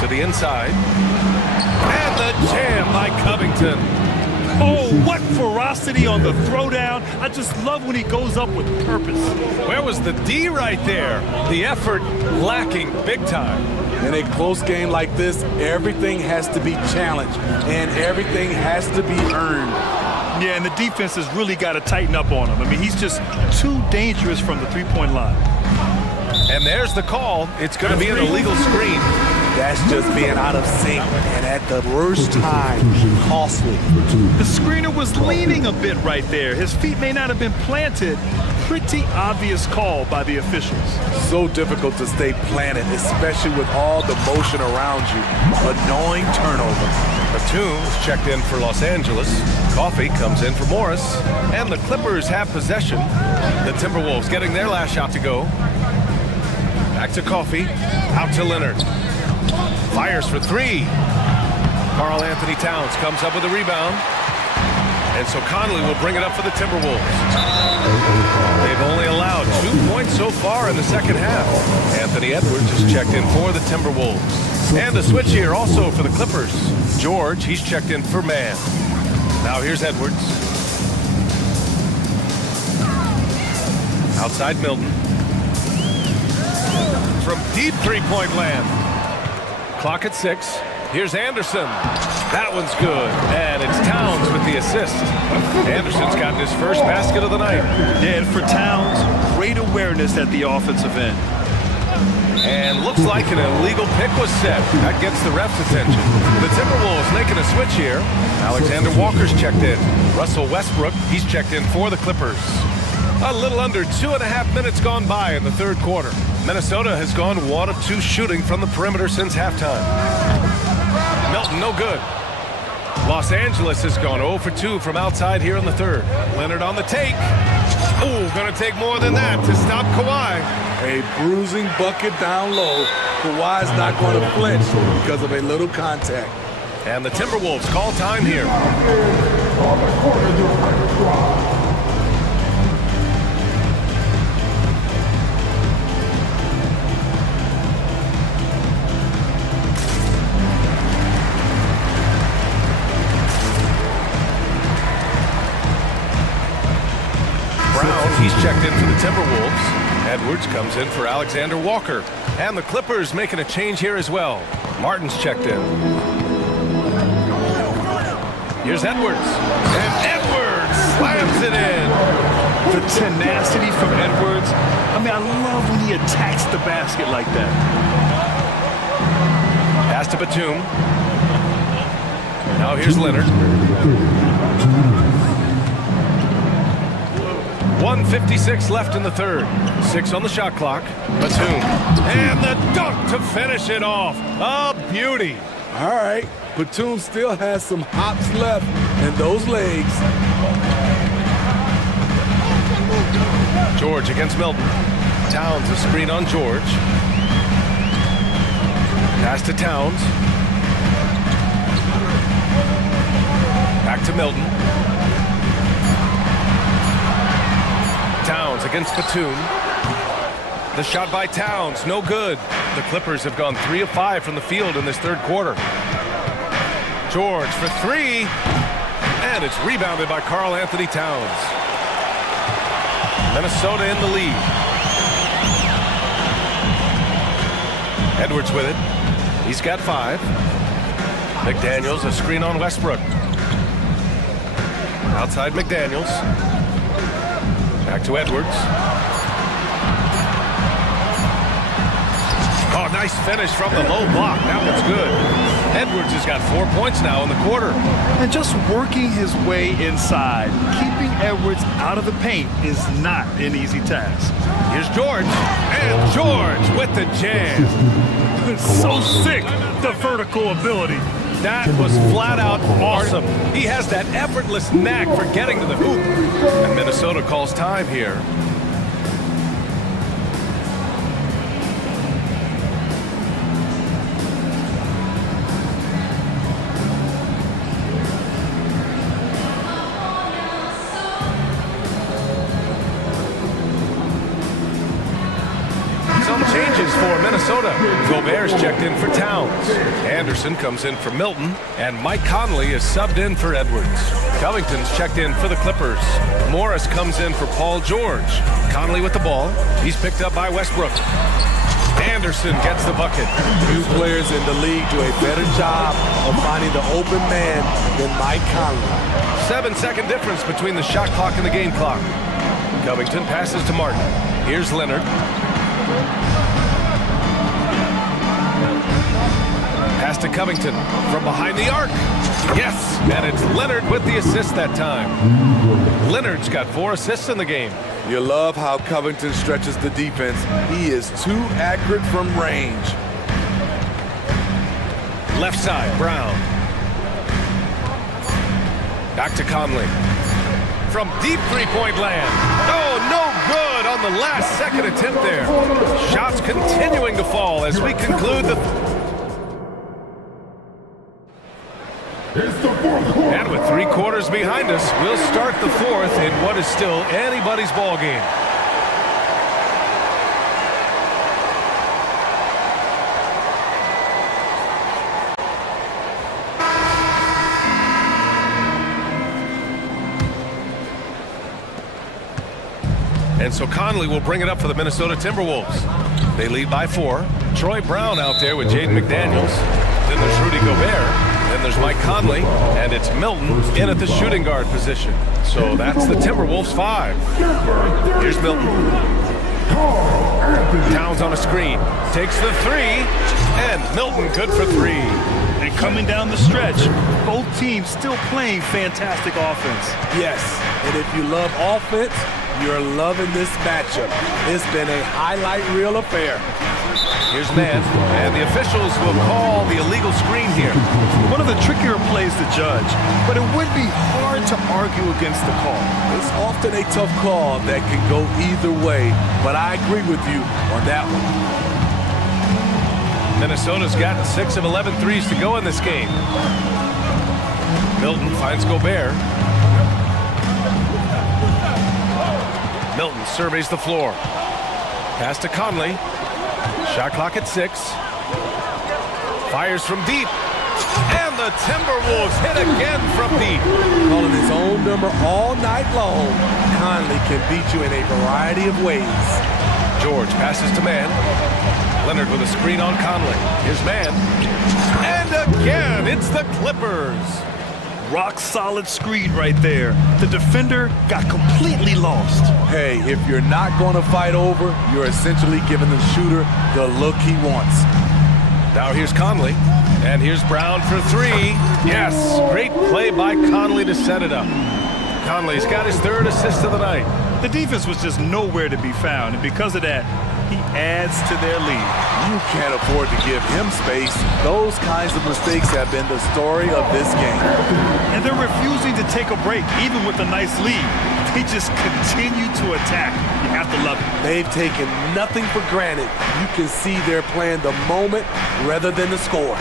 To the inside. And the jam by Covington. Oh, what ferocity on the throwdown. I just love when he goes up with purpose. Where was the D right there? The effort lacking big time. In a close game like this, everything has to be challenged, and everything has to be earned. Yeah, and the defense has really got to tighten up on him. I mean, he's just too dangerous from the three-point line. And there's the call. It's going to be an illegal screen. That's just being out of sync, and at the worst time, costly. The screener was leaning a bit right there. His feet may not have been planted. Pretty obvious call by the officials. So difficult to stay planted, especially with all the motion around you. Annoying turnover. Batum is checked in for Los Angeles. Coffey comes in for Morris. And the Clippers have possession. The Timberwolves getting their last shot to go. Back to Coffey. Out to Leonard. Fires for 3. Karl Anthony Towns comes up with a rebound. And so Conley will bring it up for the Timberwolves. They've only allowed 2 points so far in the second half. Anthony Edwards is checked in for the Timberwolves. And a switch here also for the Clippers. George, he's checked in for Mann. Now here's Edwards. Outside Milton. From deep three-point land. Clock at 6. Here's Anderson. That one's good. And it's Towns with the assist. Anderson's gotten his first basket of the night. Yeah, and for Towns, great awareness at the offensive end. And looks like an illegal pick was set. That gets the ref's attention. The Timberwolves making a switch here. Alexander Walker's checked in. Russell Westbrook, he's checked in for the Clippers. A little under 2.5 minutes gone by in the third quarter. Minnesota has gone 1 of 2 shooting from the perimeter since halftime. Milton, no good. Los Angeles has gone 0 for 2 from outside here in the third. Leonard on the take. Oh, gonna take more than that to stop Kawhi. A bruising bucket down low. Kawhi's not going to flinch because of a little contact. And the Timberwolves call time here. He's checked in for the Timberwolves. Edwards comes in for Alexander Walker. And the Clippers making a change here as well. Martin's checked in. Here's Edwards. And Edwards slams it in. The tenacity from Edwards. I mean, I love when he attacks the basket like that. Pass to Batum. Now here's Leonard. 1:56 left in the third. 6 on the shot clock. Batum. And the dunk to finish it off. A beauty. All right. Batum still has some hops left in those legs. George against Milton. Towns a screen on George. Pass to Towns. Back to Milton. Towns against Batum. The shot by Towns, no good. The Clippers have gone 3 of 5 from the field in this third quarter. George for 3, and it's rebounded by Karl Anthony Towns. Minnesota in the lead. Edwards with it. He's got 5. McDaniels, a screen on Westbrook. Outside McDaniels. Back to Edwards. Oh, nice finish from the low block. That one's good. Edwards has got 4 points now in the quarter. And just working his way inside, keeping Edwards out of the paint is not an easy task. Here's George. And George with the jam. So sick, the vertical ability. That was flat out awesome. He has that effortless knack for getting to the hoop. And Minnesota calls time here. Some changes for Minnesota. Gobert's checked in for Towns. Anderson comes in for Milton, and Mike Conley is subbed in for Edwards. Covington's checked in for the Clippers. Morris comes in for Paul George. Conley with the ball. He's picked up by Westbrook. Anderson gets the bucket. Few players in the league do a better job of finding the open man than Mike Conley. 7-second difference between the shot clock and the game clock. Covington passes to Martin. Here's Leonard. Pass to Covington from behind the arc. Yes, and it's Leonard with the assist that time. Leonard's got 4 assists in the game. You love how Covington stretches the defense. He is too accurate from range. Left side, Brown. Back to Conley. From deep three-point land. Oh, no good on the last second attempt there. Shots continuing to fall as we conclude the... And with 3 quarters behind us, we'll start the 4th in what is still anybody's ball game. And so Conley will bring it up for the Minnesota Timberwolves. They lead by 4. Troy Brown out there with Jaden McDaniels. Then there's Rudy Gobert. Then there's Mike Conley, and it's Milton in at the shooting guard position. So that's the Timberwolves 5. Here's Milton. Towns on a screen. Takes the 3, and Milton good for 3. And coming down the stretch, both teams still playing fantastic offense. Yes, and if you love offense, you're loving this matchup. It's been a highlight reel affair. Here's man, and the officials will call the illegal screen here. One of the trickier plays to judge, but it would be hard to argue against the call. It's often a tough call that can go either way, but I agree with you on that one. Minnesota's gotten 6 of 11 threes to go in this game. Milton finds Gobert. Milton surveys the floor. Pass to Conley. Shot clock at 6. Fires from deep. And the Timberwolves hit again from deep. Calling his own number all night long. Conley can beat you in a variety of ways. George passes to man. Leonard with a screen on Conley. Here's man. And again, it's the Clippers. Rock solid screen right there. The defender got completely lost. Hey, if you're not going to fight over, you're essentially giving the shooter the look he wants. Now here's Conley, and here's Brown for 3. Yes, great play by Conley to set it up. Conley's got his 3rd assist of the night. The defense was just nowhere to be found, and because of that, he adds to their lead. You can't afford to give him space. Those kinds of mistakes have been the story of this game. And they're refusing to take a break, even with a nice lead. They just continue to attack. You have to love it. They've taken nothing for granted. You can see they're playing the moment rather than the score.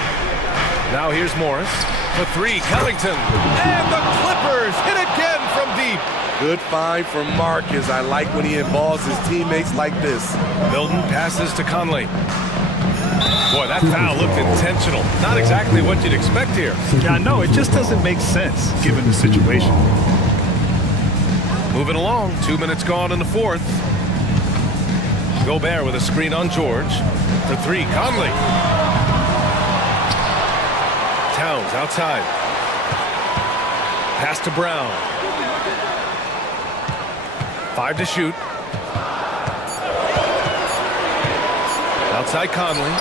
Now here's Morris. For three, Covington. And the Clippers hit again from deep. Good find from Marcus. I like when he involves his teammates like this. Milton passes to Conley. Boy, that foul looked intentional. Not exactly what you'd expect here. Yeah, no, it just doesn't make sense given the situation. Moving along, 2 minutes gone in the fourth. Gobert with a screen on George. For three, Conley. Towns outside. Pass to Brown. 5 to shoot. Outside Conley.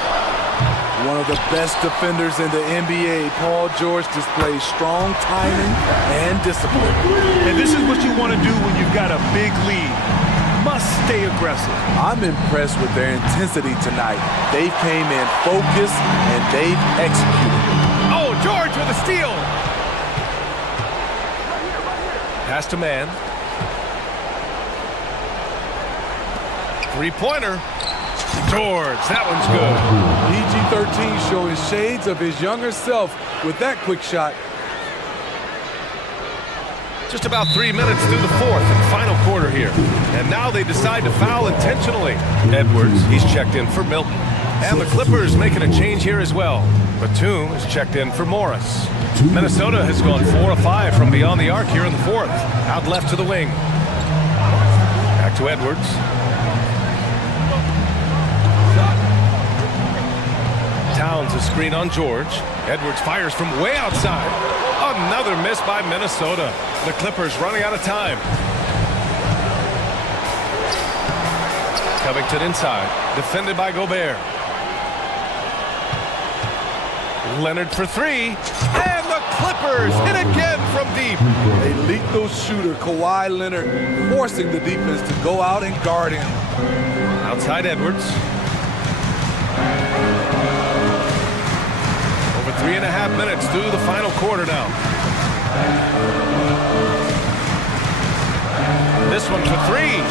One of the best defenders in the NBA, Paul George displays strong timing and discipline. And this is what you want to do when you've got a big lead. Must stay aggressive. I'm impressed with their intensity tonight. They came in focused and they've executed. Oh, George with a steal. Pass to man. Three-pointer. George, that one's good. PG-13 showing shades of his younger self with that quick shot. Just about 3 minutes through the fourth and final quarter here. And now they decide to foul intentionally. Edwards, he's checked in for Milton. And the Clippers making a change here as well. Batum is checked in for Morris. Minnesota has gone 4 of 5 from beyond the arc here in the fourth. Out left to the wing. Back to Edwards. Towns a screen on George. Edwards fires from way outside. Another miss by Minnesota. The Clippers running out of time. Covington inside. Defended by Gobert. Leonard for three. And the Clippers hit again from deep. A lethal shooter, Kawhi Leonard, forcing the defense to go out and guard him. Outside Edwards. Over 3.5 minutes through the final quarter now. This one for three.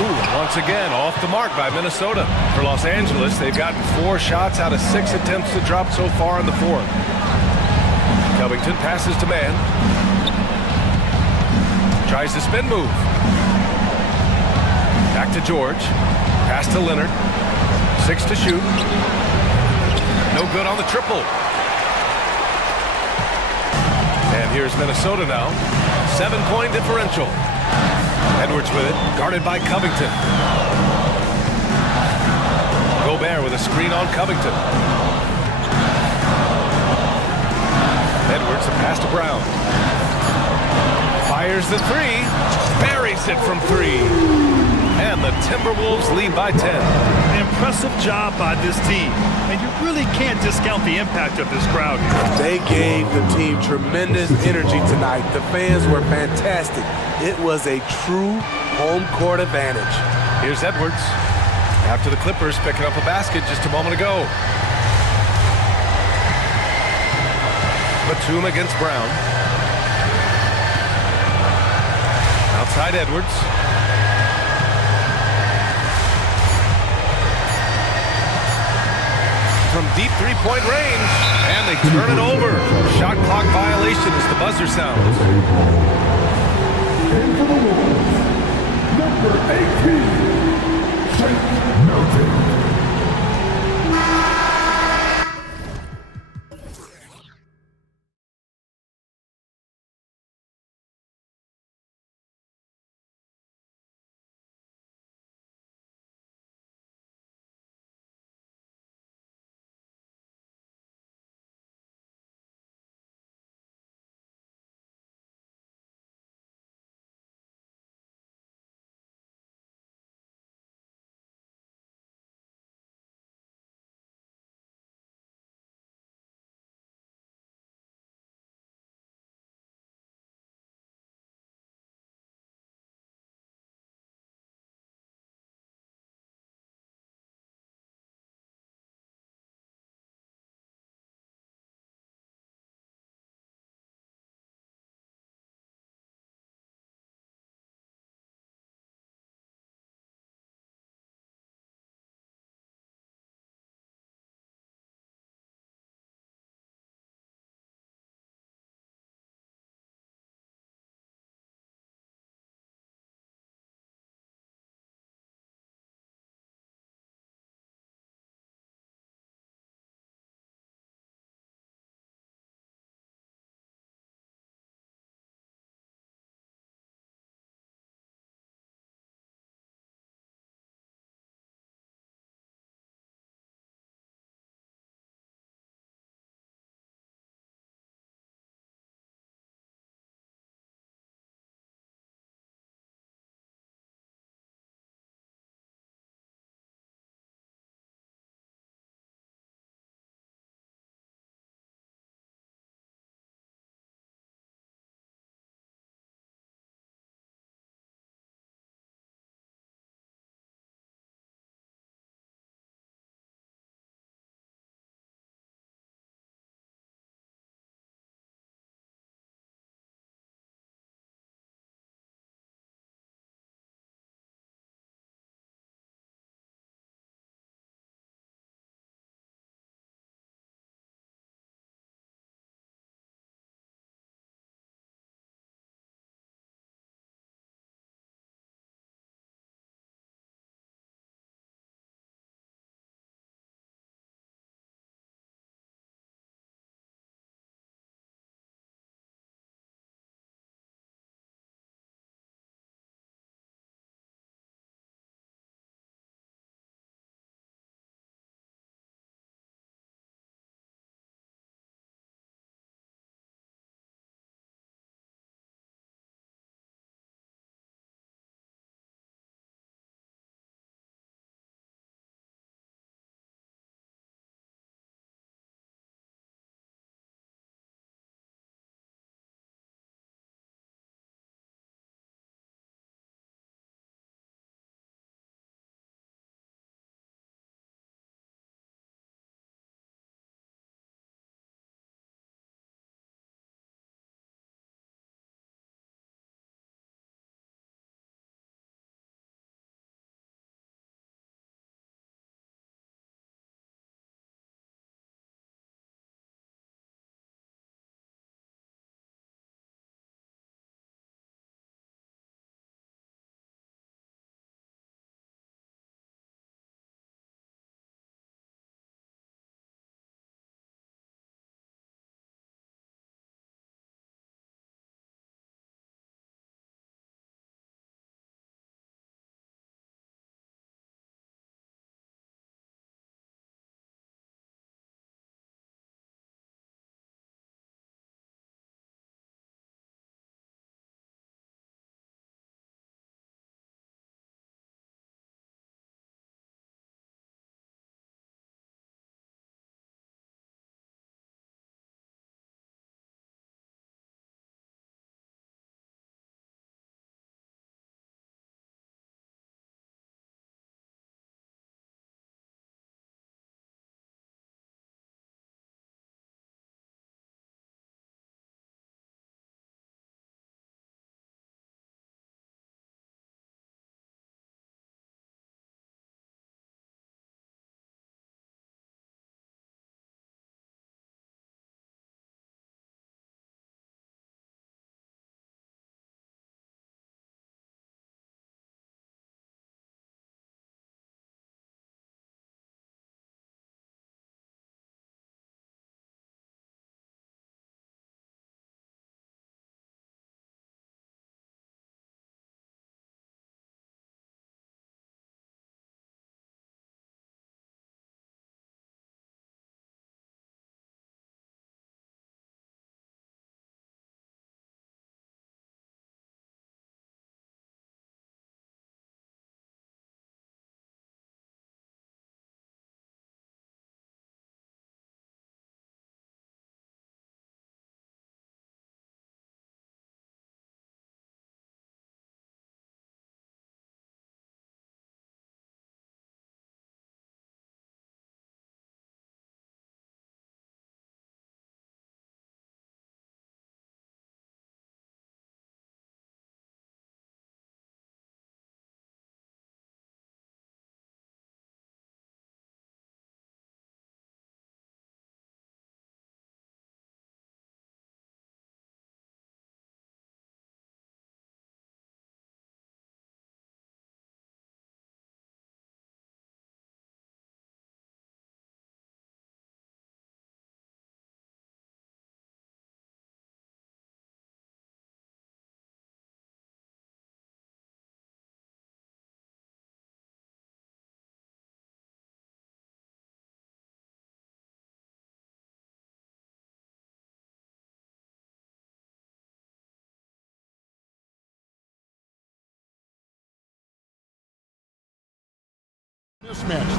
Ooh, once again, off the mark by Minnesota. For Los Angeles, they've gotten 4 shots out of 6 attempts to drop so far in the fourth. Covington passes to man. Tries the spin move. Back to George. Pass to Leonard. 6 to shoot. No good on the triple. And here's Minnesota now. 7-point differential. Edwards with it, guarded by Covington. Gobert with a screen on Covington. Edwards, a pass to Brown. Fires the three, buries it from three. And the Timberwolves lead by 10. Impressive job by this team. And you really can't discount the impact of this crowd here. They gave the team tremendous energy tonight. The fans were fantastic. It was a true home court advantage. Here's Edwards. After the Clippers picking up a basket just a moment ago. Batum against Brown. Outside Edwards. From deep three-point range, and they turn it over. Shot clock violation as the buzzer sounds. Number 18,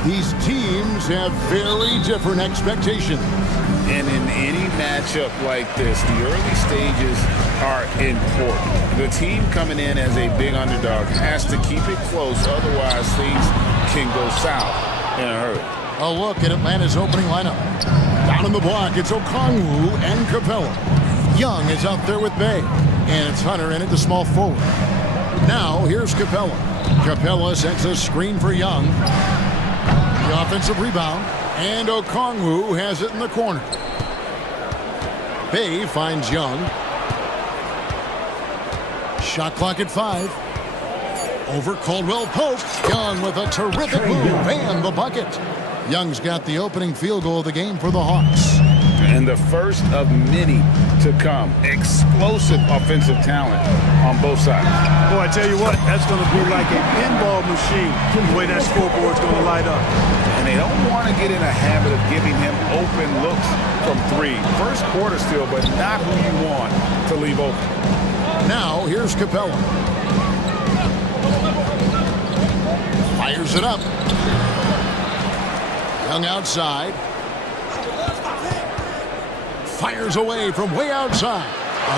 These teams have very different expectations. And in any matchup like this, the early stages are important. The team coming in as a big underdog has to keep it close, otherwise things can go south in a hurry. A look at Atlanta's opening lineup. Down in the block, it's Okongwu and Capella. Young is out there with Bay, and it's Hunter in at the small forward. Now, here's Capella. Capella sends a screen for Young. The offensive rebound, and Okongwu has it in the corner. Bay finds Young. Shot clock at 5. Over Caldwell Pope. Young with a terrific move and the bucket. Young's got the opening field goal of the game for the Hawks. And the first of many to come. Explosive offensive talent on both sides. Boy, I tell you what, that's going to be like a pinball machine, the way that scoreboard's going to light up. And they don't want to get in a habit of giving him open looks from 3. First quarter still, but not who you want to leave open. Now, here's Capella. Fires it up. Young outside. Fires away from way outside.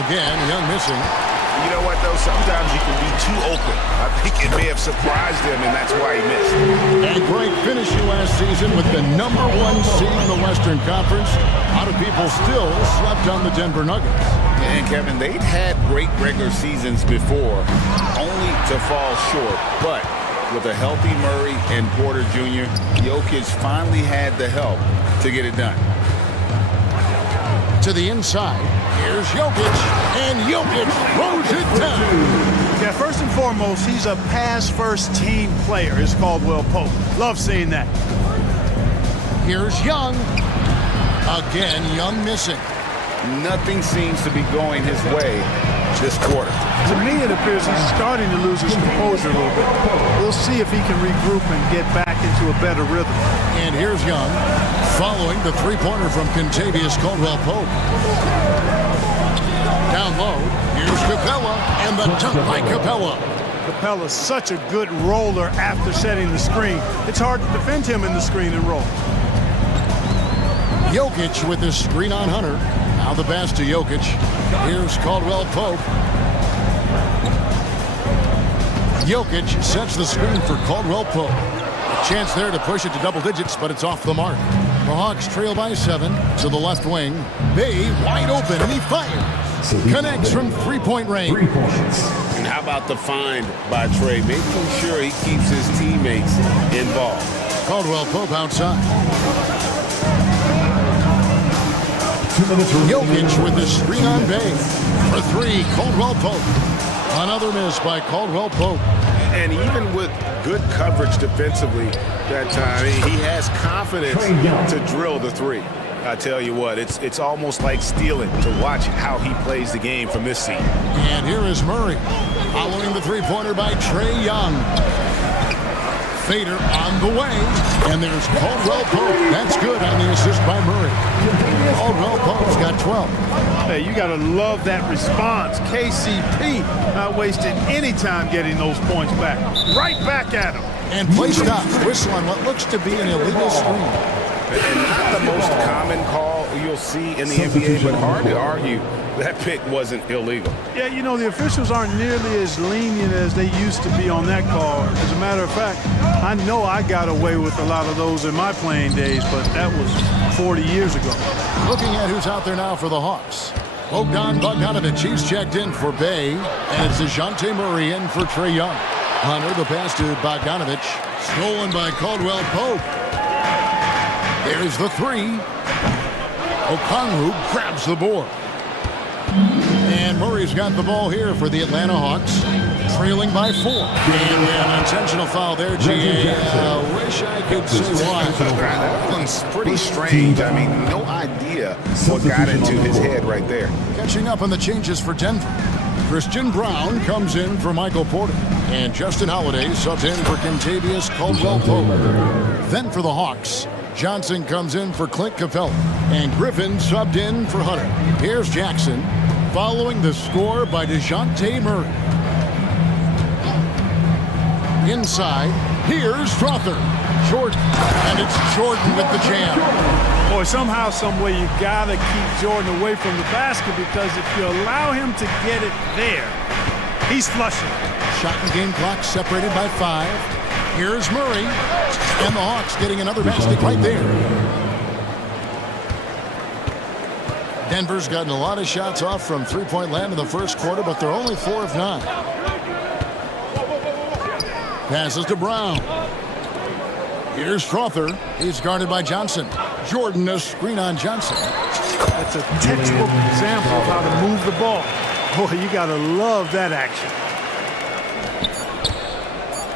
Again, Young missing. You know what, though? Sometimes you can be too open. I think it may have surprised him, and that's why he missed. A great finish last season with the #1 seed in the Western Conference. A lot of people still slept on the Denver Nuggets. And, Kevin, they've had great regular seasons before, only to fall short. But with a healthy Murray and Porter Jr., Jokic finally had the help to get it done. To the inside, here's Jokic, and Jokic throws it down. Yeah, first and foremost, he's a pass-first team player. It's Caldwell Pope. Love seeing that. Here's Young. Again, Young missing. Nothing seems to be going his way this quarter. To me, it appears he's starting to lose his composure a little bit. We'll see if he can regroup and get back into a better rhythm. And here's Young, following the three-pointer from Contavious Caldwell Pope. Down low, here's Capella, and the dunk by Capella. Capella's such a good roller after setting the screen. It's hard to defend him in the screen and roll. Jokic with his screen on Hunter. Now the pass to Jokic. Here's Caldwell Pope. Jokic sets the screen for Caldwell Pope. A chance there to push it to double digits, but it's off the mark. The Hawks trail by 7 to the left wing. Bay wide open, and he fires. Connects from three-point range. 3 points. And how about the find by Trey, making sure he keeps his teammates involved. Caldwell Pope outside. 2 minutes Jokic with the screen on Bay. For 3, Caldwell Pope. Another miss by Caldwell Pope. And even with good coverage defensively that time, he has confidence to drill the 3. I tell you what, it's almost like stealing to watch how he plays the game from this seat. And here is Murray, following the three-pointer by Trae Young. Fader on the way, and there's Caldwell Pope. That's good on the assist by Murray. Caldwell Pope's got 12. Hey, you got to love that response. KCP not wasting any time getting those points back. Right back at him. And play stops. Whistle on what looks to be an illegal screen. And not the most common call you'll see in the NBA, but hard to argue that pick wasn't illegal. Yeah, you know, the officials aren't nearly as lenient as they used to be on that call. As a matter of fact, I know I got away with a lot of those in my playing days, but that was 40 years ago. Looking at who's out there now for the Hawks. Bogdanovich, he's checked in for Bay, and it's DeJounte Murray in for Trae Young. Hunter, the pass to Bogdanovich, stolen by Caldwell Pope. There's the 3. Okongwu grabs the board. And Murray's got the ball here for the Atlanta Hawks, trailing by 4. And we have an intentional foul there, G.A. Wish I could say why. That one's pretty strange. I mean, no idea what got into his head right there. Catching up on the changes for Denver. Christian Brown comes in for Michael Porter. And Justin Holiday subs in for Contavious Caldwell Pope. Then for the Hawks, Johnson comes in for Clint Capella. And Griffin subbed in for Hunter. Here's Jackson, following the score by DeJounte Murray. Inside, here's Strother. Jordan. And it's Jordan with the jam. Boy, somehow, some way, you got to keep Jordan away from the basket, because if you allow him to get it there, he's flushing. Shot and game clock separated by 5. Here's Murray. And the Hawks getting another basket right there. Denver's gotten a lot of shots off from three-point land in the first quarter, but they're only 4 of 9. Passes to Brown. Here's Strother. He's guarded by Johnson. Jordan, a screen on Johnson. That's a textbook example of how to move the ball. Boy, you got to love that action.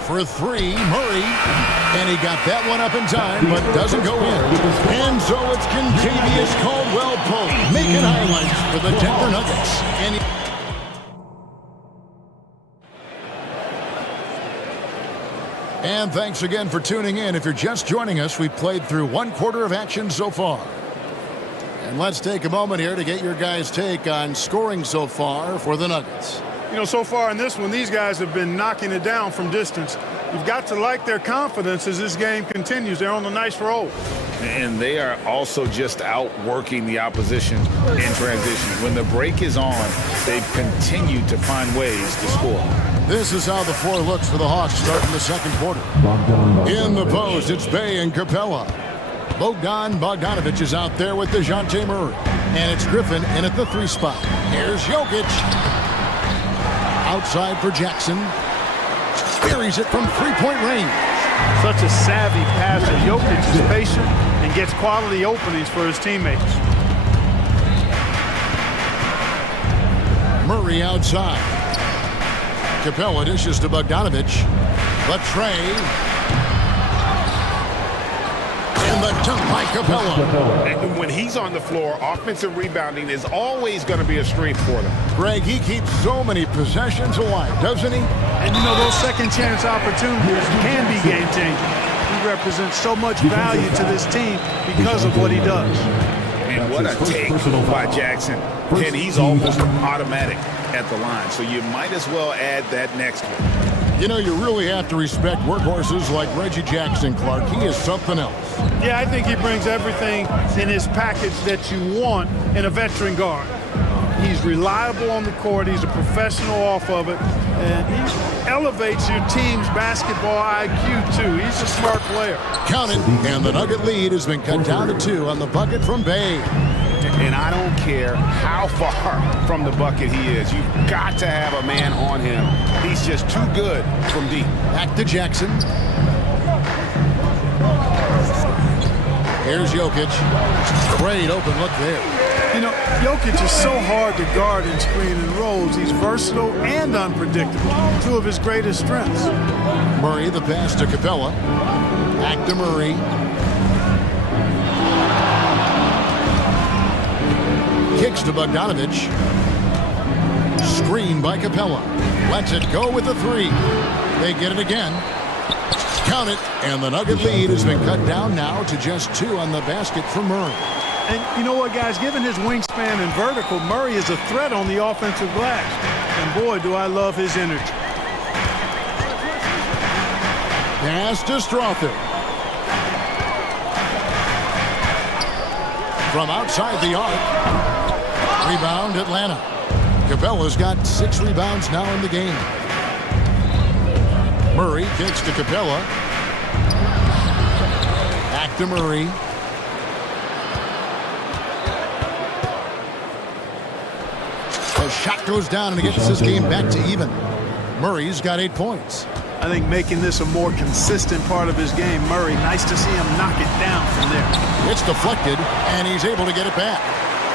For 3, Murray. And he got that one up in time, but doesn't go in. And so it's Contavious Caldwell-Pope making highlights for the Denver Nuggets. And thanks again for tuning in. If you're just joining us, we've played through 1 quarter of action so far. And let's take a moment here to get your guys' take on scoring so far for the Nuggets. You know, so far in this one, these guys have been knocking it down from distance. You've got to like their confidence as this game continues. They're on a nice roll. And they are also just outworking the opposition in transition. When the break is on, they've continued to find ways to score. This is how the floor looks for the Hawks starting the second quarter. In the post, it's Bay and Capella. Bogdanovic is out there with DeJounte Murray. And it's Griffin in at the 3 spot. Here's Jokic. Outside for Jackson. Buries it from three-point range. Such a savvy passer. Jokic is patient and gets quality openings for his teammates. Murray outside. Capella dishes to Bogdanovic. Latrey. And the dunk by Capella. And when he's on the floor, offensive rebounding is always going to be a strength for them. Greg, he keeps so many possessions alive, doesn't he? And you know, those second chance opportunities can be game-changing. He represents so much value to this team because of what he does. And what a take by Jackson. And he's almost automatic at the line, so you might as well add that next one. You know, you really have to respect workhorses like Reggie Jackson, Clark. He is something else. Yeah, I think he brings everything in his package that you want in a veteran guard. He's reliable on the court. He's a professional off of it. And he elevates your team's basketball IQ, too. He's a smart player. Count it. And the Nugget lead has been cut down to 2 on the bucket from Bay. And I don't care how far from the bucket he is. You've got to have a man on him. He's just too good from deep. Back to Jackson. Here's Jokic. Great open look there. You know, Jokic is so hard to guard in screen and rolls. He's versatile and unpredictable. 2 of his greatest strengths. Murray, the pass to Capella. Back to Murray. Kicks to Bogdanovic. Screen by Capella. Lets it go with the 3. They get it again. Count it. And the Nugget lead has been cut down now to just 2 on the basket for Murray. And you know what, guys? Given his wingspan and vertical, Murray is a threat on the offensive glass. And boy, do I love his energy. Pass to Strother. From outside the arc. Rebound, Atlanta. Capella's got 6 rebounds now in the game. Murray kicks to Capella. Back to Murray. The shot goes down and it gets this game back to even. Murray's got 8 points. I think making this a more consistent part of his game. Murray, nice to see him knock it down from there. It's deflected, and he's able to get it back.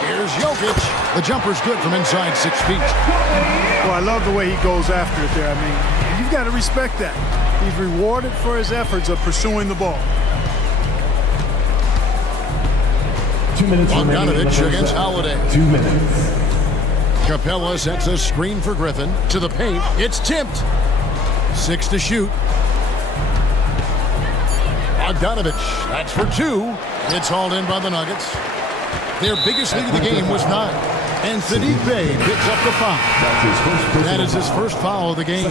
Here's Jokic. The jumper's good from inside 6 feet. Well, I love the way he goes after it there. I mean, you've got to respect that. He's rewarded for his efforts of pursuing the ball. 2 minutes Bogdanovic against Holiday. 2 minutes. Capella sets a screen for Griffin. To the paint. It's tipped. 6 to shoot. Bogdanovic. That's for 2. It's hauled in by the Nuggets. Their biggest lead of the game was 9. And Sadiq Bey picks up the foul. That is his first foul of the game.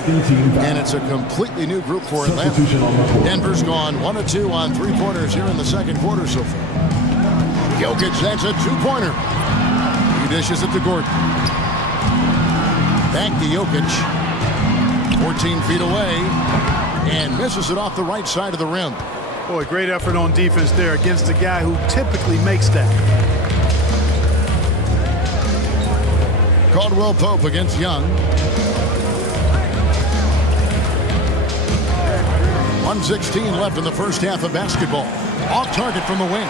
And it's a completely new group for Atlanta. Denver's gone 1 of 2 on three-pointers here in the second quarter so far. Jokic, that's a two-pointer. He dishes it to Gordon. Back to Jokic. 14 feet away. And misses it off the right side of the rim. Boy, great effort on defense there against a guy who typically makes that. Caldwell Pope against Young. 1:16 left in the first half of basketball. Off target from the wing.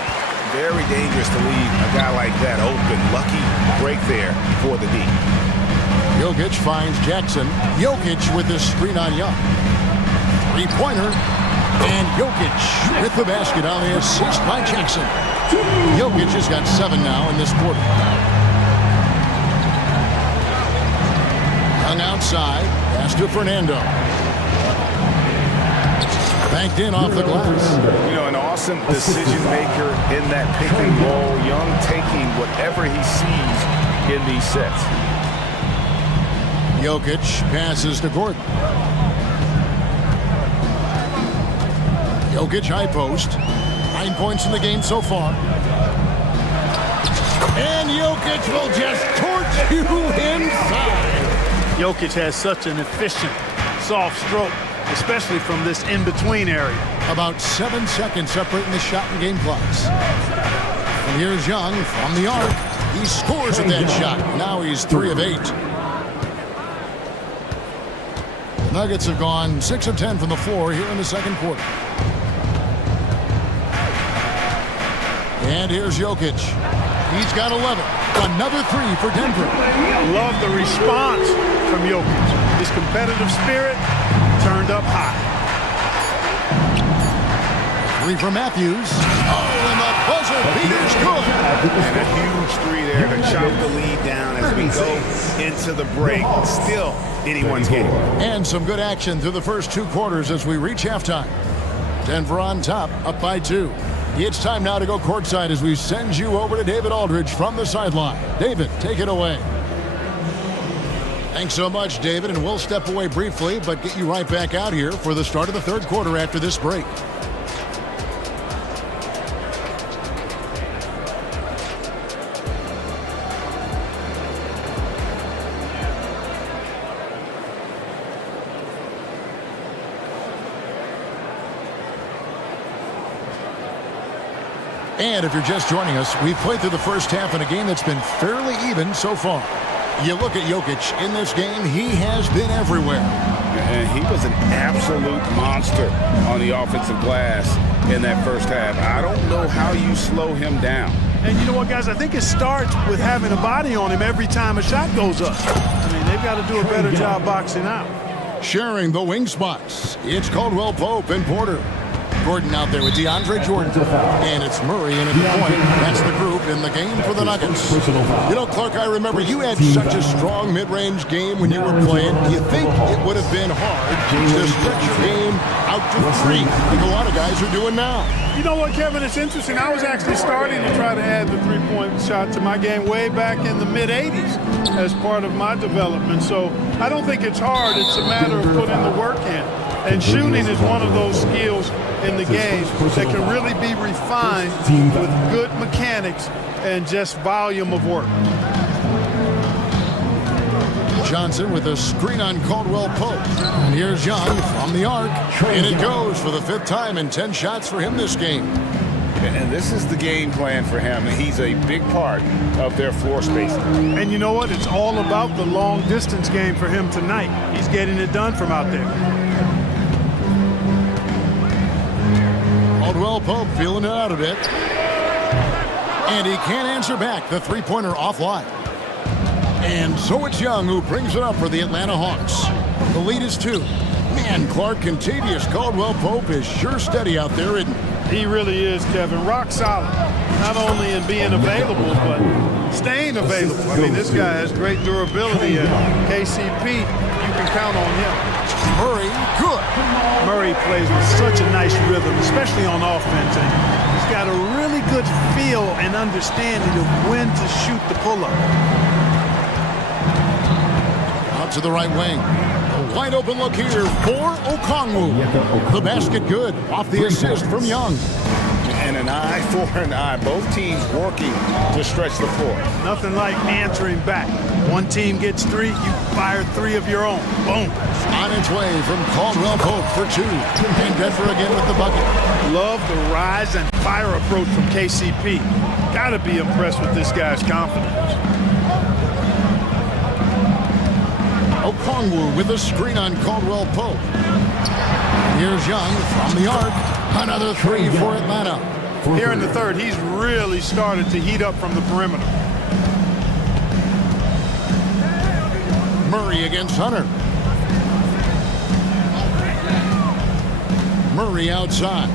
Very dangerous to leave a guy like that open. Lucky break there for the D. Jokic finds Jackson. Jokic with the screen on Young. Three-pointer. And Jokic with the basket on the assist by Jackson. Jokic has got 7 now in this quarter. Young outside. Pass to Fernando. Banked in off the glass. You know, an awesome decision maker in that pick and roll. Young taking whatever he sees in these sets. Jokic passes to Gordon. Jokic high post. 9 points in the game so far. And Jokic will just torch you inside. Jokic has such an efficient, soft stroke, especially from this in-between area. About 7 seconds separating the shot and game clocks. And here's Young from the arc. He scores with that shot. Now he's 3 of 8. Nuggets have gone 6 of 10 from the floor here in the second quarter. And here's Jokic. He's got 11. Another 3 for Denver. Love the response from Jokic. His competitive spirit turned up high. 3 for Matthews. Oh, and the buzzer beater's good. And a huge 3 there to chop the lead down as we go into the break. Still anyone's game. And some good action through the first 2 quarters as we reach halftime. Denver on top, up by 2. It's time now to go courtside as we send you over to David Aldridge from the sideline. David, take it away. Thanks so much, David, and we'll step away briefly, but get you right back out here for the start of the third quarter after this break. And if you're just joining us, we've played through the first half in a game that's been fairly even so far. You look at Jokic in this game, he has been everywhere. And he was an absolute monster on the offensive glass in that first half. I don't know how you slow him down. And you know what, guys? I think it starts with having a body on him every time a shot goes up. I mean, they've got to do a better job boxing out. Sharing the wing spots, it's Caldwell Pope and Porter. Gordon out there with DeAndre Jordan. And it's Murray in at the point. That's the group in the game for the Nuggets. You know, Clark, I remember you had such a strong mid-range game when you were playing. Do you think it would have been hard to stretch your game out to 3 like a lot of guys are doing now? You know what, Kevin? It's interesting. I was actually starting to try to add the three-point shot to my game way back in the mid-'80s as part of my development. So I don't think it's hard. It's a matter of putting the work in. And shooting is one of those skills in the game that can really be refined with good mechanics and just volume of work. Johnson with a screen on Caldwell Pope. And here's Young from the arc. And it goes for the 5th time and 10 shots for him this game. And this is the game plan for him. He's a big part of their floor spacing. And you know what? It's all about the long distance game for him tonight. He's getting it done from out there. Caldwell Pope feeling it out a bit. And he can't answer back. The three-pointer offline. And so it's Young who brings it up for the Atlanta Hawks. The lead is 2. Man, Clark, Contavious Caldwell Pope is sure steady out there, isn't he? He really is, Kevin. Rock solid. Not only in being available, but staying available. I mean, this guy has great durability, and KCP, you can count on him. Murray, good. Murray plays with such a nice rhythm, especially on offense. And he's got a really good feel and understanding of when to shoot the pull-up. Out to the right wing. A wide open look here for Okongwu. The basket good off the assist from Young. And an eye for an eye. Both teams working to stretch the floor. Nothing like answering back. One team gets three, you fire three of your own. Boom. On its way from Caldwell Pope for two. And Denver again with the bucket. Love the rise and fire approach from KCP. Gotta be impressed with this guy's confidence. Okongwu with a screen on Caldwell Pope. Here's Young from the arc. Another three for Atlanta. Here in the third, he's really started to heat up from the perimeter. Murray against Hunter. Murray outside.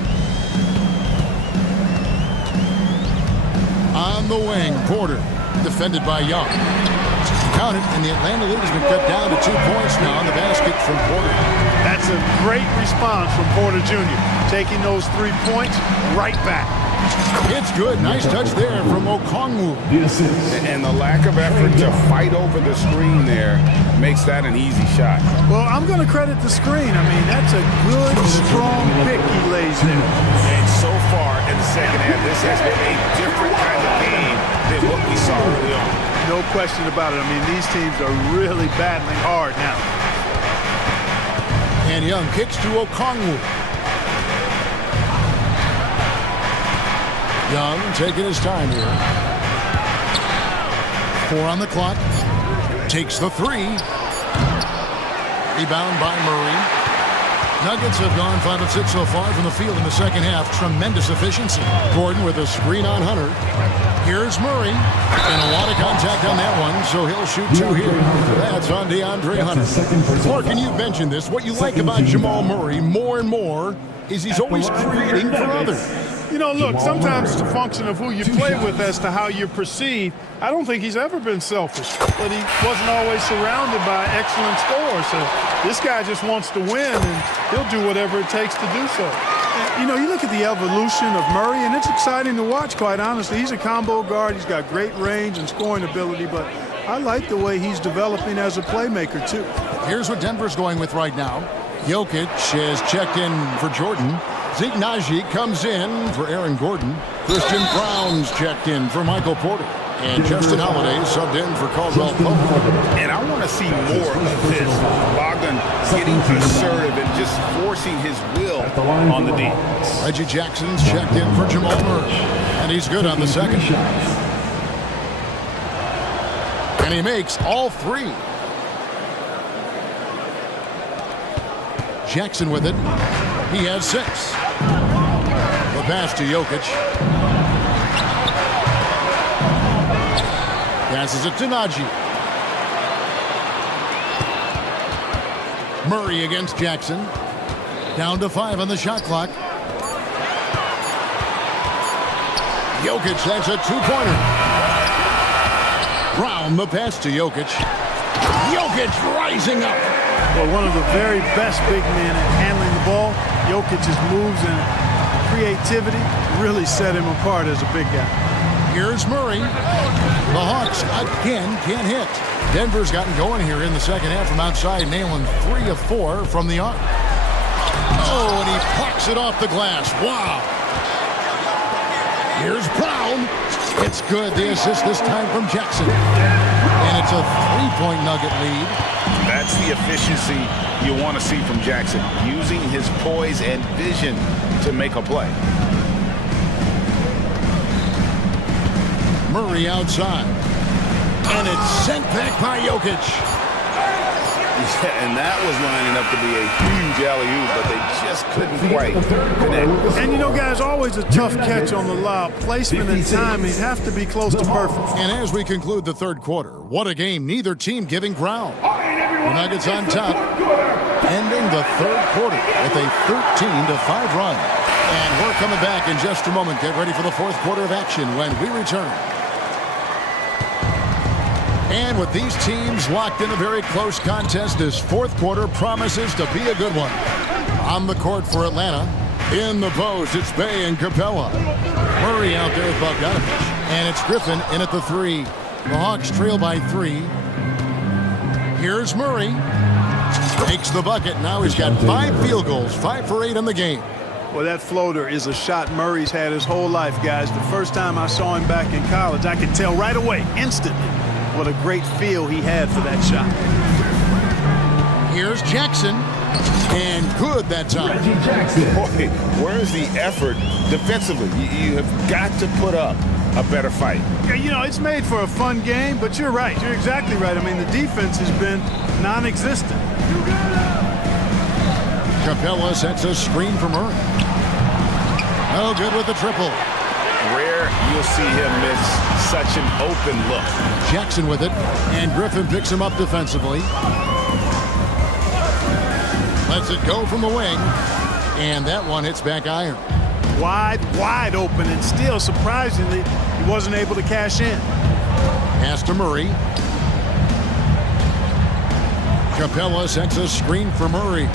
On the wing, Porter. Defended by Young. Count it, and the Atlanta lead has been cut down to 2 points now on the basket from Porter. That's a great response from Porter Jr. Taking those 3 points right back. It's good. Nice touch there from Okongwu. And the lack of effort to fight over the screen there makes that an easy shot. Well, I'm going to credit the screen. I mean, that's a good, strong pick he lays there. And so far in the second half, this has been a different kind of game than what we saw early on. No question about it. I mean, these teams are really battling hard now. And Young kicks to Okongwu. Young taking his time here. 4 on the clock. Takes the three. Rebound by Murray. Nuggets have gone 5 of 6 so far from the field in the second half. Tremendous efficiency. Gordon with a screen on Hunter. Here's Murray. And a lot of contact on that one, so he'll shoot 2 here. That's on DeAndre Hunter. Mark, and you mentioned this. What you like about Jamal Murray more and more is he's always creating for others. You know, look, sometimes it's a function of who you play with as to how you're perceived. I don't think he's ever been selfish, but he wasn't always surrounded by excellent scorers. So this guy just wants to win, and he'll do whatever it takes to do so. You know, you look at the evolution of Murray, and it's exciting to watch, quite honestly. He's a combo guard. He's got great range and scoring ability, but I like the way he's developing as a playmaker, too. Here's what Denver's going with right now. Jokic has checked in for Jordan. Zeke Naji comes in for Aaron Gordon. Christian Brown's checked in for Michael Porter. And Justin Holiday subbed in for Caldwell Pope. And I want to see more of this. Bogdan getting assertive and just forcing his will on the D. Reggie Jackson's checked in for Jamal Murray. And he's good on the second. And he makes all 3. Jackson with it. He has 6. The pass to Jokic. Passes it to Naji. Murray against Jackson. Down to 5 on the shot clock. Jokic, that's a 2-pointer. Brown, the pass to Jokic. Jokic rising up. Well, one of the very best big men at handling the ball. Jokic's moves and creativity really set him apart as a big guy. Here's Murray. The Hawks again can't hit. Denver's gotten going here in the second half from outside, nailing 3 of 4 from the arc. Oh, and he plucks it off the glass. Wow. Here's Brown. It's good. The assist this time from Jackson. And it's a 3-point Nugget lead. That's the efficiency you want to see from Jackson, using his poise and vision to make a play. Murray outside. And it's sent back by Jokic. Yeah, and that was lining up to be a huge alley-oop, but they just couldn't quite connect. And you know, guys, always a tough catch on the lob. Placement and timing have to be close to perfect. And as we conclude the third quarter, what a game. Neither team giving ground. The Nuggets on top, ending the third quarter with a 13-5 run. And we're coming back in just a moment. Get ready for the fourth quarter of action when we return. And with these teams locked in a very close contest, this fourth quarter promises to be a good one. On the court for Atlanta, in the post, it's Bay and Capella. Murray out there with Bogdanovich. And it's Griffin in at the three. The Hawks trail by 3. Here's Murray. Makes the bucket. Now he's got 5 field goals, 5 for 8 in the game. Well, that floater is a shot Murray's had his whole life, guys. The first time I saw him back in college, I could tell right away, instantly, what a great feel he had for that shot. Here's Jackson. And good that time. Boy, where's the effort defensively? You have got to put up a better fight. Yeah, you know, it's made for a fun game, but you're right. You're exactly right. I mean, the defense has been non-existent. Capella sets a screen for Murray. No good with the triple. Rare you'll see him miss such an open look. Jackson with it, and Griffin picks him up defensively. Lets it go from the wing, and that one hits back iron. Wide open, and still, surprisingly, he wasn't able to cash in. Pass to Murray. Capella sets a screen for Murray.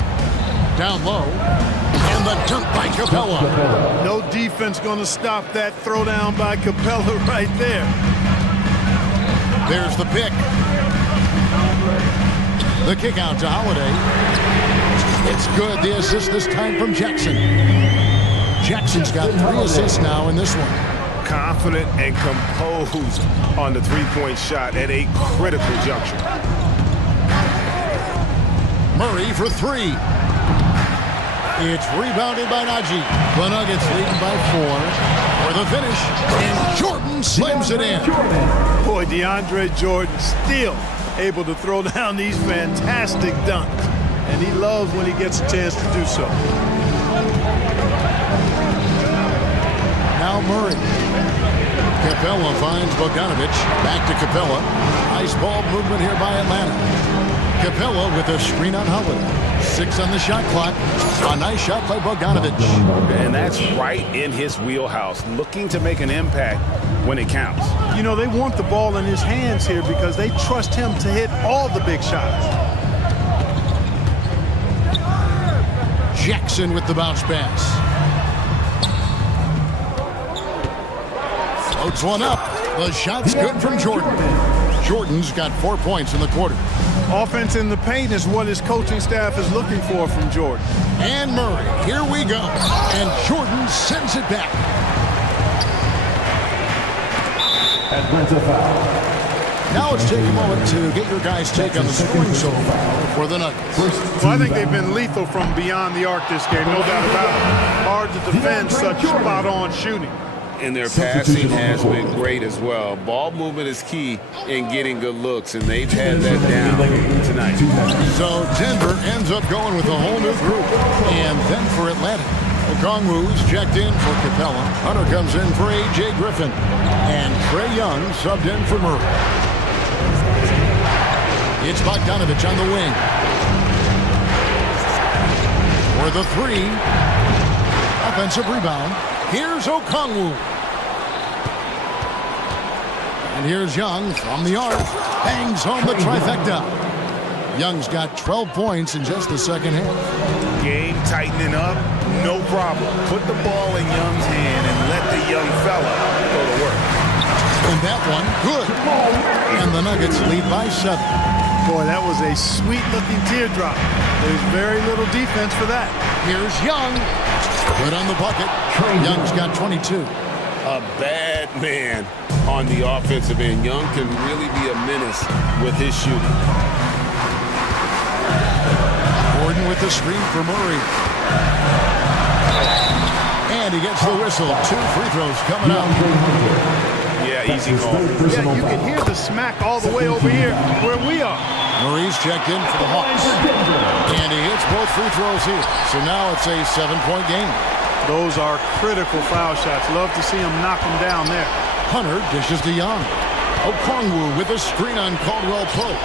Down low, and the dunk by Capella. No defense going to stop that throwdown by Capella right there. There's the pick. The kick out to Holiday. It's good. The assist this time from Jackson. Jackson's got 3 assists now in this one. Confident and composed on the three-point shot at a critical juncture. Murray for 3. It's rebounded by Najee. The Nuggets leading by 4 for the finish. And Jordan slams it in. Boy, DeAndre Jordan still able to throw down these fantastic dunks. And he loves when he gets a chance to do so. Now Murray. Capella finds Bogdanovich. Back to Capella. Nice ball movement here by Atlanta. Capella with a screen on Holiday. 6 on the shot clock. A nice shot by Bogdanovich. And that's right in his wheelhouse, looking to make an impact when it counts. You know, they want the ball in his hands here because they trust him to hit all the big shots. Jackson with the bounce pass. Floats one up. The shot's good from Jordan. Jordan's got 4 points in the quarter. Offense in the paint is what his coaching staff is looking for from Jordan. And Murray, here we go. And Jordan sends it back. Atlanta foul. Now let's take a moment to get your guys' take on the scoring so far for the Nuggets. Well, I think they've been lethal from beyond the arc this game, no doubt about it. Hard to defend such spot-on shooting. And their passing has been great as well. Ball movement is key in getting good looks, and they've had that down tonight. So Denver ends up going with a whole new group. And then for Atlanta, Okongwu's checked in for Capella. Hunter comes in for A.J. Griffin. And Trae Young subbed in for Murray. It's Bogdanovich on the wing. For the 3. Offensive rebound. Here's Okongwu. And here's Young from the arc. Bangs home the trifecta. Young's got 12 points in just the second half. Game tightening up, no problem. Put the ball in Young's hand and let the young fella go to work. And that one, good. And the Nuggets lead by 7. Boy, that was a sweet-looking teardrop. There's very little defense for that. Here's Young. Good on the bucket. Young's got 22. A bad man on the offensive end. Young can really be a menace with his shooting. Gordon with the screen for Murray. And he gets the whistle. 2 free throws coming up. Yeah, easy call. Yeah, you can hear the smack all the way over here where we are. Murray's checked in for the Hawks. And he hits both free throws here. So now it's a 7-point game. Those are critical foul shots. Love to see him knock them down there. Hunter dishes to Young. Okongwu with a screen on Caldwell Pope.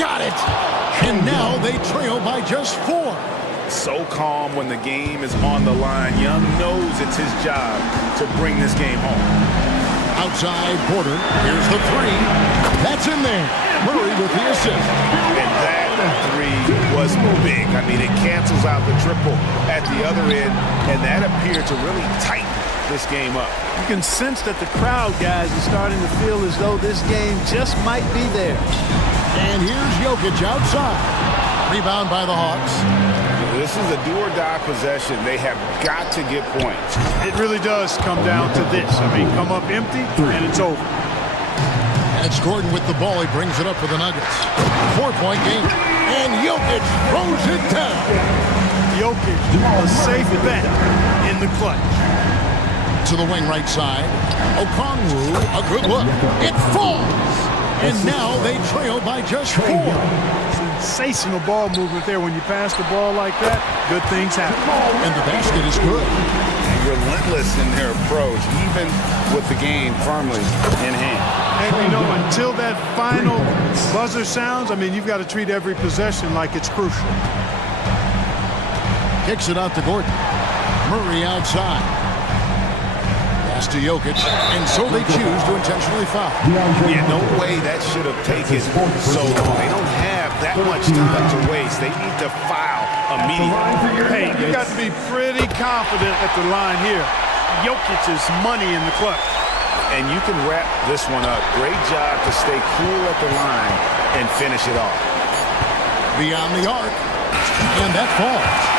Got it! And now they trail by just 4. So calm when the game is on the line. Young knows it's his job to bring this game home. Outside outside quarter. Here's the three. That's in there. Murray with the assist. And that three was big. I mean, it cancels out the triple at the other end, and that appeared to really tighten this game up. You can sense that the crowd, guys, is starting to feel as though this game just might be there. And here's Jokic outside. Rebound by the Hawks. This is a do-or-die possession. They have got to get points. It really does come down to this. I mean, come up empty, and it's over. It's Gordon with the ball. He brings it up for the Nuggets. 4-point game. And Jokic throws it down. Jokic, a safe bet in the clutch. To the wing right side. Okongwu, a good look. It falls. And now they trail by just 4. Sensational ball movement there. When you pass the ball like that, good things happen. And the basket is good. And relentless in their approach, even with the game firmly in hand. And you know, until that final buzzer sounds, I mean, you've got to treat every possession like it's crucial. Kicks it out to Gordon. Murray outside. Pass to Jokic, and so they choose to intentionally foul. Yeah, no way that should have taken so long. They don't have that much time to waste. They need to foul immediately. Hey, you got to be pretty confident at the line here. Jokic is money in the clutch. And you can wrap this one up. Great job to stay cool at the line and finish it off. Beyond the arc, and that falls.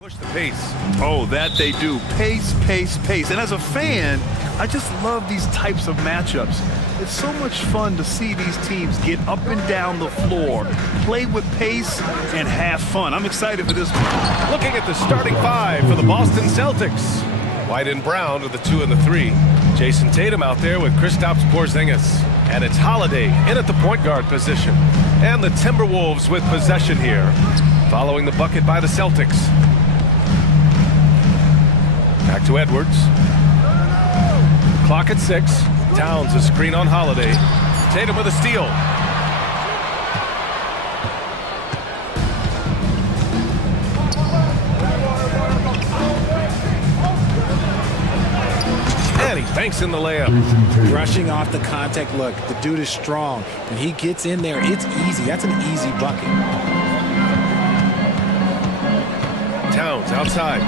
Push the pace. Oh, that they do. Pace, pace, pace. And as a fan, I just love these types of matchups. It's so much fun to see these teams get up and down the floor, play with pace, and have fun. I'm excited for this one. Looking at the starting five for the Boston Celtics. White and Brown are the 2 and the 3. Jason Tatum out there with Kristaps Porzingis. And it's Holiday in at the point guard position. And the Timberwolves with possession here, following the bucket by the Celtics. Back to Edwards. Clock at 6. Towns a screen on Holiday. Tatum with a steal. And he banks in the layup. Brushing off the contact. Look, the dude is strong. When he gets in there, it's easy. That's an easy bucket. Towns outside.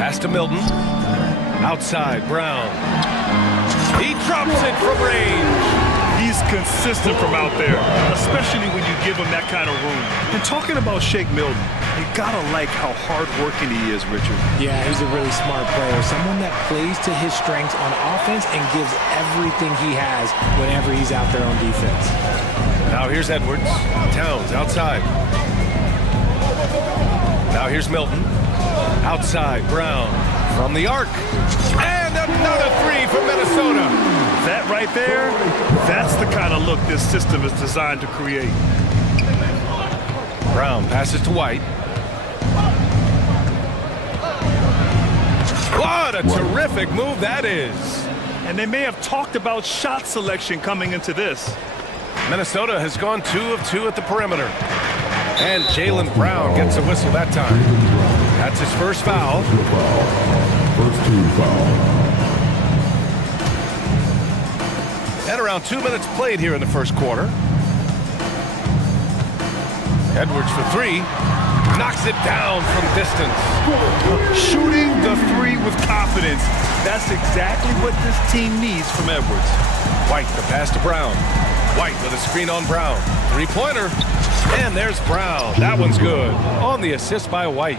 Pass to Milton. Outside, Brown. He drops it from range. He's consistent from out there, especially when you give him that kind of room. And talking about Shake Milton, you gotta like how hard-working he is, Richard. Yeah, he's a really smart player. Someone that plays to his strengths on offense and gives everything he has whenever he's out there on defense. Now here's Edwards. Towns outside. Now here's Milton. Outside, Brown. From the arc. And another 3 for Minnesota. That right there, that's the kind of look this system is designed to create. Brown passes to White. What a terrific move that is. And they may have talked about shot selection coming into this. Minnesota has gone 2 of 2 at the perimeter. And Jaylen Brown gets a whistle that time. That's his first foul. First team foul. And around 2 minutes played here in the first quarter. Edwards for 3. Knocks it down from distance. Shooting the 3 with confidence. That's exactly what this team needs from Edwards. White, the pass to Brown. White with a screen on Brown. 3-pointer. And there's Brown. That one's good. On the assist by White.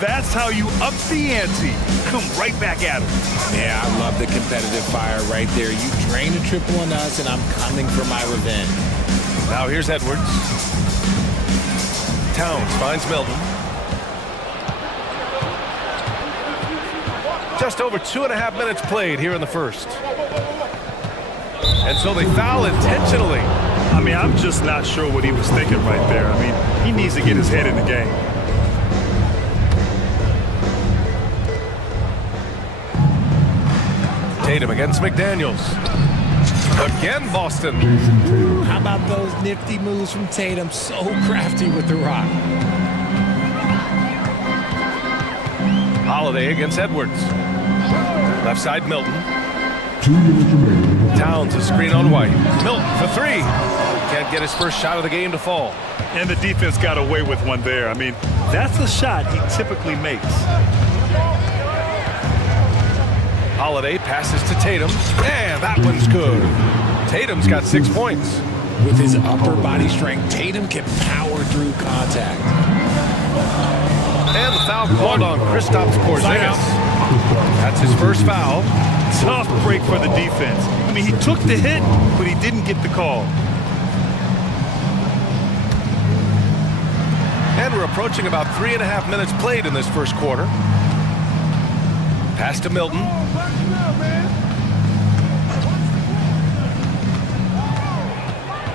That's how you up the ante. Come right back at him. Yeah, I love the competitive fire right there. You drain a triple on us, and I'm coming for my revenge. Now here's Edwards. Towns finds Milton. Just over 2.5 minutes played here in the first. And so they foul intentionally. I mean, I'm just not sure what he was thinking right there. I mean, he needs to get his head in the game. Tatum against McDaniels. Again, Boston. How about those nifty moves from Tatum? So crafty with the rock. Holiday against Edwards. Left side, Milton. 2 minutes remaining. Towns a screen on White. Milton for 3. Can't get his first shot of the game to fall. And the defense got away with one there. I mean, that's a shot he typically makes. Holiday passes to Tatum. And that one's good. Tatum's got 6 points. With his upper body strength, Tatum can power through contact. And the foul called on Kristaps Porzingis. That's his first foul. Tough break for the defense. I mean, he took the hit, but he didn't get the call. And we're approaching about 3.5 minutes played in this first quarter. Pass to Milton.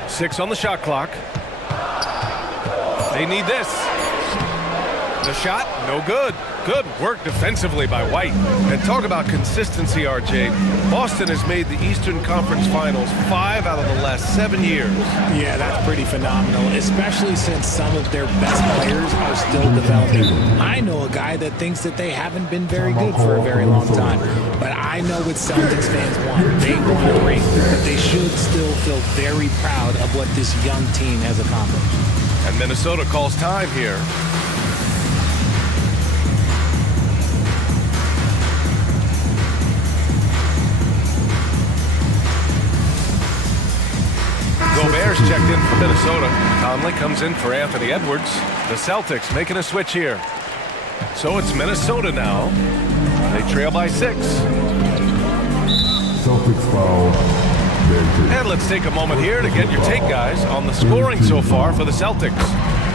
Six on the shot clock. They need this. The shot, no good. Good work defensively by White. And talk about consistency, RJ. Boston has made the Eastern Conference Finals 5 out of the last 7 years. Yeah, that's pretty phenomenal, especially since some of their best players are still developing. I know a guy that thinks that they haven't been very good for a very long time, but I know what Celtics fans want. They want a ring, but they should still feel very proud of what this young team has accomplished. And Minnesota calls time here. Gobert's checked in for Minnesota. Conley comes in for Anthony Edwards. The Celtics making a switch here. So it's Minnesota now. They trail by 6. Celtics foul. And let's take a moment here to get your take, guys, on the scoring so far for the Celtics.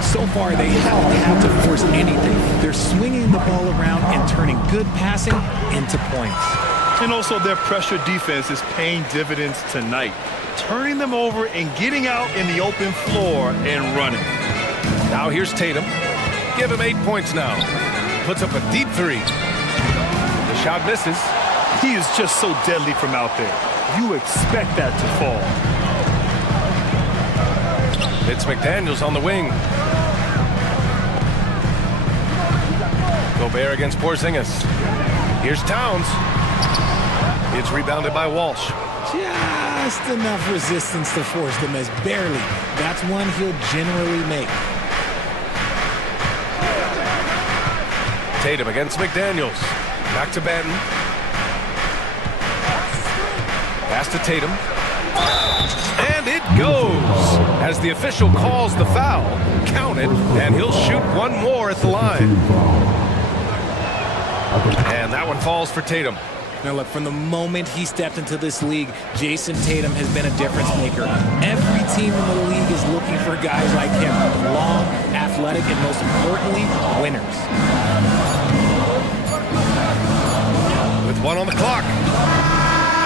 So far, they haven't had to force anything. They're swinging the ball around and turning good passing into points. And also their pressure defense is paying dividends tonight, turning them over and getting out in the open floor and running. Now here's Tatum. Give him 8 points now. Puts up a deep 3. The shot misses. He is just so deadly from out there. You expect that to fall. It's McDaniels on the wing. Gobert against Porzingis. Here's Towns. It's rebounded by Walsh. Just enough resistance to force them as barely. That's one he'll generally make. Tatum against McDaniels. Back to Banton. Pass to Tatum. And it goes. As the official calls the foul, count it, and he'll shoot one more at the line. And that one falls for Tatum. Now look, from the moment he stepped into this league, Jason Tatum has been a difference maker. Every team in the league is looking for guys like him. Long, athletic, and most importantly, winners. With 1 on the clock.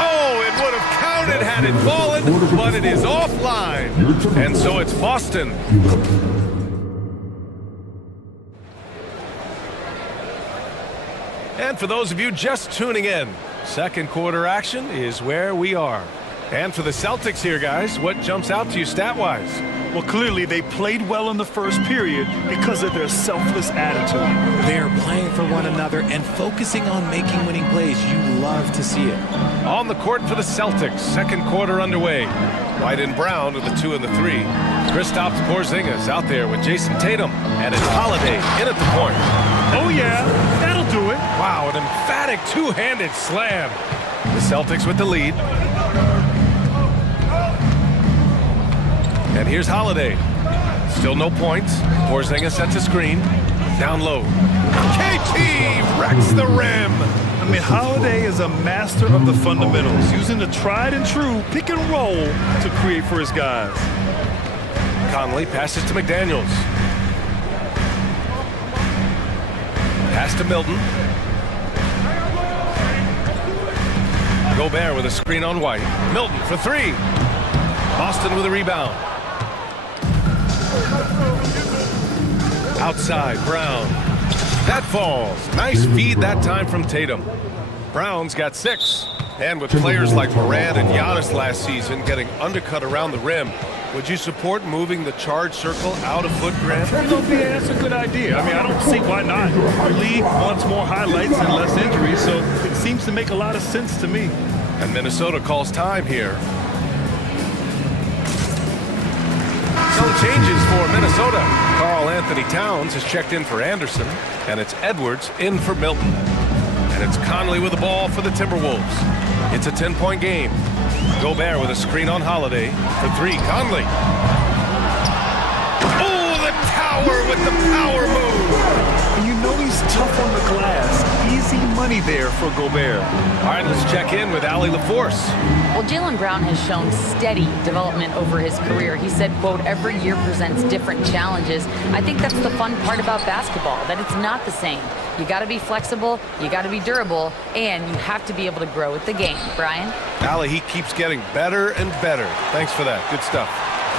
Oh, it would have counted had it fallen, but it is offline. And so it's Boston. And for those of you just tuning in, second quarter action is where we are. And for the Celtics here, guys, what jumps out to you stat-wise? Well, clearly they played well in the first period because of their selfless attitude. They're playing for one another and focusing on making winning plays. You love to see it. On the court for the Celtics, second quarter underway. White and Brown are the 2 and the 3. Kristaps Porzingis out there with Jason Tatum, and it's Holiday in at the point. Oh yeah, that'll do it. Wow, an emphatic two-handed slam. The Celtics with the lead. And here's Holiday. Still no points. Porzingis sets a screen. Down low. KT wrecks the rim. I mean, Holiday is a master of the fundamentals, using the tried and true pick and roll to create for his guys. Conley passes to McDaniels. Pass to Milton. Gobert with a screen on White. Milton for 3. Boston with a rebound. Outside, Brown. That falls. Nice feed that time from Tatum. Brown's got 6. And with players like Morant and Giannis last season getting undercut around the rim, would you support moving the charge circle out of foot, Grant? That's a good idea. I mean, I don't see why not. The league wants more highlights and less injuries, so it seems to make a lot of sense to me. And Minnesota calls time here. Some changes for Minnesota. Karl Anthony Towns has checked in for Anderson, and it's Edwards in for Milton. And it's Conley with the ball for the Timberwolves. It's a 10-point game. Gobert with a screen on Holiday for 3. Conley. Oh, the tower with the power move. And you know he's tough on the glass. Easy money there for Gobert. All right, let's check in with Allie LaForce. Well, Jaylen Brown has shown steady development over his career. He said, quote, every year presents different challenges. I think that's the fun part about basketball, that it's not the same. You got to be flexible, you got to be durable, and you have to be able to grow with the game. Brian? Allie, he keeps getting better and better. Thanks for that. Good stuff.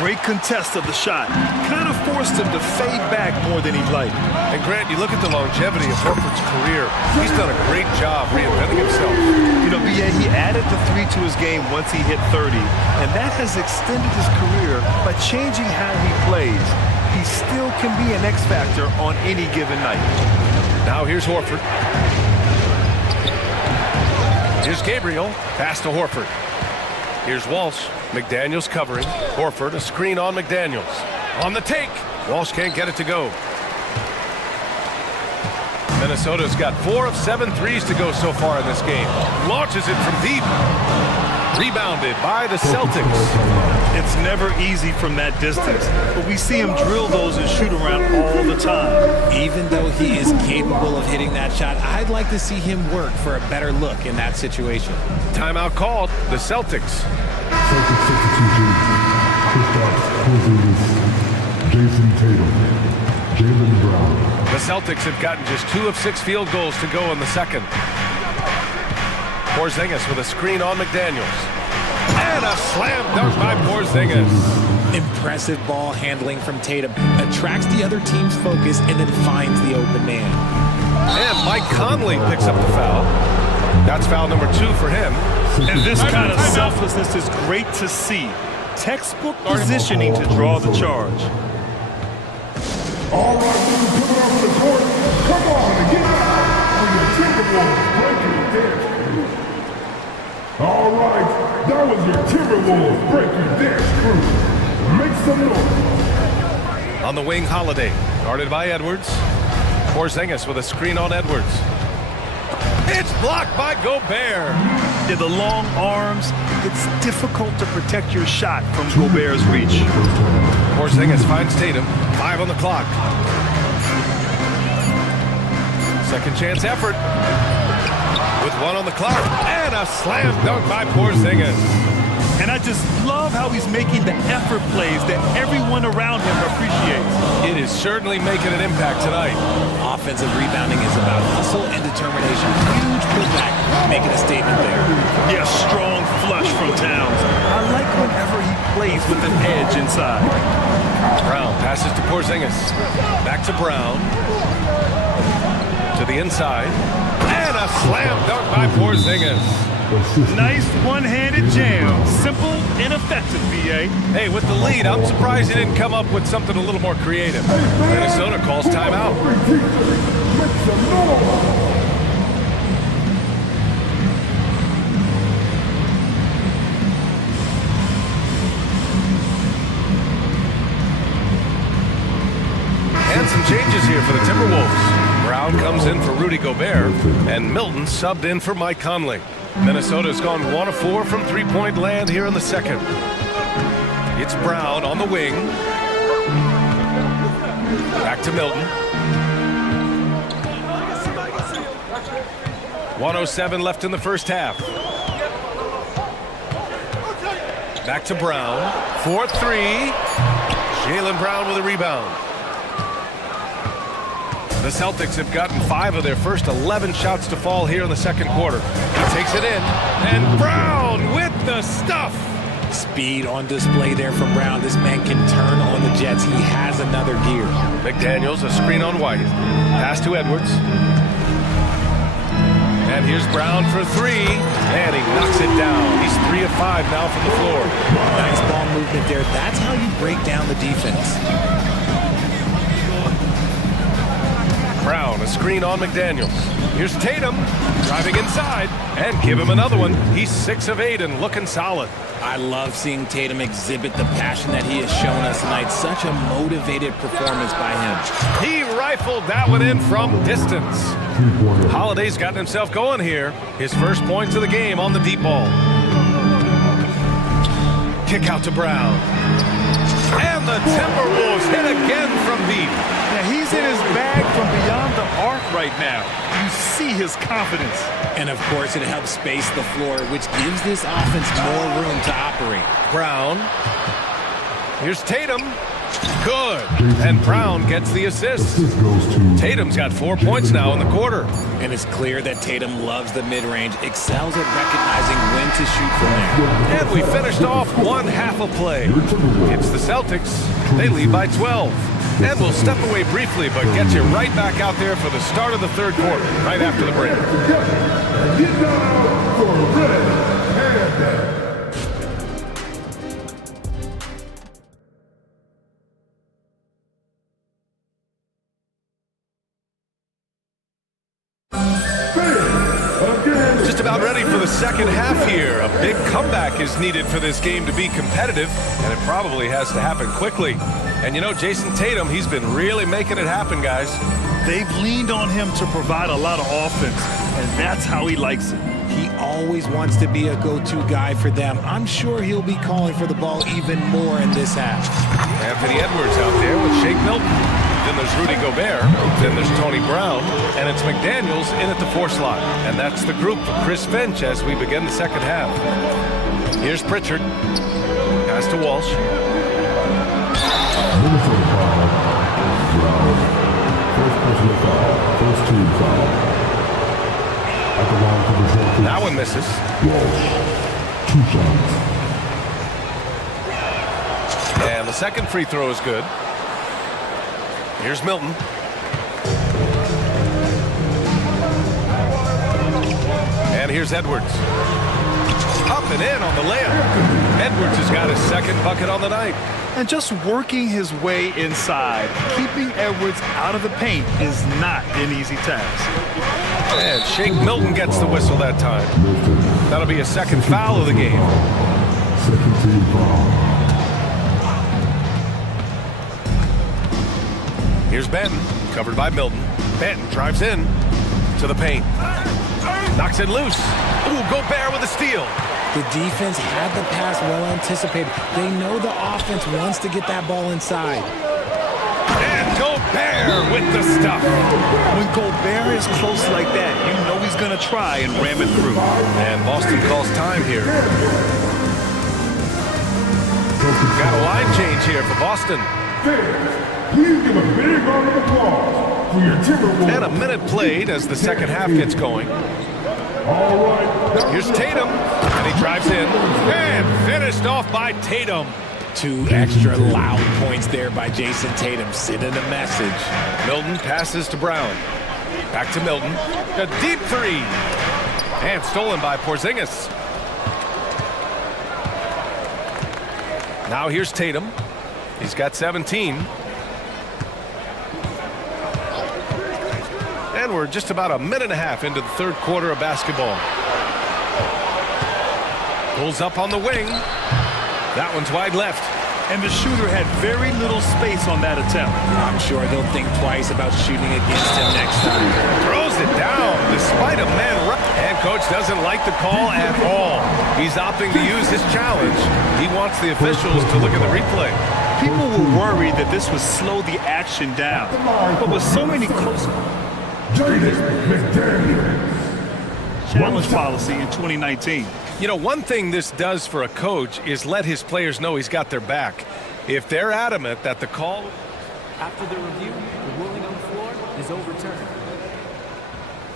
Great contest of the shot. Kind of forced him to fade back more than he'd like. And Grant, you look at the longevity of Horford's career. He's done a great job reinventing himself. You know, B.A., he added the 3 to his game once he hit 30, and that has extended his career by changing how he plays. He still can be an X factor on any given night. Now here's Horford. Here's Gabriel. Pass to Horford. Here's Walsh. McDaniels covering. Horford, a screen on McDaniels. On the take. Walsh can't get it to go. Minnesota's got 4 of 7 threes to go so far in this game. Launches it from deep. Rebounded by the Celtics. It's never easy from that distance, but we see him drill those and shoot around all the time. Even though he is capable of hitting that shot, I'd like to see him work for a better look in that situation. Timeout called. The Celtics. Celtics substitutions. Kristaps Porzingis, Jason Tatum, Jaylen Brown. The Celtics have gotten just 2 of 6 field goals to go in the second. Porzingis with a screen on McDaniels. And a slam dunk by Porzingis. Impressive ball handling from Tatum. Attracts the other team's focus and then finds the open man. And Mike Conley picks up the foul. That's foul number 2 for him. And this kind of selflessness is great to see. Textbook positioning to draw the charge. All right, coming off the court. Come on and get out on your Timberwolves breaking dance. All right, that was your Timberwolves breaking dance crew. Make some noise. On the wing, Holiday. Guarded by Edwards. Porzingis with a screen on Edwards. It's blocked by Gobert. In the long arms, it's difficult to protect your shot from Gobert's reach. Porzingis finds Tatum. 5 on the clock. Second chance effort. With 1 on the clock. And a slam dunk by Porzingis. And I just love how he's making the effort plays that everyone around him appreciates. It is certainly making an impact tonight. Offensive rebounding is about hustle and determination. Huge putback, making a statement there. Yeah, strong flush from Towns. I like whenever he plays with an edge inside. Brown passes to Porzingis. Back to Brown. To the inside. And a slam dunk by Porzingis. Nice one-handed jam. Simple and effective, B.A. Hey, with the lead, I'm surprised he didn't come up with something a little more creative. Minnesota calls timeout. And some changes here for the Timberwolves. Brown comes in for Rudy Gobert, and Milton subbed in for Mike Conley. Minnesota's gone 1 of 4 from three-point land here in the second. It's Brown on the wing. Back to Milton. 1:07 left in the first half. Back to Brown. 4-3. Jaylen Brown with a rebound. The Celtics have gotten 5 of their first 11 shots to fall here in the second quarter. He takes it in, and Brown with the stuff. Speed on display there from Brown. This man can turn on the Jets. He has another gear. McDaniels, a screen on White. Pass to Edwards. And here's Brown for 3, and he knocks it down. He's 3 of 5 now from the floor. Nice ball movement there. That's how you break down the defense. Brown, a screen on McDaniels. Here's Tatum, driving inside, and give him another one. He's 6 of 8 and looking solid. I love seeing Tatum exhibit the passion that he has shown us tonight. Such a motivated performance by him. He rifled that one in from distance. Holiday's gotten himself going here. His first points of the game on the deep ball. Kick out to Brown. And the Timberwolves hit again from deep. Now he's in his bag from beyond the arc right now. You see his confidence. And of course it helps space the floor, which gives this offense more room to operate. Brown. Here's Tatum. Good. And Brown gets the assist. Tatum's got 4 points now in the quarter. And it's clear that Tatum loves the mid-range, excels at recognizing when to shoot from there. And we finished off 1 half of play. It's the Celtics. They lead by 12. And we'll step away briefly, but get you right back out there for the start of the third quarter, right after the break. Get down for a red. Just about ready for the second half here. A big comeback is needed for this game to be competitive, and it probably has to happen quickly. And you know, Jason Tatum, he's been really making it happen, guys. They've leaned on him to provide a lot of offense, and that's how he likes it. He always wants to be a go-to guy for them. I'm sure he'll be calling for the ball even more in this half. Anthony Edwards out there with Shake Milton. Then there's Rudy Gobert. Then there's Tony Brown. And it's McDaniels in at the 4 slot. And that's the group for Chris Finch as we begin the second half. Here's Pritchard. Pass to Walsh. Minnesota foul. Brown. First personal foul. First team foul. At the line for the Celtics. That one misses. Walsh. 2 shots. And the second free throw is good. Here's Milton. And here's Edwards. Up and in on the layup. Edwards has got his second bucket on the night. And just working his way inside, keeping Edwards out of the paint is not an easy task. And Shake Milton gets the whistle that time. That'll be a second foul of the game. Second team foul. Here's Benton, covered by Milton. Benton drives in to the paint. Knocks it loose. Ooh, Gobert with a steal. The defense had the pass well anticipated. They know the offense wants to get that ball inside. And Gobert with the stuff. When Gobert is close like that, you know he's going to try and ram it through. And Boston calls time here. Got a line change here for Boston. Please give a big round of applause for your Timberwolves. And a minute played as the second half gets going. All right. Here's Tatum, and he drives in. And finished off by Tatum. 2 extra loud points there by Jason Tatum, sending a message. Milton passes to Brown. Back to Milton. A deep 3. And stolen by Porzingis. Now here's Tatum. He's got 17. And we're just about a minute and a half into the third quarter of basketball. Pulls up on the wing. That one's wide left. And the shooter had very little space on that attempt. I'm sure they'll think twice about shooting against him next time. Throws it down despite a man rush. And coach doesn't like the call at all. He's opting to use his challenge. He wants the officials to look at the replay. People were worried that this would slow the action down. But with so many close challenge policy in 2019. You know, one thing this does for a coach is let his players know he's got their back. If they're adamant that the call... After the review, the ruling on the floor is overturned.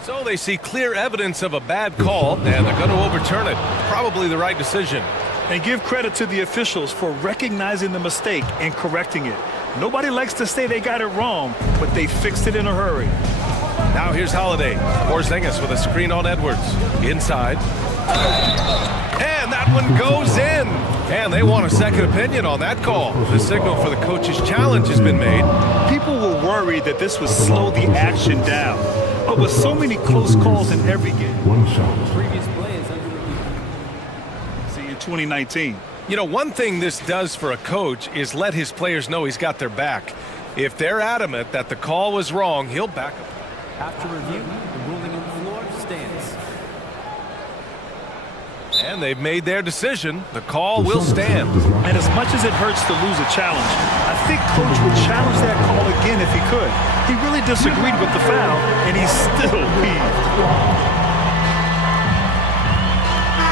So they see clear evidence of a bad call, and they're going to overturn it. Probably the right decision. And give credit to the officials for recognizing the mistake and correcting it. Nobody likes to say they got it wrong, but they fixed it in a hurry. Now here's Holiday. Porzingis with a screen on Edwards. Inside. And that one goes in. And they want a second opinion on that call. The signal for the coach's challenge has been made. People were worried that this would slow the action down. But with so many close calls in every game. One shot. Previous play is under review. See, in 2019. You know, one thing this does for a coach is let his players know he's got their back. If they're adamant that the call was wrong, he'll back up. After review, the ruling on the floor stands. And they've made their decision. The call will stand. And as much as it hurts to lose a challenge, I think Coach would challenge that call again if he could. He really disagreed with the foul, and he's still peeved.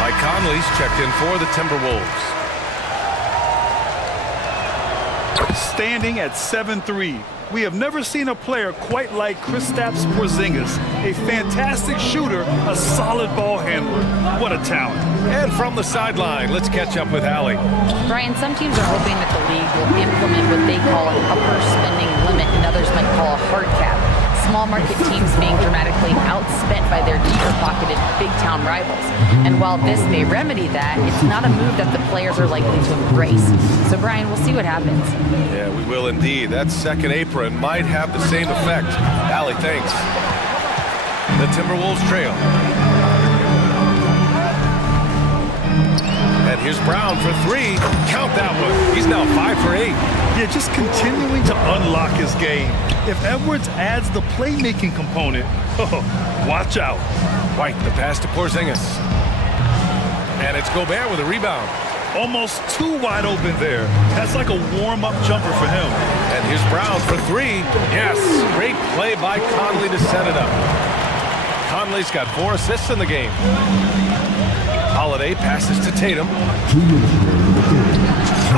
Mike Conley's checked in for the Timberwolves. Standing at 7-3. We have never seen a player quite like Kristaps Porzingis, a fantastic shooter, a solid ball handler. What a talent. And from the sideline, let's catch up with Allie. Brian, some teams are hoping that the league will implement what they call an upper spending limit and others might call a hard cap. Small market teams being dramatically outspent by their deeper-pocketed big-town rivals. And while this may remedy that, it's not a move that the players are likely to embrace. So, Brian, we'll see what happens. Yeah, we will indeed. That second apron might have the same effect. Allie, thanks. The Timberwolves trail. And here's Brown for 3. Count that one. He's now 5 for 8. Yeah, just continuing to unlock his game. If Edwards adds the playmaking component, watch out. White, the pass to Porzingis. And it's Gobert with a rebound. Almost too wide open there. That's like a warm-up jumper for him. And here's Brown for three. Yes, great play by Conley to set it up. Conley's got 4 assists in the game. Holiday passes to Tatum.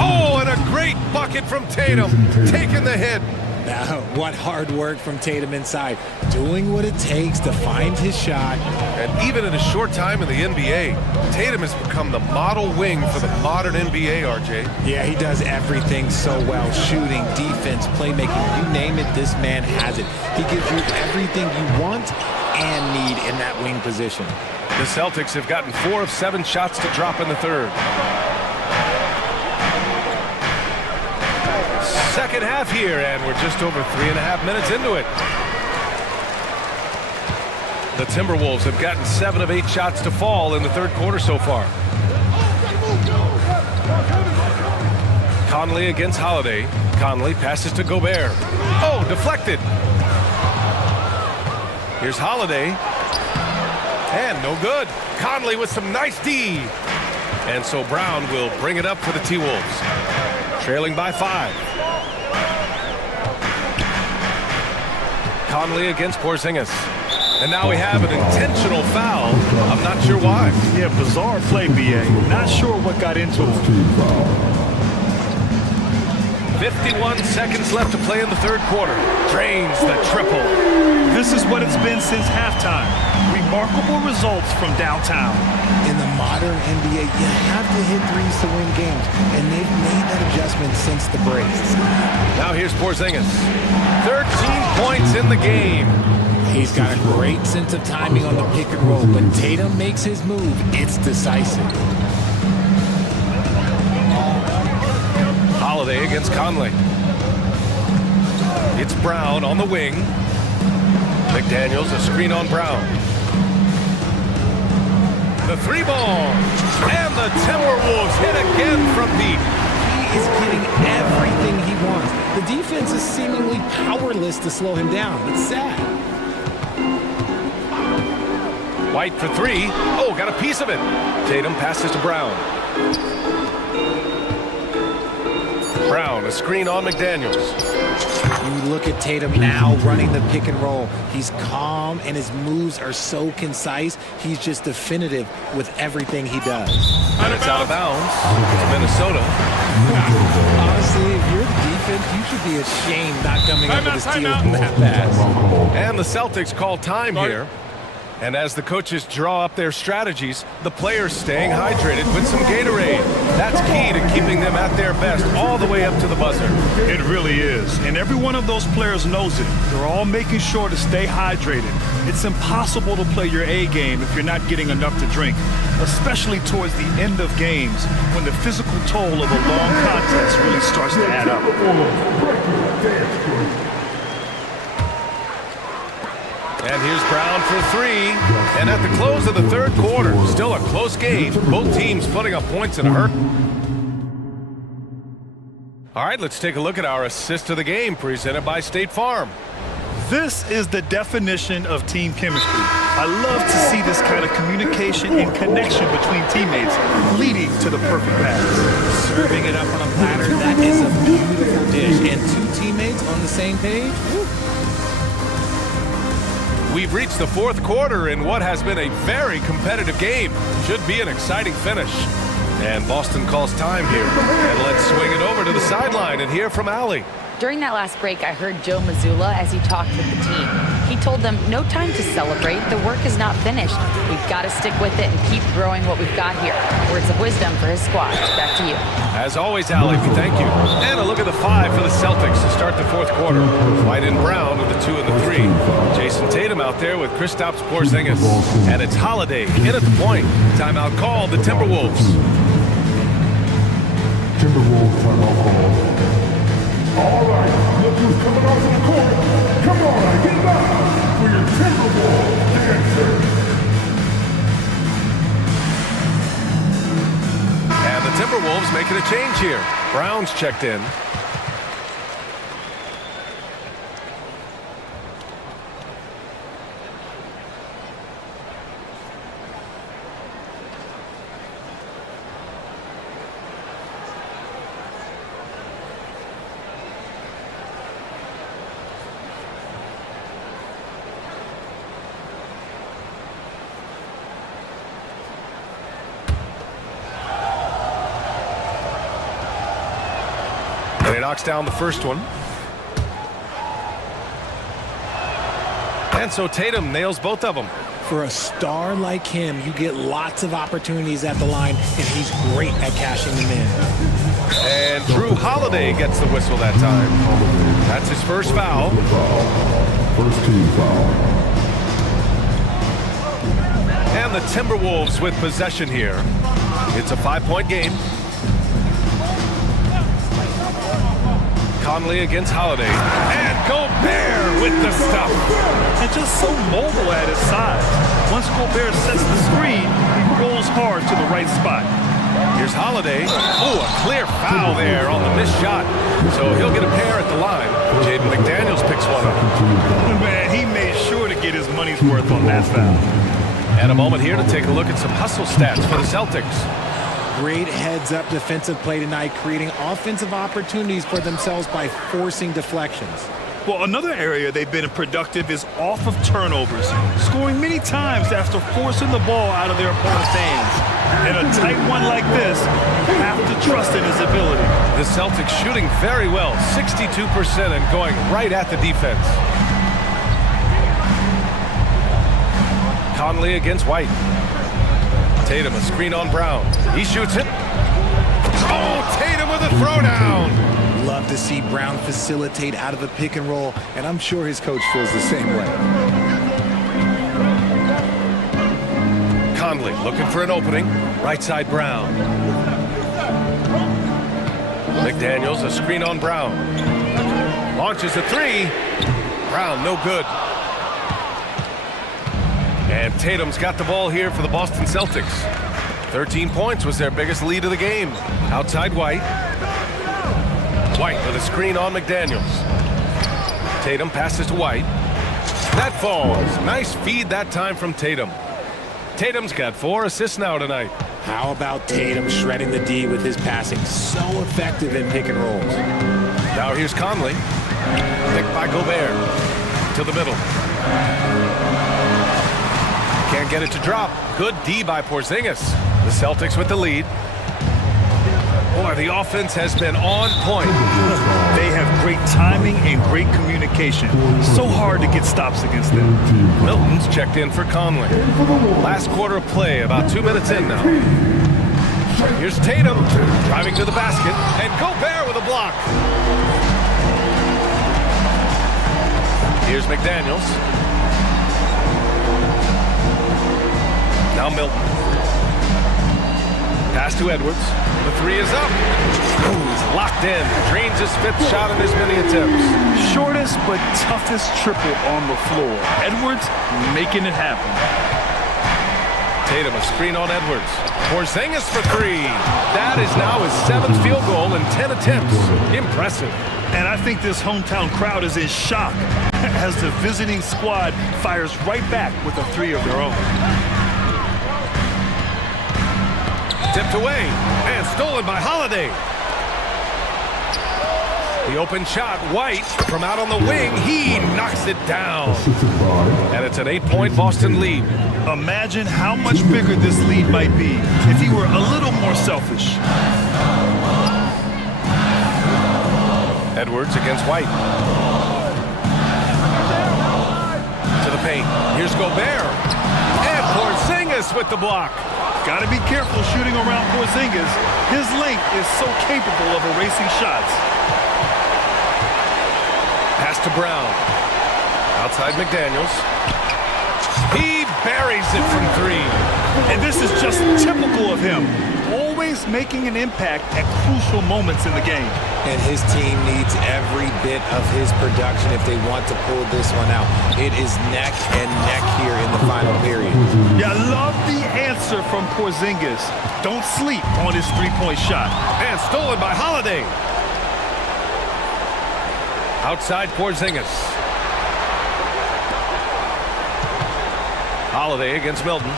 Oh, and a great bucket from Tatum, taking the hit. Now, what hard work from Tatum inside, doing what it takes to find his shot. And even in a short time in the NBA, Tatum has become the model wing for the modern NBA, RJ. Yeah, he does everything so well. Shooting, defense, playmaking, you name it, this man has it. He gives you everything you want and need in that wing position. The Celtics have gotten 4 of 7 shots to drop in the third. Second half here, and we're just over 3.5 minutes into it. The Timberwolves have gotten 7 of 8 shots to fall in the third quarter so far. Conley against Holiday. Conley passes to Gobert. Oh, deflected. Here's Holiday. And no good. Conley with some nice D. And so Brown will bring it up for the T-Wolves. Trailing by 5. Conley against Porzingis. And now we have an intentional foul. I'm not sure why. Yeah, bizarre play, BA. Not sure what got into him. 51 seconds left to play in the third quarter. Drains the triple. This is what it's been since halftime. Remarkable results from downtown. In the modern NBA, you have to hit threes to win games, and they've made that adjustment since the break. Now here's Porzingis. 13 points in the game. He's got a great sense of timing on the pick and roll, but Tatum makes his move. It's decisive. Holiday against Conley. It's Brown on the wing. McDaniels, a screen on Brown. The 3-ball. And the Timberwolves hit again from deep. He is getting everything he wants. The defense is seemingly powerless to slow him down. It's sad. White for 3. Oh, got a piece of it. Tatum passes to Brown. Brown, a screen on McDaniels. You look at Tatum now running the pick and roll. He's calm and his moves are so concise. He's just definitive with everything he does. And it's out of bounds. It's Minnesota. Honestly, if you're the defense, you should be ashamed not coming up with a steal from that pass. And the Celtics call time here. And as the coaches draw up their strategies, the players staying hydrated with some Gatorade. That's key to keeping them at their best all the way up to the buzzer. It really is. And every one of those players knows it. They're all making sure to stay hydrated. It's impossible to play your A game if you're not getting enough to drink, especially towards the end of games when the physical toll of a long contest really starts to add up. And here's Brown for 3. And at the close of the third quarter, still a close game. Both teams putting up points in a hurt. All right, let's take a look at our assist of the game presented by State Farm. This is the definition of team chemistry. I love to see this kind of communication and connection between teammates leading to the perfect pass. Serving it up on a platter, that is a beautiful dish. And 2 teammates on the same page. Woo. We've reached the fourth quarter in what has been a very competitive game. Should be an exciting finish. And Boston calls time here. And let's swing it over to the sideline and hear from Allie. During that last break, I heard Joe Mazzulla as he talked with the team. He told them, no time to celebrate. The work is not finished. We've got to stick with it and keep growing what we've got here. Words of wisdom for his squad. Back to you. As always, Allie, we thank you. And a look at the 5 for the Celtics to start the fourth quarter. White and Brown with the 2 and the 3. Jason Tatum out there with Kristaps Porzingis. And it's Holiday in at the point. Timeout called the Timberwolves. Timberwolves timeout call. All right, look who's coming off the court. Come on, get back for your Timberwolves dancer. And the Timberwolves making a change here. Brown's checked in. He knocks down the first one. And so Tatum nails both of them. For a star like him, you get lots of opportunities at the line, and he's great at cashing them in. And Drew Holiday gets the whistle that time. That's his first foul. First team foul. And the Timberwolves with possession here. It's a 5-point game. Conley against Holiday. And Gobert with the stuff. And just so mobile at his size. Once Gobert sets the screen, he rolls hard to the right spot. Here's Holiday. Oh, a clear foul there on the missed shot. So he'll get a pair at the line. Jaden McDaniels picks one up. Man, he made sure to get his money's worth on that foul. And a moment here to take a look at some hustle stats for the Celtics. Great heads-up defensive play tonight, creating offensive opportunities for themselves by forcing deflections. Well, another area they've been productive is off of turnovers, scoring many times after forcing the ball out of their opponent's hands. In a tight one like this, you have to trust in his ability. The Celtics shooting very well, 62% and going right at the defense. Conley against White. Tatum, a screen on Brown. He shoots it. Oh, Tatum with a throwdown. Love to see Brown facilitate out of a pick and roll, and I'm sure his coach feels the same way. Conley looking for an opening. Right side Brown. McDaniels, a screen on Brown. Launches a three. Brown, no good. And Tatum's got the ball here for the Boston Celtics. 13 points was their biggest lead of the game. Outside White. White with a screen on McDaniels. Tatum passes to White. That falls. Nice feed that time from Tatum. Tatum's got 4 assists now tonight. How about Tatum shredding the D with his passing? So effective in pick and rolls. Now here's Conley. Picked by Gobert. To the middle. Can't get it to drop. Good D by Porzingis. The Celtics with the lead. Boy, the offense has been on point. They have great timing and great communication. So hard to get stops against them. Milton's checked in for Conley. Last quarter of play, about 2 minutes in now. Here's Tatum driving to the basket, and Gobert with a block. Here's McDaniels. Now Milton. Pass to Edwards. The three is up. Ooh, he's locked in. Drains his 5th shot in as many attempts. Shortest but toughest triple on the floor. Edwards making it happen. Tatum, a screen on Edwards. Porzingis for 3. That is now his 7th field goal in 10 attempts. Impressive. And I think this hometown crowd is in shock as the visiting squad fires right back with a 3 of their own. Tipped away and stolen by Holiday. The open shot, White from out on the wing. He knocks it down. And it's an 8-point Boston lead. Imagine how much bigger this lead might be if he were a little more selfish. Edwards against White. To the paint. Here's Gobert. And Porzingis with the block. Got to be careful shooting around Porzingis. His length is so capable of erasing shots. Pass to Brown. Outside McDaniels. He buries it from 3. And this is just typical of him. Always making an impact at crucial moments in the game. And his team needs every bit of his production if they want to pull this one out. It is neck and neck here in the final period. Yeah, I love the answer from Porzingis. Don't sleep on his 3-point shot. And stolen by Holiday. Outside Porzingis. Holiday against Milton.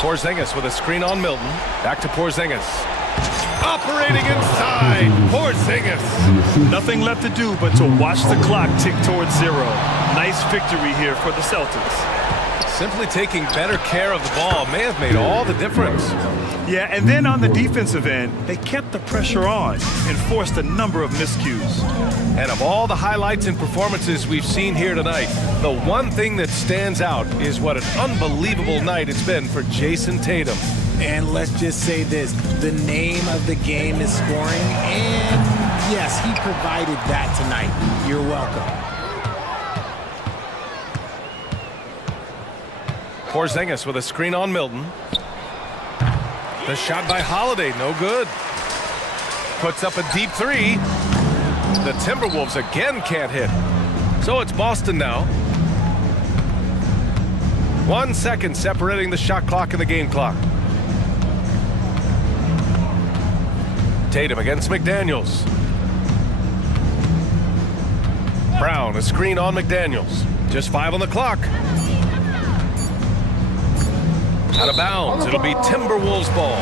Porzingis with a screen on Milton. Back to Porzingis. Operating inside. Porzingis. Nothing left to do but to watch the clock tick towards 0. Nice victory here for the Celtics. Simply taking better care of the ball may have made all the difference. Yeah, and then on the defensive end, they kept the pressure on and forced a number of miscues. And of all the highlights and performances we've seen here tonight, the one thing that stands out is what an unbelievable night it's been for Jason Tatum. And let's just say this, the name of the game is scoring, and yes, he provided that tonight. You're welcome. Porzingis with a screen on Milton. The shot by Holiday, no good. Puts up a deep three. The Timberwolves again can't hit. So it's Boston now. 1 second separating the shot clock and the game clock. Tatum against McDaniels. Brown, a screen on McDaniels. Just 5 on the clock. Out of bounds, it'll be Timberwolves ball.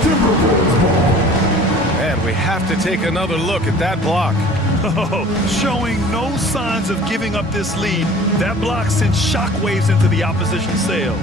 And we have to take another look at that block. Oh, showing no signs of giving up this lead. That block sent shockwaves into the opposition sails.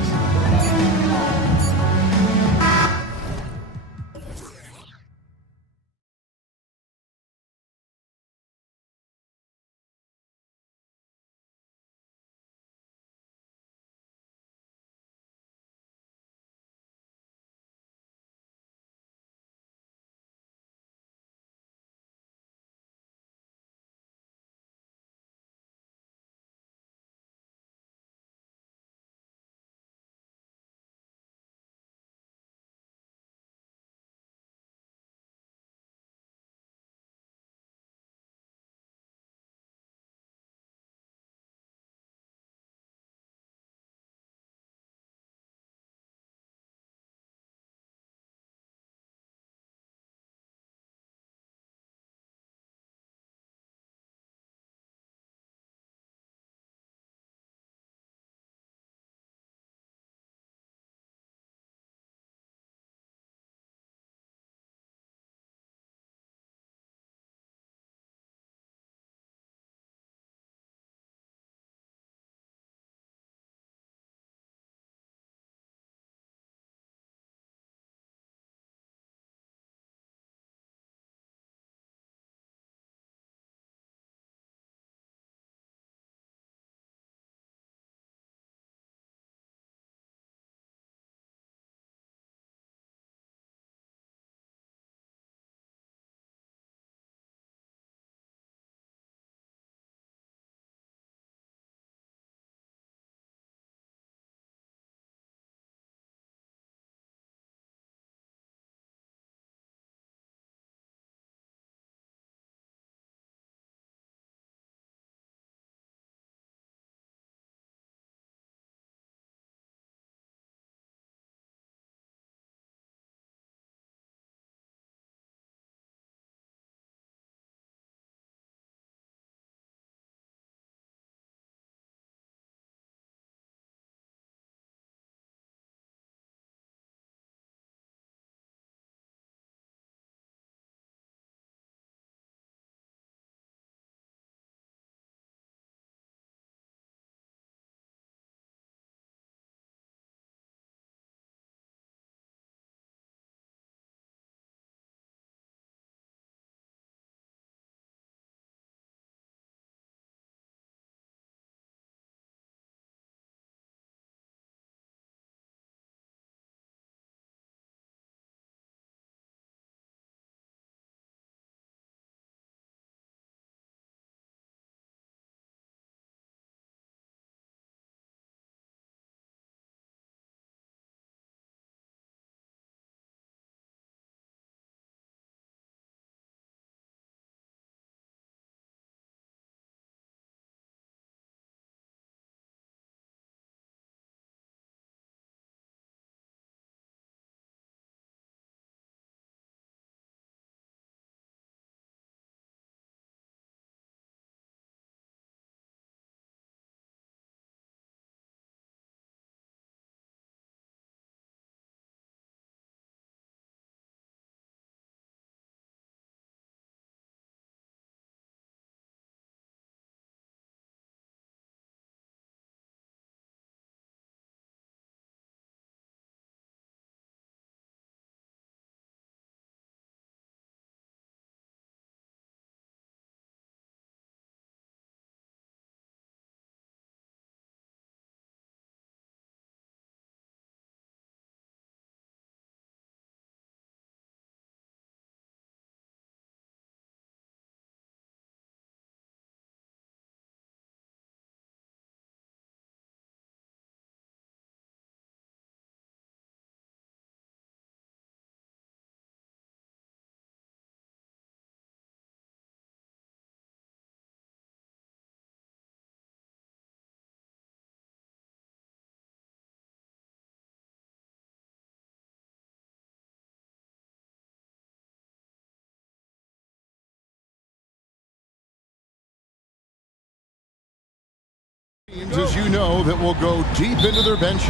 Games, as you know, that will go deep into their benches.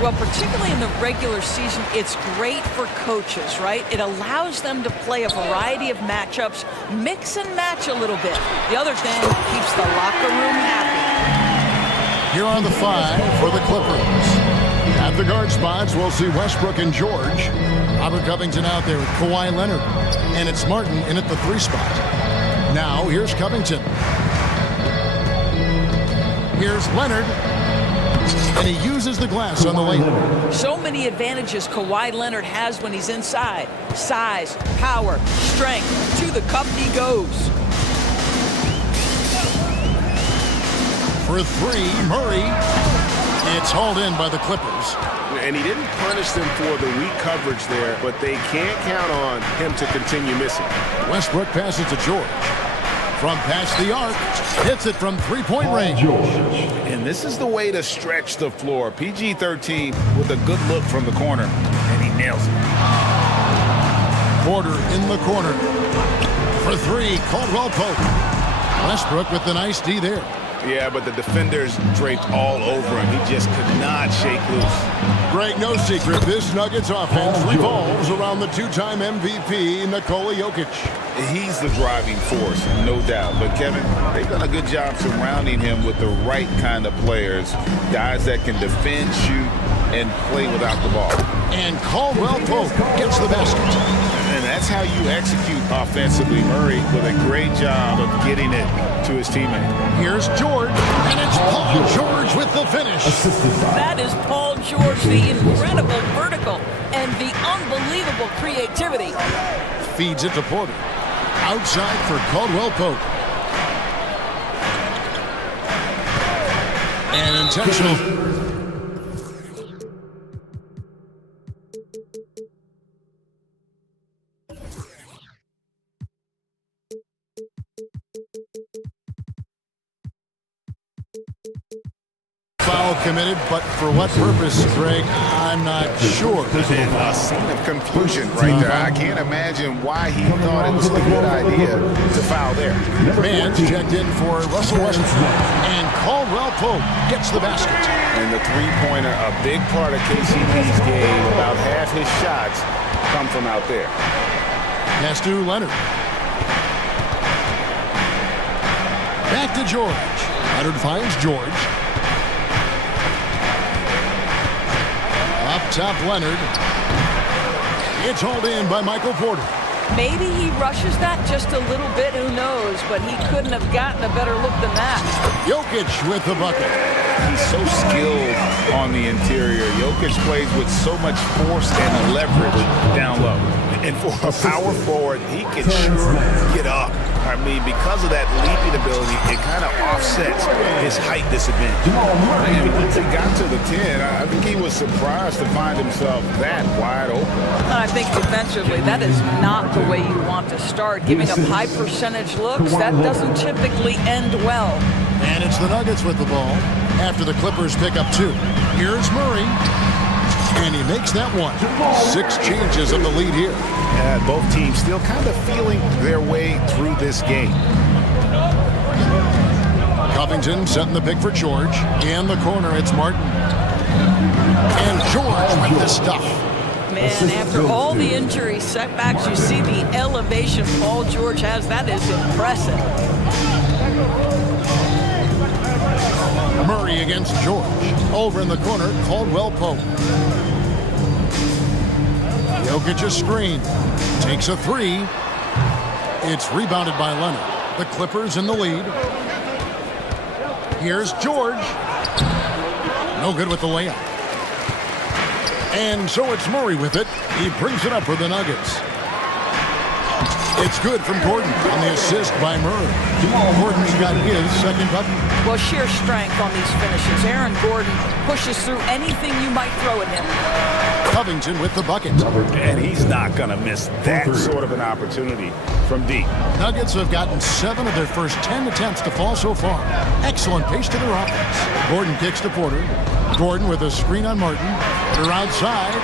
Well, particularly in the regular season, it's great for coaches, right? It allows them to play a variety of matchups, mix and match a little bit. The other thing keeps the locker room happy. Here are the 5 for the Clippers. At the guard spots, we'll see Westbrook and George. Robert Covington out there with Kawhi Leonard. And it's Martin in at the 3 spot. Now, here's Covington. Here's Leonard. And he uses the glass on the lane. So many advantages Kawhi Leonard has when he's inside. Size, power, strength. To the cup he goes. For 3, Murray. It's hauled in by the Clippers. And he didn't punish them for the weak coverage there, but they can't count on him to continue missing. Westbrook passes to George. From past the arc, hits it from 3-point range. And this is the way to stretch the floor. PG-13 with a good look from the corner, and he nails it. Porter in the corner. For 3, Caldwell Pope. Westbrook with the nice D there. Yeah, but the defenders draped all over him. He just could not shake loose. Greg, no secret, this Nuggets offense revolves around the 2-time MVP, Nikola Jokic. He's the driving force, no doubt. But, Kevin, they've done a good job surrounding him with the right kind of players, guys that can defend, shoot, and play without the ball. And Caldwell Pope gets the basket. And that's how you execute offensively. Murray with a great job of getting it to his teammate. Here's George, and it's Paul George with the finish. That is Paul George, the incredible vertical and the unbelievable creativity. Feeds it to Porter. Outside for Caldwell Pope. And intentional. Foul committed, but for what purpose, Greg, I'm not sure. And a scene of confusion right there. I can't imagine why he thought it was a good idea to foul there. Man's checked in for Russell Westbrook. And Caldwell Pope gets the basket. And the three-pointer, a big part of KCP's game. About half his shots come from out there. Pass to Leonard. Back to George. Leonard finds George. Up top, Leonard. It's hauled in by Michael Porter. Maybe he rushes that just a little bit, who knows, but he couldn't have gotten a better look than that. Jokic with the bucket. He's so skilled on the interior. Jokic plays with so much force and leverage down low. And for a power forward, he can sure get up. I mean, because of that leaping ability, it kind of offsets his height disadvantage. And once he got to the 10, I think he was surprised to find himself that wide open. And I think defensively, that is not the way you want to start. Giving up high percentage looks, that doesn't typically end well. And it's the Nuggets with the ball after the Clippers pick up 2. Here's Murray. And he makes that one. 6 changes of the lead here. Both teams still kind of feeling their way through this game. Covington setting the pick for George. In the corner, it's Martin. And George with the stuff. Man, after all the injury setbacks, you see the elevation Paul George has. That is impressive. Murray against George. Over in the corner, Caldwell Pope. Jokic's screen. Takes a 3. It's rebounded by Leonard. The Clippers in the lead. Here's George. No good with the layup. And so it's Murray with it. He brings it up for the Nuggets. It's good from Gordon on the assist by Murray. Gordon's got his second bucket. Well, sheer strength on these finishes. Aaron Gordon pushes through anything you might throw at him. Covington with the bucket. And he's not going to miss that sort of an opportunity from deep. Nuggets have gotten 7 of their first 10 attempts to fall so far. Excellent pace to their offense. Gordon kicks to Porter. Gordon with a screen on Martin. They're outside.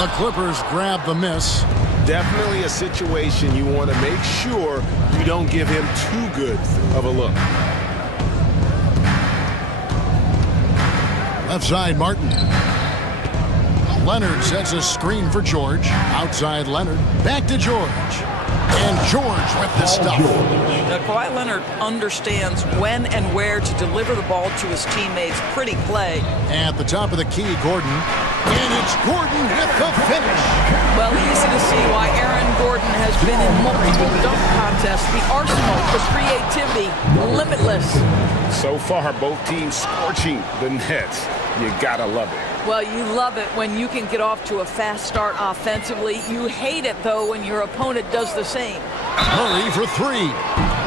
The Clippers grab the miss. Definitely a situation you want to make sure you don't give him too good of a look. Left side, Martin. Leonard sets a screen for George. Outside Leonard. Back to George. And George with the stuff. Now, Kawhi Leonard understands when and where to deliver the ball to his teammates. Pretty play. At the top of the key, Gordon. And it's Gordon with the finish. Well, easy to see why Aaron Gordon has been in multiple dunk contests. The arsenal, the creativity, limitless. So far, both teams scorching the nets. You gotta love it. Well, you love it when you can get off to a fast start offensively. You hate it, though, when your opponent does the same. Murray for three.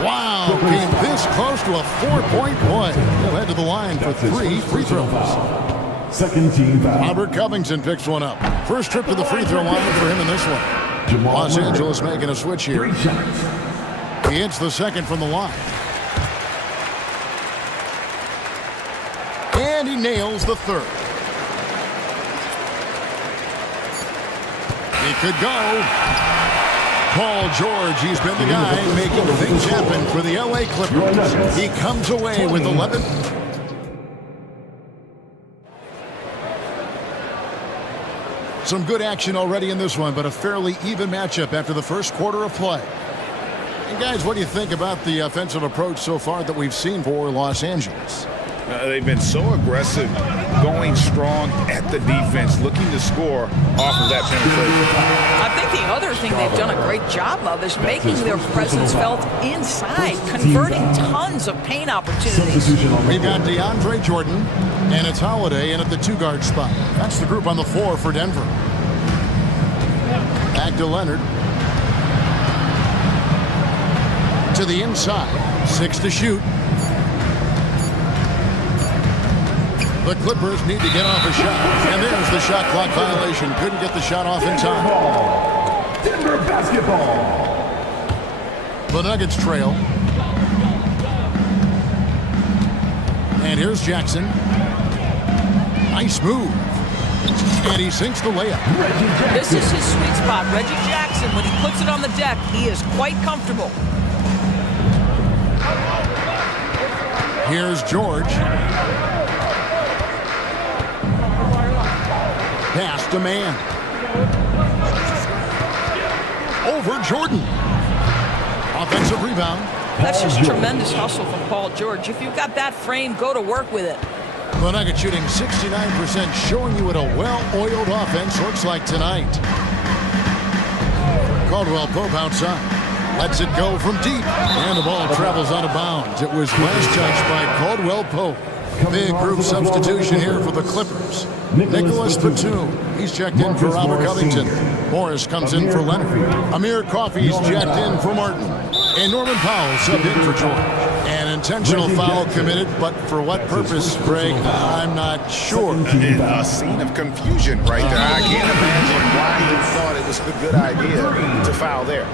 Wow, came this close to a 4-point play. He'll head to the line for 3 free throws. Second team foul. Robert Covington picks one up. First trip to the free throw line for him in this one. Los Angeles making a switch here. He hits the second from the line. And he nails the third. He could go. Paul George, he's been the guy making things happen for the LA Clippers. He comes away with 11. Some good action already in this one, but a fairly even matchup after the first quarter of play. And guys, what do you think about the offensive approach so far that we've seen for Los Angeles? They've been so aggressive, going strong at the defense, looking to score off of that penetration. I think the other thing they've done a great job of is making their presence felt inside, converting tons of paint opportunities. We've got DeAndre Jordan, and it's Holiday in at the 2-guard spot. That's the group on the floor for Denver. Back to Leonard. To the inside, 6 to shoot. The Clippers need to get off a shot. And there's the shot clock violation. Couldn't get the shot off in time. Denver basketball. The Nuggets trail. And here's Jackson. Nice move. And he sinks the layup. This is his sweet spot. Reggie Jackson, when he puts it on the deck, he is quite comfortable. Here's George. Pass to man. Over Jordan. Offensive rebound. That's just tremendous hustle from Paul George. If you've got that frame, go to work with it. The Nuggets shooting 69%, showing you what a well-oiled offense looks like tonight. Caldwell Pope outside. Lets it go from deep. And the ball travels out of bounds. It was last touched by Caldwell Pope. Big group substitution here for the Clippers. Nicholas Batum, he's checked in for Robert Covington. Morris comes in for Leonard. Amir Coffey's checked in for Martin. And Norman Powell subbed in for George. An intentional foul committed, but for what purpose, Greg? I'm not sure. A scene of confusion right there. I can't imagine why he thought it was a good idea to foul there.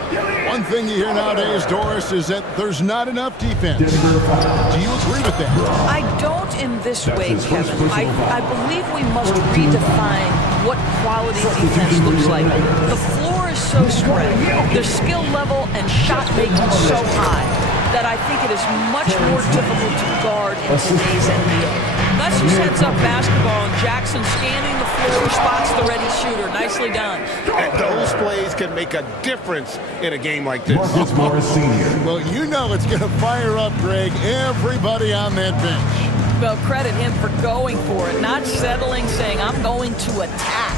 One thing you hear nowadays, Doris, is that there's not enough defense. Do you agree with that? I don't in this way, Kevin. I believe we must redefine what quality defense looks like. The floor is so spread, the skill level and shot making so high that I think it is much more difficult to guard in today's NBA. That's just heads up basketball, and Jackson scanning the floor, spots the ready shooter. Nicely done. And those plays can make a difference in a game like this. Well, you know it's going to fire up, Greg, everybody on that bench. Well, credit him for going for it, not settling, saying, I'm going to attack.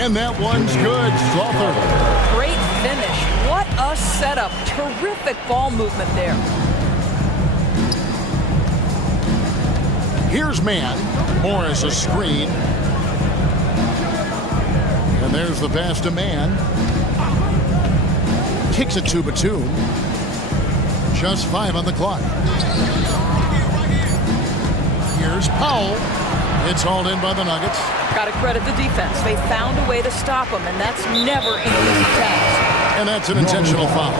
And that one's good. Slaughter. Great finish. What a setup. Terrific ball movement there. Here's man. Morris a screen. And there's the pass to man. Kicks it to Batum. Just 5 on the clock. Here's Powell. It's hauled in by the Nuggets. Got to credit the defense. They found a way to stop him, and that's never an easy task. And that's an intentional foul.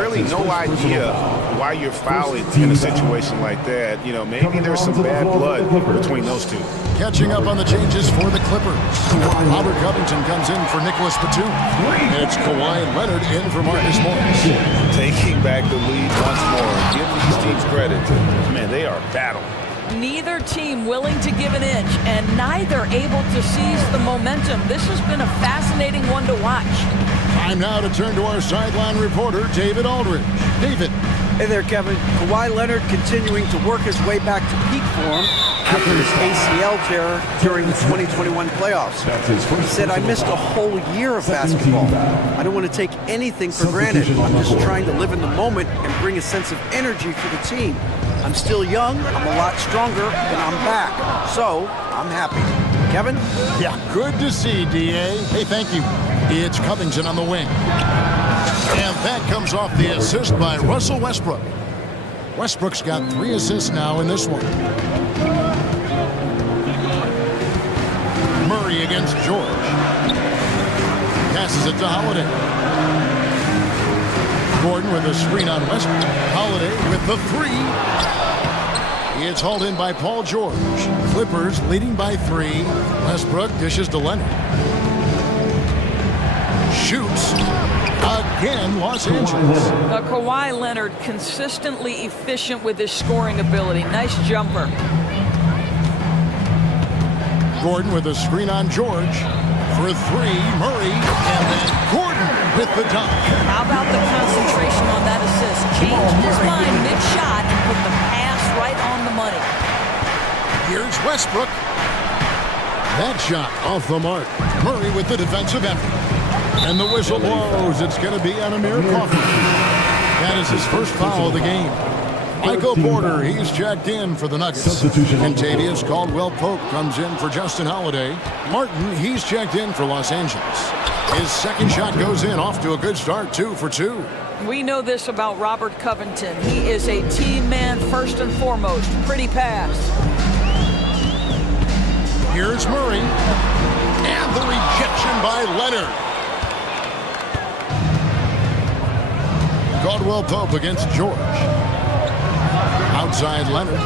Really no idea why you're fouling in a situation like that. You know, maybe there's some bad blood between those two. Catching up on the changes for the Clippers. Robert Covington comes in for Nicholas Batum. And it's Kawhi Leonard in for Marcus Morris. Taking back the lead once more. Give these teams credit. Man, they are battling. Neither team willing to give an inch, and neither able to seize the momentum. This has been a fascinating one to watch. Time now to turn to our sideline reporter, David Aldridge. David. Hey there, Kevin. Kawhi Leonard continuing to work his way back to peak form after his ACL tear during the 2021 playoffs. He said, I missed a whole year of basketball. I don't want to take anything for granted. I'm just trying to live in the moment and bring a sense of energy for the team. I'm still young, I'm a lot stronger, and I'm back. So, I'm happy. Kevin? Yeah, good to see, D.A. Hey, thank you. It's Covington on the wing. And that comes off the assist by Russell Westbrook. Westbrook's got 3 assists now in this one. Murray against George. Passes it to Holiday. Gordon with a screen on Westbrook. Holiday with the 3. It's hauled in by Paul George. Clippers leading by 3. Westbrook dishes to Leonard. Shoots. Again, Los Angeles. Kawhi Leonard consistently efficient with his scoring ability. Nice jumper. Gordon with a screen on George. For 3, Murray. And then Gordon with the dunk. How about the concentration on that assist? Changed his mind mid-shot and put the pass right on the money. Here's Westbrook. That shot off the mark. Murray with the defensive effort. And the whistle blows. It's going to be on Amir Coffey. That is his first foul of the game. Michael Porter, he's checked in for the Nuggets. Contavious Caldwell-Pope comes in for Justin Holiday. Martin, he's checked in for Los Angeles. His second shot goes in, off to a good start, 2 for 2. We know this about Robert Covington. He is a team man first and foremost. Pretty pass. Here's Murray. And the rejection by Leonard. Caldwell-Pope against George. Outside Leonard.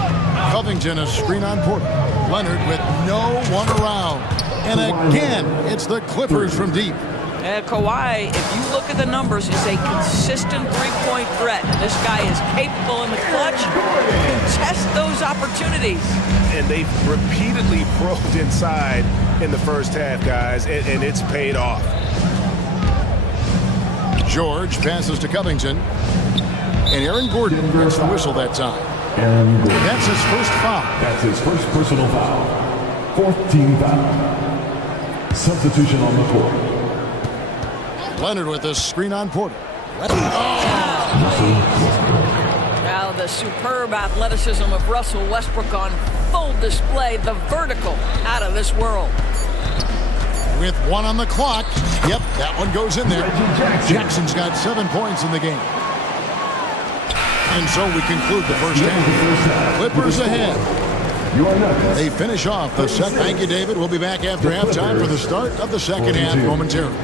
Covington a screen on Porter. Leonard with no one around. And again, it's the Clippers from deep. Kawhi, if you look at the numbers, is a consistent three-point threat. This guy is capable in the clutch to test those opportunities. And they've repeatedly probed inside in the first half, guys, and it's paid off. George passes to Covington. And Aaron Gordon gets the whistle that time. That's his first foul. That's his first personal foul. 4th team foul. Substitution on the court. Leonard with a screen on Porter. Now the superb athleticism of Russell Westbrook on full display. The vertical out of this world. With 1 on the clock. Yep, that one goes in there. Jackson's got 7 points in the game. And so we conclude the first half. Clippers ahead. They finish off the second. Thank you, David. We'll be back after halftime for the start of the second half momentarily.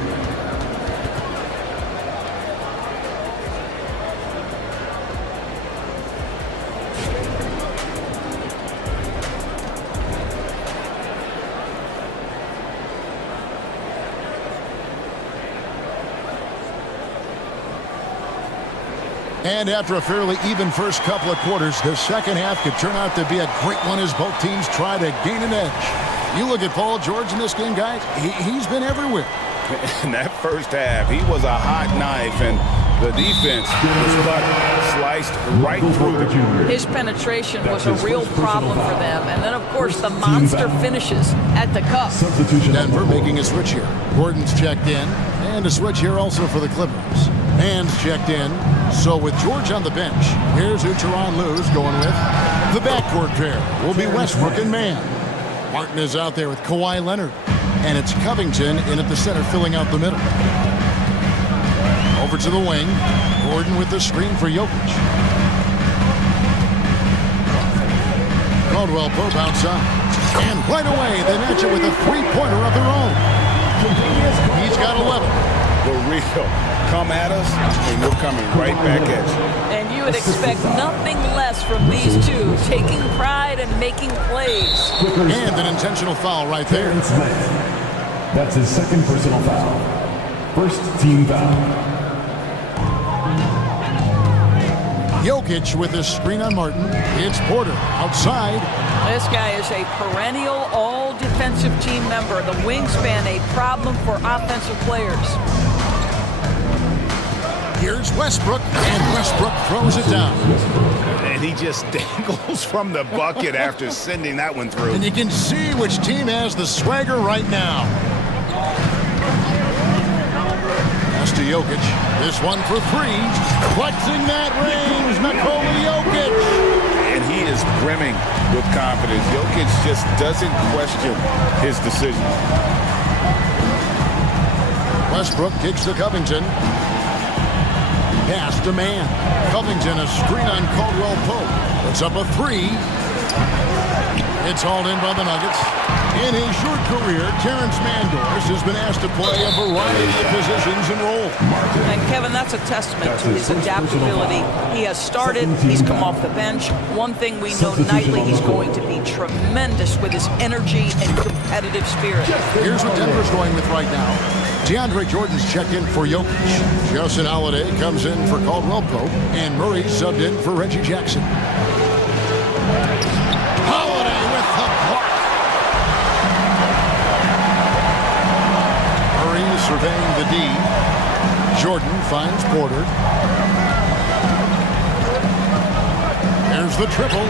And after a fairly even first couple of quarters, the second half could turn out to be a great one as both teams try to gain an edge. You look at Paul George in this game, guys, he's been everywhere. In that first half, he was a hot knife, and the defense was sliced right through the junior. His penetration was a real problem for them. And then, of course, the monster finishes at the cup. Denver making a switch here. Gordon's checked in, and a switch here also for the Clippers. Man's checked in. So with George on the bench, here's who Tyronn Lue's going with. The backcourt pair will be Westbrook and Mann. Martin is out there with Kawhi Leonard. And it's Covington in at the center, filling out the middle. Over to the wing. Gordon with the screen for Jokic. Caldwell-Pope outside. And right away, they match it with a three-pointer of their own. He's got 11. The real come at us, and we're coming right back at you. And you would expect nothing less from these two, taking pride and making plays. And an intentional foul right there. That's his second personal foul. First team foul. Jokic with a screen on Martin. It's Porter outside. This guy is a perennial all-defensive team member. The wingspan, a problem for offensive players. Here's Westbrook, and Westbrook throws it down. And he just dangles from the bucket after sending that one through. And you can see which team has the swagger right now. Pass to Jokic. This one for three. Flexing that range, Nikola Jokic. And he is brimming with confidence. Jokic just doesn't question his decision. Westbrook kicks to Covington. Pass to man. Covington, a screen on Caldwell Pope. Puts up a three. It's hauled in by the Nuggets. In his short career, Terrence Mandors has been asked to play a variety of positions and roles. And Kevin, that's a testament to his adaptability. He has started, he's come off the bench. One thing we know nightly, he's going to be tremendous with his energy and competitive spirit. Here's what Denver's going with right now. DeAndre Jordan's checked in for Jokic. Justin Holiday comes in for Caldwell Pope. And Murray subbed in for Reggie Jackson. Holiday with the block. Murray surveying the D. Jordan finds Porter. There's the triple.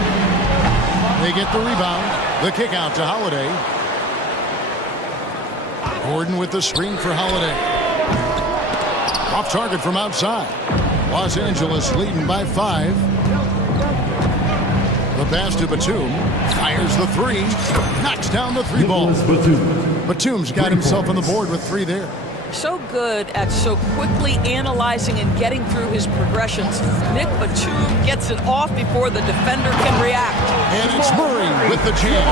They get the rebound. The kick out to Holiday. Gordon with the screen for Holiday. Off target from outside. Los Angeles leading by 5. The pass to Batum. Fires the three. Knocks down the three ball. Batum's got himself on the board with 3 there. So good at so quickly analyzing and getting through his progressions. Nick Batum gets it off before the defender can react. And it's Murray with the jam.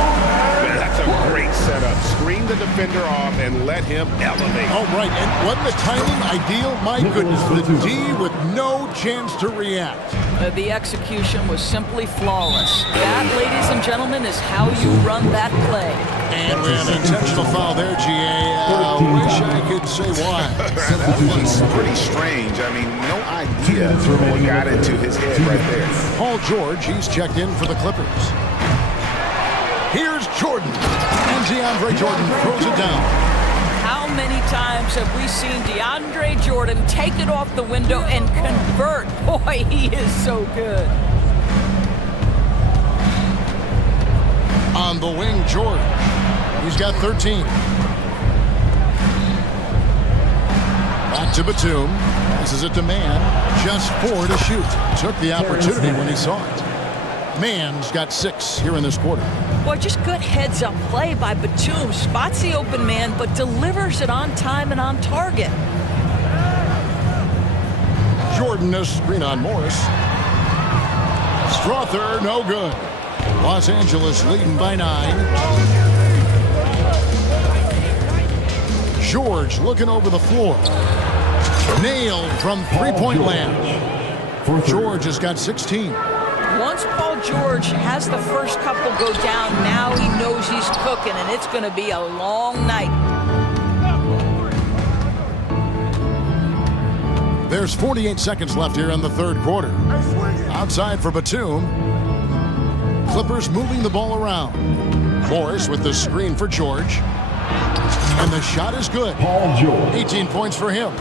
Man, that's a great setup. Screen the defender off and let him elevate. Oh, right. And wasn't the timing ideal? My goodness, the D with no chance to react. The execution was simply flawless. That, ladies and gentlemen, is how you run that play. And we have an intentional foul there, GA. Wish I could say why. That was pretty strange. I mean, no idea what got into his head right there. Paul George, he's checked in for the Clippers. Here's Jordan. And DeAndre Jordan throws it down. How many times have we seen DeAndre Jordan take it off the window and convert? Boy, he is so good. On the wing, George. He's got 13. Back to Batum. This is a demand. Just 4 to shoot. Took the opportunity when he saw it. Mann's got 6 here in this quarter. Boy, just good heads-up play by Batum. Spots the open man, but delivers it on time and on target. Jordan, a screen on Morris. Strother, no good. Los Angeles leading by 9. George looking over the floor. Nailed from three-point land. George has got 16. Once Paul George has the first couple go down, now he knows he's cooking, and it's going to be a long night. There's 48 seconds left here in the third quarter. Outside for Batum. Clippers moving the ball around. Morris with the screen for George. And the shot is good. 18 points for him.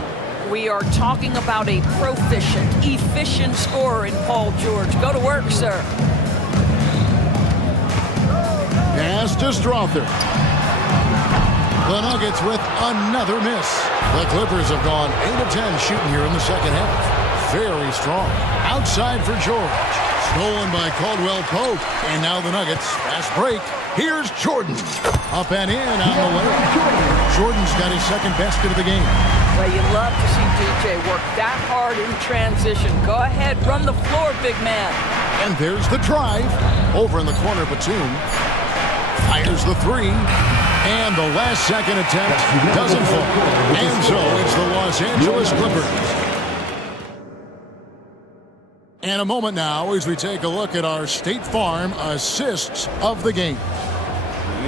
We are talking about a proficient, efficient scorer in Paul George. Go to work, sir. Pass to Strother. The Nuggets with another miss. The Clippers have gone 8 of 10 shooting here in the second half. Very strong. Outside for George. Stolen by Caldwell Pope. And now the Nuggets. Fast break. Here's Jordan. Up and in on the way. Jordan's got his second basket of the game. Well, you love to see DJ work that hard in transition. Go ahead, run the floor, big man. And there's the drive. Over in the corner, Batum fires the three. And the last second attempt doesn't fall. And so it's the Los Angeles Clippers. And a moment now as we take a look at our State Farm assists of the game.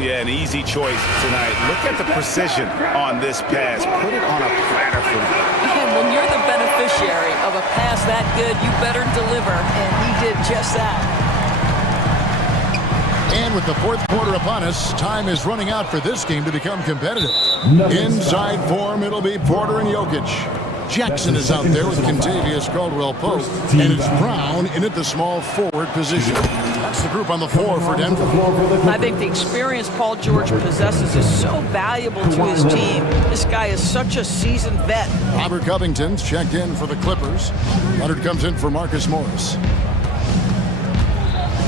Yeah, an easy choice tonight. Look at the precision on this pass. Put it on a platter for me. And when you're the beneficiary of a pass that good, you better deliver, and he did just that. And with the fourth quarter upon us, time is running out for this game to become competitive. Inside form, it'll be Porter and Jokic. Jackson is out there with Contavious Caldwell-Pope, and it's Brown in at the small forward position. That's the group on the floor for Denver. I think the experience Paul George possesses is so valuable to his team. This guy is such a seasoned vet. Robert Covington's checked in for the Clippers. Leonard comes in for Marcus Morris.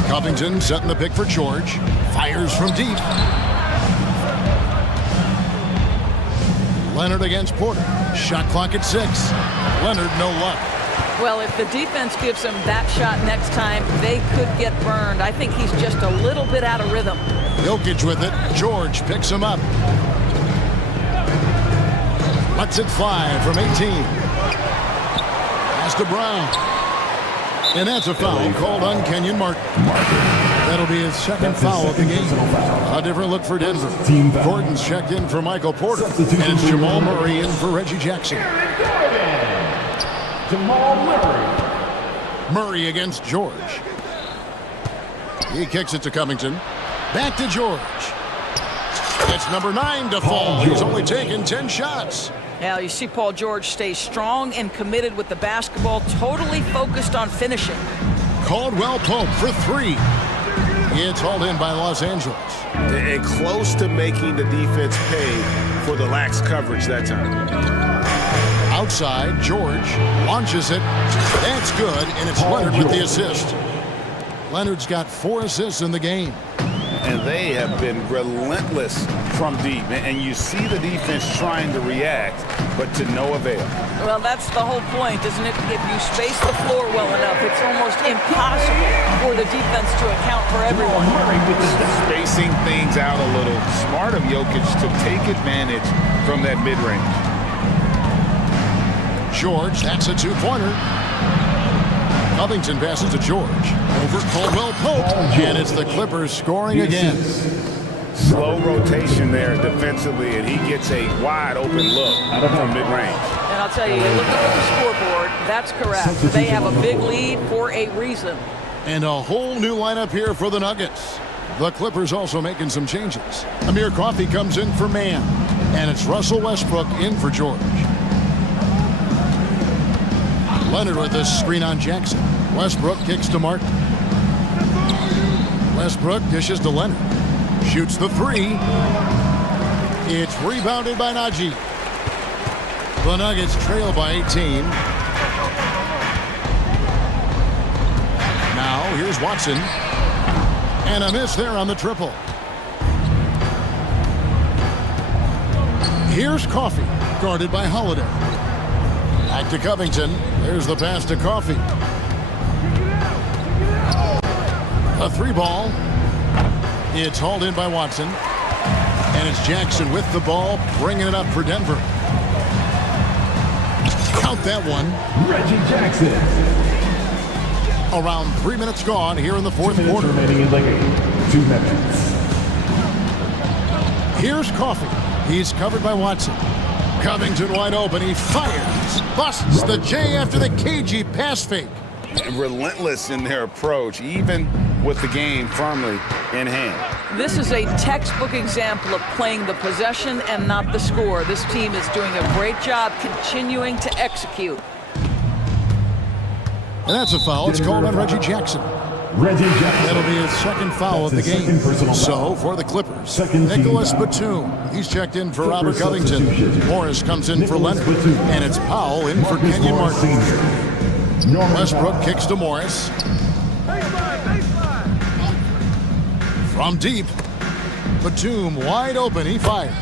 Covington setting the pick for George. Fires from deep. Leonard against Porter. Shot clock at 6. Leonard, no luck. Well, if the defense gives him that shot next time, they could get burned. I think he's just a little bit out of rhythm. Jokic with it. George picks him up. Lets it fly from 18. Pass to Brown. And that's a foul called on Kenyon Martin. That'll be his second foul of the game. A different look for Denver. Gordon's checked in for Michael Porter. And it's Jamal Murray in for Reggie Jackson. Jamal Murray. Murray against George. He kicks it to Covington. Back to George. It's number 9 to fall. He's only taken 10 shots. Now, you see Paul George stay strong and committed with the basketball, totally focused on finishing. Caldwell-Pope for 3. It's hauled in by Los Angeles. And close to making the defense pay for the lax coverage that time. Outside, George launches it. That's good, and it's Leonard with the assist. Leonard's got 4 assists in the game. And they have been relentless from deep. And you see the defense trying to react, but to no avail. Well, that's the whole point, isn't it? If you space the floor well enough, it's almost impossible for the defense to account for everyone. Spacing things out a little. Smart of Jokic to take advantage from that mid-range. George, that's a 2-pointer. Covington passes to George. Over Caldwell-Pope. And it's the Clippers scoring again. Slow rotation there defensively, and he gets a wide open look from mid-range. And I'll tell you, look at the scoreboard. That's correct. They have a big lead for a reason. And a whole new lineup here for the Nuggets. The Clippers also making some changes. Amir Coffey comes in for Mann. And it's Russell Westbrook in for George. Leonard with this screen on Jackson. Westbrook kicks to Martin. Westbrook dishes to Leonard. Shoots the 3. It's rebounded by Najee. The Nuggets trail by 18. Now here's Watson. And a miss there on the triple. Here's Coffey, guarded by Holiday. Back to Covington. There's the pass to Coffey. A 3-ball. It's hauled in by Watson. And it's Jackson with the ball, bringing it up for Denver. Count that one. Reggie Jackson. Around 3 minutes gone here in the fourth quarter. Remaining in the game. 2 minutes. Here's Coffey. He's covered by Watson. Covington wide open. He fires. Busts the J after the cagey pass fake. And relentless in their approach, even with the game firmly in hand. This is a textbook example of playing the possession and not the score. This team is doing a great job continuing to execute. And that's a foul. It's called on Reggie Jackson. Reggie Jackson. That'll be his second foul of the game. So for the Clippers, Nicholas Batum. He's checked in for Robert Covington. Morris comes in for Leonard. And it's Powell in for Kenyon Martin. Westbrook kicks to Morris. From deep, Batum wide open. He fires.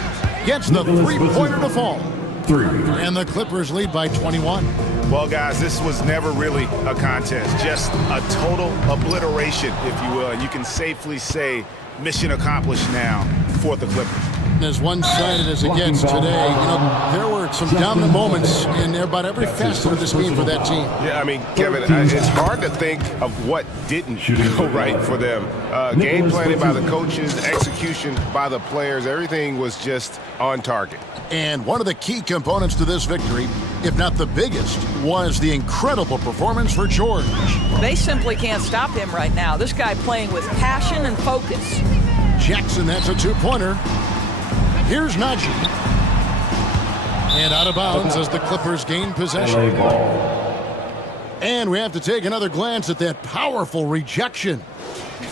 Gets the 3-pointer to fall. 3. And the Clippers lead by 21. Well, guys, this was never really a contest, just a total obliteration, if you will. And you can safely say mission accomplished now for the Clippers. And as one-sided as it gets today, you know, there were some dominant moments in about every facet of this game for that team. Yeah, I mean, Kevin, it's hard to think of what didn't go right for them. Game planning by the coaches, execution by the players, everything was just on target. And one of the key components to this victory, if not the biggest, was the incredible performance for George. They simply can't stop him right now. This guy playing with passion and focus. Jackson, that's a two-pointer. Here's Najee. And out of bounds as the Clippers gain possession. And we have to take another glance at that powerful rejection.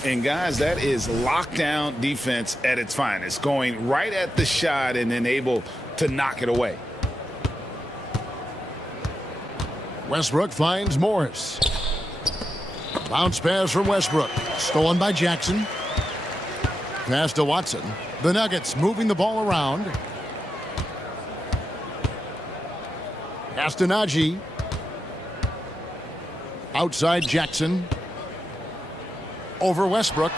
And guys, that is lockdown defense at its finest, going right at the shot and then able to knock it away. Westbrook finds Morris. Bounce pass from Westbrook, stolen by Jackson. Pass to Watson. The Nuggets moving the ball around. Pass to Najee. Outside Jackson. Over Westbrook.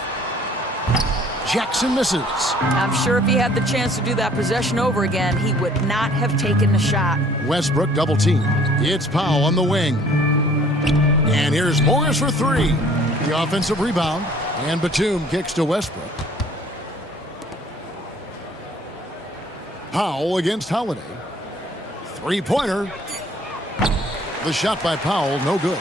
Jackson misses. I'm sure if he had the chance to do that possession over again, he would not have taken the shot. Westbrook double team. It's Powell on the wing. And here's Morris for three. The offensive rebound. And Batum kicks to Westbrook. Powell against Holiday. Three-pointer. The shot by Powell, no good.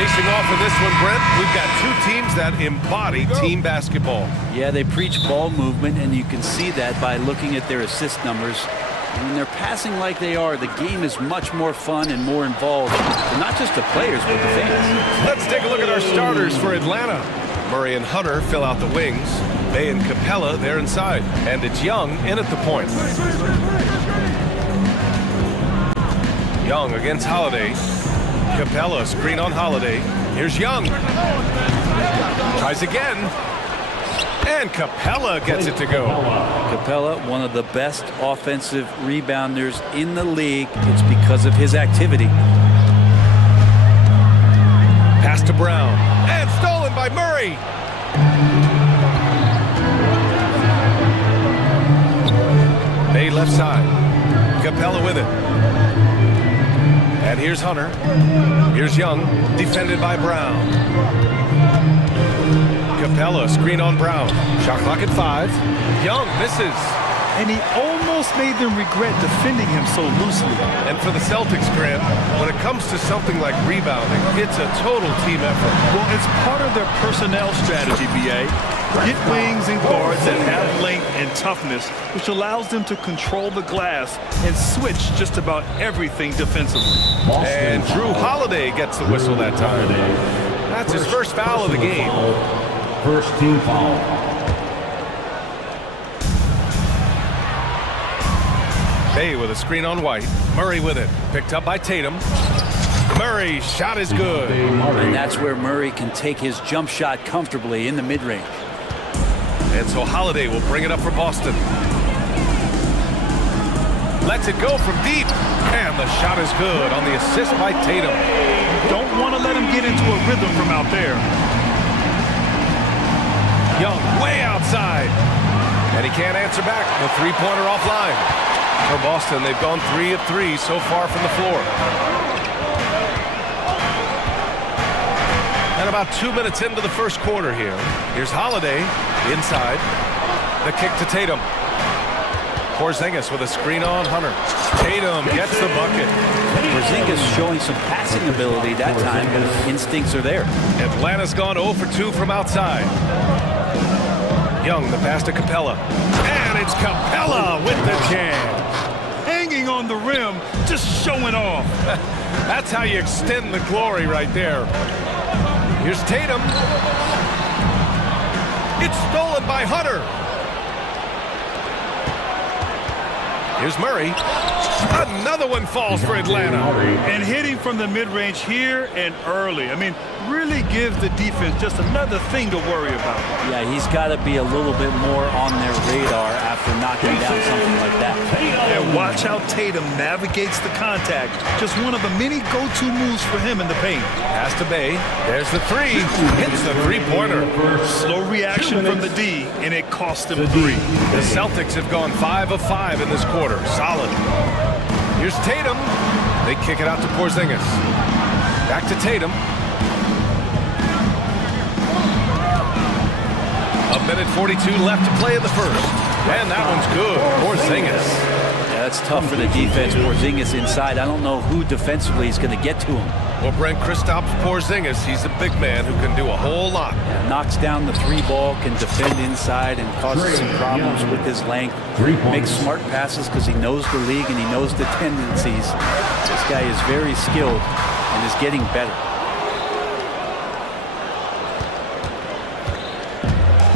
Facing off in this one, Brent, we've got two teams that embody team basketball. Yeah, they preach ball movement, and you can see that by looking at their assist numbers. And when they're passing like they are, the game is much more fun and more involved, and not just the players, but the fans. Let's take a look at our starters for Atlanta. Murray and Hunter fill out the wings. Bay and Capella, they're inside. And it's Young in at the point. Young against Holiday. Capella, screen on Holiday. Here's Young. Tries again. And Capella gets it to go. Capella, one of the best offensive rebounders in the league. It's because of his activity. Pass to Brown. And stolen by Murray. Bay left side. Capella with it. And here's Hunter. Here's Young, defended by Brown. Capella, screen on Brown. Shot clock at 5. Young misses. And he almost made them regret defending him so loosely. And for the Celtics, Grant, when it comes to something like rebounding, it's a total team effort. Well, it's part of their personnel strategy, B.A. Get wings and guards that have length and toughness, which allows them to control the glass and switch just about everything defensively. And Drew Holiday gets the whistle that time. That's his first foul of the game. First team foul. Bay with a screen on White. Murray with it. Picked up by Tatum. Murray's shot is good. And that's where Murray can take his jump shot comfortably in the mid-range. And so Holiday will bring it up for Boston. Lets it go from deep. And the shot is good on the assist by Tatum. Don't want to let him get into a rhythm from out there. Young way outside. And he can't answer back. The three-pointer offline. For Boston, they've gone 3 of 3 so far from the floor. And about 2 minutes into the first quarter here. Here's Holiday inside. The kick to Tatum. Porzingis with a screen on Hunter. Tatum gets the bucket. Porzingis showing some passing ability that time, but his instincts are there. Atlanta's gone 0 for 2 from outside. Young, the pass to Capella. And it's Capella with the jam. Hanging on the rim, just showing off. That's how you extend the glory right there. Here's Tatum. It's stolen by Hunter. Here's Murray. Another one falls for Atlanta. And hitting from the mid-range here and early. I mean, really gives the defense just another thing to worry about. Yeah, he's got to be a little bit more on their radar after knocking down something like that. And watch how Tatum navigates the contact. Just one of the many go-to moves for him in the paint. Pass to Bay. There's the three. Hits the three-pointer. Slow reaction from the D, and it cost them 3. The Celtics have gone 5 of 5 in this quarter. Solid. Here's Tatum. They kick it out to Porzingis. Back to Tatum. A minute 42 left to play in the first. And that one's good. Porzingis. Yeah, that's tough for the defense. Porzingis inside. I don't know who defensively is going to get to him. Well, Brent, Kristaps Porzingis, he's a big man who can do a whole lot. Yeah, knocks down the 3-ball, can defend inside, and causes some problems with his length. Makes smart passes because he knows the league and he knows the tendencies. This guy is very skilled and is getting better.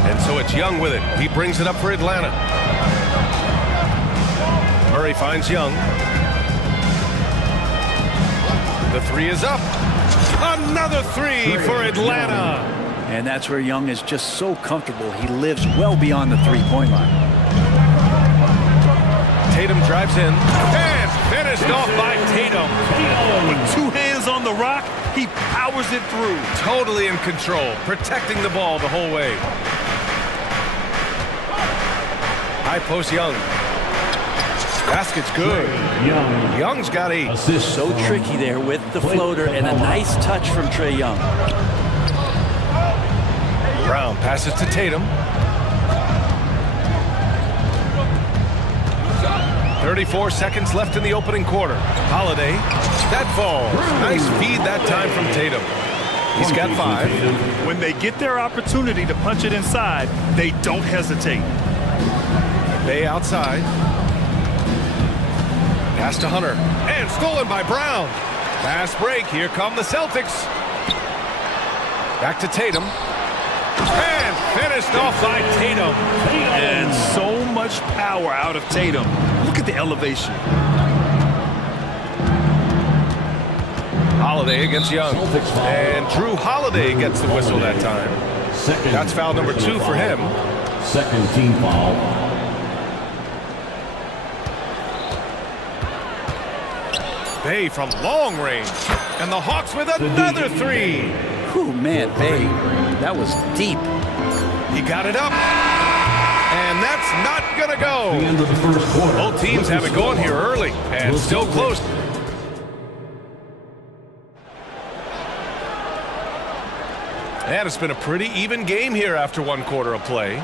And so it's Young with it. He brings it up for Atlanta. Murray finds Young. The 3 is up. Another 3 for Atlanta. And that's where Young is just so comfortable. He lives well beyond the 3-point line. Tatum drives in. And finished off by Tatum. With 2 hands on the rock, he powers it through. Totally in control, protecting the ball the whole way. High post Young. Basket's good. Young's got 8. So tricky there with the floater and a nice touch from Trae Young. Brown passes to Tatum. 34 seconds left in the opening quarter. Holiday. That falls. Nice feed that time from Tatum. He's got 5. When they get their opportunity to punch it inside, they don't hesitate. Bay outside. Pass to Hunter. And stolen by Brown. Fast break. Here come the Celtics. Back to Tatum. And finished off by Tatum. And so much power out of Tatum. Look at the elevation. Holiday against Young. And Drew Holiday gets the whistle that time. That's foul number 2 for him. Second team foul. Bay from long range. And the Hawks with another 3. Whew, man, Bay, that was deep. He got it up. And that's not going to go. The end of the first quarter. Both teams have it going here early. And still close. And it's been a pretty even game here after 1 quarter of play.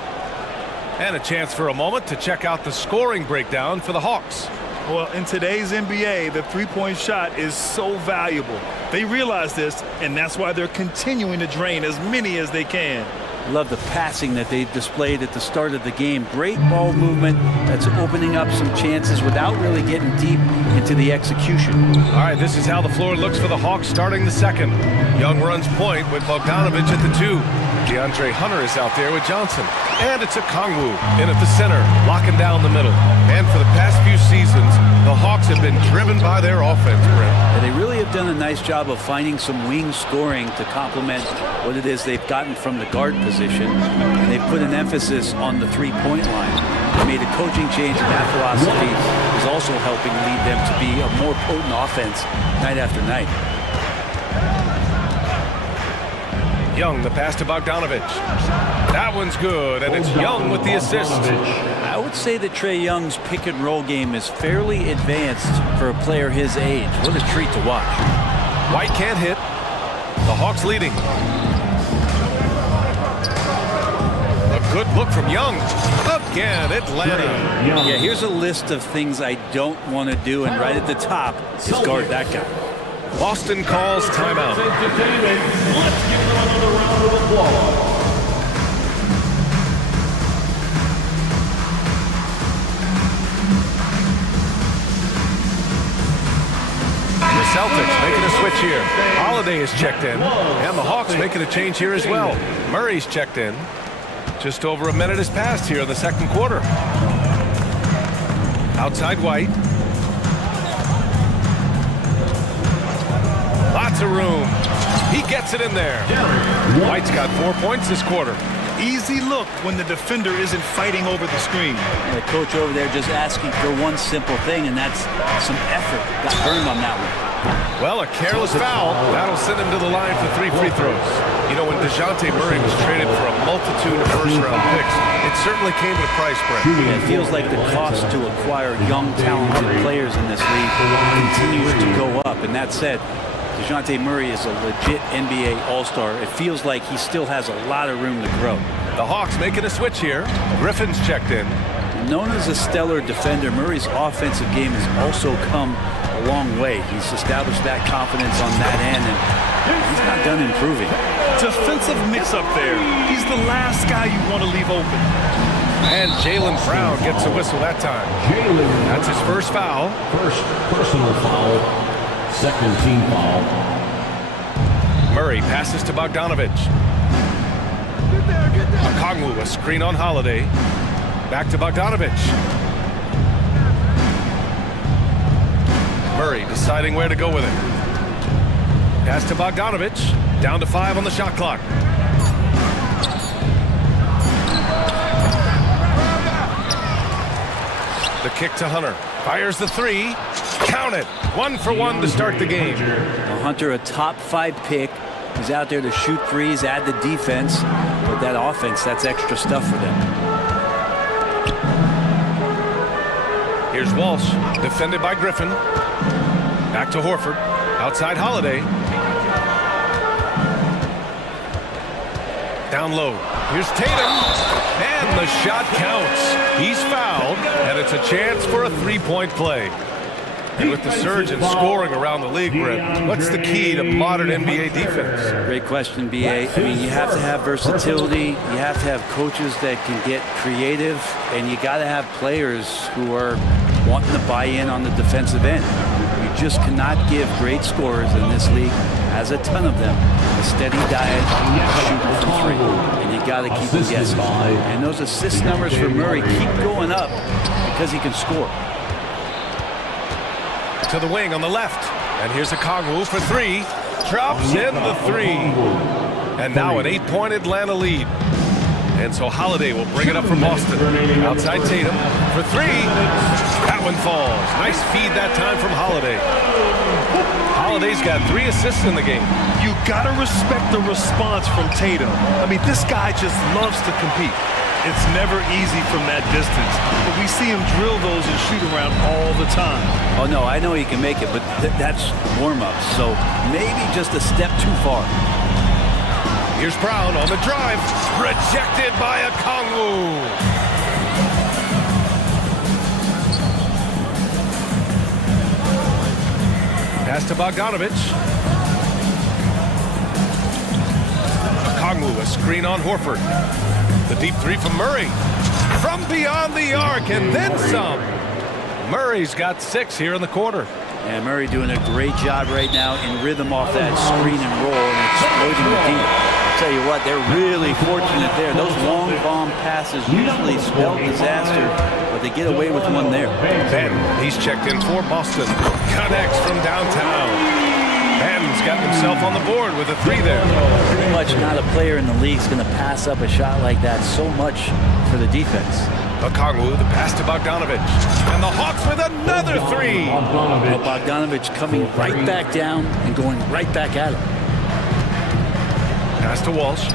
And a chance for a moment to check out the scoring breakdown for the Hawks. Well, in today's NBA, the three-point shot is so valuable. They realize this, and that's why they're continuing to drain as many as they can. Love the passing that they displayed at the start of the game. Great ball movement that's opening up some chances without really getting deep into the execution. All right, this is how the floor looks for the Hawks starting the second. Young runs point with Bogdanovich at the 2. DeAndre Hunter is out there with Johnson. And it's a Kongwu in at the center, locking down the middle. And for the past few seasons, the Hawks have been driven by their offense, Brent. And they really have done a nice job of finding some wing scoring to complement what it is they've gotten from the guard position. And they've put an emphasis on the three-point line. They made a coaching change, and that philosophy is also helping lead them to be a more potent offense night after night. Young, the pass to Bogdanovich. That one's good, and it's Young with the assist. I would say that Trae Young's pick-and-roll game is fairly advanced for a player his age. What a treat to watch. White can't hit. The Hawks leading. A good look from Young. Again, Atlanta. Yeah, here's a list of things I don't want to do, and right at the top is guard that guy. Boston calls timeout. Let's give them another round of applause. The Celtics making a switch here. Holiday is checked in, and the Hawks making a change here as well. Murray's checked in. Just over a minute has passed here in the second quarter. Outside White. Lots of room. He gets it in there. White's got 4 points this quarter. Easy look when the defender isn't fighting over the screen. And the coach over there just asking for one simple thing, and that's some effort. Got burned on that one. Well, a careless foul. That'll send him to the line for 3 free throws. You know, when DeJounte Murray was traded for a multitude of first-round picks, it certainly came at a price, Brent. It feels like the cost to acquire young, talented players in this league continues to go up. And that said, DeJounte Murray is a legit NBA All-Star. It feels like he still has a lot of room to grow. The Hawks making a switch here. Griffin's checked in. Known as a stellar defender, Murray's offensive game has also come a long way. He's established that confidence on that end, and he's not done improving. Defensive mix-up there. He's the last guy you want to leave open. And Jaylen Brown gets a whistle that time. That's his first foul. First personal foul. Second team foul. Murray passes to Bogdanovich. Okongwu, a screen on Holiday. Back to Bogdanovich. Murray deciding where to go with it. Pass to Bogdanovich. Down to 5 on the shot clock. The kick to Hunter. Fires the 3. Count it. 1 for 1 to start the game. Well, Hunter, a top 5 pick. He's out there to shoot threes, add the defense. But that offense, that's extra stuff for them. Here's Walsh, defended by Griffin. Back to Horford. Outside Holiday. Down low. Here's Tatum. And the shot counts. He's fouled, and it's a chance for a 3-point play. And with the surge in scoring around the league, Brent, what's the key to modern NBA defense? Great question, B.A. I mean, you have to have versatility. You have to have coaches that can get creative. And you got to have players who are wanting to buy in on the defensive end. You just cannot give great scorers in this league, has a ton of them, a steady diet of shooting from three. And you got to keep them guessing. And those assist numbers for Murray keep going up because he can score. To the wing on the left. And here's a Kongwu for three. Drops in the three. And now an 8-point Atlanta lead. And so Holiday will bring it up from Boston. Outside Tatum for three. That one falls. Nice feed that time from Holiday. Holiday's got 3 assists in the game. You gotta respect the response from Tatum. I mean, this guy just loves to compete. It's never easy from that distance, but we see him drill those and shoot around all the time. Oh, no, I know he can make it, but that's warm-up, so maybe just a step too far. Here's Brown on the drive. Rejected by a Kongwu. Pass to Bogdanovic. Kongwu, a screen on Horford. The deep three from Murray. From beyond the arc and then some. Murray's got 6 here in the quarter. And Murray doing a great job right now in rhythm off that screen and roll and exploiting the deep. I'll tell you what, they're really fortunate there. Those long bomb passes usually spell disaster, but they get away with one there. Ben, he's checked in for Boston. Connects from downtown. Ben's got himself on the board with a 3 there. Pretty much not a player in the league is going to pass up a shot like that so much for the defense. Kongwu, the pass to Bogdanovic. And the Hawks with another 3. Bogdanovic coming right back down and going right back at him. Pass to Walsh.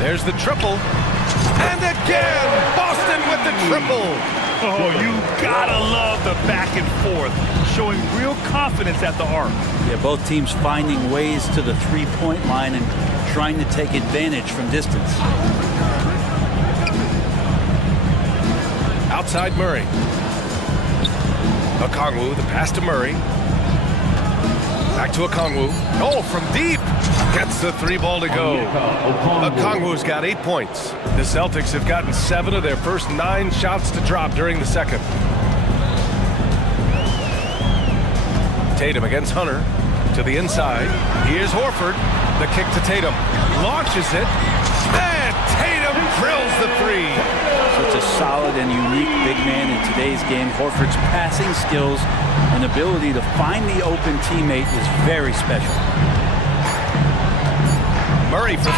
There's the triple. And again, Boston with the triple. Oh, you gotta love the back and forth, showing real confidence at the arc. Yeah, both teams finding ways to the three-point line and trying to take advantage from distance. Outside Murray. Kongwu, the pass to Murray. Back to Kongwu. Oh, from deep. Gets the 3 ball to go. Kongwu's got 8 points. The Celtics have gotten 7 of their first 9 shots to drop during the second. Tatum against Hunter. To the inside. Here's Horford. The kick to Tatum. Launches it. And Tatum drills the 3. Such a solid and unique big man in today's game. Horford's passing skills and ability to find the open teammate is very special. Murray for 3.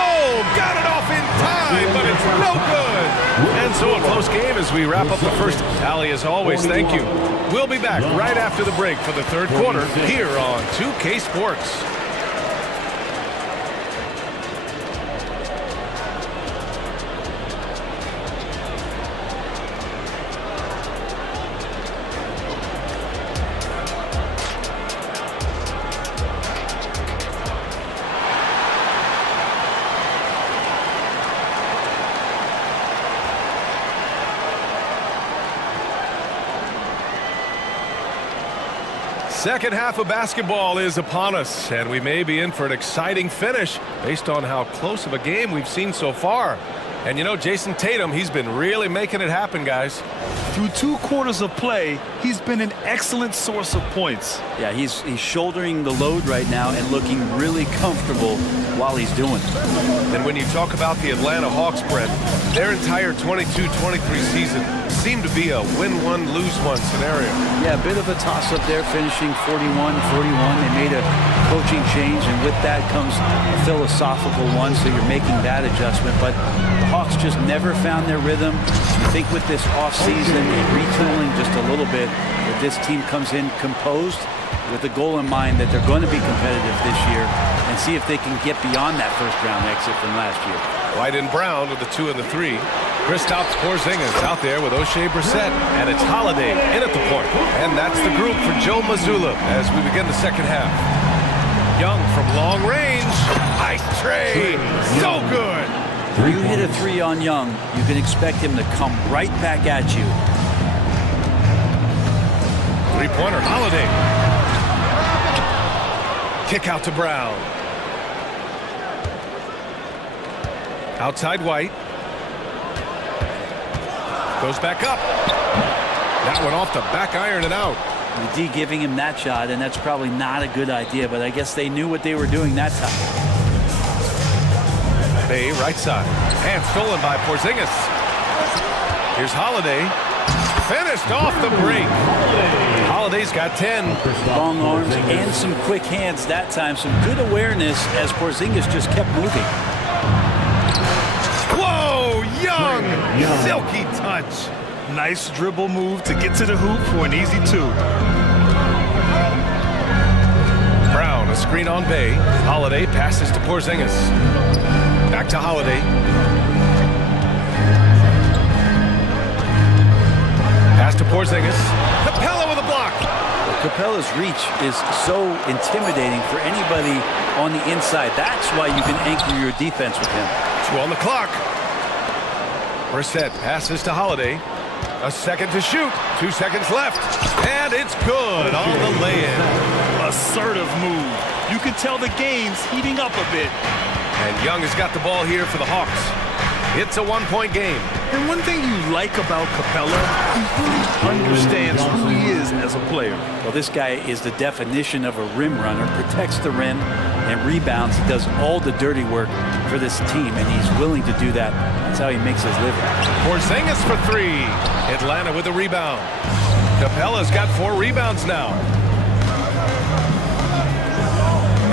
Oh, got it off in time, but it's no good. And so a close game as we wrap up the first. Ali, as always, thank you. We'll be back right after the break for the third quarter here on 2K Sports. Second half of basketball is upon us, and we may be in for an exciting finish based on how close of a game we've seen so far. And you know, Jason Tatum, he's been really making it happen, guys. Through 2 quarters of play, he's been an excellent source of points. Yeah, he's shouldering the load right now and looking really comfortable while he's doing it. And when you talk about the Atlanta Hawks, Brett, their entire 22-23 season seemed to be a win-one, lose-one scenario. Yeah, a bit of a toss-up there, finishing 41-41. They made a coaching change, and with that comes a philosophical one, so you're making that adjustment. But the Hawks just never found their rhythm. I think with this offseason and retooling just a little bit, that this team comes in composed with the goal in mind that they're going to be competitive this year and see if they can get beyond that first-round exit from last year. White and Brown with the 2 and the 3. Kristaps Porzingis out there with O'Shea Brissett, and it's Holiday in at the point. And that's the group for Joe Mazzulla as we begin the second half. Young from long range. Nice trade. So good. When you hit a 3 on Young, you can expect him to come right back at you. Three-pointer, Holiday. Kick out to Brown. Outside White. Goes back up. That one off the back iron and out. The D giving him that shot, and that's probably not a good idea, but I guess they knew what they were doing that time. Bay, right side. And stolen by Porzingis. Here's Holiday. Finished off the break. Holiday's got 10. Long arms and some quick hands that time. Some good awareness as Porzingis just kept moving. Whoa, Young! Silky touch. Nice dribble move to get to the hoop for an easy 2. Brown, a screen on Bay. Holiday passes to Porzingis. Back to Holiday. Pass to Porzingis. Capella with a block. Capella's reach is so intimidating for anybody on the inside. That's why you can anchor your defense with him. 2 on the clock. Brissett passes to Holiday. A second to shoot. 2 seconds left. And it's good on the lay-in. Assertive move. You can tell the game's heating up a bit. And Young has got the ball here for the Hawks. It's a 1-point game. And one thing you like about Capella, he really understands who he is as a player. Well, this guy is the definition of a rim runner, protects the rim and rebounds. He does all the dirty work for this team, and he's willing to do that. That's how he makes his living. Porzingis for 3. Atlanta with a rebound. Capella's got 4 rebounds now.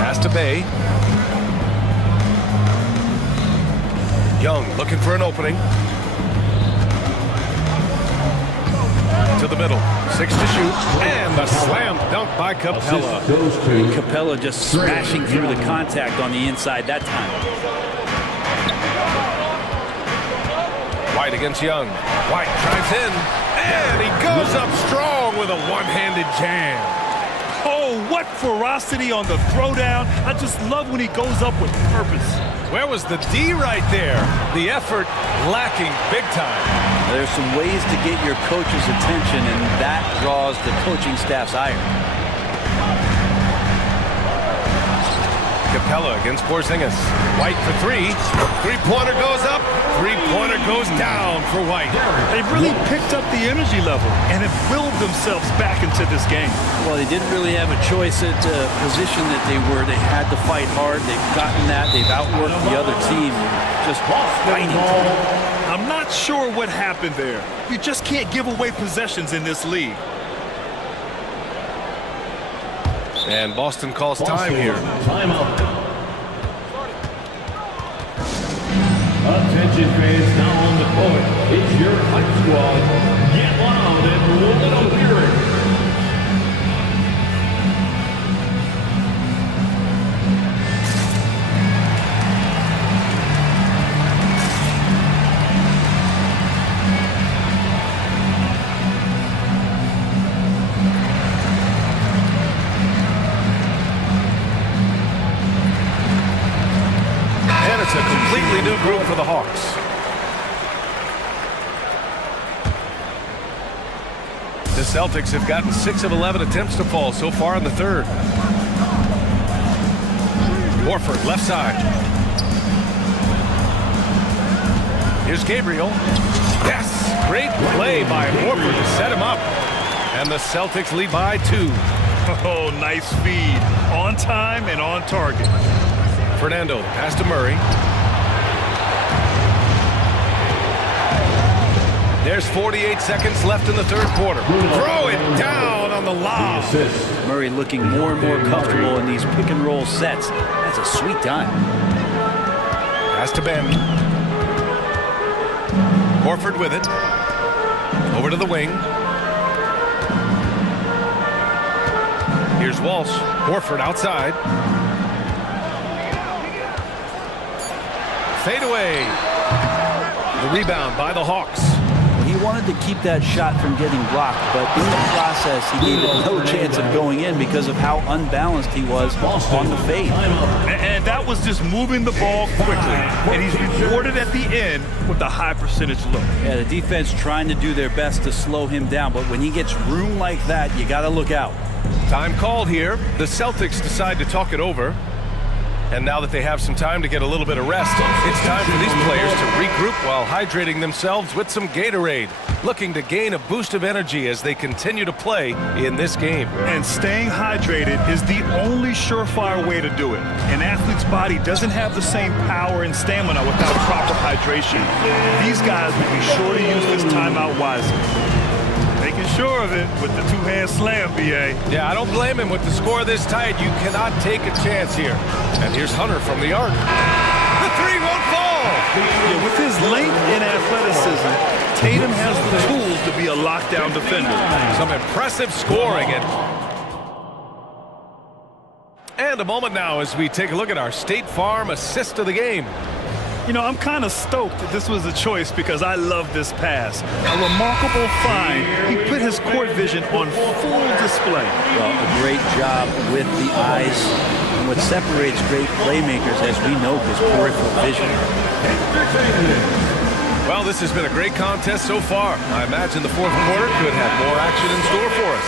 Pass to Bay. Young looking for an opening. To the middle. 6 to shoot. And the slam dunk by Capella. Capella just smashing through the contact on the inside that time. White against Young. White drives in. And he goes up strong with a one-handed jam. Oh, what ferocity on the throwdown. I just love when he goes up with purpose. Where was the D right there? The effort lacking big time. There's some ways to get your coach's attention, and that draws the coaching staff's ire. Capella against Porzingis. White for 3. Three-pointer goes up. Three-pointer goes down for White. They've really picked up the energy level and have willed themselves back into this game. Well, they didn't really have a choice at the position that they were. They had to fight hard. They've gotten that. They've outworked the other team. Just fighting. I'm not sure what happened there. You just can't give away possessions in this league. And Boston calls time here. Timeout. Attention fans, now on the court. It's your hype squad. Get loud and roll it over here. It's a completely new group for the Hawks. The Celtics have gotten 6 of 11 attempts to fall so far in the third. Horford, left side. Here's Gabriel. Yes! Great play by Horford to set him up. And the Celtics lead by 2. Oh, nice feed. On time and on target. Fernando, pass to Murray. There's 48 seconds left in the third quarter. Throw it down on the lob. Murray looking more and more comfortable in these pick and roll sets. That's a sweet time. Pass to Ben. Horford with it. Over to the wing. Here's Walsh. Horford outside. Fade away. The rebound by the Hawks. He wanted to keep that shot from getting blocked, but in the process, he gave it no chance of going in because of how unbalanced he was on the fade. And that was just moving the ball quickly. And he's rewarded at the end with a high percentage look. Yeah, the defense trying to do their best to slow him down, but when he gets room like that, you got to look out. Time called here. The Celtics decide to talk it over. And now that they have some time to get a little bit of rest, it's time for these players to regroup while hydrating themselves with some Gatorade, looking to gain a boost of energy as they continue to play in this game. And staying hydrated is the only surefire way to do it. An athlete's body doesn't have the same power and stamina without proper hydration. These guys will be sure to use this timeout wisely. Making sure of it with the two-hand slam, B.A. Yeah, I don't blame him. With the score this tight, you cannot take a chance here. And here's Hunter from the arc. The three won't fall! Yeah, with his length and athleticism, Tatum has the tools to be a lockdown defender. Some impressive scoring. And a moment now as we take a look at our State Farm assist of the game. You know, I'm kind of stoked that this was a choice because I love this pass. A remarkable find. He put his court vision on full display. Well, a great job with the eyes. And what separates great playmakers, as we know, is peripheral vision. Well, this has been a great contest so far. I imagine the fourth quarter could have more action in store for us.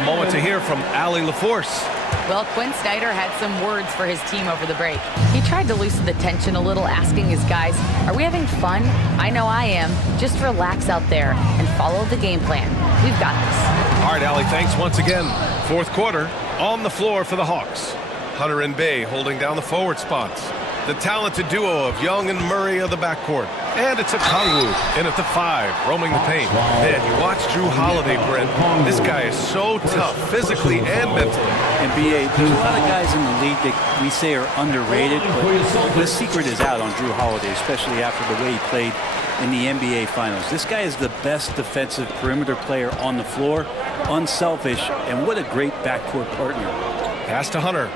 A moment to hear from Allie LaForce. Well, Quinn Snyder had some words for his team over the break. He tried to loosen the tension a little, asking his guys, are we having fun? I know I am. Just relax out there and follow the game plan. We've got this. All right, Allie, thanks once again. Fourth quarter, on the floor for the Hawks. Hunter and Bay holding down the forward spots. The talented duo of Young and Murray of the backcourt. And it's a Kongwu in at the 5, roaming the paint. Man, you watch Drew Holiday, Brent. This guy is so tough, physically and mentally. And B.A., there's a lot of guys in the league that we say are underrated, but the secret is out on Drew Holiday, especially after the way he played in the NBA Finals. This guy is the best defensive perimeter player on the floor, unselfish, and what a great backcourt partner. Pass to Hunter.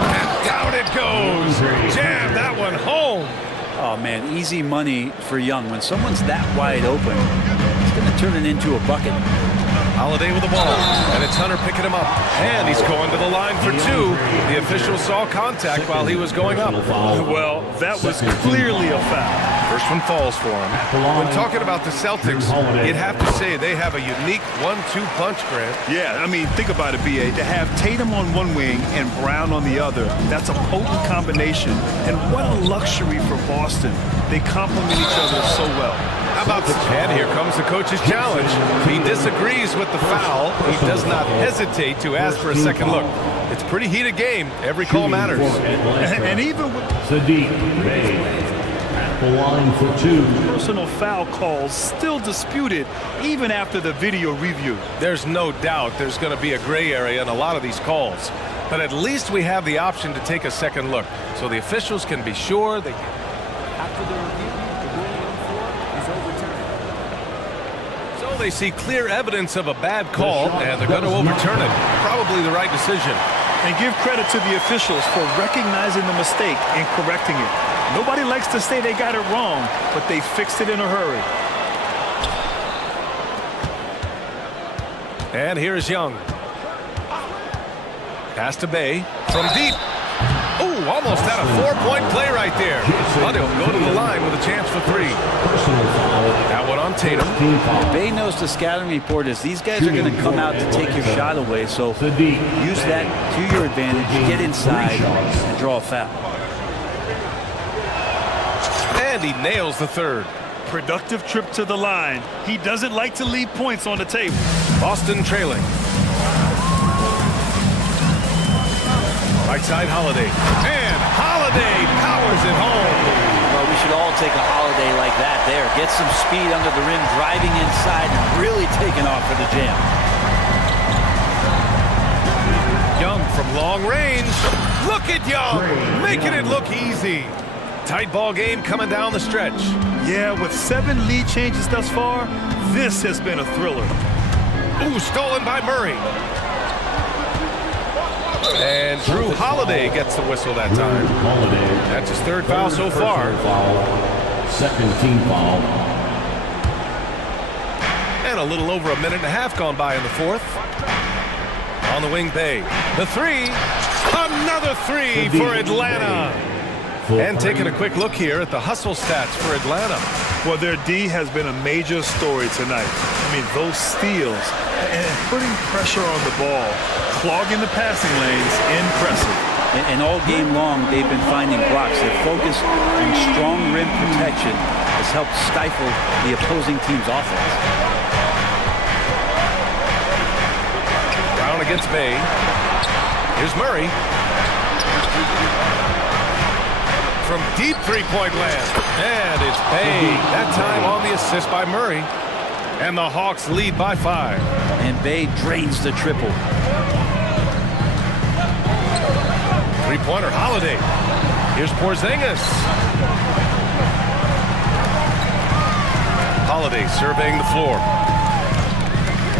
And down it goes. Jam that one home. Oh, man, easy money for Young. When someone's that wide open, it's going to turn it into a bucket. Holiday with the ball, and it's Hunter picking him up. And he's going to the line for 2. The official saw contact while he was going up. Well, that was clearly a foul. First one falls for him. When talking about the Celtics, you'd have to say they have a unique 1-2 punch, Grant. Yeah, I mean, think about it, B.A. To have Tatum on one wing and Brown on the other, that's a potent combination. And what a luxury for Boston. They complement each other so well. How about the and here comes the coach's challenge. He disagrees with the foul. He does not hesitate to ask for a second look. It's a pretty heated game. Every call matters. And even with Sadiq Bey at the line for 2. Personal foul calls still disputed even after the video review. There's no doubt there's going to be a gray area in a lot of these calls. But at least we have the option to take a second look. So the officials can be sure they... After the review, the ruling on the floor is overturned. So they see clear evidence of a bad call, and they're going to overturn it. Probably the right decision. And give credit to the officials for recognizing the mistake and correcting it. Nobody likes to say they got it wrong, but they fixed it in a hurry. And here's Young. Pass to Bay from deep. Ooh, almost had a 4-point play right there. But he'll go to the line with a chance for 3. That one on Tatum. Bay knows the scouting report is these guys are going to come out to take your shot away, so use that to your advantage, get inside, and draw a foul. And he nails the 3rd. Productive trip to the line. He doesn't like to leave points on the table. Boston trailing. Right side, Holiday. And Holiday powers it home. Well, we should all take a Holiday like that there. Get some speed under the rim, driving inside, and really taking off for the jam. Young from long range. Look at Young, making it look easy. Tight ball game coming down the stretch. Yeah, with 7 lead changes thus far, this has been a thriller. Ooh, stolen by Murray. And Drew Holiday gets the whistle that time. That's his 3rd foul so far. Second team foul. And a little over a minute and a half gone by in the fourth. On the wing, Bay. The three. Another three for Atlanta. And taking a quick look here at the hustle stats for Atlanta. Well, their D has been a major story tonight. I mean, those steals and putting pressure on the ball, clogging the passing lanes, impressive. And all game long, they've been finding blocks. Their focus on strong rim protection has helped stifle the opposing team's offense. Brown against Bay. Here's Murray. From deep three-point land. And it's Bay. That time on the assist by Murray. And the Hawks lead by 5. And Bay drains the triple. Three-pointer, Holiday. Here's Porzingis. Holiday surveying the floor.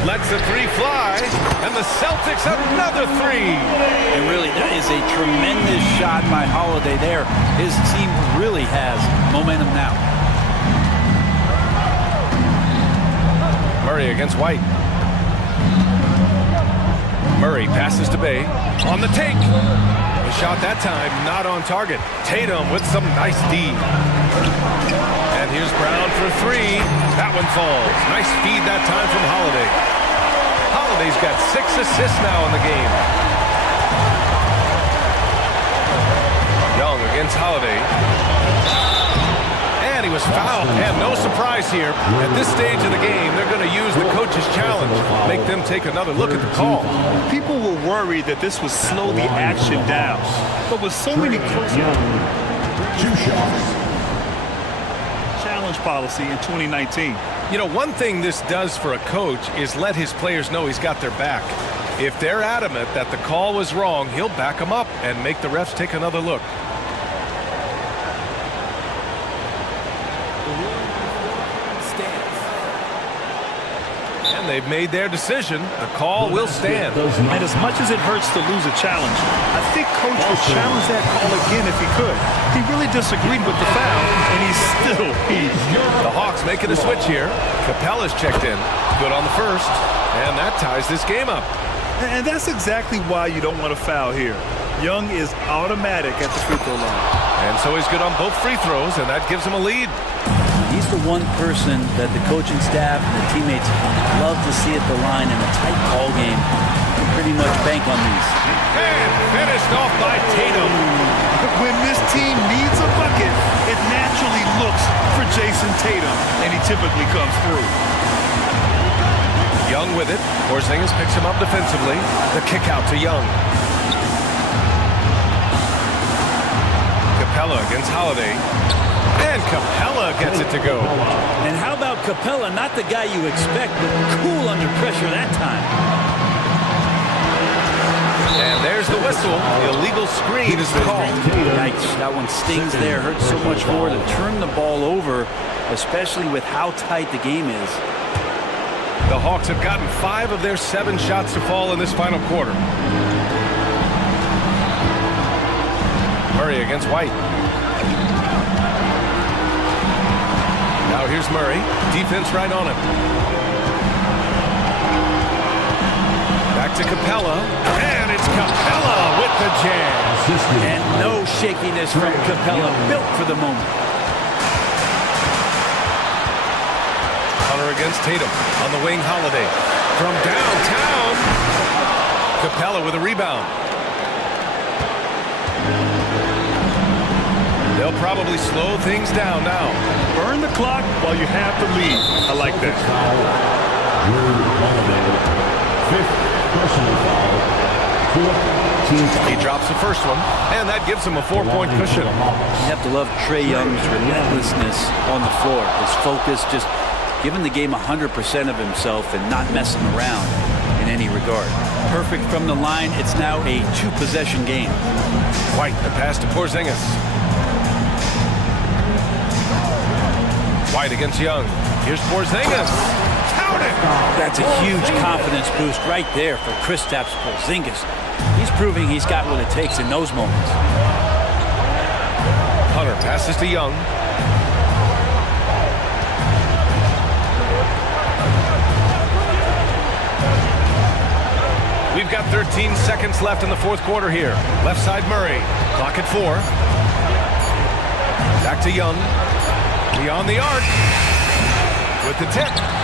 Lets the three fly, and the Celtics another three. And really, that is a tremendous shot by Holiday there. His team really has momentum now. Murray against White. Murray passes to Bay. On the take. The shot that time not on target. Tatum with some nice D. And here's Brown for three. That one falls. Nice feed that time from Holiday. Holiday's got 6 assists now in the game. Young against Holiday. And he was fouled. And no surprise here. At this stage of the game, they're going to use the coach's challenge. Make them take another look at the call. People were worried that this would slow the action down. But with so many close challenge policy in 2019. You know, one thing this does for a coach is let his players know he's got their back. If they're adamant that the call was wrong, he'll back them up and make the refs take another look. And they've made their decision. The call will stand. And as much as it hurts to lose a challenge, I think Coach would challenge that call again if he could. He really disagreed with the foul, and he's still The Hawks making a switch here. Capella's checked in. Good on the first. And that ties this game up. And that's exactly why you don't want to foul here. Young is automatic at the free throw line. And so he's good on both free throws, and that gives him a lead. He's the one person that the coaching staff and the teammates love to see at the line in a tight ball game. They pretty much bank on these. And finished off by Tatum. When this team needs a bucket, it naturally looks for Jason Tatum, and he typically comes through. Young with it. Porzingis picks him up defensively. The kick out to Young. Capella against Holiday. And Capella gets it to go. And how about Capella? Not the guy you expect, but cool under pressure that time. And there's the whistle. The illegal screen is called. Yikes, that one stings there. Hurts so much more to turn the ball over, especially with how tight the game is. The Hawks have gotten 5 of their 7 shots to fall in this final quarter. Murray against White. Now here's Murray. Defense right on him. Back to Capella. And it's Capella with the jam. And no shakiness from Capella. Built for the moment. Hunter against Tatum. On the wing, Holiday. From downtown. Capella with a rebound. They'll probably slow things down now. Burn the clock while you have the lead. I like that. He drops the first one, and that gives him a 4-point cushion. You have to love Trae Young's relentlessness on the floor. His focus, just giving the game 100% of himself and not messing around in any regard. Perfect from the line. It's now a 2-possession game. White, the pass to Porzingis. White against Young. Here's Porzingis. Count it! That's a huge confidence boost right there for Kristaps Porzingis. He's proving he's got what it takes in those moments. Hunter passes to Young. We've got 13 seconds left in the fourth quarter here. Left side Murray. Clock at 4. Back to Young. Beyond the arc. With the tip.